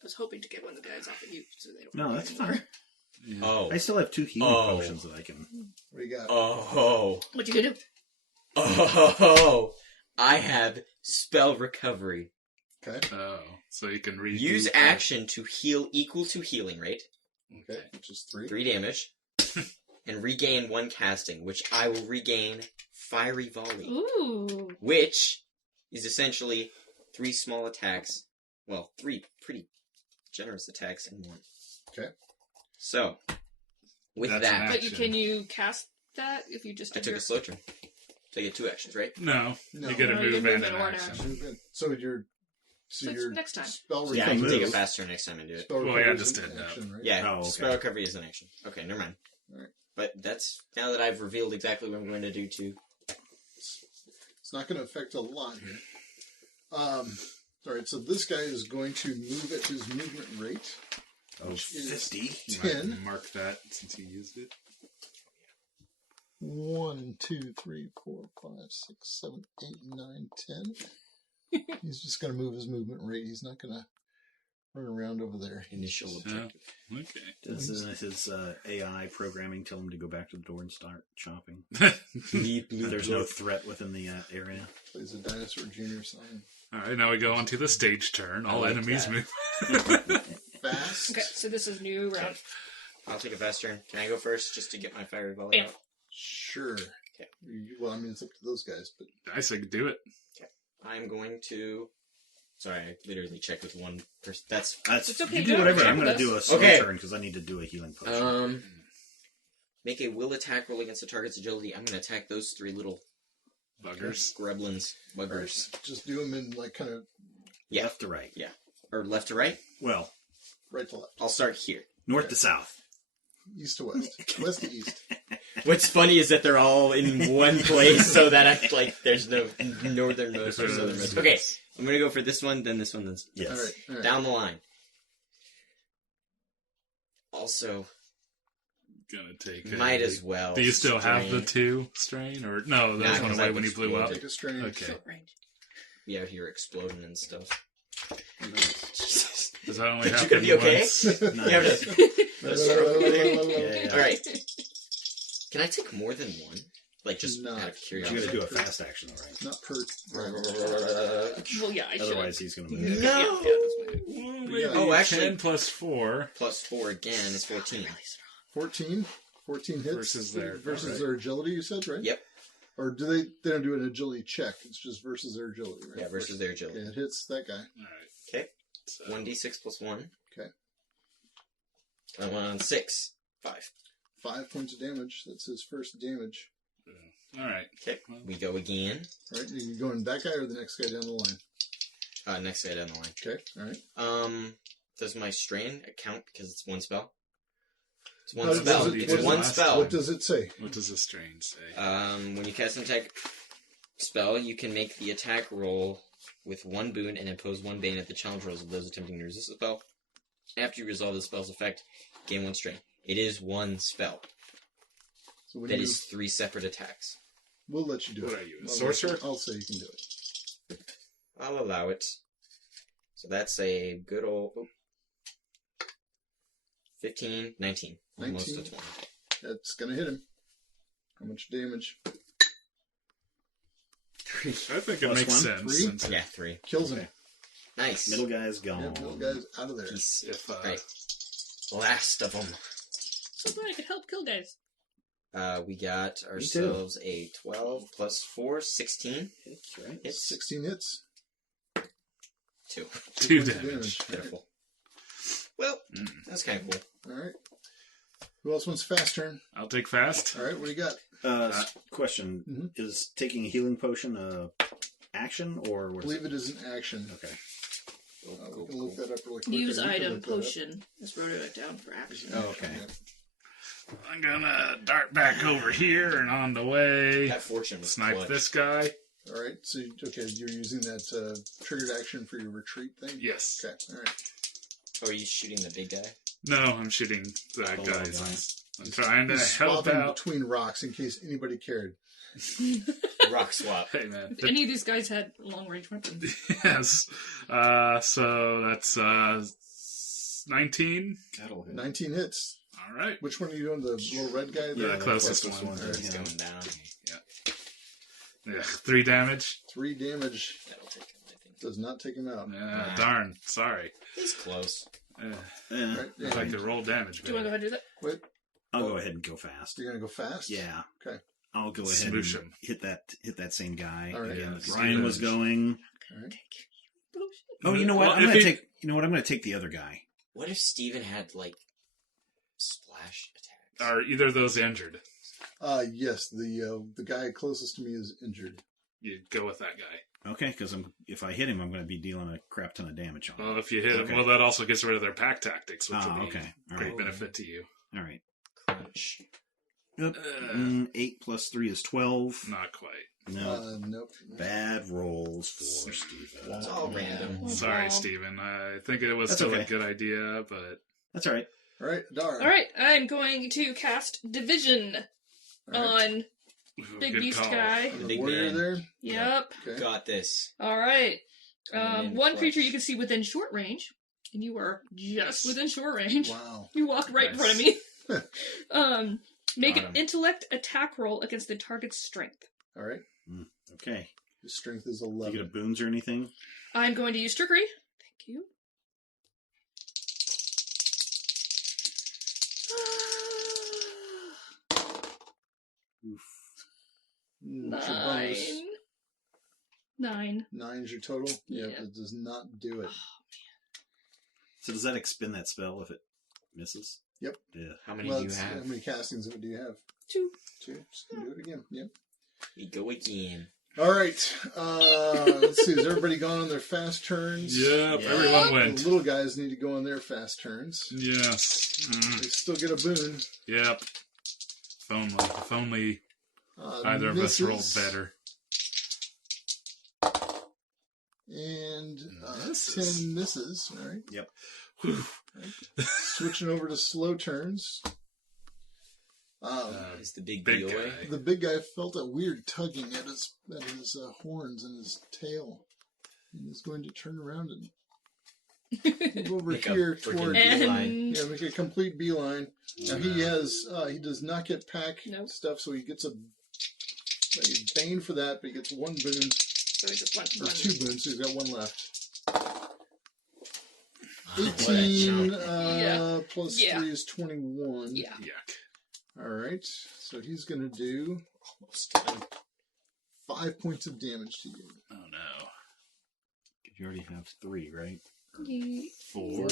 I was hoping to get one of the guys off of you so they don't. No, that's fine. Yeah. Oh. I still have 2 healing Oh. potions that I can. what do you got? Oh. What you gonna do? Oh. I have spell recovery. Okay. Oh, so you can Use action to heal equal to healing rate, Okay, which is 3. 3 damage, and regain 1 casting, which I will regain Fiery Volley, Ooh. which is essentially 3 small attacks. Well, 3 pretty generous attacks in 1. Okay. So, with That's an that, But action. can you cast that if you just I did took your... a slow turn. So I get 2 actions, right? No, No. you get a No, you move get and movement an or an action. action. Move in. So your So it's your next time. spell Yeah, I recovery can take a is- fast turn next time and do it. Spell Well, recovery yeah, is just an did that. action, right? Yeah, Oh, okay. spell recovery is an action. Okay, never mind. Alright. But that's, now that I've revealed exactly what I'm going to do too. It's not going to affect a lot here. Alright, so this guy is going to move at his movement rate. Oh, Which is 50. You might 10. mark that since you used it. 1, 2, 3, 4, 5, 6, 7, 8, 9, 10. He's just going to move his movement rate. He's not going to run around over there. Initial Yeah. objective. Okay. Does his AI programming tell him to go back to the door and start chopping? There's no threat within the area. Plays a dinosaur junior sign. All right, now we go on to the stage turn. All like enemies that. move. Fast. Okay, so this is new round. I'll take a fast turn. Can I go first just to get my Fiery Volley Bam. out? Sure. Okay. Well, I mean, it's up to those guys, but I say do it. I'm going to... Sorry, I literally checked with one person. That's... It's okay, You do don't whatever. check I'm with going to us. do a slow Okay. turn because I need to do a healing potion. Make a will attack roll against the target's agility. I'm going to attack those 3 little Buggers. gremlins, buggers. just do them in like kind of Yeah. Left to right. Or left to right. Well, right to left, I'll start here. north to south. east to west, west to east. What's funny is that they're all in one place, so that I, like, there's no northernmost or southernmost. Okay, I'm going to go for this one, then this one, then this Yes. All right. down the line. Also, Gonna take. might as well. Do you still have the strain. 2 strain, or no? Nah, Those went 'cause away I've when he blew up. Take a strain. Okay. Short range. Be out here exploding and stuff. Does that only Think you happen gonna be okay? once? Yeah, Nice. just- Yeah. Alright. Can I take more than one? Like, just No. out of You're curiosity. going to do a fast action, though, right? Not per. Well, yeah, I should. Otherwise, he's going to move. No! Yeah, that's my... Maybe Oh, actually- 10 plus 4. Plus 4 again is 14. 14. 14 hits Versus their- versus right. their agility. You said right? Yep. Or do they? They don't do an agility check. It's just versus their agility, right? Yeah, versus their agility. Okay, it hits that guy. Alright. Okay. So, 1d6 plus 1. Okay. I went on 6. 5. 5 points of damage. That's his first damage. Alright. Okay. We go again. All right, you going that guy or the next guy down the line? Next guy down the line. Okay. All right. Does my strain count because it's one spell? It's one How spell. does it- It's what one does- spell. What does it say? What does the strain say? When you cast an attack spell, you can make the attack roll with 1 boon and impose 1 bane at the challenge rolls of those attempting to resist the spell. After you resolve the spell's effect, gain 1 strain. It is 1 spell. So when That you, is 3 separate attacks. we'll let you do What it. are you, a I'll sorcerer? let you- I'll say you can do it. I'll allow it. So that's a good old 15, 19. Almost a 19. 20. That's gonna hit him. How much damage? I think it Plus makes 1? sense. 3? Since Yeah, 3. Kills him. Okay. Nice. Middle guy's gone. Yeah, little guy's out of there. Peace. if Alright. Last of them. So glad I could help kill guys. We got ourselves a 12 plus 4, 16. Hits, right? Hits. 16 hits. 2. 2 points of damage. Pitiful. Well, that's kind of cool. All right. Who else wants fast turn? I'll take fast. All right. What do you got? Question: Mhm. Is taking a healing potion a action or I what is believe it? it is an action. Okay. We can look that up really quick. Use or you can item look that up. potion. Just wrote it down for action. Oh, okay. Yeah. I'm gonna dart back over here and on the way. That fortune was Snipe clutch. this guy. All right. So you're using that triggered action for your retreat thing. Yes. Okay. All right. Oh, are you shooting the big guy? No, I'm shooting that The little guy's. guy. I'm trying to He's help swapping out. between rocks in case anybody cared. Rock swap. Hey man. If any of these guys had long range weapons. Yes. So that's 19. That'll hit. 19 hits. All right. Which one are you doing? The little red guy? Yeah, there? the closest closest one. one. All right. He's Yeah. going down. Yeah. 3 damage. 3 damage. That'll take him, I think. Does not take him out. Darn. Sorry. He's close. Right, I'd like to roll damage. Do you want to go ahead and do that? Wait, I'll go ahead and go fast. you're going to go fast? Yeah. Okay. I'll go ahead Smoosh and him. hit that same guy. All right. Again, Yeah, Ryan was going. All right. Oh, you know what? Well, I'm if going to he- take. You know what? I'm going to take the other guy. What if Steven had, like, splash attacks? Are either of those injured? Yes, the guy closest to me is injured. You go with that guy. Okay, because if I hit him, I'm going to be dealing a crap ton of damage on him. Well, if you hit Okay. him, well, that also gets rid of their pack tactics, which Ah, will be okay. All great right. benefit to you. All right. Crunch. Yep. 8 plus 3 is 12. Not quite. No. Nope. Bad rolls for Steven. It's all random. Oh, Sorry, wow. Stephen. I think it was That's still a okay. good idea, but That's all right. All right, Dara. All right, I'm going to cast Division All right. on Big good Beast call. guy. The Big warrior man. there. Yep. Okay. Got this. All right. And One clutch. creature you can see within short range, and you are just within short range. Wow. You walked right in front of me. Make Got an him. intellect attack roll against the target's strength. All right. Okay. His strength is Do you 11. get a boons or anything? I'm going to use trickery. Thank you. What's your bonus? 9. 9's your total? Yeah, Yeah. it does not do it. So does that expend that spell if it misses? Yep. Yeah. How many Well, do you it's- have? How many castings of it do you have? 2. 2. Just do it again. Yep. We go again. All right. Let's see. Has everybody gone on their fast turns? Yep, Yeah. everyone The went. little guys need to go on their fast turns. Yes. They still get a boon. Yep. If only either of us misses. rolled better. And Misses. 10 misses. All right. Yep. Switching over to slow turns. Is the big Big boy? guy. The big guy felt a weird tugging at his horns and his tail. And he's going to turn around and move over Make a here freaking toward... beeline. Yeah, make a complete beeline. Now he does not get pack Nope. stuff, so he gets a bane for that, but he gets 1 boon, So it's just or one. 2 boons, so he's got 1 left. What a 18 chump. Yeah. plus Yeah. 3 is 21. Yeah. Yuck. All right, so he's going to do Almost done. 5 points of damage to you. Oh no. You already have 3, right? Ye- 4.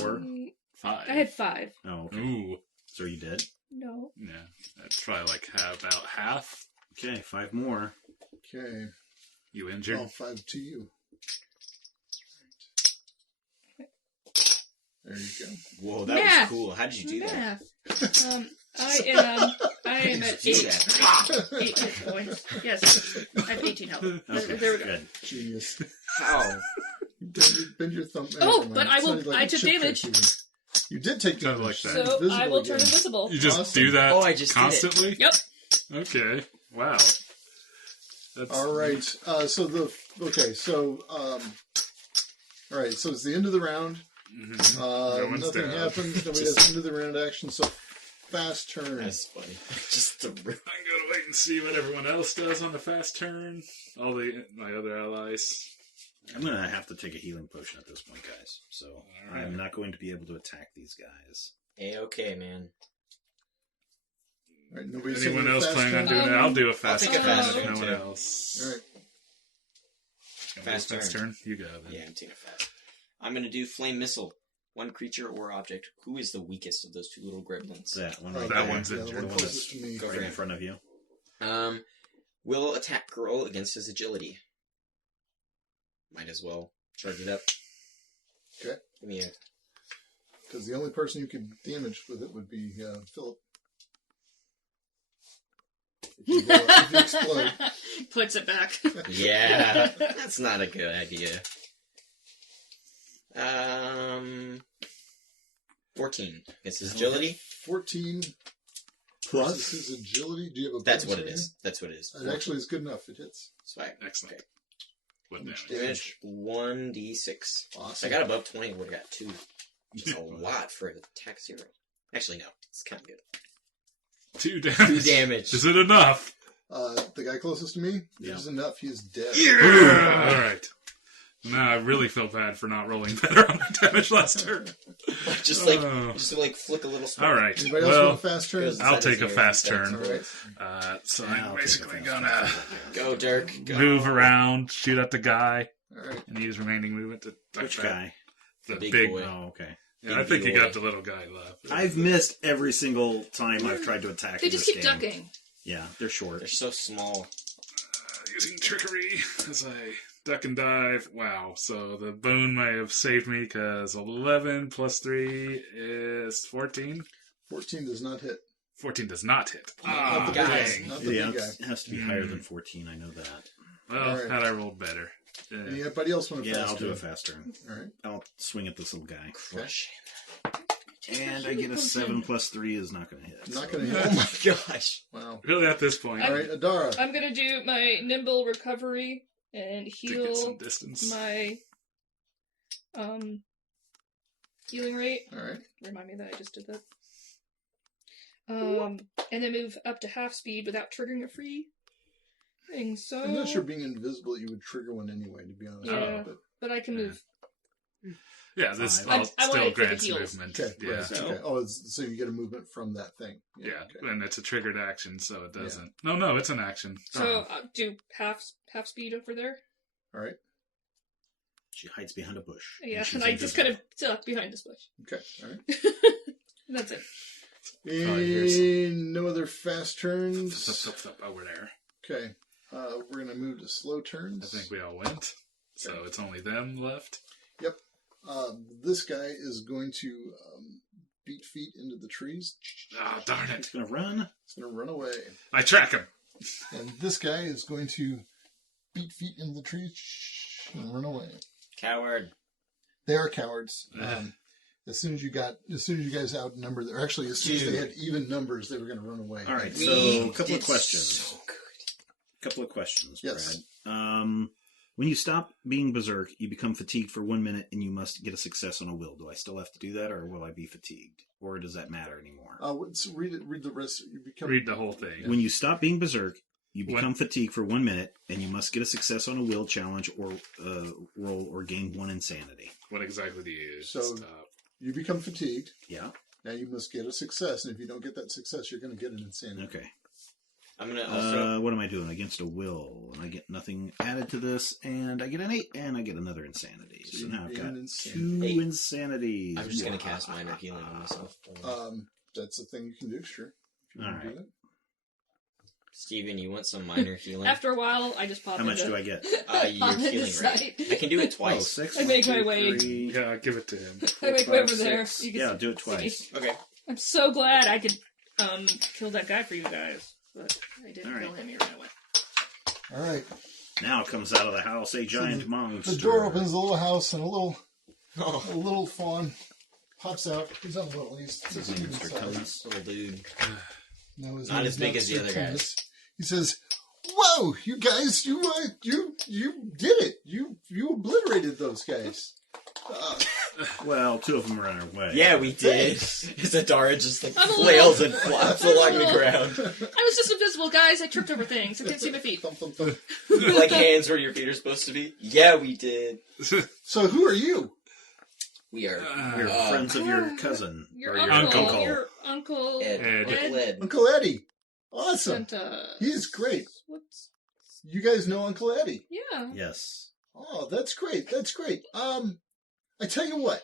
5. I had 5. Oh, okay. Ooh. So are you dead? No. Yeah. That's probably like about half. Okay, 5 more. Okay, You injured? all 5 to you. There you go. Whoa, that Math. was cool. How did you do that? Math. I am at Do 8. that. 8 hit points. Yes. I have 18 health. Okay, There we go. good. Genius. How? Bend your thumb. Oh, never mind. but I It will- sounded like I a took chip damage. trick even. You did take Sounded damage. like that. So Invisible I will turn again. invisible. You just Awesome. do that Oh, I just did it. constantly? Yep. Okay. Wow. That's All right. All right. So it's the end of the round. Mhm. No one's Nothing down. happens. Nobody has end of the round action. So fast turn. That's funny. Just the I'm gonna wait and see what everyone else does on the fast turn. All my other allies. I'm going to have to take a healing potion at this point, guys. So right. I'm not going to be able to attack these guys. A-okay, man. All right. Nobody's Anyone taking a else fast planning on turn? doing it? I'll do a fast take a turn fast if turn, no one too. else. All right. Gonna do a Fast fast turn. turn. You go then. Yeah, I'm taking it fast. I'm gonna do flame missile. One creature or object. Who is the weakest of those 2 little gremlins? That one Oh, right That there. one's yeah, the injured. one The one closest to me. Go right for in it. front of you. Will attack roll against his agility. Might as well charge it up. Okay. Give me a... Because the only person you could damage with it would be Philip. If you, blow it, if you explode. Puts it back. Yeah, that's not a good idea. 14. It's his agility. 14 plus his agility. Do you have a That's bonus what it rating? is. That's what it is. It actually is good enough. It hits. Swag. Excellent. Okay. What damage? Damage 1d6. Awesome. I got above 20, would have got 2. Which is a lot for attack 0. Actually, no. It's kind of good. 2 damage. 2 damage. Is it enough? The guy closest to me, Yeah. there's enough. He's dead. All right. No, I really feel bad for not rolling better on my damage last turn. just flick a little spark. All right. Anybody else Well, want a fast turn? I'll take a fast turn. All right. So I'll I'm take basically a fast gonna Go, Dirk. Go. move around, shoot at the guy, All right. and use remaining movement to duck Which back. guy? The Big big. boy. Oh, okay. Yeah, I think you got the little guy left. I've missed every single time I've tried to attack They in just this keep game. ducking. Yeah, they're short. They're so small. Using trickery as I duck and dive. Wow. So the boon may have saved me because 11 plus 3 is 14. 14 does not hit. 14 does not hit. Not the guys. big guy. Not the Yeah, big guy. it has to be higher than 14. I know that. Well, All right. had I rolled better. Anybody else want a Yeah, fast I'll turn? do a fast turn. All right. I'll swing at this little guy. Crush. And I get a 7 plus 3 is not going to hit. Not so- going to hit. Oh my gosh. Wow. Really, at this point, All right, Adara. I'm gonna do my nimble recovery and to get some heal distance. my healing rate. All right. Remind me that I just did that. And then move up to half speed without triggering a free thing. So I'm not sure being invisible you would trigger one anyway, to be honest. Yeah. But, but I can move. Yeah, this I all wanna still wait for the grants heals. movement. okay. Yeah. Right. So- Okay. Oh, so you get a movement from that thing. Yeah, Okay. and it's a triggered action, so it doesn't. No, it's an action. So I'll do half speed over there. All right. She hides behind a bush. Yeah, she's and I just invisible. kind of duck behind this bush. Okay. All right. That's it. And no other fast turns. Stop, over there. Okay. We're going to move to slow turns. I think we all went. So it's only them left. Yep. This guy is going to beat feet into the trees. Ah, darn He's it. going to run. He's going to run away. I track him. And this guy is going to beat feet into the trees and run away. Coward. They are cowards. As soon as you guys outnumbered, or actually as soon as they had even numbers, they were going to run away. All right, We so a couple did of questions. so good. Couple of questions, Yes. Brad. When you stop being berserk, you become fatigued for 1 minute, and you must get a success on a will. Do I still have to do that, or will I be fatigued, or does that matter anymore? So read it. Read the rest. You become. Read the whole thing. When you stop being berserk, you become fatigued for 1 minute, and you must get a success on a will challenge or roll, or gain 1 insanity. What exactly do you use? So- You become fatigued. Yeah. Now you must get a success, and if you don't get that success, you're going to get an insanity. Okay. I'm gonna also. What am I doing? Against a will, and I get nothing added to this, and I get an 8, and I get another insanity. So So you now I've gain got an 2 insanity. insanities. I'm just gonna cast minor healing on myself. That's a thing you can do, sure. If you All want to do right. that. Steven, you want some minor healing? After a while, I just pop How much into, do I get? Your pop into healing sight. rate. I can do it Oh, twice. 6, I make my 1, 2, way. 3, Yeah, give it to him. I make 4, way 5, over there. 6. You can Yeah, do it see me. twice. Okay. I'm so glad I could kill that guy for you guys, but I didn't All right. kill him. He ran away. All right. Now comes out of the house a giant monster. The door opens, a little house, and a Oh, little fawn pops out. He's not little. He's His name is Mr. Toads. little dude. No, his Not name as is big as the Sir other Timus. guys. He says, "Whoa, you guys! You did it! You obliterated those guys." Well, 2 of them ran away. Yeah, we did. Isadara just like I'm a flails little- and flops I'm a along the little- ground. I was just invisible, guys. I tripped over things. I didn't see my feet. Thump, thump, thump. Like hands where your feet are supposed to be. Yeah, we did. So who are you? We are We're friends of your cousin. Your or uncle. uncle. Your uncle. Ed. Ed. Led. Uncle Eddie. Awesome. Sent, He's great. What's? You guys know Uncle Eddie. Yeah. Yes. Oh, that's great. That's great. I tell you what.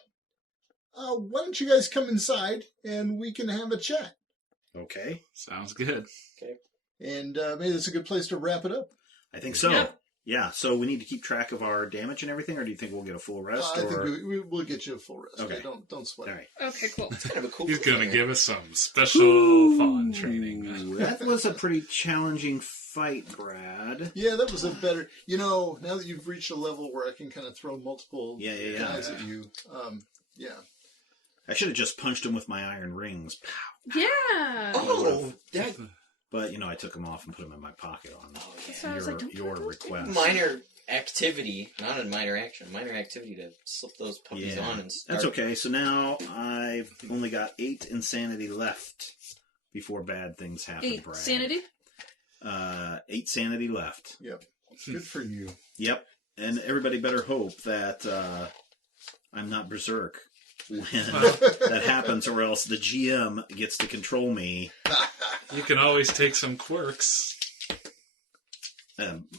Why don't you guys come inside and we can have a chat? Okay. Sounds good. And maybe that's a good place to wrap it up. I think so. Yeah. Yeah, so we need to keep track of our damage and everything, or do you think we'll get a full rest? I think or... we'll get you a full rest. Okay. Don't sweat. All right. Okay, cool. Kind of a cool He's going to cliffhanger. give us some special fun training. Ooh, that was a pretty challenging fight, Brad. Yeah, that was a better. Now that you've reached a level where I can kind of throw multiple Yeah. guys at you. Yeah. I should have just punched him with my iron rings. Yeah. Oh, that But, I took them off and put them in my pocket on So I was like, don't your put those request. minor activity, not a minor action. Minor activity to slip those puppies Yeah, on and start. that's okay. So now I've only got 8 insanity left before bad things happen, 8 Brad. sanity. 8 sanity left. Yep. Good for you. Yep. And everybody better hope that I'm not berserk when that happens, or else the GM gets to control me. You can always take some quirks.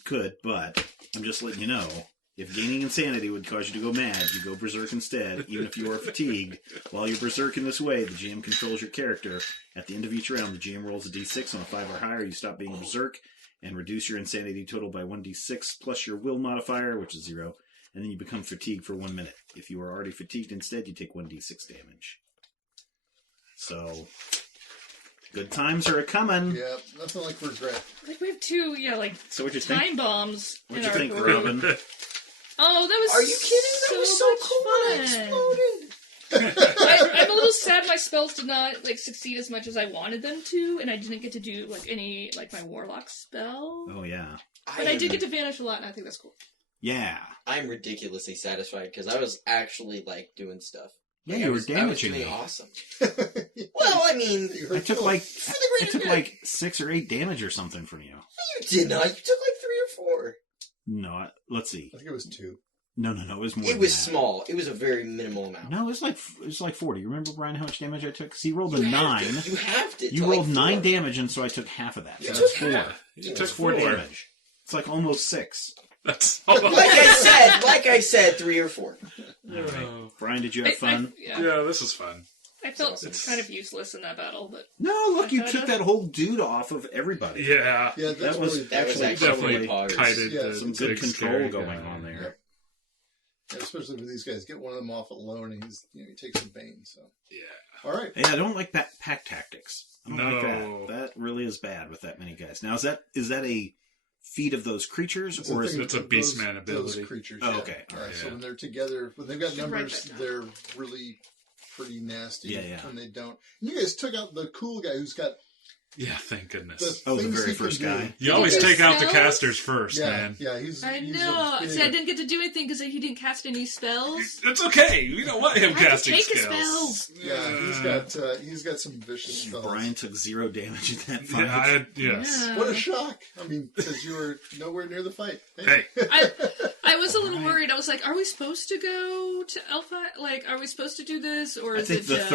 Could, but I'm just letting you know. If gaining insanity would cause you to go mad, you go berserk instead, even if you are fatigued. While you're berserk in this way, the GM controls your character. At the end of each round, the GM rolls a d6 on a 5 or higher. You stop being berserk and reduce your insanity total by 1d6 plus your will modifier, which is 0, and then you become fatigued for 1 minute. If you are already fatigued instead, you take 1d6 damage. So, good times are a-coming. Yeah, nothing like regret. Like we have two, So what'd you time think? bombs What'd in you our think, group. Robin? Oh, that was Are you kidding? That was so much cool when it fun. exploded. I'm a little sad my spells did not succeed as much as I wanted them to, and I didn't get to do any my warlock spell. Oh, yeah. But I did get to vanish a lot, and I think that's cool. Yeah. I'm ridiculously satisfied because I was actually doing stuff. Yeah, Like, you were I was damaging doing me. awesome. Well, I mean, I took for the greater good. 6 or 8 damage or something from you. You did not. You took 3 or 4. No, let's see. I think it was 2. No, it was more. It than was that. small. It was a very minimal amount. No, it was like 40. Remember, Brian, how much damage I took? Because he rolled a You 9. You halved it. You to rolled 4. 9 damage, and so I took half of that. So Yeah. that's 4. You Took 4 damage. It's like almost 6. That's Like I said, 3 or 4. All right. Brian, did you have fun? Yeah, this is fun. I felt It's kind of useless in that battle, but No, look, you I took kinda- that whole dude off of everybody. Yeah. Yeah, That was actually Definitely poggers. kited Yeah, the some big good control scary going guy. on there. Yeah, especially for these guys. Get one of them off alone, and he takes some bane. So, Yeah. all right. Yeah, I don't like pack tactics. I don't like No. that. That really is bad with that many guys. Now, is that a feat of those creatures, It's the or is thing it? It's a with Beastman those ability. creatures. Oh, yeah. okay. Yeah, Alright, so yeah. when they're together, when they've got Should write numbers, that down. they're really pretty nasty. Yeah. When they don't. And you guys took out the cool guy who's got Yeah, thank the goodness. Oh, the things very he can first do. guy? You always Did you take out the spells? casters first, Yeah, man. yeah. He's I he's know. a- See, I didn't get to do anything because he didn't cast any spells. It's okay. We don't want him I have to casting take his skills. spells. Yeah, he's got some vicious spells. Brian took 0 damage in that fight. Yeah, yes. Yeah. What a shock! I mean, because you were nowhere near the fight. Hey. I was a little worried. I was like, "Are we supposed to go to Alpha? Are we supposed to do this, or I is think it the just...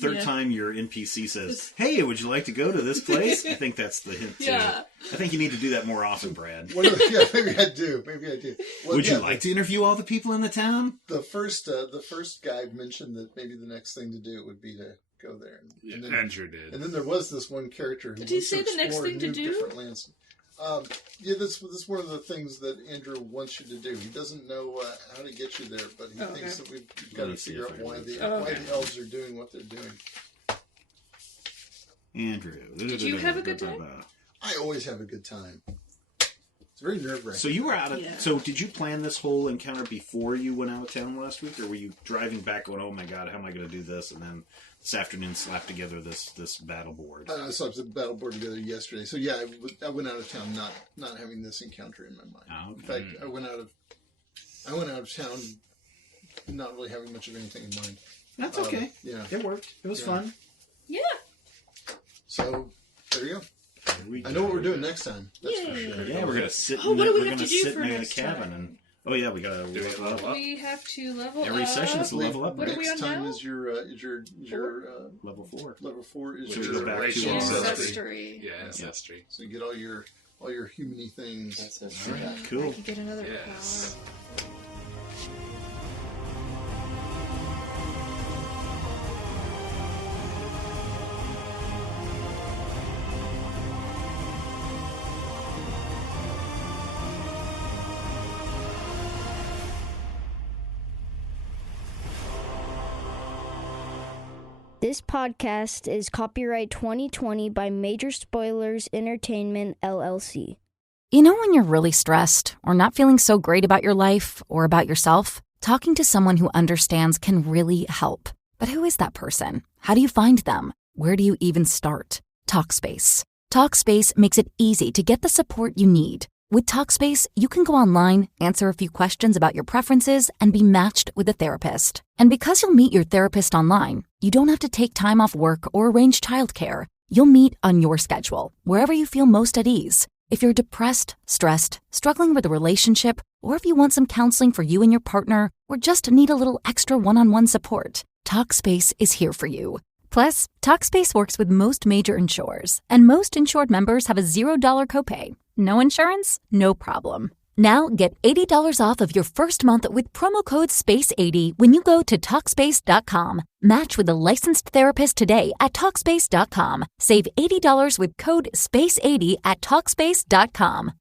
third time your NPC says, "Hey, would you like to go to this place?" I think that's the hint. Yeah. I think you need to do that more often, Brad. Yeah, maybe I do. Well, Would yeah, you like to interview all the people in the town? The first guy mentioned that maybe the next thing to do would be to go there, and then Andrew did. and then there was this one character who Did he wants to say the next explore thing to new do? different lands. Yeah, this is one of the things that Andrew wants you to do. He doesn't know how to get you there, but he Oh, thinks okay. that we've got me to see figure if out I why wrote the that. why the elves are doing what they're doing. Andrew. Did you have a good time? I always have a good time. It's very nerve-wracking. So you were out of. Yeah. So did you plan this whole encounter before you went out of town last week, or were you driving back going, "Oh my God, how am I going to do this?" And then this afternoon slap together this battle board. I slapped the battle board together yesterday. So yeah, I went out of town not having this encounter in my mind. Oh, In okay. fact, I went out of town not really having much of anything in mind. That's okay. Yeah. It worked. It was Yeah. fun. Yeah. So there you go. Here we I know what go. we're doing next time. That's for Yay. sure. Yeah, we're gonna sit. Oh, what do we we're have gonna to do sit for in a next cabin time? and. Oh yeah, we gotta Do we level level up. up? We have to level Every up. session is a level up. What are we Next on time now? is your Level 4. level 4 is So we your go back to racial ancestry. Ancestry. Yeah, ancestry. So you get all your humany things. That's All right, I cool. could get another Yes. power. This podcast is copyright 2020 by Major Spoilers Entertainment, LLC. You know when you're really stressed or not feeling so great about your life or about yourself? Talking to someone who understands can really help. But who is that person? How do you find them? Where do you even start? Talkspace. Talkspace makes it easy to get the support you need. With Talkspace, you can go online, answer a few questions about your preferences, and be matched with a therapist. And because you'll meet your therapist online, you don't have to take time off work or arrange childcare. You'll meet on your schedule, wherever you feel most at ease. If you're depressed, stressed, struggling with a relationship, or if you want some counseling for you and your partner, or just need a little extra one-on-one support, TalkSpace is here for you. Plus, TalkSpace works with most major insurers, and most insured members have a $0 copay. No insurance? No problem. Now get $80 off of your first month with promo code SPACE80 when you go to TalkSpace.com. Match with a licensed therapist today at TalkSpace.com. Save $80 with code SPACE80 at TalkSpace.com.